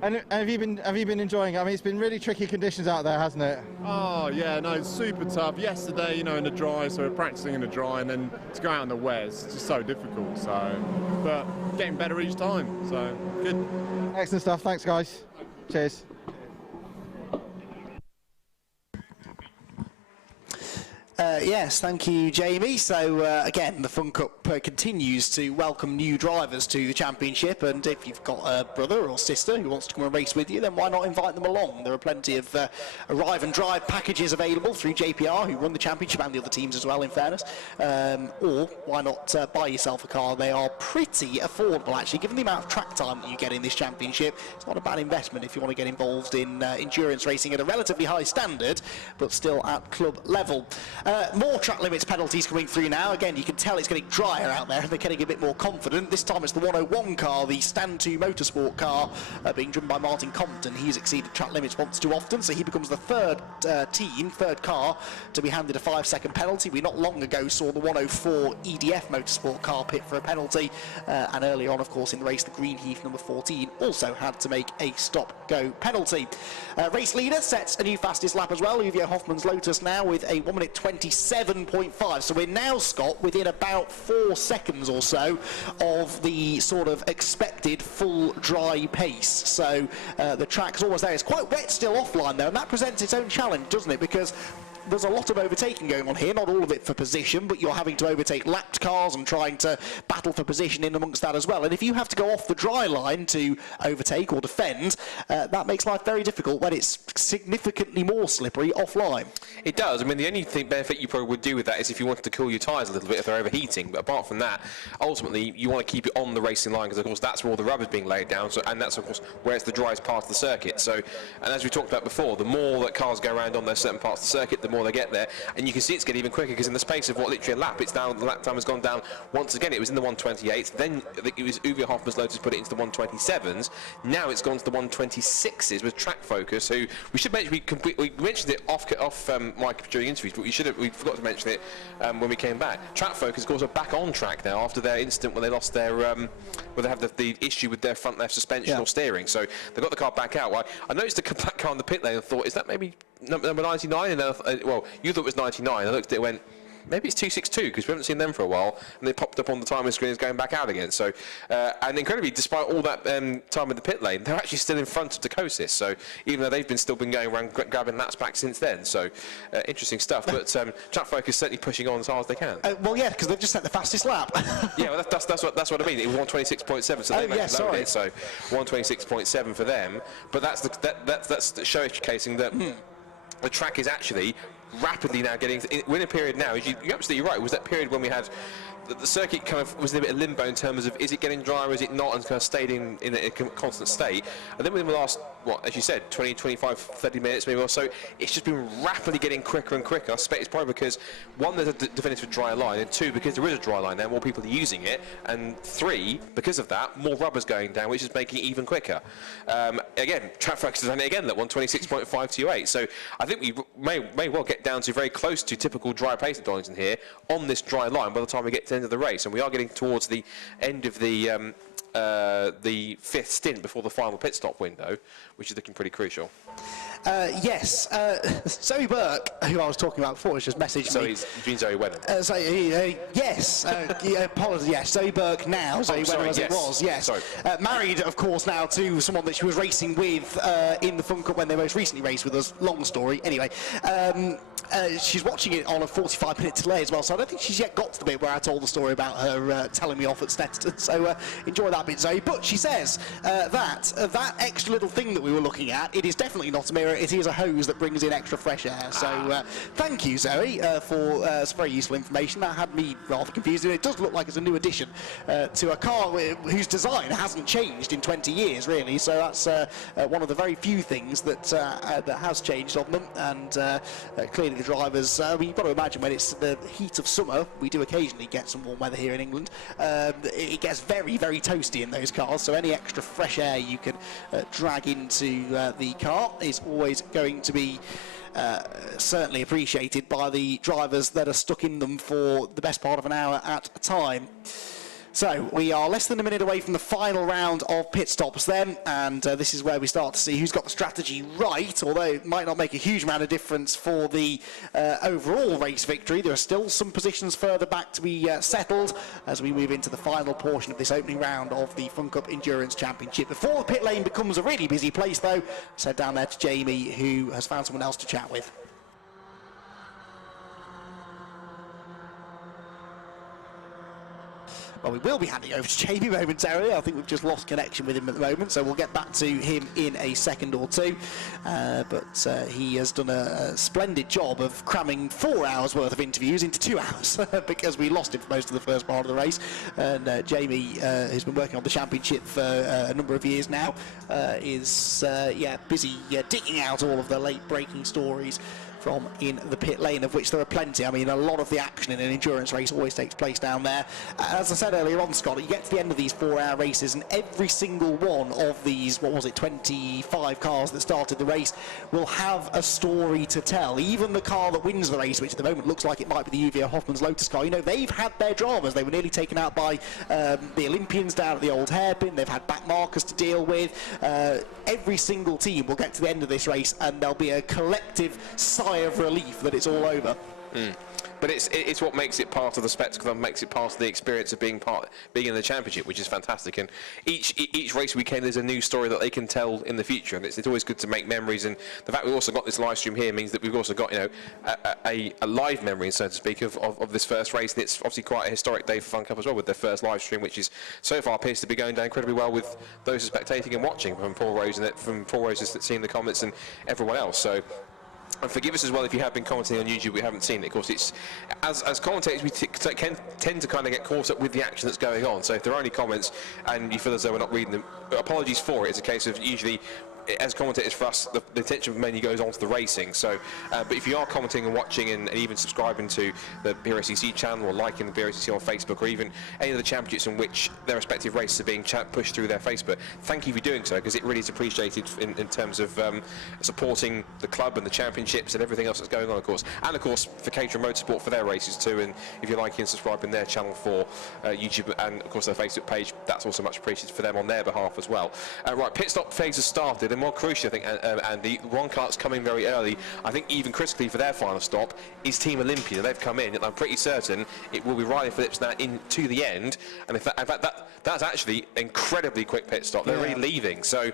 and have you been enjoying it? I mean, it's been really tricky conditions out there, hasn't it? Oh yeah, no, it's super tough. Yesterday, you know, in the dry, so we're practicing in the dry, and then to go out in the wet, it's just so difficult. So, but getting better each time. So good. Excellent stuff. Thanks, guys. Cheers. Yes, thank you, Jamie. So, again, the Fun Cup continues to welcome new drivers to the championship, and if you've got a brother or sister who wants to come and race with you, then why not invite them along? There are plenty of arrive and drive packages available through JPR, who run the championship, and the other teams as well, in fairness. Or why not buy yourself a car? They are pretty affordable, actually. Given the amount of track time that you get in this championship, it's not a bad investment if you want to get involved in endurance racing at a relatively high standard, but still at club level. More track limits penalties coming through now. Again, you can tell it's getting drier out there and they're getting a bit more confident. This time it's the 101 car, the Stand 2 Motorsport car, being driven by Martin Compton. He's exceeded track limits once too often, so he becomes the third car to be handed a 5-second penalty. We not long ago saw the 104 EDF Motorsport car pit for a penalty, and earlier on, of course, in the race, the Greenheath number 14 also had to make a stop-go penalty. Race leader sets a new fastest lap as well. Uvio Hoffman's Lotus now with a 1 minute 27.5. So we're now, Scott, within about 4 seconds or so of the sort of expected full dry pace. So the track's almost there. It's quite wet still offline though, and that presents its own challenge, doesn't it? Because there's a lot of overtaking going on here, not all of it for position, but you're having to overtake lapped cars and trying to battle for position in amongst that as well. And if you have to go off the dry line to overtake or defend, that makes life very difficult when it's significantly more slippery offline. It does. I mean, the only benefit you probably would do with that is if you wanted to cool your tyres a little bit if they're overheating. But apart from that, ultimately, you want to keep it on the racing line because, of course, that's where all the rubber's being laid down. So, and that's, of course, where it's the driest part of the circuit. So, and as we talked about before, the more that cars go around on those certain parts of the circuit, the more they get there, and you can see it's getting even quicker because in the space of what, literally a lap, it's now, the lap time has gone down once again. It was in the 128s, then it was Uvio Hoffman's Lotus put it into the 127s. Now it's gone to the 126s with Track Focus, who we should mention, we mentioned it off mic during interviews, but we forgot to mention it when we came back. Track Focus, of course, are back on track now after their incident when they lost their where they have the issue with their front left suspension or steering. So they got the car back out. Well, I noticed the black car in the pit lane and thought, is that maybe number 99? And then, well, you thought it was 99. I looked at it and went, maybe it's 262 because we haven't seen them for a while, and they popped up on the timing screens going back out again. So, and incredibly, despite all that time in the pit lane, they're actually still in front of Dakosis. So even though they've still been going around grabbing laps back since then. So interesting stuff. But Track Focus certainly pushing on as hard as they can. Well, yeah, because they've just set the fastest lap. Yeah, well, that's what I mean. It was 126.7, so they managed to load it. So 126.7 for them. But that's showcasing that the track is actually rapidly now getting we're in a period now. You're absolutely right. It was that period when we had the circuit kind of was in a bit of limbo in terms of is it getting drier, is it not, and kind of stayed in a constant state. And then within the last, what, as you said, 20, 25, 30 minutes maybe or so, it's just been rapidly getting quicker and quicker. I suspect it's probably because, one, there's a definitive dry line, and two, because there is a dry line there, more people are using it, and three, because of that, more rubber's going down, which is making it even quicker. Again, Track Focus has done it again at 126.528. So I think we may well get down to very close to typical dry pace at Donington here on this dry line by the time we get to the end of the race, and we are getting towards the end of the fifth stint before the final pit stop window, which is looking pretty crucial. Yes, Zoe Burke, who I was talking about before, has just messaged me. Zoe Wenham. Yes, apologies, yes, Zoe Burke now, Zoe Wenham as it was, yes. Married, of course, now to someone that she was racing with in the Fun Cup when they most recently raced with us. Long story, anyway. She's watching it on a 45-minute delay as well, so I don't think she's yet got to the bit where I told the story about her telling me off at Stetson, so enjoy that bit, Zoe. But she says that extra little thing that we were looking at, it is definitely not a mirror, it is a hose that brings in extra fresh air. So thank you, Zoe, for some very useful information. That had me rather confused, and it does look like it's a new addition to a car whose design hasn't changed in 20 years, really. So that's one of the very few things that has changed on them, and clearly the drivers, I mean, you've got to imagine when it's the heat of summer, we do occasionally get some warm weather here in England, it gets very, very toasty in those cars, so any extra fresh air you can drag into the car is always going to be certainly appreciated by the drivers that are stuck in them for the best part of an hour at a time. So we are less than a minute away from the final round of pit stops then, and this is where we start to see who's got the strategy right, although it might not make a huge amount of difference for the overall race victory. There are still some positions further back to be settled as we move into the final portion of this opening round of the Fun Cup Endurance Championship. Before the pit lane becomes a really busy place though, let's head down there to Jamie, who has found someone else to chat with. Well, we will be handing over to Jamie momentarily. I think we've just lost connection with him at the moment, so we'll get back to him in a second or two. But he has done a splendid job of cramming 4 hours worth of interviews into 2 hours because we lost him for most of the first part of the race. And Jamie, who's been working on the championship for a number of years now, is busy digging out all of the late breaking stories from in the pit lane, of which there are plenty. I mean, a lot of the action in an endurance race always takes place down there. As I said earlier on, Scott, you get to the end of these 4-hour races and every single one of these, 25 cars that started the race will have a story to tell. Even the car that wins the race, which at the moment looks like it might be the UVA Hoffman's Lotus car, they've had their dramas. They were nearly taken out by the Olympians down at the old hairpin. They've had back markers to deal with. Every single team will get to the end of this race and there'll be a collective sigh of relief that it's all over. But it's what makes it part of the spectacle and makes it part of the experience of being in the championship, which is fantastic. And each race weekend is a new story that they can tell in the future, and it's always good to make memories. And the fact we've also got this live stream here means that we've also got a live memory, so to speak, of this first race. And it's obviously quite a historic day for Fun Cup as well, with their first live stream, which is so far appears to be going down incredibly well with those spectating and watching, from Paul Rose just seeing the comments and everyone else. So. And forgive us as well if you have been commenting on YouTube, we haven't seen it. Of course, it's as commentators, we tend to kind of get caught up with the action that's going on. So if there are any comments and you feel as though we're not reading them, apologies for it. It's a case of usually, as commentators for us, the attention mainly goes on to the racing. So, but if you are commenting and watching and even subscribing to the BRSCC channel or liking the BRSCC on Facebook, or even any of the championships in which their respective races are being pushed through their Facebook, thank you for doing so, because it really is appreciated in terms of supporting the club and the championships and everything else that's going on, of course. And of course for Caterham Roadsport for their races too. And if you're liking and subscribing their channel for YouTube and of course their Facebook page, that's also much appreciated for them on their behalf as well. Right, pit stop phase has started. And more crucial, I think, and the one car that's coming very early, I think even critically for their final stop, is Team Olympia. They've come in, and I'm pretty certain it will be Riley Phillips now into the end. And in fact that's actually an incredibly quick pit stop. They're really leaving. So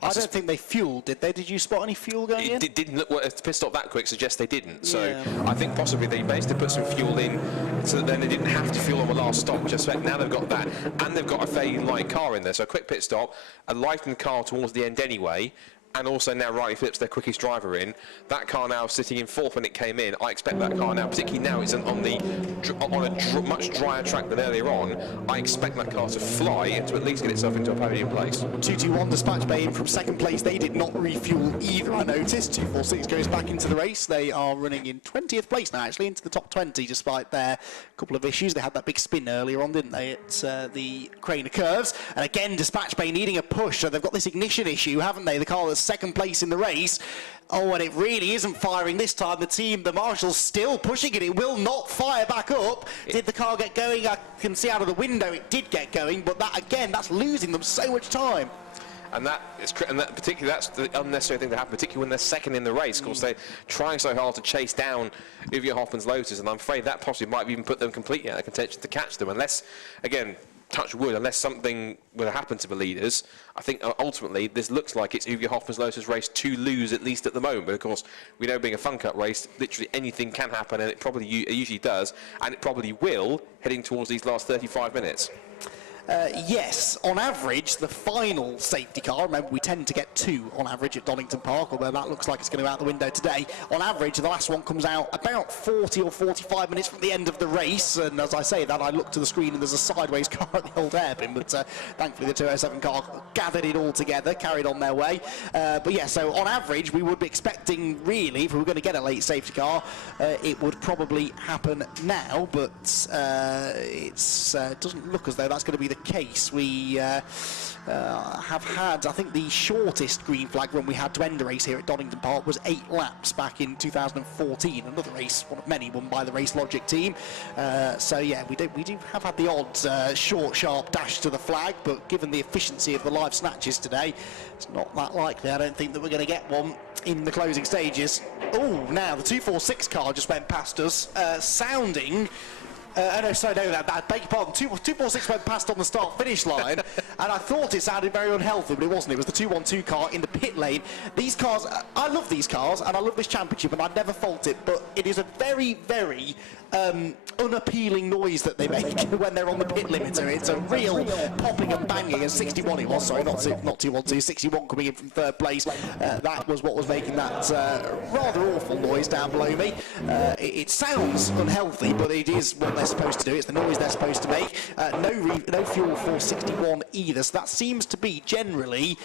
I don't think they fueled, did they? Did you spot any fuel going in? It didn't look, well, the pit stop that quick suggests they didn't. So I think possibly they managed to put some fuel in so that then they didn't have to fuel on the last stop. Just now they've got that, and they've got a fairly light car in there. So a quick pit stop, a lightened car towards the end anyway. And also now Riley Phillips, their quickest driver in. That car now sitting in fourth when it came in. I expect that car now, particularly now it's on a much drier track than earlier on, I expect that car to fly and to at least get itself into a podium place. 221 Dispatch Bay in from second place. They did not refuel either, I noticed. 246 goes back into the race. They are running in 20th place now, actually, into the top 20, despite their couple of issues. They had that big spin earlier on, didn't they, at the Craner Curves. And again, Dispatch Bay needing a push. So they've got this ignition issue, haven't they? The car that's second place in the race. Oh, and it really isn't firing this time. The Marshal's still pushing it. It will not fire back up. Did the car get going? I can see out of the window it did get going, but that again, that's losing them so much time. And that's the unnecessary thing to happen, particularly when they're second in the race. Of course, they're trying so hard to chase down UVA Hoffman's Lotus, and I'm afraid that possibly might even put them completely out of contention to catch them, unless, again, touch wood, unless something will happen to the leaders. I think ultimately this looks like it's UVA Hoffman's Lotus race to lose, at least at the moment. But of course, we know being a Fun Cup race, literally anything can happen, and it probably usually does, and it probably will, heading towards these last 35 minutes. Yes, on average, the final safety car, remember we tend to get 2 on average at Donington Park, although that looks like it's going to go out the window today. On average, the last one comes out about 40 or 45 minutes from the end of the race, and as I say that, I look to the screen and there's a sideways car at the old hairpin, but thankfully the 207 car gathered it all together, carried on their way. But yeah, so on average, we would be expecting, really, if we were going to get a late safety car, it would probably happen now, but it doesn't look as though that's going to be the case. We have had, I think the shortest green flag run we had to end a race here at Donington Park was 8 laps back in 2014, another race, one of many won by the Race Logic team. So yeah, we do have had the odd short, sharp dash to the flag, but given the efficiency of the live snatches today, it's not that likely. I don't think that we're going to get one in the closing stages. Oh, now the 246 car just went past us, sounding No, sorry, no, I beg your pardon. 246 went past on the start-finish line, and I thought it sounded very unhealthy, but it wasn't. It was the 212 car in the pit lane. These cars, I love these cars, and I love this championship, and I'd never fault it, but it is a very, very unappealing noise that they make when they're on the pit limiter. It's a real popping and banging, and 61 it was, sorry, not 212, 61 coming in from third place. That was what was making that rather awful noise down below me. It sounds unhealthy, but it is what they're supposed to do. It's the noise they're supposed to make. No fuel for 61 either, so that seems to be generally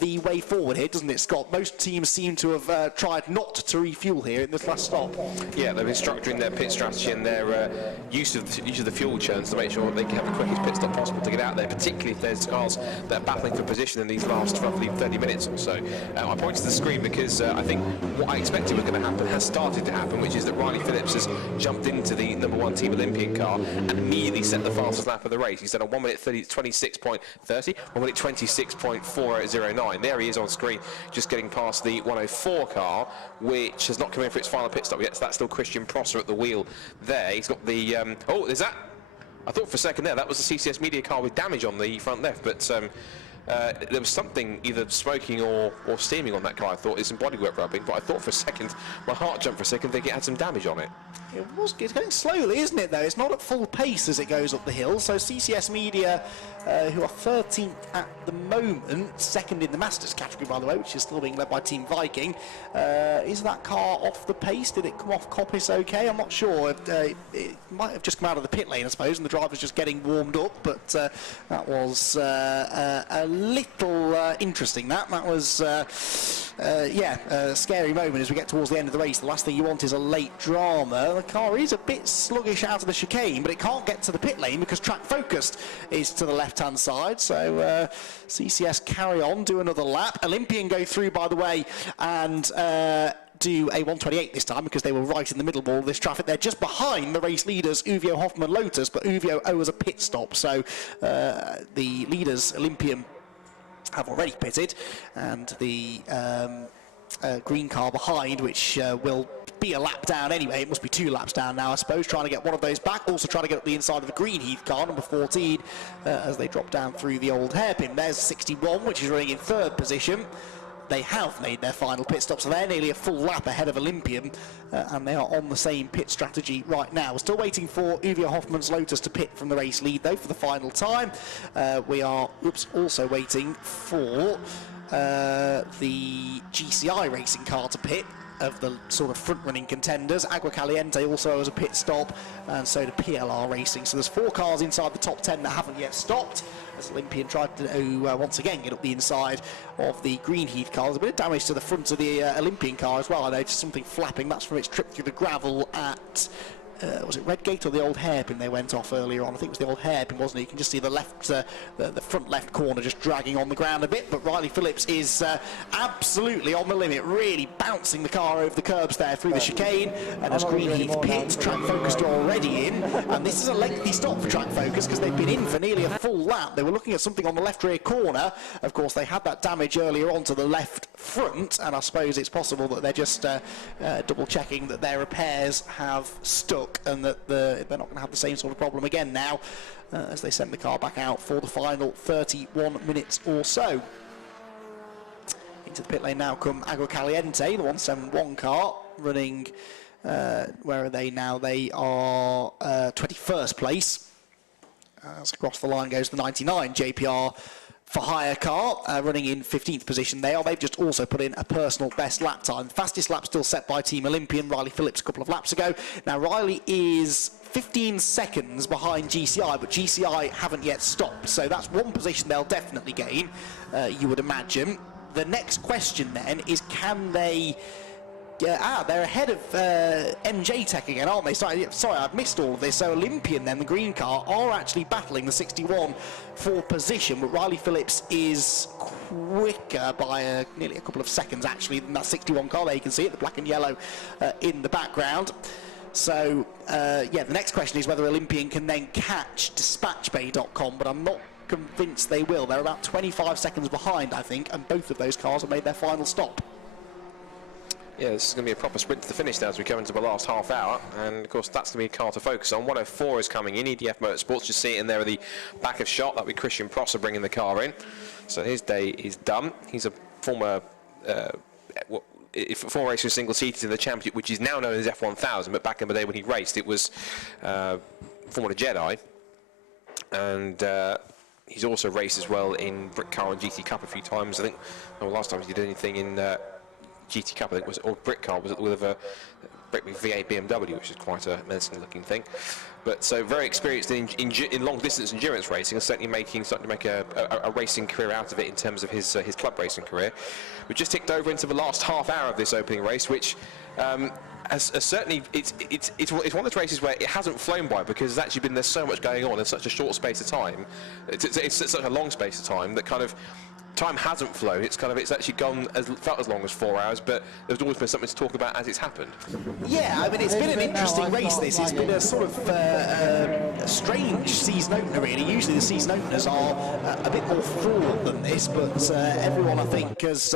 the way forward here, doesn't it, Scott? Most teams seem to have tried not to refuel here in this last stop. Yeah, they've been structuring their pit strategy and their use of the fuel churns to make sure they can have the quickest pit stop possible to get out there, particularly if there's cars that are battling for position in these last roughly 30 minutes or so. I pointed to the screen because I think what I expected was going to happen has started to happen, which is that Riley Phillips has jumped into the #1 Team Olympian car and immediately set the fastest lap of the race. He's done a 1 minute 26.30, 1 minute 26.4809. There he is on screen, just getting past the 104 car, which has not come in for its final pit stop yet, so that's still Christian Prosser at the wheel there. He's got the oh, there's that. I thought for a second there that was the CCS Media car with damage on the front left, but there was something either smoking or steaming on that car. I thought it's some bodywork rubbing, but I thought for a second, my heart jumped for a second thinking it had some damage on it. It's going slowly, isn't it, though? It's not at full pace as it goes up the hill. So CCS Media, who are 13th at the moment, second in the Masters category, by the way, which is still being led by Team Viking. Is that car off the pace? Did it come off coppice okay? I'm not sure. It might have just come out of the pit lane, I suppose, and the driver's just getting warmed up, but that was a little interesting. That was, a scary moment as we get towards the end of the race. The last thing you want is a late drama. The car is a bit sluggish out of the chicane, but it can't get to the pit lane because track focused is to the left-hand side. So CCS carry on, do another lap. Olympian go through, by the way, and do a 128 this time because they were right in the middle of all this traffic. They're just behind the race leaders, Uvio, Hoffman, Lotus, but Uvio owes a pit stop. So the leaders, Olympian, have already pitted, and the green car behind, which will be a lap down anyway. It must be 2 laps down now, I suppose, trying to get one of those back. Also trying to get up the inside of the green Heath car, number 14, as they drop down through the old hairpin. There's 61, which is running in 3rd position. They have made their final pit stop, so they're nearly a full lap ahead of Olympian, and they are on the same pit strategy right now. We're still waiting for Uvio Hoffman's Lotus to pit from the race lead, though, for the final time. We are also waiting for the GCI racing car to pit, of the sort of front-running contenders. Agua Caliente also has a pit stop, and so do PLR Racing. So there's 4 cars inside the top 10 that haven't yet stopped, as Olympian tried to once again get up the inside of the green Heath car. There's a bit of damage to the front of the Olympian car as well. I noticed something flapping. That's from its trip through the gravel at was it Redgate or the old hairpin they went off earlier on? I think it was the old hairpin, wasn't it? You can just see the left, the front left corner just dragging on the ground a bit, but Riley Phillips is absolutely on the limit, really bouncing the car over the curbs there through the chicane, and as Green Heath pits, Track Focus are already in, and this is a lengthy stop for Track Focus because they've been in for nearly a full lap. They were looking at something on the left rear corner. Of course, they had that damage earlier on to the left front, and I suppose it's possible that they're just double checking that their repairs have stuck, and that they're not going to have the same sort of problem again now as they send the car back out for the final 31 minutes or so. Into the pit lane now come Agua Caliente, the 171 car, running, where are they now? They are 21st place. As across the line goes the 99 JPR for hire car, running in 15th position. They've just also put in a personal best lap time. Fastest lap still set by Team Olympian, Riley Phillips, a couple of laps ago. Now Riley is 15 seconds behind GCI, but GCI haven't yet stopped, so that's one position they'll definitely gain, you would imagine. The next question then is, can they... they're ahead of MJ Tech again, aren't they? Sorry, I've missed all of this. So Olympian then, the green car, are actually battling the 61 for position, but Riley Phillips is quicker by nearly a couple of seconds actually than that 61 car there. You can see it, the black and yellow in the background. So the next question is whether Olympian can then catch dispatchbay.com, but I'm not convinced they will. They're about 25 seconds behind, I think, and both of those cars have made their final stop. Yeah, this is going to be a proper sprint to the finish now as we come into the last half hour, and of course that's going to be a car to focus on. 104 is coming in, EDF Motorsports, just see it in there at the back of shot. That'll be Christian Prosser bringing the car in. So his day is done. He's a former racing single seated in the championship, which is now known as F1000, but back in the day when he raced it was Formula Jedi. And he's also raced as well in Brit Car and GT Cup a few times. I think last time he did anything in GT Cup, I think, or Brit Car, was it with a V8 BMW, which is quite a menacing looking thing. But so very experienced in long distance endurance racing, and certainly starting to make a racing career out of it in terms of his club racing career. We've just ticked over into the last half hour of this opening race, which certainly it's one of those races where it hasn't flown by, because there's actually been so much going on in such a short space of time. It's such a long space of time that kind of time hasn't flown. It's actually felt as long as 4 hours, but there's always been something to talk about as it's happened. Yeah, I mean, it's been an interesting race, this. It's been a sort of a strange season opener, really. Usually the season openers are a bit more fraught than this, but everyone, I think, has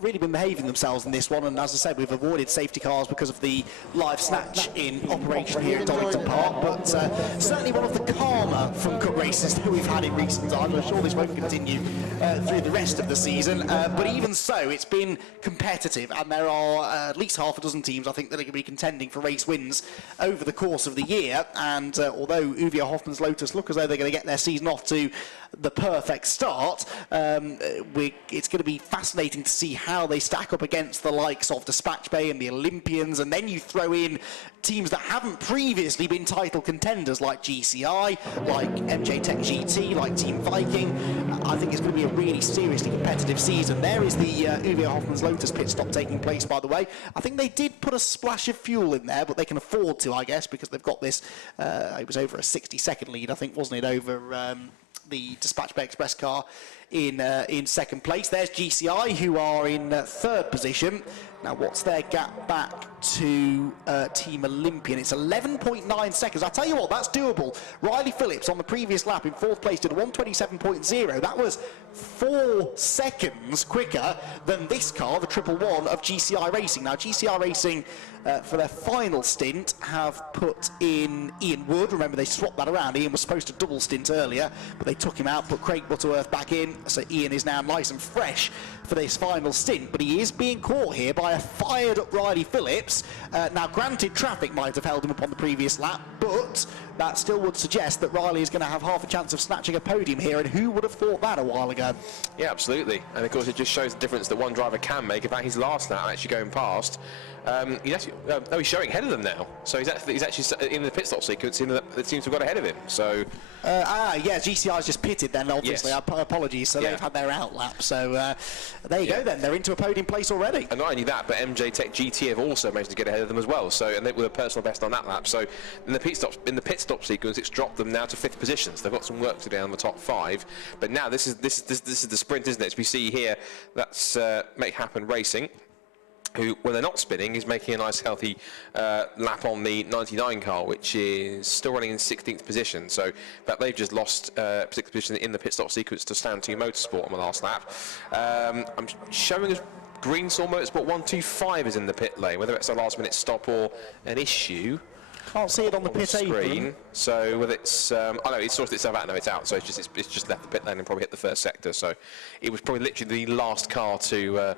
really been behaving themselves in this one, and as I said, we've avoided safety cars because of the live snatch in operation here at Donington Park, but certainly one of the calmer front cut races that we've had in recent times. I'm sure this won't continue through the rest of the season, but even so, it's been competitive, and there are at least half a dozen teams, I think, that are going to be contending for race wins over the course of the year. And although Uwe Hoffmann's Lotus look as though they're going to get their season off to the perfect start, it's going to be fascinating to see how they stack up against the likes of Dispatch Bay and the Olympians, and then you throw in teams that haven't previously been title contenders like GCI, like MJ Tech GT, like Team Viking. I think it's going to be a really seriously competitive season. There is the Uwe Hoffmann's Lotus pit stop taking place, by the way. I think they did put a splash of fuel in there, but they can afford to, I guess, because they've got this, it was over a 60-second lead, I think, wasn't it, over the Dispatch Bay Express car in second place. There's GCI, who are in third position. Now, what's their gap back to Team Olympian? It's 11.9 seconds. I'll tell you what, that's doable. Riley Phillips on the previous lap in fourth place did a 1:27.0. That was 4 seconds quicker than this car, the 111 of GCI Racing. Now, GCI Racing, for their final stint, have put in Ian Wood. Remember, they swapped that around. Ian was supposed to double stint earlier, but they took him out, put Craig Butterworth back in, so Ian is now nice and fresh for this final stint, but he is being caught here by a fired-up Riley Phillips. Now, granted, traffic might have held him up on the previous lap, but that still would suggest that Riley is going to have half a chance of snatching a podium here, and who would have thought that a while ago? Yeah, absolutely. And of course, it just shows the difference that one driver can make. In fact, his last lap actually going past. He's showing ahead of them now. So he's actually in the pit stop sequence. That seems to have got ahead of him. So yeah, GCI's just pitted then. Obviously, yes. Apologies. So they've had their out lap. So there you go. Then they're into a podium place already. And not only that, but MJ Tech GT have also managed to get ahead of them as well. So and they were a personal best on that lap. So in the pit stop sequence, it's dropped them now to 5th positions. They've got some work to do on the top 5. But now this is the sprint, isn't it? As we see here, that's Make Happen Racing, who, when they're not spinning, is making a nice healthy lap on the 99 car, which is still running in 16th position. So, but they've just lost 6th position in the pit stop sequence to Stand 2 Motorsport on the last lap. I'm showing us Greensaw Motorsport 125 is in the pit lane, whether it's a last minute stop or an issue. Can't see it on the pit screen. So whether it's, oh no, it's sorted itself out. No, it's out. So it's just left the pit lane and probably hit the first sector. So it was probably literally the last car to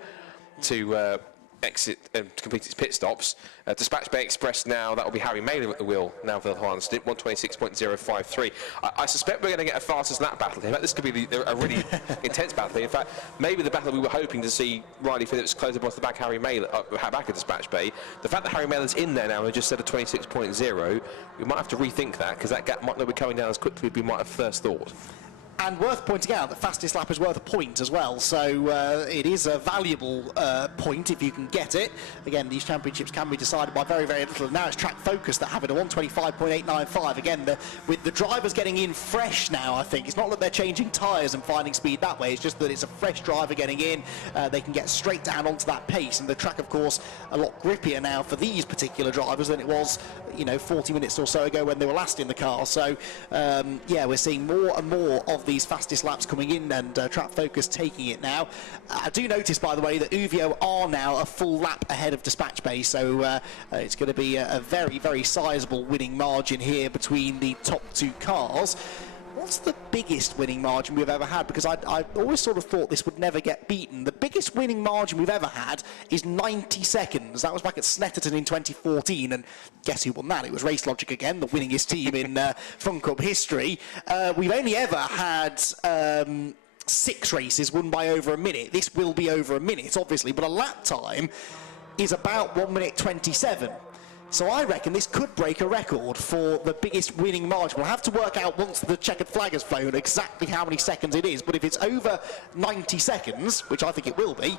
exit and complete its pit stops. Dispatch Bay Express now, that will be Harry Mailer at the wheel now for the final stint, 126.053. I suspect we're going to get a fastest lap battle here. In fact, this could be a really intense battle here. In fact, maybe the battle we were hoping to see Riley Phillips close up off the back Harry Mailer, back at Dispatch Bay. The fact that Harry Mailer's in there now and just said a 26.0, we might have to rethink that, because that gap might not be coming down as quickly as we might have first thought. And worth pointing out that fastest lap is worth a point as well, so it is a valuable point if you can get it. Again, these championships can be decided by very, very little. Now it's Track Focus that have it, a 125.895. Again, with the drivers getting in fresh now, I think. It's not that they're changing tyres and finding speed that way, it's just that it's a fresh driver getting in. They can get straight down onto that pace, and the track, of course, a lot grippier now for these particular drivers than it was, 40 minutes or so ago when they were last in the car. So, yeah, we're seeing more and more of these fastest laps coming in, and Track Focus taking it now. I do notice, by the way, that Uvio are now a full lap ahead of Dispatch Bay, so it's going to be a very, very sizable winning margin here between the top two cars. What's the biggest winning margin we've ever had? Because I always sort of thought this would never get beaten. The biggest winning margin we've ever had is 90 seconds. That was back at Snetterton in 2014, and guess who won that? It was Race Logic again, the winningest team in Fun Cup history. We've only ever had 6 races won by over a minute. This will be over a minute, obviously, but a lap time is about 1 minute 27. So I reckon this could break a record for the biggest winning margin. We'll have to work out once the checkered flag has flown exactly how many seconds it is, but if it's over 90 seconds, which I think it will be,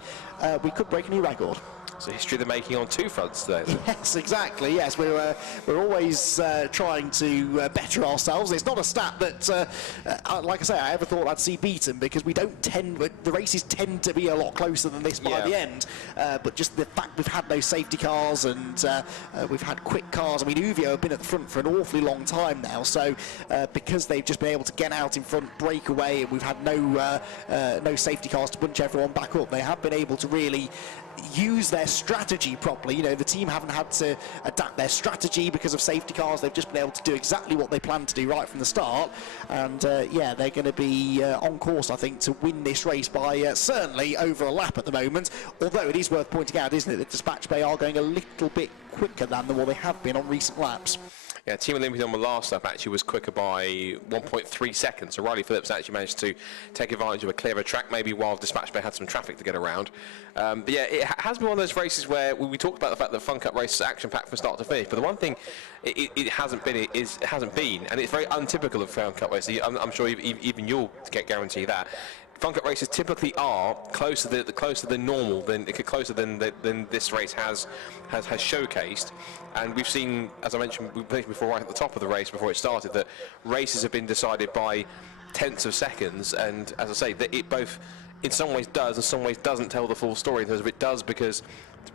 we could break a new record. So history of the making on 2 fronts today. Yes, exactly. Yes, we're always trying to better ourselves. It's not a stat that, like I say, I ever thought I'd see beaten, because we don't tend. The races tend to be a lot closer than this by the end. But just the fact we've had those safety cars and we've had quick cars. I mean, Uvio have been at the front for an awfully long time now. So because they've just been able to get out in front, break away, and we've had no safety cars to bunch everyone back up, they have been able to really use their strategy properly. You know, the team haven't had to adapt their strategy because of safety cars. They've just been able to do exactly what they planned to do right from the start, and yeah, they're going to be on course, I think, to win this race by certainly over a lap at the moment, although it is worth pointing out, isn't it, that Dispatch Bay are going a little bit quicker than what they have been on recent laps. Yeah, Team Olympic on the last lap actually was quicker by 1.3 seconds. So Riley Phillips actually managed to take advantage of a clearer track, maybe while Dispatch Bay had some traffic to get around. But yeah, it has been one of those races where we talked about the fact that Fun Cup race is action-packed from start to finish. But the one thing it hasn't been, and it's very untypical of Fun Cup races. I'm sure even you'll guarantee that. Fun Cup races typically are closer than normal, closer than this race has showcased. And we've seen, as I mentioned before, right at the top of the race before it started, that races have been decided by tenths of seconds. And as I say, that it both in some ways does and some ways doesn't tell the full story. In terms of it does, because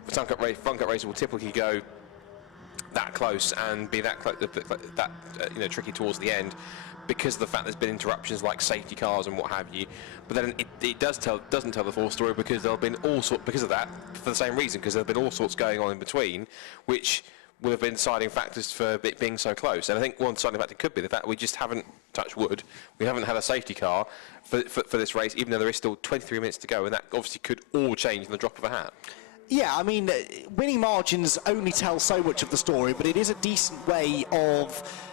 Fun Cup races will typically go that close and be that tricky towards the end, because of the fact there's been interruptions like safety cars and what have you. But then it doesn't tell the full story, because there'll been because of that, for the same reason, because there have been all sorts going on in between, which will have been deciding factors for it being so close. And I think one deciding factor could be the fact that we just haven't, touched wood, we haven't had a safety car for this race, even though there is still 23 minutes to go, and that obviously could all change in the drop of a hat. Yeah, I mean, winning margins only tell so much of the story, but it is a decent way of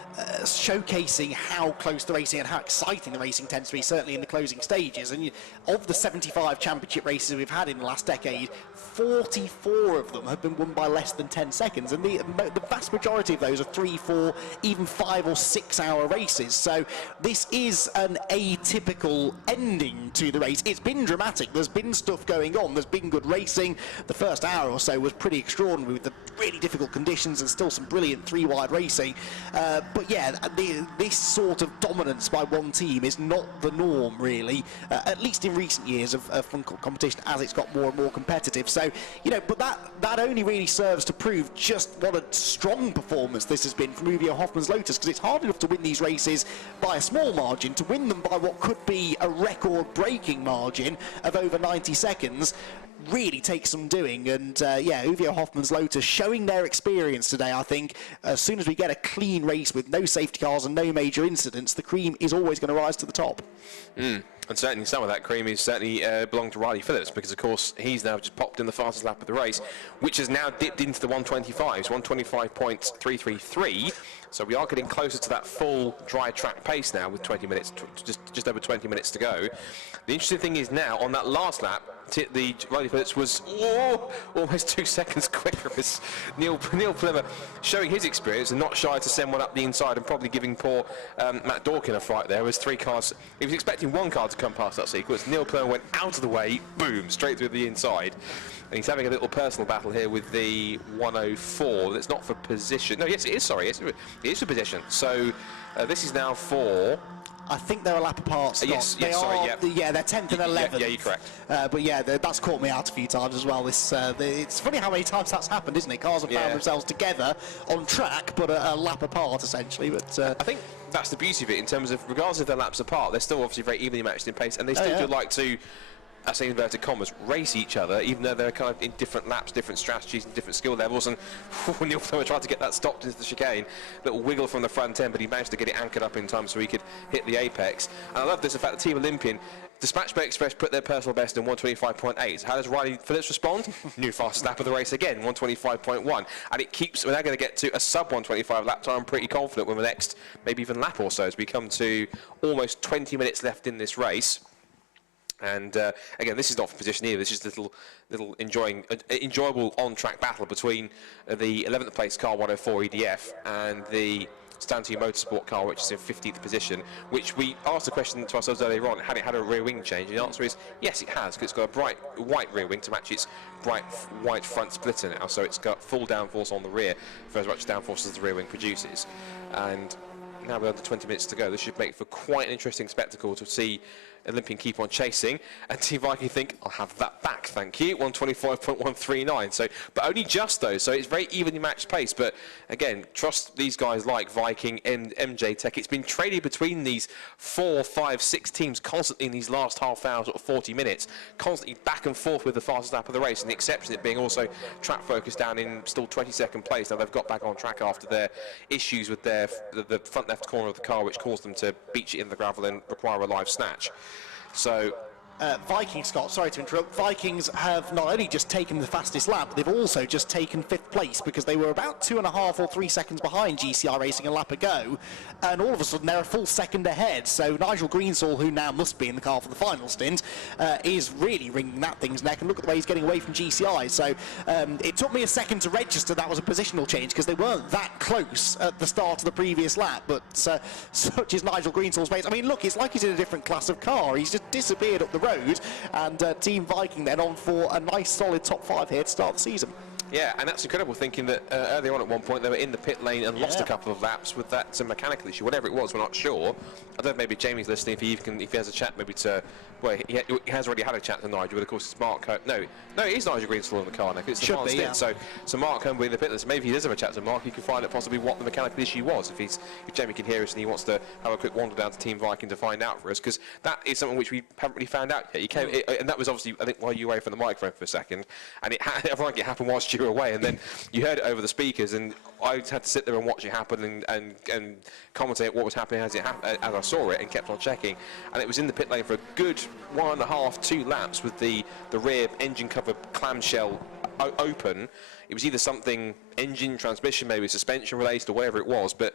showcasing how close the racing and how exciting the racing tends to be, certainly in the closing stages. And of the 75 championship races we've had in the last decade, 44 of them have been won by less than 10 seconds, and the vast majority of those are 3, 4, even 5 or 6 hour races. So this is an atypical ending to the race. It's been dramatic, there's been stuff going on, there's been good racing. The first hour or so was pretty extraordinary with the really difficult conditions and still some brilliant 3-wide racing, but yeah, this sort of dominance by one team is not the norm, really, at least in recent years of Fun Cup competition, as it's got more and more competitive. So, but that only really serves to prove just what a strong performance this has been from Uvio Hoffmann's Lotus, because it's hard enough to win these races by a small margin. To win them by what could be a record-breaking margin of over 90 seconds really takes some doing. And yeah, Uvio Hoffmann's Lotus showing their experience today. I think as soon as we get a clean race with no safety cars and no major incidents, the cream is always going to rise to the top. And certainly some of that cream is certainly belonged to Riley Phillips, because of course he's now just popped in the fastest lap of the race, which has now dipped into the 125s, 125.333. So we are getting closer to that full dry track pace now, with 20 minutes, just over 20 minutes to go. The interesting thing is now on that last lap, the Riley Phillips was almost 2 seconds quicker, as Neil Plymmer showing his experience and not shy to send one up the inside, and probably giving poor Matt Dawkin a fright there, as 3 cars. He was expecting 1 car to come past that sequence. Neil Plymmer went out of the way, boom, straight through the inside. And he's having a little personal battle here with the 104. That's not for position. No, yes, it is, sorry. It is for position. So this is now for... I think they're a lap apart, Scott. Yes, they're 10th and 11th. Yeah, you're correct. But yeah, that's caught me out a few times as well. It's funny how many times that's happened, isn't it? Cars have found themselves together on track, but a lap apart, essentially. But I think that's the beauty of it in terms of, regardless if they're laps apart, they're still obviously very evenly matched in pace, and they still do like to, I say inverted commas, race each other, even though they're kind of in different laps, different strategies, and different skill levels. And when Neil Plummer tried to get that stopped into the chicane, little wiggle from the front end, but he managed to get it anchored up in time so he could hit the apex. And I love this, in fact, the Team Olympian, Dispatch Bay Express put their personal best in 125.8. How does Riley Phillips respond? New fastest lap of the race again, 125.1. And it keeps, we're now going to get to a sub 125 lap time. I'm pretty confident with the next, maybe even lap or so, as we come to almost 20 minutes left in this race. And again, this is not for position either. This is a little enjoyable on-track battle between the 11th place car 104 EDF and the Stanley Motorsport car, which is in 15th position, which we asked the question to ourselves earlier on, had it had a rear wing change? And the answer is yes, it has, because it's got a bright white rear wing to match its bright white front splitter now, so it's got full downforce on the rear for as much downforce as the rear wing produces. And now we're under 20 minutes to go. This should make for quite an interesting spectacle to see Olympian keep on chasing, and Team Viking think, I'll have that back, thank you, 125.139, so, but only just though, so it's very evenly matched pace. But again, trust these guys like Viking and MJ Tech. It's been traded between these 4, 5, 6 teams constantly in these last half hour or 40 minutes, constantly back and forth with the fastest lap of the race, and the exception of it being also track focus down in still 22nd place. Now they've got back on track after their issues with the front left corner of the car, which caused them to beach it in the gravel and require a live snatch. So Vikings, Scott, sorry to interrupt. Vikings have not only just taken the fastest lap, but they've also just taken 5th place, because they were about 2.5 or 3 seconds behind GCR Racing a lap ago, and all of a sudden they're a full second ahead. So Nigel Greensall, who now must be in the car for the final stint, is really wringing that thing's neck, and look at the way he's getting away from GCI. So it took me a second to register that was a positional change, because they weren't that close at the start of the previous lap, but such is Nigel Greensall's pace. I mean, look, it's like he's in a different class of car. He's just disappeared up the road, and Team Viking then on for a nice solid top 5 here to start the season. Yeah, and that's incredible, thinking that earlier on at one point they were in the pit lane and lost a couple of laps with that mechanical issue, whatever it was, we're not sure. I don't know, maybe Jamie's listening, if he has a chat maybe to, well, he has already had a chat to Nigel, but of course it's Mark Holm. No, it is Nigel Greensall in the car now, because it's the final stint, so Mark Holm will be in the pit lane, so maybe he does have a chat to Mark, he can find out possibly what the mechanical issue was, if Jamie can hear us and he wants to have a quick wander down to Team Viking to find out for us, because that is something which we haven't really found out yet. And that was obviously, I think, while you were away from the microphone for a second, and it happened whilst you were away, and then you heard it over the speakers, and I had to sit there and watch it happen and commentate what was happening as I saw it, and kept on checking. And it was in the pit lane for a good 1.5, 2 laps with the rear engine cover clamshell open. It was either something engine, transmission, maybe suspension related, or whatever it was, but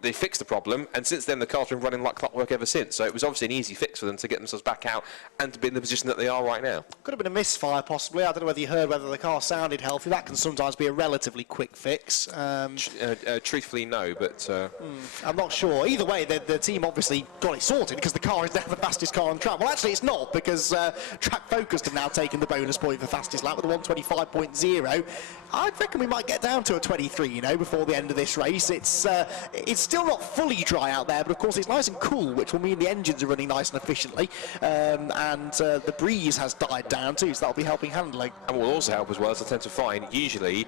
they fixed the problem, and since then the car's been running like clockwork ever since. So it was obviously an easy fix for them to get themselves back out and to be in the position that they are right now. Could have been a misfire possibly. I don't know whether you heard whether the car sounded healthy. That can sometimes be a relatively quick fix. Truthfully, no, but I'm not sure. Either way, the team obviously got it sorted, because the car is now the fastest car on track. Well, actually it's not, because Track Focused have now taken the bonus point for fastest lap with a 125.0. I reckon we might get down to a 23, before the end of this race. It's still not fully dry out there, but of course it's nice and cool, which will mean the engines are running nice and efficiently, and the breeze has died down too, so that'll be helping handling. And what will also help as well, as I tend to find, usually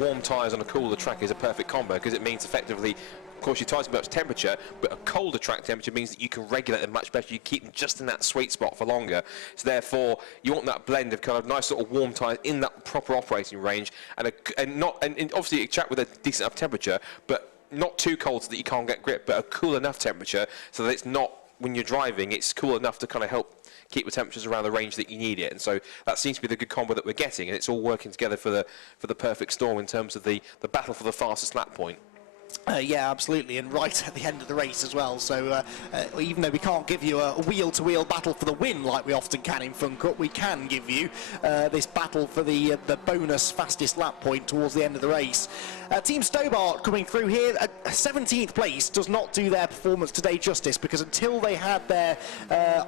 warm tyres on a cooler track is a perfect combo, because it means effectively, of course, your tyres much temperature, but a colder track temperature means that you can regulate them much better. You keep them just in that sweet spot for longer. So therefore, you want that blend of kind of nice sort of warm tyres in that proper operating range, and obviously a track with a decent enough temperature, but not too cold so that you can't get grip, but a cool enough temperature so that it's not, when you're driving, it's cool enough to kind of help keep the temperatures around the range that you need it. And so that seems to be the good combo that we're getting, and it's all working together for the perfect storm in terms of the battle for the fastest lap point. Yeah, absolutely, and right at the end of the race as well. So even though we can't give you a wheel-to-wheel battle for the win like we often can in Fun Cup, we can give you this battle for the bonus fastest lap point towards the end of the race. Team Stobart coming through here at 17th place does not do their performance today justice, because until they had their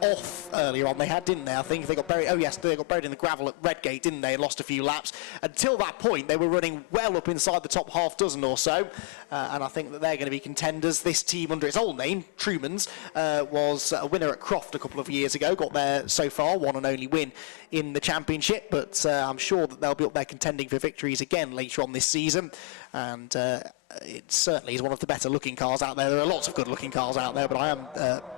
off earlier on, didn't they? I think they got buried. Oh yes, they got buried in the gravel at Redgate, didn't they? And lost a few laps. Until that point, they were running well up inside the top half dozen or so. And I think that they're going to be contenders. This team, under its old name, Truman's, was a winner at Croft a couple of years ago, got their, so far, one and only win in the championship, but I'm sure that they'll be up there contending for victories again later on this season. and it certainly is one of the better looking cars out there. There are lots of good looking cars out there, but I am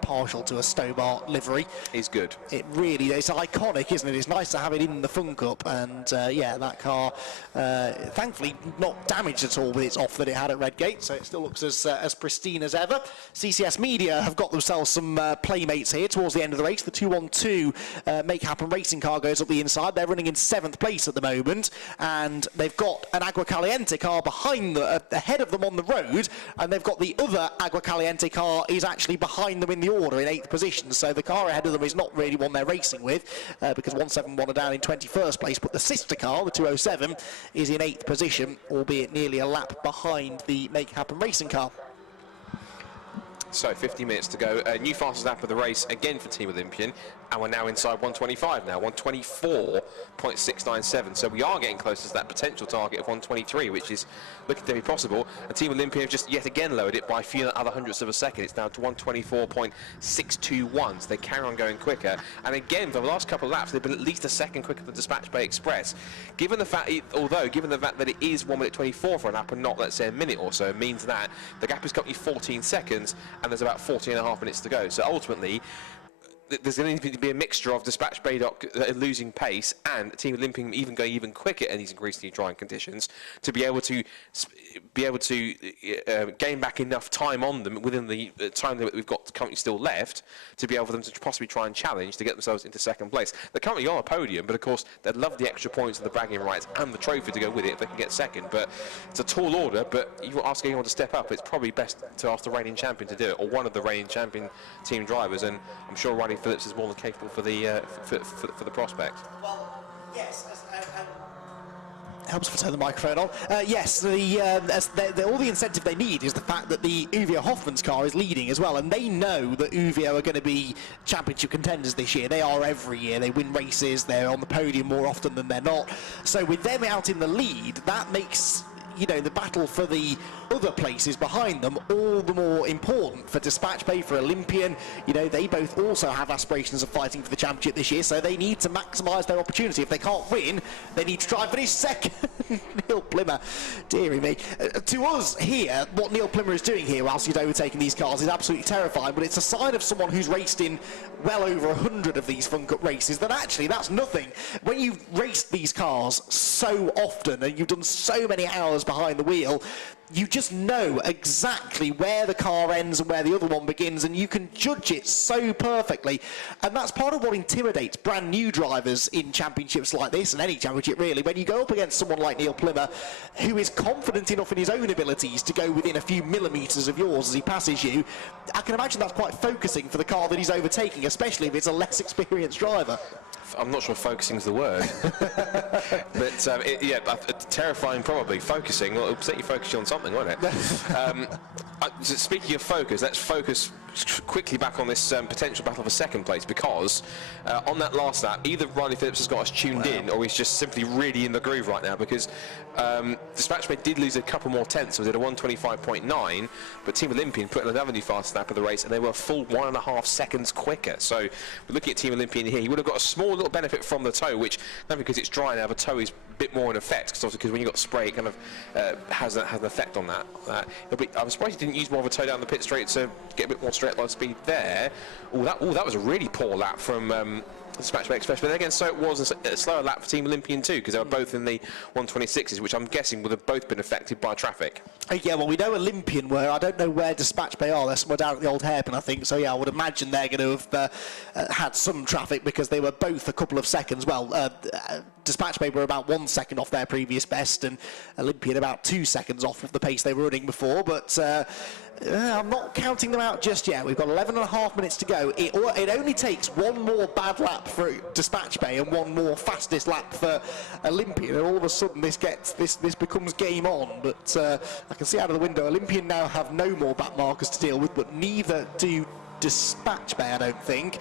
partial to a Stobart livery. It's good. It really is. It's iconic, isn't it? It's nice to have it in the Fun Cup, and yeah, that car thankfully not damaged at all with its off that it had at Redgate, so it still looks as pristine as ever. CCS Media have got themselves some playmates here towards the end of the race. The 212 Make Happen racing car goes up the inside. They're running in 7th place at the moment, and they've got an Agua Caliente car behind ahead of them on the road, and they've got the other Agua Caliente car is actually behind them in the order in 8th position, so the car ahead of them is not really one they're racing with, because 171 are down in 21st place, but the sister car, the 207, is in 8th position, albeit nearly a lap behind the Make Happen racing car. So 50 minutes to go. New fastest lap of the race again for Team Olympian, and we're now inside 125 now, 124.697. So we are getting closer to that potential target of 123, which is looking to be possible. And Team Olympian have just yet again lowered it by a few other hundredths of a second. It's now to 124.621. So they carry on going quicker. And again, for the last couple of laps, they've been at least a second quicker than Dispatch Bay Express. Given the fact, given the fact that it is 1 minute 24 for an lap and not, let's say, a minute or so, it means that the gap is currently 14 seconds, and there's about 14.5 minutes to go. So ultimately, there's going to be a mixture of Dispatch Bay losing pace and Team Olympian even going even quicker in these increasingly drying conditions to be able to gain back enough time on them within the time that we've got currently still left to be able for them to possibly try and challenge to get themselves into 2nd place. They're currently on a podium, but of course they'd love the extra points and the bragging rights and the trophy to go with it if they can get 2nd. But it's a tall order, but if you ask anyone to step up, it's probably best to ask the reigning champion to do it, or one of the reigning champion team drivers, and I'm sure Riley Phillips is more than capable for the for the prospect. Well, yes. Helps to turn the microphone on. Yes, all the incentive they need is the fact that the Uvio Hoffman's car is leading as well, and they know that Uvio are going to be championship contenders this year. They are every year. They win races. They're on the podium more often than they're not. So with them out in the lead, that makes the battle for the other places behind them all the more important for Dispatch Bay, for Olympian. They both also have aspirations of fighting for the championship this year, so they need to maximise their opportunity. If they can't win, they need to try and finish 2nd. Neil Plimmer, dearie me. To us here, what Neil Plimmer is doing here whilst he's overtaking these cars is absolutely terrifying, but it's a sign of someone who's raced in well over 100 of these Fun Cup races, that actually that's nothing. When you've raced these cars so often and you've done so many hours behind the wheel, you just know exactly where the car ends and where the other one begins, and you can judge it so perfectly. And that's part of what intimidates brand new drivers in championships like this, and any championship really, when you go up against someone like Neil Plimmer, who is confident enough in his own abilities to go within a few millimetres of yours as he passes you. I can imagine that's quite focusing for the car that he's overtaking, especially if it's a less experienced driver. I'm not sure focusing is the word, but terrifying probably. Focusing, well, it'll set you focusing on something, won't it? Speaking of focus, let's focus quickly back on this potential battle for 2nd place, because on that last lap, either Riley Phillips has got us tuned in, or he's just simply really in the groove right now, because Dispatch Bay did lose a couple more tenths, so they did a 125.9, but Team Olympian put in another new fastest lap of the race, and they were a full 1.5 seconds quicker. So we're looking at Team Olympian here. He would have got a small little benefit from the toe, which, not because it's dry now, the toe is a bit more in effect, because when you've got spray, it kind of has an effect on that. I'm surprised he didn't use more of a toe down the pit straight to get a bit more straight line speed there. That was a really poor lap from Dispatch Bay Express, but then again, so it was a slower lap for Team Olympian too, because they were both in the 126s, which I'm guessing would have both been affected by traffic. Yeah, well, we know Olympian were. I don't know where Dispatch Bay are. They're somewhere down at the Old Hairpin, I think. So yeah, I would imagine they're going to have had some traffic, because they were both a couple of seconds. Well, Dispatch Bay were about 1 second off their previous best, and Olympian about 2 seconds off of the pace they were running before. But I'm not counting them out just yet. We've got 11.5 minutes to go. It only takes one more bad lap for Dispatch Bay and one more fastest lap for Olympian, and all of a sudden this becomes game on. But I can see out of the window, Olympian now have no more back markers to deal with, but neither do Dispatch Bay, I don't think.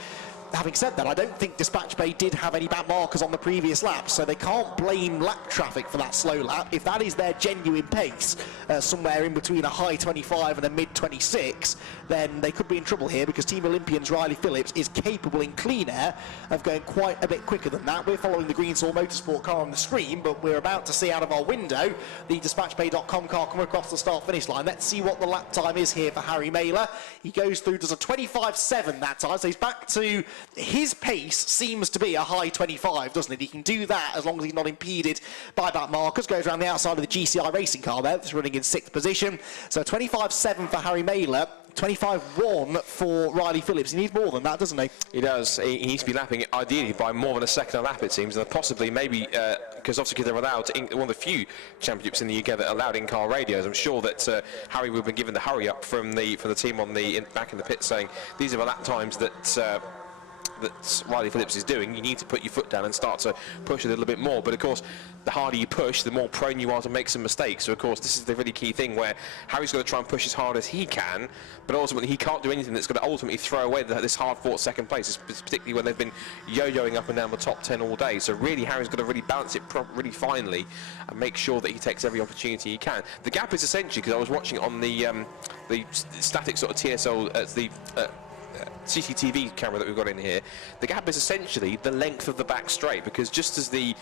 having said that, I don't think Dispatch Bay did have any back markers on the previous lap, so they can't blame lap traffic for that slow lap. If that is their genuine pace, somewhere in between a high 25 and a mid 26, then they could be in trouble here, because Team Olympian's Riley Phillips is capable in clean air of going quite a bit quicker than that. We're following the Greensaw Motorsport car on the screen, but we're about to see out of our window the DispatchBay.com car come across the start-finish line. Let's see what the lap time is here for Harry Mailer. He goes through, does a 25.7 that time, so he's back to his pace. Seems to be a high 25, doesn't it? He can do that as long as he's not impeded by back markers. Goes around the outside of the GCI racing car there, that's running in 6th position. So 25.7 for Harry Mailer. 25.1 for Riley Phillips. He needs more than that, doesn't he? He does. He needs to be lapping it ideally by more than a second a lap, it seems, and possibly maybe because obviously they're allowed one of the few championships in the UK that are allowed in-car radios. I'm sure that Harry will have been given the hurry up from the team on back in the pit, saying these are the lap times that Riley Phillips is doing. You need to put your foot down and start to push a little bit more. But of course, the harder you push, the more prone you are to make some mistakes. So of course, this is the really key thing where Harry's got to try and push as hard as he can, but ultimately he can't do anything that's going to ultimately throw away this hard-fought second place, particularly when they've been yo-yoing up and down the top 10 all day. So really, Harry's got to really balance it really finely and make sure that he takes every opportunity he can. The gap is essentially, because I was watching on the static sort of TSL, the CCTV camera that we've got in here, the gap is essentially the length of the back straight, because just as the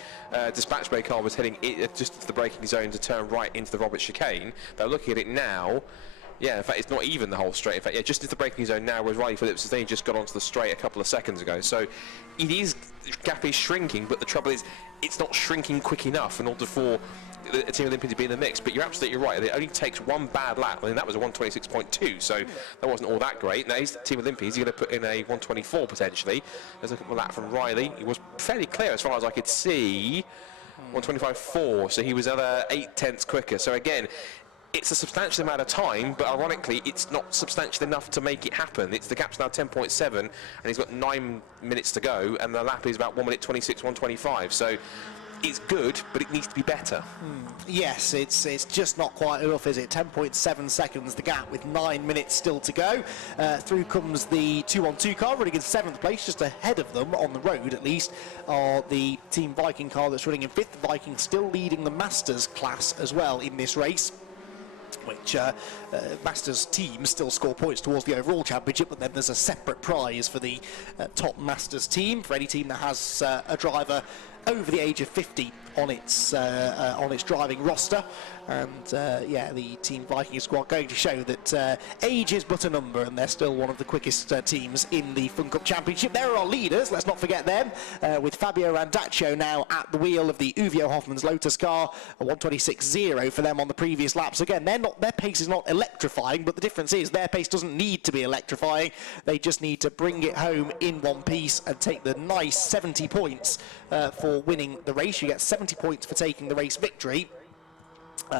Dispatch Bay car was heading just into the braking zone to turn right into the Roberts chicane, they're looking at it now. Yeah, in fact, it's not even the whole straight. In fact, yeah, just into the braking zone now, whereas Riley Phillips has only just got onto the straight a couple of seconds ago. So the gap is shrinking, but the trouble is it's not shrinking quick enough in order for Team Olympian to be in the mix. But you're absolutely right, it only takes one bad lap. I mean, that was a 126.2, so that wasn't all that great. Now he's Team Olympian, he's going to put in a 124 potentially. Let's look at the lap from Riley. He was fairly clear as far as I could see. 125.4, so he was at 8 tenths quicker. So again, it's a substantial amount of time, but ironically, it's not substantial enough to make it happen. The gap's now 10.7, and he's got 9 minutes to go, and the lap is about 1 minute 26, 125. So it's good, but it needs to be better. Yes, it's just not quite enough, is it? 10.7 seconds the gap with 9 minutes still to go. Through comes the 2-on-2 car running in 7th place, just ahead of them on the road at least, are the Team Viking car that's running in 5th. Viking still leading the Masters class as well in this race, which Masters teams still score points towards the overall championship, but then there's a separate prize for the top Masters team, for any team that has a driver over the age of 50 on its driving roster. And yeah, the Team Viking squad going to show that age is but a number, and they're still one of the quickest teams in the Fun Cup Championship. There are our leaders, let's not forget them, with Fabio Randaccio now at the wheel of the Uvio Hoffman's Lotus car, a 126.0 for them on the previous laps. Again, their pace is not electrifying, but the difference is their pace doesn't need to be electrifying. They just need to bring it home in one piece and take the nice 70 points for winning the race. You get 70 points for taking the race victory.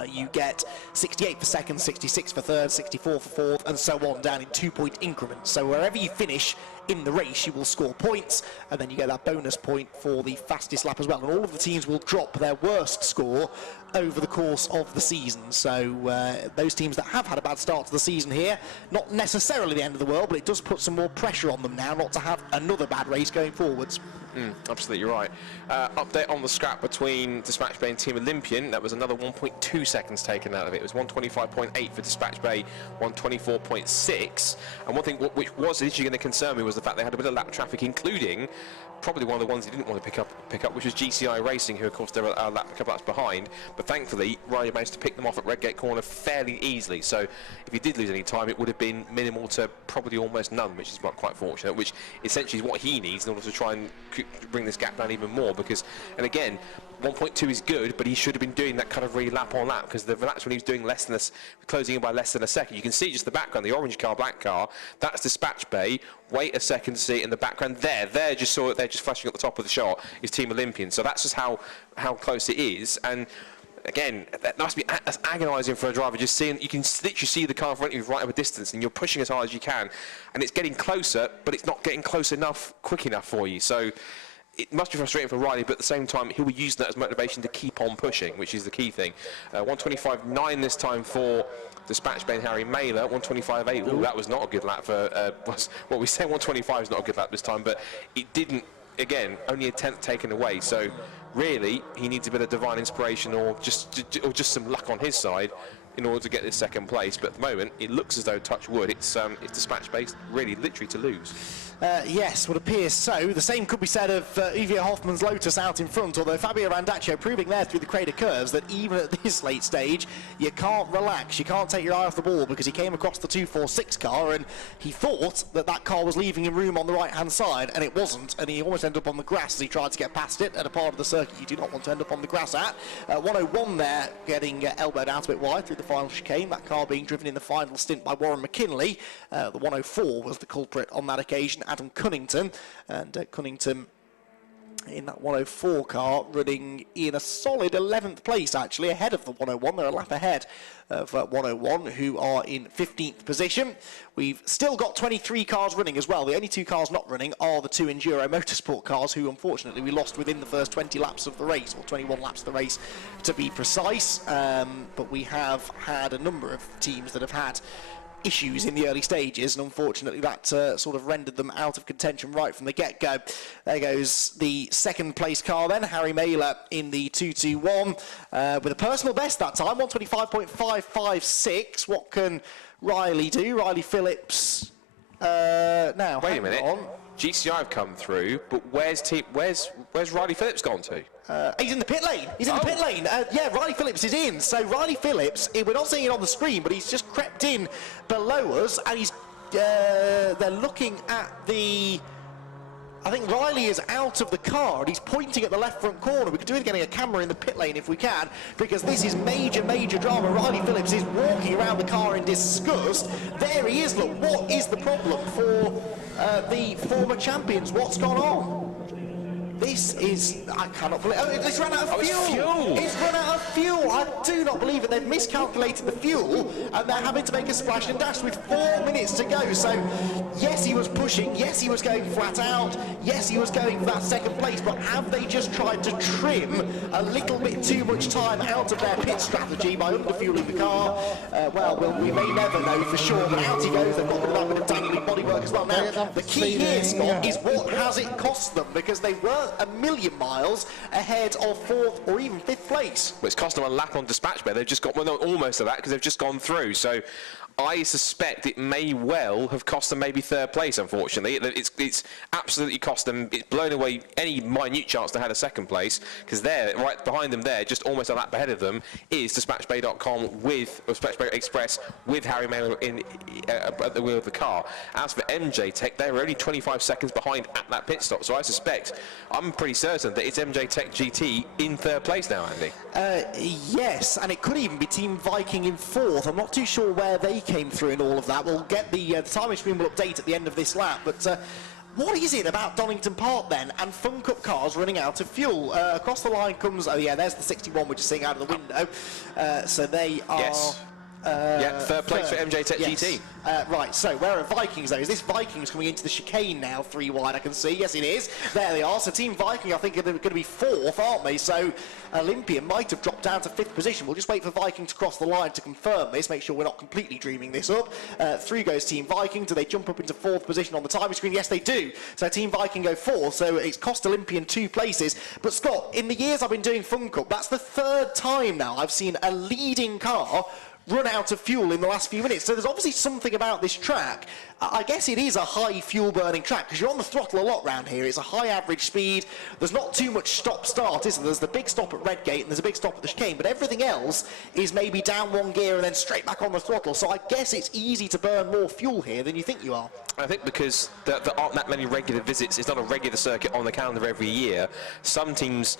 You get 68 for second, 66 for third, 64 for fourth, and so on, down in 2-point increments. So wherever you finish in the race, you will score points, and then you get that bonus point for the fastest lap as well. And all of the teams will drop their worst score over the course of the season. So those teams that have had a bad start to the season here, not necessarily the end of the world, but it does put some more pressure on them now not to have another bad race going forwards. Absolutely right. Update on the scrap between Dispatch Bay and Team Olympian. That was another 1.2 seconds taken out of it. It was 125.8 for Dispatch Bay, 124.6. And one thing which was initially going to concern me was the fact they had a bit of lap traffic, including probably one of the ones they didn't want to pick up, which was GCI Racing, who of course they're a couple laps behind. But thankfully, Riley managed to pick them off at Redgate Corner fairly easily. So if he did lose any time, it would have been minimal to probably almost none, which is quite fortunate, which essentially is what he needs in order to try and bring this gap down even more. Because, and again, 1.2 is good, but he should have been doing that kind of really lap on lap, because the laps when he was doing less than this, closing in by less than a second. You can see just the background, the orange car, black car, that's Dispatch Bay. Wait a second to see it in the background. There, just saw it there, just flashing at the top of the shot, is Team Olympian. So that's just how close it is. And again, that must be agonising for a driver, just seeing, you can literally see the car in front of you right up a distance, and you're pushing as hard as you can, and it's getting closer, but it's not getting close enough, quick enough for you. So it must be frustrating for Riley, but at the same time, he'll be using that as motivation to keep on pushing, which is the key thing. 125.9 this time for Dispatch Bay and Harry Mailer. 125.8. Ooh, that was not a good lap for. What we say 125 is not a good lap this time, but it didn't. Again, only a tenth taken away. So really, he needs a bit of divine inspiration or just some luck on his side in order to get this second place. But at the moment, it looks as though, touch wood, it's Dispatch based, really literally to lose. Yes, would appear so. The same could be said of Evia Hoffman's Lotus out in front, although Fabio Randaccio proving there through the crater curves that even at this late stage, you can't relax, you can't take your eye off the ball, because he came across the 246 car and he thought that that car was leaving him room on the right-hand side, and it wasn't, and he almost ended up on the grass as he tried to get past it at a part of the circuit you do not want to end up on the grass at. 101 there, getting elbowed out a bit wide through the final chicane, that car being driven in the final stint by Warren McKinley. The 104 was the culprit on that occasion, Adam Cunnington, and Cunnington in that 104 car running in a solid 11th place, actually ahead of the 101. They're a lap ahead of 101, who are in 15th position. We've still got 23 cars running as well. The only 2 cars not running are the 2 Enduro Motorsport cars, who unfortunately we lost within the first 20 laps of the race, or 21 laps of the race to be precise. But we have had a number of teams that have had issues in the early stages, and unfortunately that sort of rendered them out of contention right from the get-go. There goes the second place car then, Harry Mailer in the 221 with a personal best that time, 125.556. What can Riley do? Riley Phillips now. Wait a minute. GCI have come through, but where's Riley Phillips gone to? He's in the pit lane. He's in the pit lane. Yeah, Riley Phillips is in. So Riley Phillips, we're not seeing it on the screen, but he's just crept in below us, and he's they're looking at the. I think Riley is out of the car and he's pointing at the left front corner. We could do with getting a camera in the pit lane if we can, because this is major drama. Riley Phillips is walking around the car in disgust. There he is, look, what is the problem for the former champions? What's gone on? This is, I cannot believe, it's run out of fuel. It's run out of fuel. I do not believe it. They've miscalculated the fuel and they're having to make a splash and dash with 4 minutes to go. So, yes, he was pushing. Yes, he was going flat out. Yes, he was going for that second place. But have they just tried to trim a little bit too much time out of their pit strategy by underfueling the car? Well, we may never know for sure. But out he goes. They've got a bit of dangling bodywork as well. Now, the key here, Scott, is what has it cost them? Because they were a million miles ahead of 4th or even 5th place. Well, it's cost them a lap on Dispatch Bay. They've just got, well, no, almost to that, because they've just gone through. So I suspect it may well have cost them maybe 3rd place, unfortunately. It's absolutely cost them. It's blown away any minute chance they had a 2nd place, because they're right behind them there, just almost a lap ahead of them, is DispatchBay.com with Dispatch Bay Express with Harry Mailer at the wheel of the car. As for MJ Tech, they were only 25 seconds behind at that pit stop, so I suspect, I'm pretty certain that it's MJ Tech GT in 3rd place now, Andy. Yes, and it could even be Team Viking in 4th. I'm not too sure where they came through in all of that. We'll get the timing screen will update at the end of this lap, but what is it about Donington Park then and Fun Cup cars running out of fuel? Across the line comes, oh yeah, there's the 61 we're just seeing out of the window. So they are... Yes. Yeah, 3rd place for MJ Tech GT. Right, so where are Vikings though? Is this Vikings coming into the chicane now, 3 wide, I can see? Yes, it is. There they are. So Team Viking, I think, are going to be 4th, aren't they? So Olympia might have dropped down to 5th position. We'll just wait for Viking to cross the line to confirm this, make sure we're not completely dreaming this up. Through goes Team Viking. Do they jump up into 4th position on the timing screen? Yes, they do. So Team Viking go 4th, so it's cost Olympian 2 places. But Scott, in the years I've been doing Fun Cup, that's the 3rd time now I've seen a leading car run out of fuel in the last few minutes. So there's obviously something about this track. I guess it is a high fuel burning track because you're on the throttle a lot round here. It's a high average speed. There's not too much stop-start, is there? There's the big stop at Redgate and there's a big stop at the chicane, but everything else is maybe down 1 gear and then straight back on the throttle. So I guess it's easy to burn more fuel here than you think you are. I think because there aren't that many regular visits. It's not a regular circuit on the calendar every year. Some teams,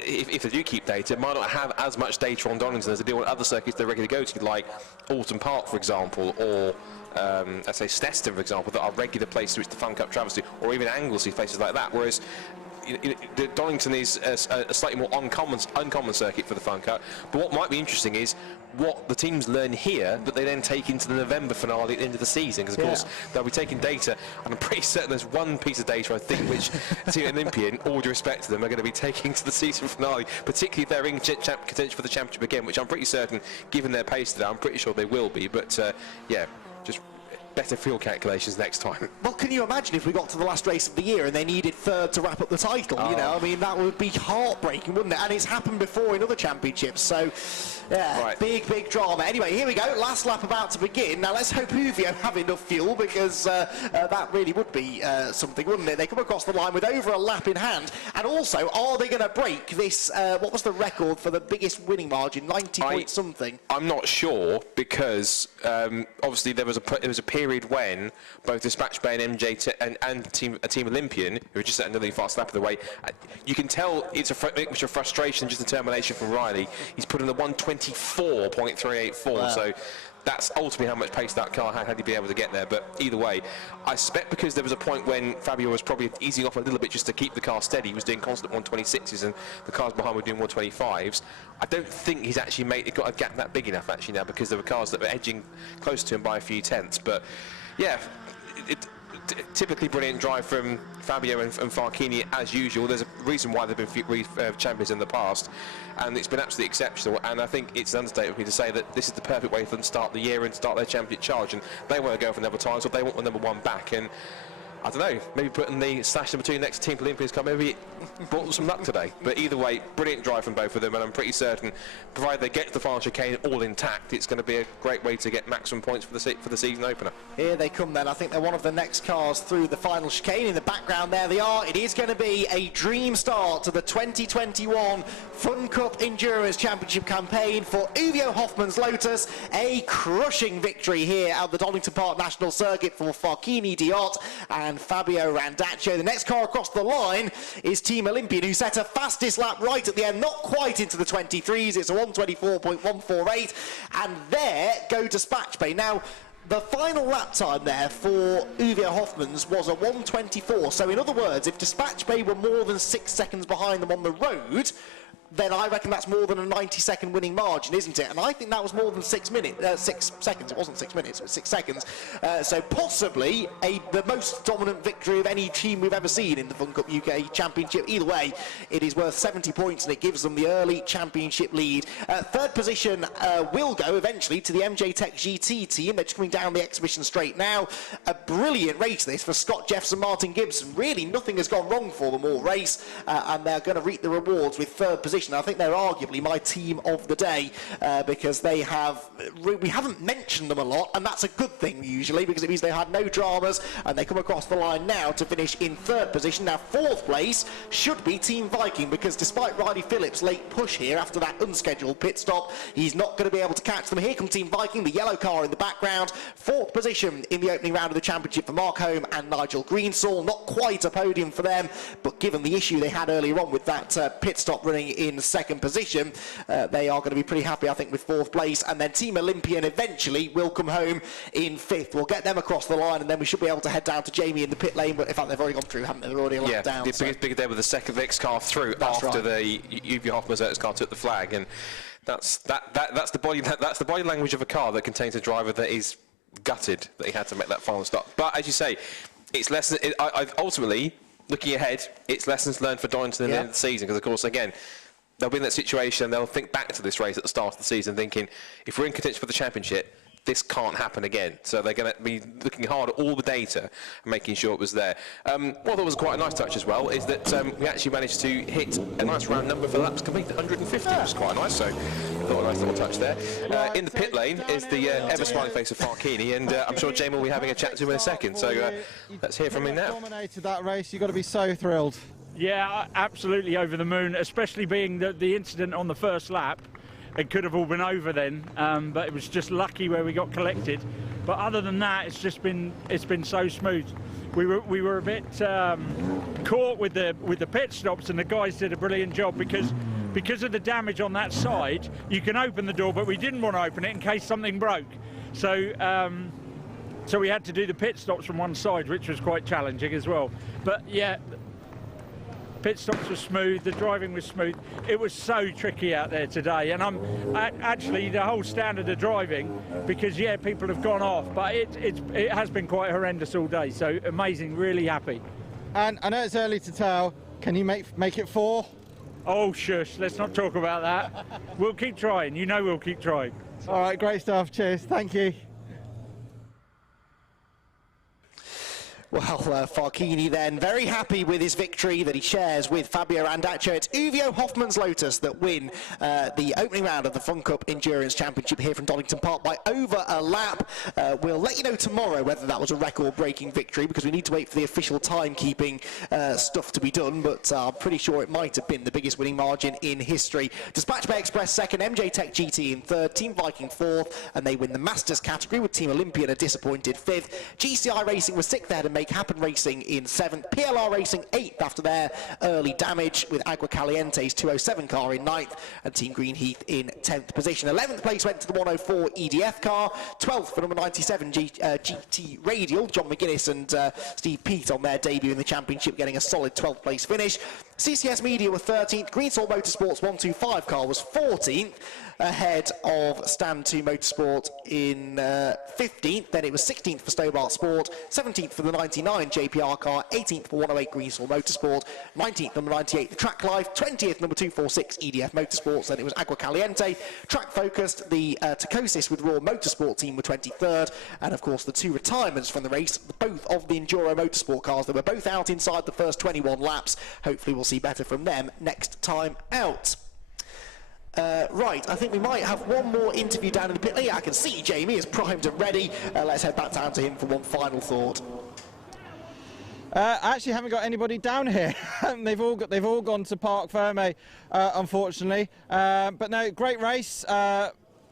if they do keep data, might not have as much data on Donington as they do on other circuits they regularly go to, like Alton Park, for example, or let's say Snetterton, for example, that are regular places which the Fun Cup travels to, or even Anglesey, places like that. Whereas Donington is a slightly more uncommon circuit for the Fun Cup. But what might be interesting is what the teams learn here that they then take into the November finale at the end of the season, because of course they'll be taking data, and I'm pretty certain there's one piece of data I think which Team Olympian, all due respect to them, are going to be taking to the season finale, particularly if they're in contention for the championship again, which I'm pretty certain, given their pace today, I'm pretty sure they will be. But yeah, just better fuel calculations next time. Well, can you imagine if we got to the last race of the year and they needed third to wrap up the title? You know, I mean, that would be heartbreaking, wouldn't it? And it's happened before in other championships, so yeah, big drama. Anyway, here we go, last lap about to begin. Now let's hope Uvio have enough fuel, because that really would be something, wouldn't it? They come across the line with over a lap in hand, and also, are they going to break this, what was the record for the biggest winning margin, 90 point something? I'm not sure, because obviously there was a period when both Dispatch Bay and MJ and Team Olympian, who were just at another fast lap of the way, you can tell it's a mixture of frustration and just determination from Riley. He's put in a 124.384, so that's ultimately how much pace that car had to be able to get there. But either way, I suspect because there was a point when Fabio was probably easing off a little bit just to keep the car steady. He was doing constant 126s and the cars behind were doing 125s. I don't think he's actually got a gap that big enough actually now, because there were cars that were edging close to him by a few tenths. But yeah, typically brilliant drive from Fabio and Farchini as usual. There's a reason why they've been champions in the past, and it's been absolutely exceptional. And I think it's an understatement for me to say that this is the perfect way for them to start the year and start their championship charge. And they want to go for another title, so they want the #1 back. And I don't know, maybe putting the slash number 2 next to Team Olympians car maybe brought them some luck today. But either way, brilliant drive from both of them, and I'm pretty certain, provided they get to the final chicane all intact, it's going to be a great way to get maximum points for the season opener. Here they come then. I think they're one of the next cars through the final chicane. In the background there they are. It is going to be a dream start to the 2021 Fun Cup Endurance Championship campaign for Uvio Hoffmann's Lotus. A crushing victory here at the Donington Park National Circuit for Farchini Diot and Fabio Randaccio. The next car across the line is Team Olympian, who set a fastest lap right at the end, not quite into the 23s. It's a 124.148, and there go Dispatch Bay. Now, the final lap time there for Uvio Hoffmann's was a 124. So in other words, if Dispatch Bay were more than 6 seconds behind them on the road, then I reckon that's more than a 90-second winning margin, isn't it? And I think that was more than 6 seconds. It wasn't 6 minutes, it was 6 seconds. So possibly the most dominant victory of any team we've ever seen in the Fun Cup UK Championship. Either way, it is worth 70 points, and it gives them the early championship lead. Third position will go eventually to the MJ Tech GT team. They're just coming down the exhibition straight now. A brilliant race this for Scott Jeffson, Martin Gibson. Really, nothing has gone wrong for them all race, and they're going to reap the rewards with third position. I think they're arguably my team of the day, because we haven't mentioned them a lot, and that's a good thing usually, because it means they had no dramas, and they come across the line now to finish in third position. Now fourth place should be Team Viking, because despite Riley Phillips' late push here after that unscheduled pit stop, he's not going to be able to catch them. Here come Team Viking, the yellow car in the background. Fourth position in the opening round of the championship for Mark Home and Nigel Greensall. Not quite a podium for them, but given the issue they had earlier on with that pit stop running in second position, they are going to be pretty happy, I think, with fourth place. And then Team Olympian eventually will come home in fifth. We'll get them across the line, and then we should be able to head down to Jamie in the pit lane. But in fact, they've already gone through, haven't they? They're already lapped down. Yeah, the big day with the next car through after the Uvio Hoffmann's car took the flag, and that's the body language of a car that contains a driver that is gutted that he had to make that final stop. But as you say, it's lessons. Ultimately, looking ahead, it's lessons learned for Donington at the end of the season, because of course, again, they'll be in that situation, they'll think back to this race at the start of the season thinking, if we're in contention for the championship, this can't happen again. So they're going to be looking hard at all the data and making sure it was there. What I thought was quite a nice touch as well is that we actually managed to hit a nice round number for laps complete, 150, which was quite nice. So I thought a nice little touch there. In the pit lane is the ever-smiling face of Farchini, and I'm sure Jamie will be having a chat to him in a second. So let's hear from him now. Dominated that race, you've got to be so thrilled. Yeah, absolutely over the moon, especially being the incident on the first lap. It could have all been over then, but it was just lucky where we got collected. But other than that, it's been so smooth. We were a bit caught with the pit stops, and the guys did a brilliant job because of the damage on that side. You can open the door, but we didn't want to open it in case something broke. So we had to do the pit stops from one side, which was quite challenging as well. But yeah. Pit stops were smooth, the driving was smooth. It was so tricky out there today, and I'm actually the whole standard of driving, because yeah, people have gone off, but it has been quite horrendous all day. So amazing, really happy. And I know it's early to tell. Can you make it 4? Oh shush, let's not talk about that. We'll keep trying. You know we'll keep trying. All right, great stuff. Cheers. Thank you. Well, Farchini then very happy with his victory that he shares with Fabio Randaccio. It's Uvio Hoffmann's Lotus that win the opening round of the Fun Cup Endurance Championship here from Donington Park by over a lap. We'll let you know tomorrow whether that was a record-breaking victory, because we need to wait for the official timekeeping stuff to be done, but I'm pretty sure it might have been the biggest winning margin in history. Dispatch Bay Express second, MJ Tech GT in third, Team Viking fourth, and they win the Masters category with Team Olympian a disappointed fifth. GCI Racing was sixth there to Make Happen Racing in 7th, PLR Racing 8th after their early damage, with Agua Caliente's 207 car in 9th and Team Greenheath in 10th position. 11th place went to the 104 EDF car, 12th for number 97 GT Radial, John McGuinness and Steve Peat on their debut in the championship, getting a solid 12th place finish. CCS Media were 13th, Greensall Motorsports 125 car was 14th, ahead of Stand 2 Motorsport in 15th, then it was 16th for Stobart Sport, 17th for the 99 JPR car, 18th for 108 Greensall Motorsport, 19th number 98 the Track Life, 20th number 246 EDF Motorsports, then it was Agua Caliente. Track Focused, the Tacosis with Raw Motorsport team were 23rd, and of course the 2 retirements from the race, both of the Enduro Motorsport cars, they were both out inside the first 21 laps. Hopefully we'll see better from them next time out. Right, I think we might have one more interview down in the pit lane. I can see Jamie is primed and ready. Let's head back down to him for one final thought. I actually haven't got anybody down here. they've all gone to Parc Ferme, unfortunately. But no, great race,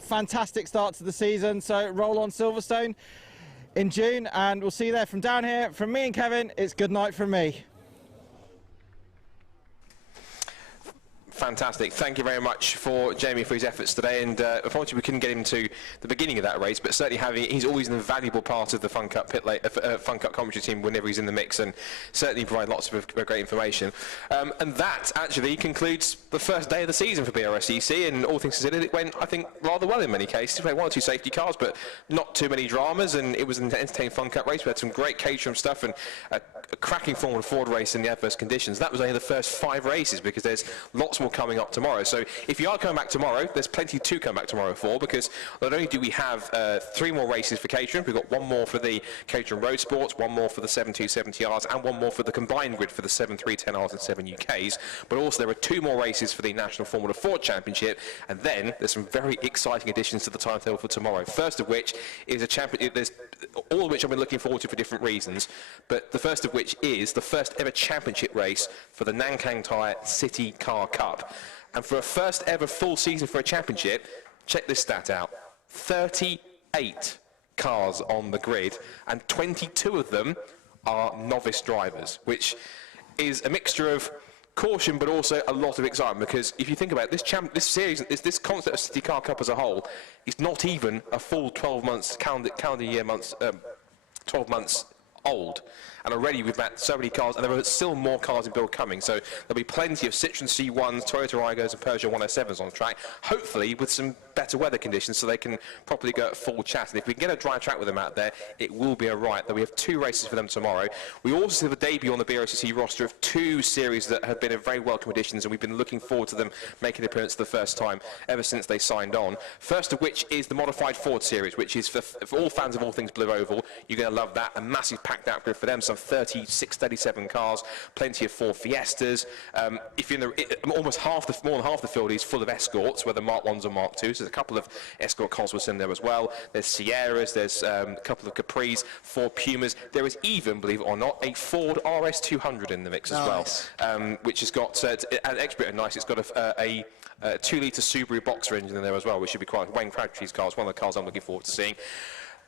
fantastic start to the season. So roll on Silverstone in June, and we'll see you there. From down here, from me and Kevin, it's good night from me. Fantastic. Thank you very much for Jamie for his efforts today, and unfortunately we couldn't get him to the beginning of that race, but certainly he's always an invaluable part of the Fun Cup Fun Cup commentary team whenever he's in the mix, and certainly provide lots of great information. And that actually concludes the first day of the season for BRSCC, and all things considered it went, I think, rather well in many cases. We had 1 or 2 safety cars, but not too many dramas, and it was an entertaining Fun Cup race. We had some great Caterham stuff and a cracking Formula Ford race in the adverse conditions. That was only the first 5 races, because there's lots more coming up tomorrow. So if you are coming back tomorrow, there's plenty to come back tomorrow for, because not only do we have 3 more races for Caterham, we've got 1 more for the Caterham Roadsports, 1 more for the 7270Rs, and 1 more for the combined grid for the 7310Rs and 7UKs, but also there are 2 more races for the National Formula Ford Championship, and then there's some very exciting additions to the timetable for tomorrow. First of which is a championship, there's all of which I've been looking forward to for different reasons, but the first of which is the first ever championship race for the Nankang Tyre City Car Cup. And for a first ever full season for a championship, check this stat out: 38 cars on the grid, and 22 of them are novice drivers, which is a mixture of caution but also a lot of excitement, because if you think about it, this series, this concept of City Car Cup as a whole is not even a full 12 months calendar year months, 12 months old, and already we've met so many cars, and there are still more cars in build coming, so there'll be plenty of Citroen C1s, Toyota Aigos and Peugeot 107s on the track, hopefully with some better weather conditions so they can properly go at full chat. And if we can get a dry track with them out there, it will be a riot. We have 2 races for them tomorrow. We also have a debut on the BRSCC roster of 2 series that have been a very welcome additions, and we've been looking forward to them making an appearance for the first time ever since they signed on. First of which is the Modified Ford series, which is for all fans of all things Blue Oval. You're going to love that. A massive packed out grid for them, some 36, 37 cars, plenty of Ford Fiestas. If you're in the, almost more than half the field is full of Escorts, whether Mark 1s or Mark 2s. There's a couple of Escort Cosworths in there as well. There's Sierras, there's a couple of Capris, Ford Pumas. There is even, believe it or not, a Ford RS200 in the mix as well, which has got an extra bit of nice. It's got a 2-litre Subaru Boxer engine in there as well, which should be quite Wayne Crabtree's cars, one of the cars I'm looking forward to seeing.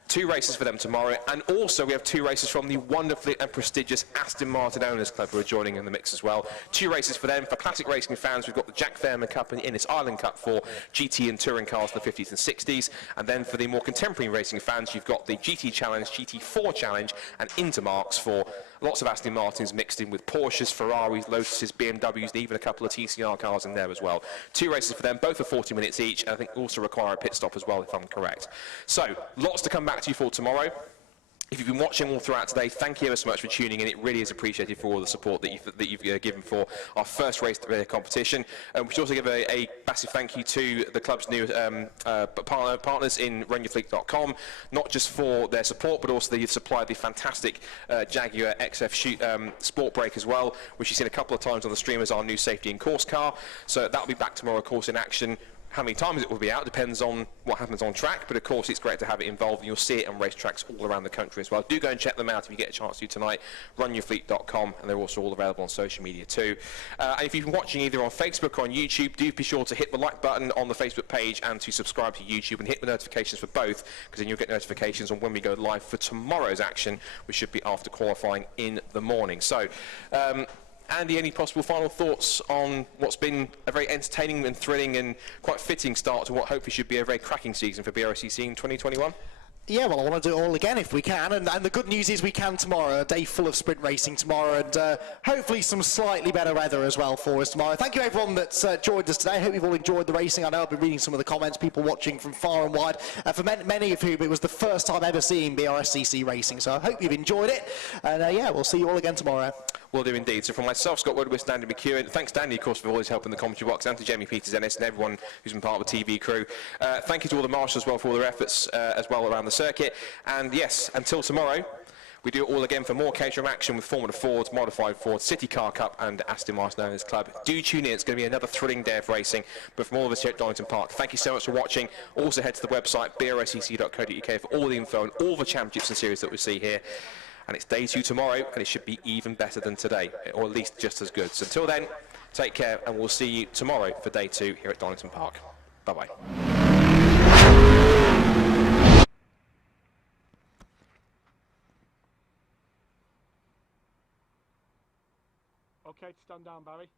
2 races for them tomorrow, and also we have 2 races from the wonderfully and prestigious Aston Martin Owners Club who are joining in the mix as well. 2 races for them. For classic racing fans, we've got the Jack Fairman Cup and the Innis Island Cup for GT and touring cars for the 50s and 60s, and then for the more contemporary racing fans, you've got the GT Challenge, GT4 Challenge, and Intermarks for Lots of Aston Martins mixed in with Porsches, Ferraris, Lotuses, BMWs, and even a couple of TCR cars in there as well. 2 races for them, both for 40 minutes each, and I think also require a pit stop as well, if I'm correct. So, lots to come back to you for tomorrow. If you've been watching all throughout today, thank you ever so much for tuning in. It really is appreciated for all the support that you've given for our first race competition. We should also give a massive thank you to the club's new partners in RunYourFleet.com, not just for their support, but also the supply of the fantastic Jaguar XF Sport Brake as well, which you've seen a couple of times on the stream as our new safety and course car. So that'll be back tomorrow, of course, in action. How many times it will be out depends on what happens on track, but of course it's great to have it involved, and you'll see it on racetracks all around the country as well. Do go and check them out if you get a chance to tonight. RunYourFleet.com, and they're also all available on social media too. And if you've been watching either on Facebook or on YouTube, do be sure to hit the like button on the Facebook page and to subscribe to YouTube and hit the notifications for both, because then you'll get notifications on when we go live for tomorrow's action, which should be after qualifying in the morning. So, Andy, any possible final thoughts on what's been a very entertaining and thrilling and quite fitting start to what hopefully should be a very cracking season for BRSCC in 2021? Yeah, well, I want to do it all again if we can, and the good news is we can tomorrow, a day full of sprint racing tomorrow, and hopefully some slightly better weather as well for us tomorrow. Thank you everyone that's joined us today. I hope you've all enjoyed the racing. I know I've been reading some of the comments, people watching from far and wide, for many of whom it was the first time ever seeing BRSCC racing, so I hope you've enjoyed it, and yeah, we'll see you all again tomorrow. Will do indeed. So from myself, Scott Woodward, and Andy McEwen, thanks to Andy, of course, for always helping the commentary box, and to Jamie Peters-Ennis and everyone who's been part of the TV crew. Thank you to all the marshals as well for all their efforts as well around the circuit. And yes, until tomorrow, we do it all again for more Caterham action with Formula Fords, Modified Fords, City Car Cup and Aston Martin Owners Club. Do tune in, it's going to be another thrilling day of racing, but from all of us here at Donington Park, thank you so much for watching. Also head to the website brscc.co.uk for all the info and all the championships and series that we see here. And it's day 2 tomorrow, and it should be even better than today, or at least just as good. So until then, take care, and we'll see you tomorrow for day 2 here at Donington Park. Bye-bye. Okay, to stand down, Barry.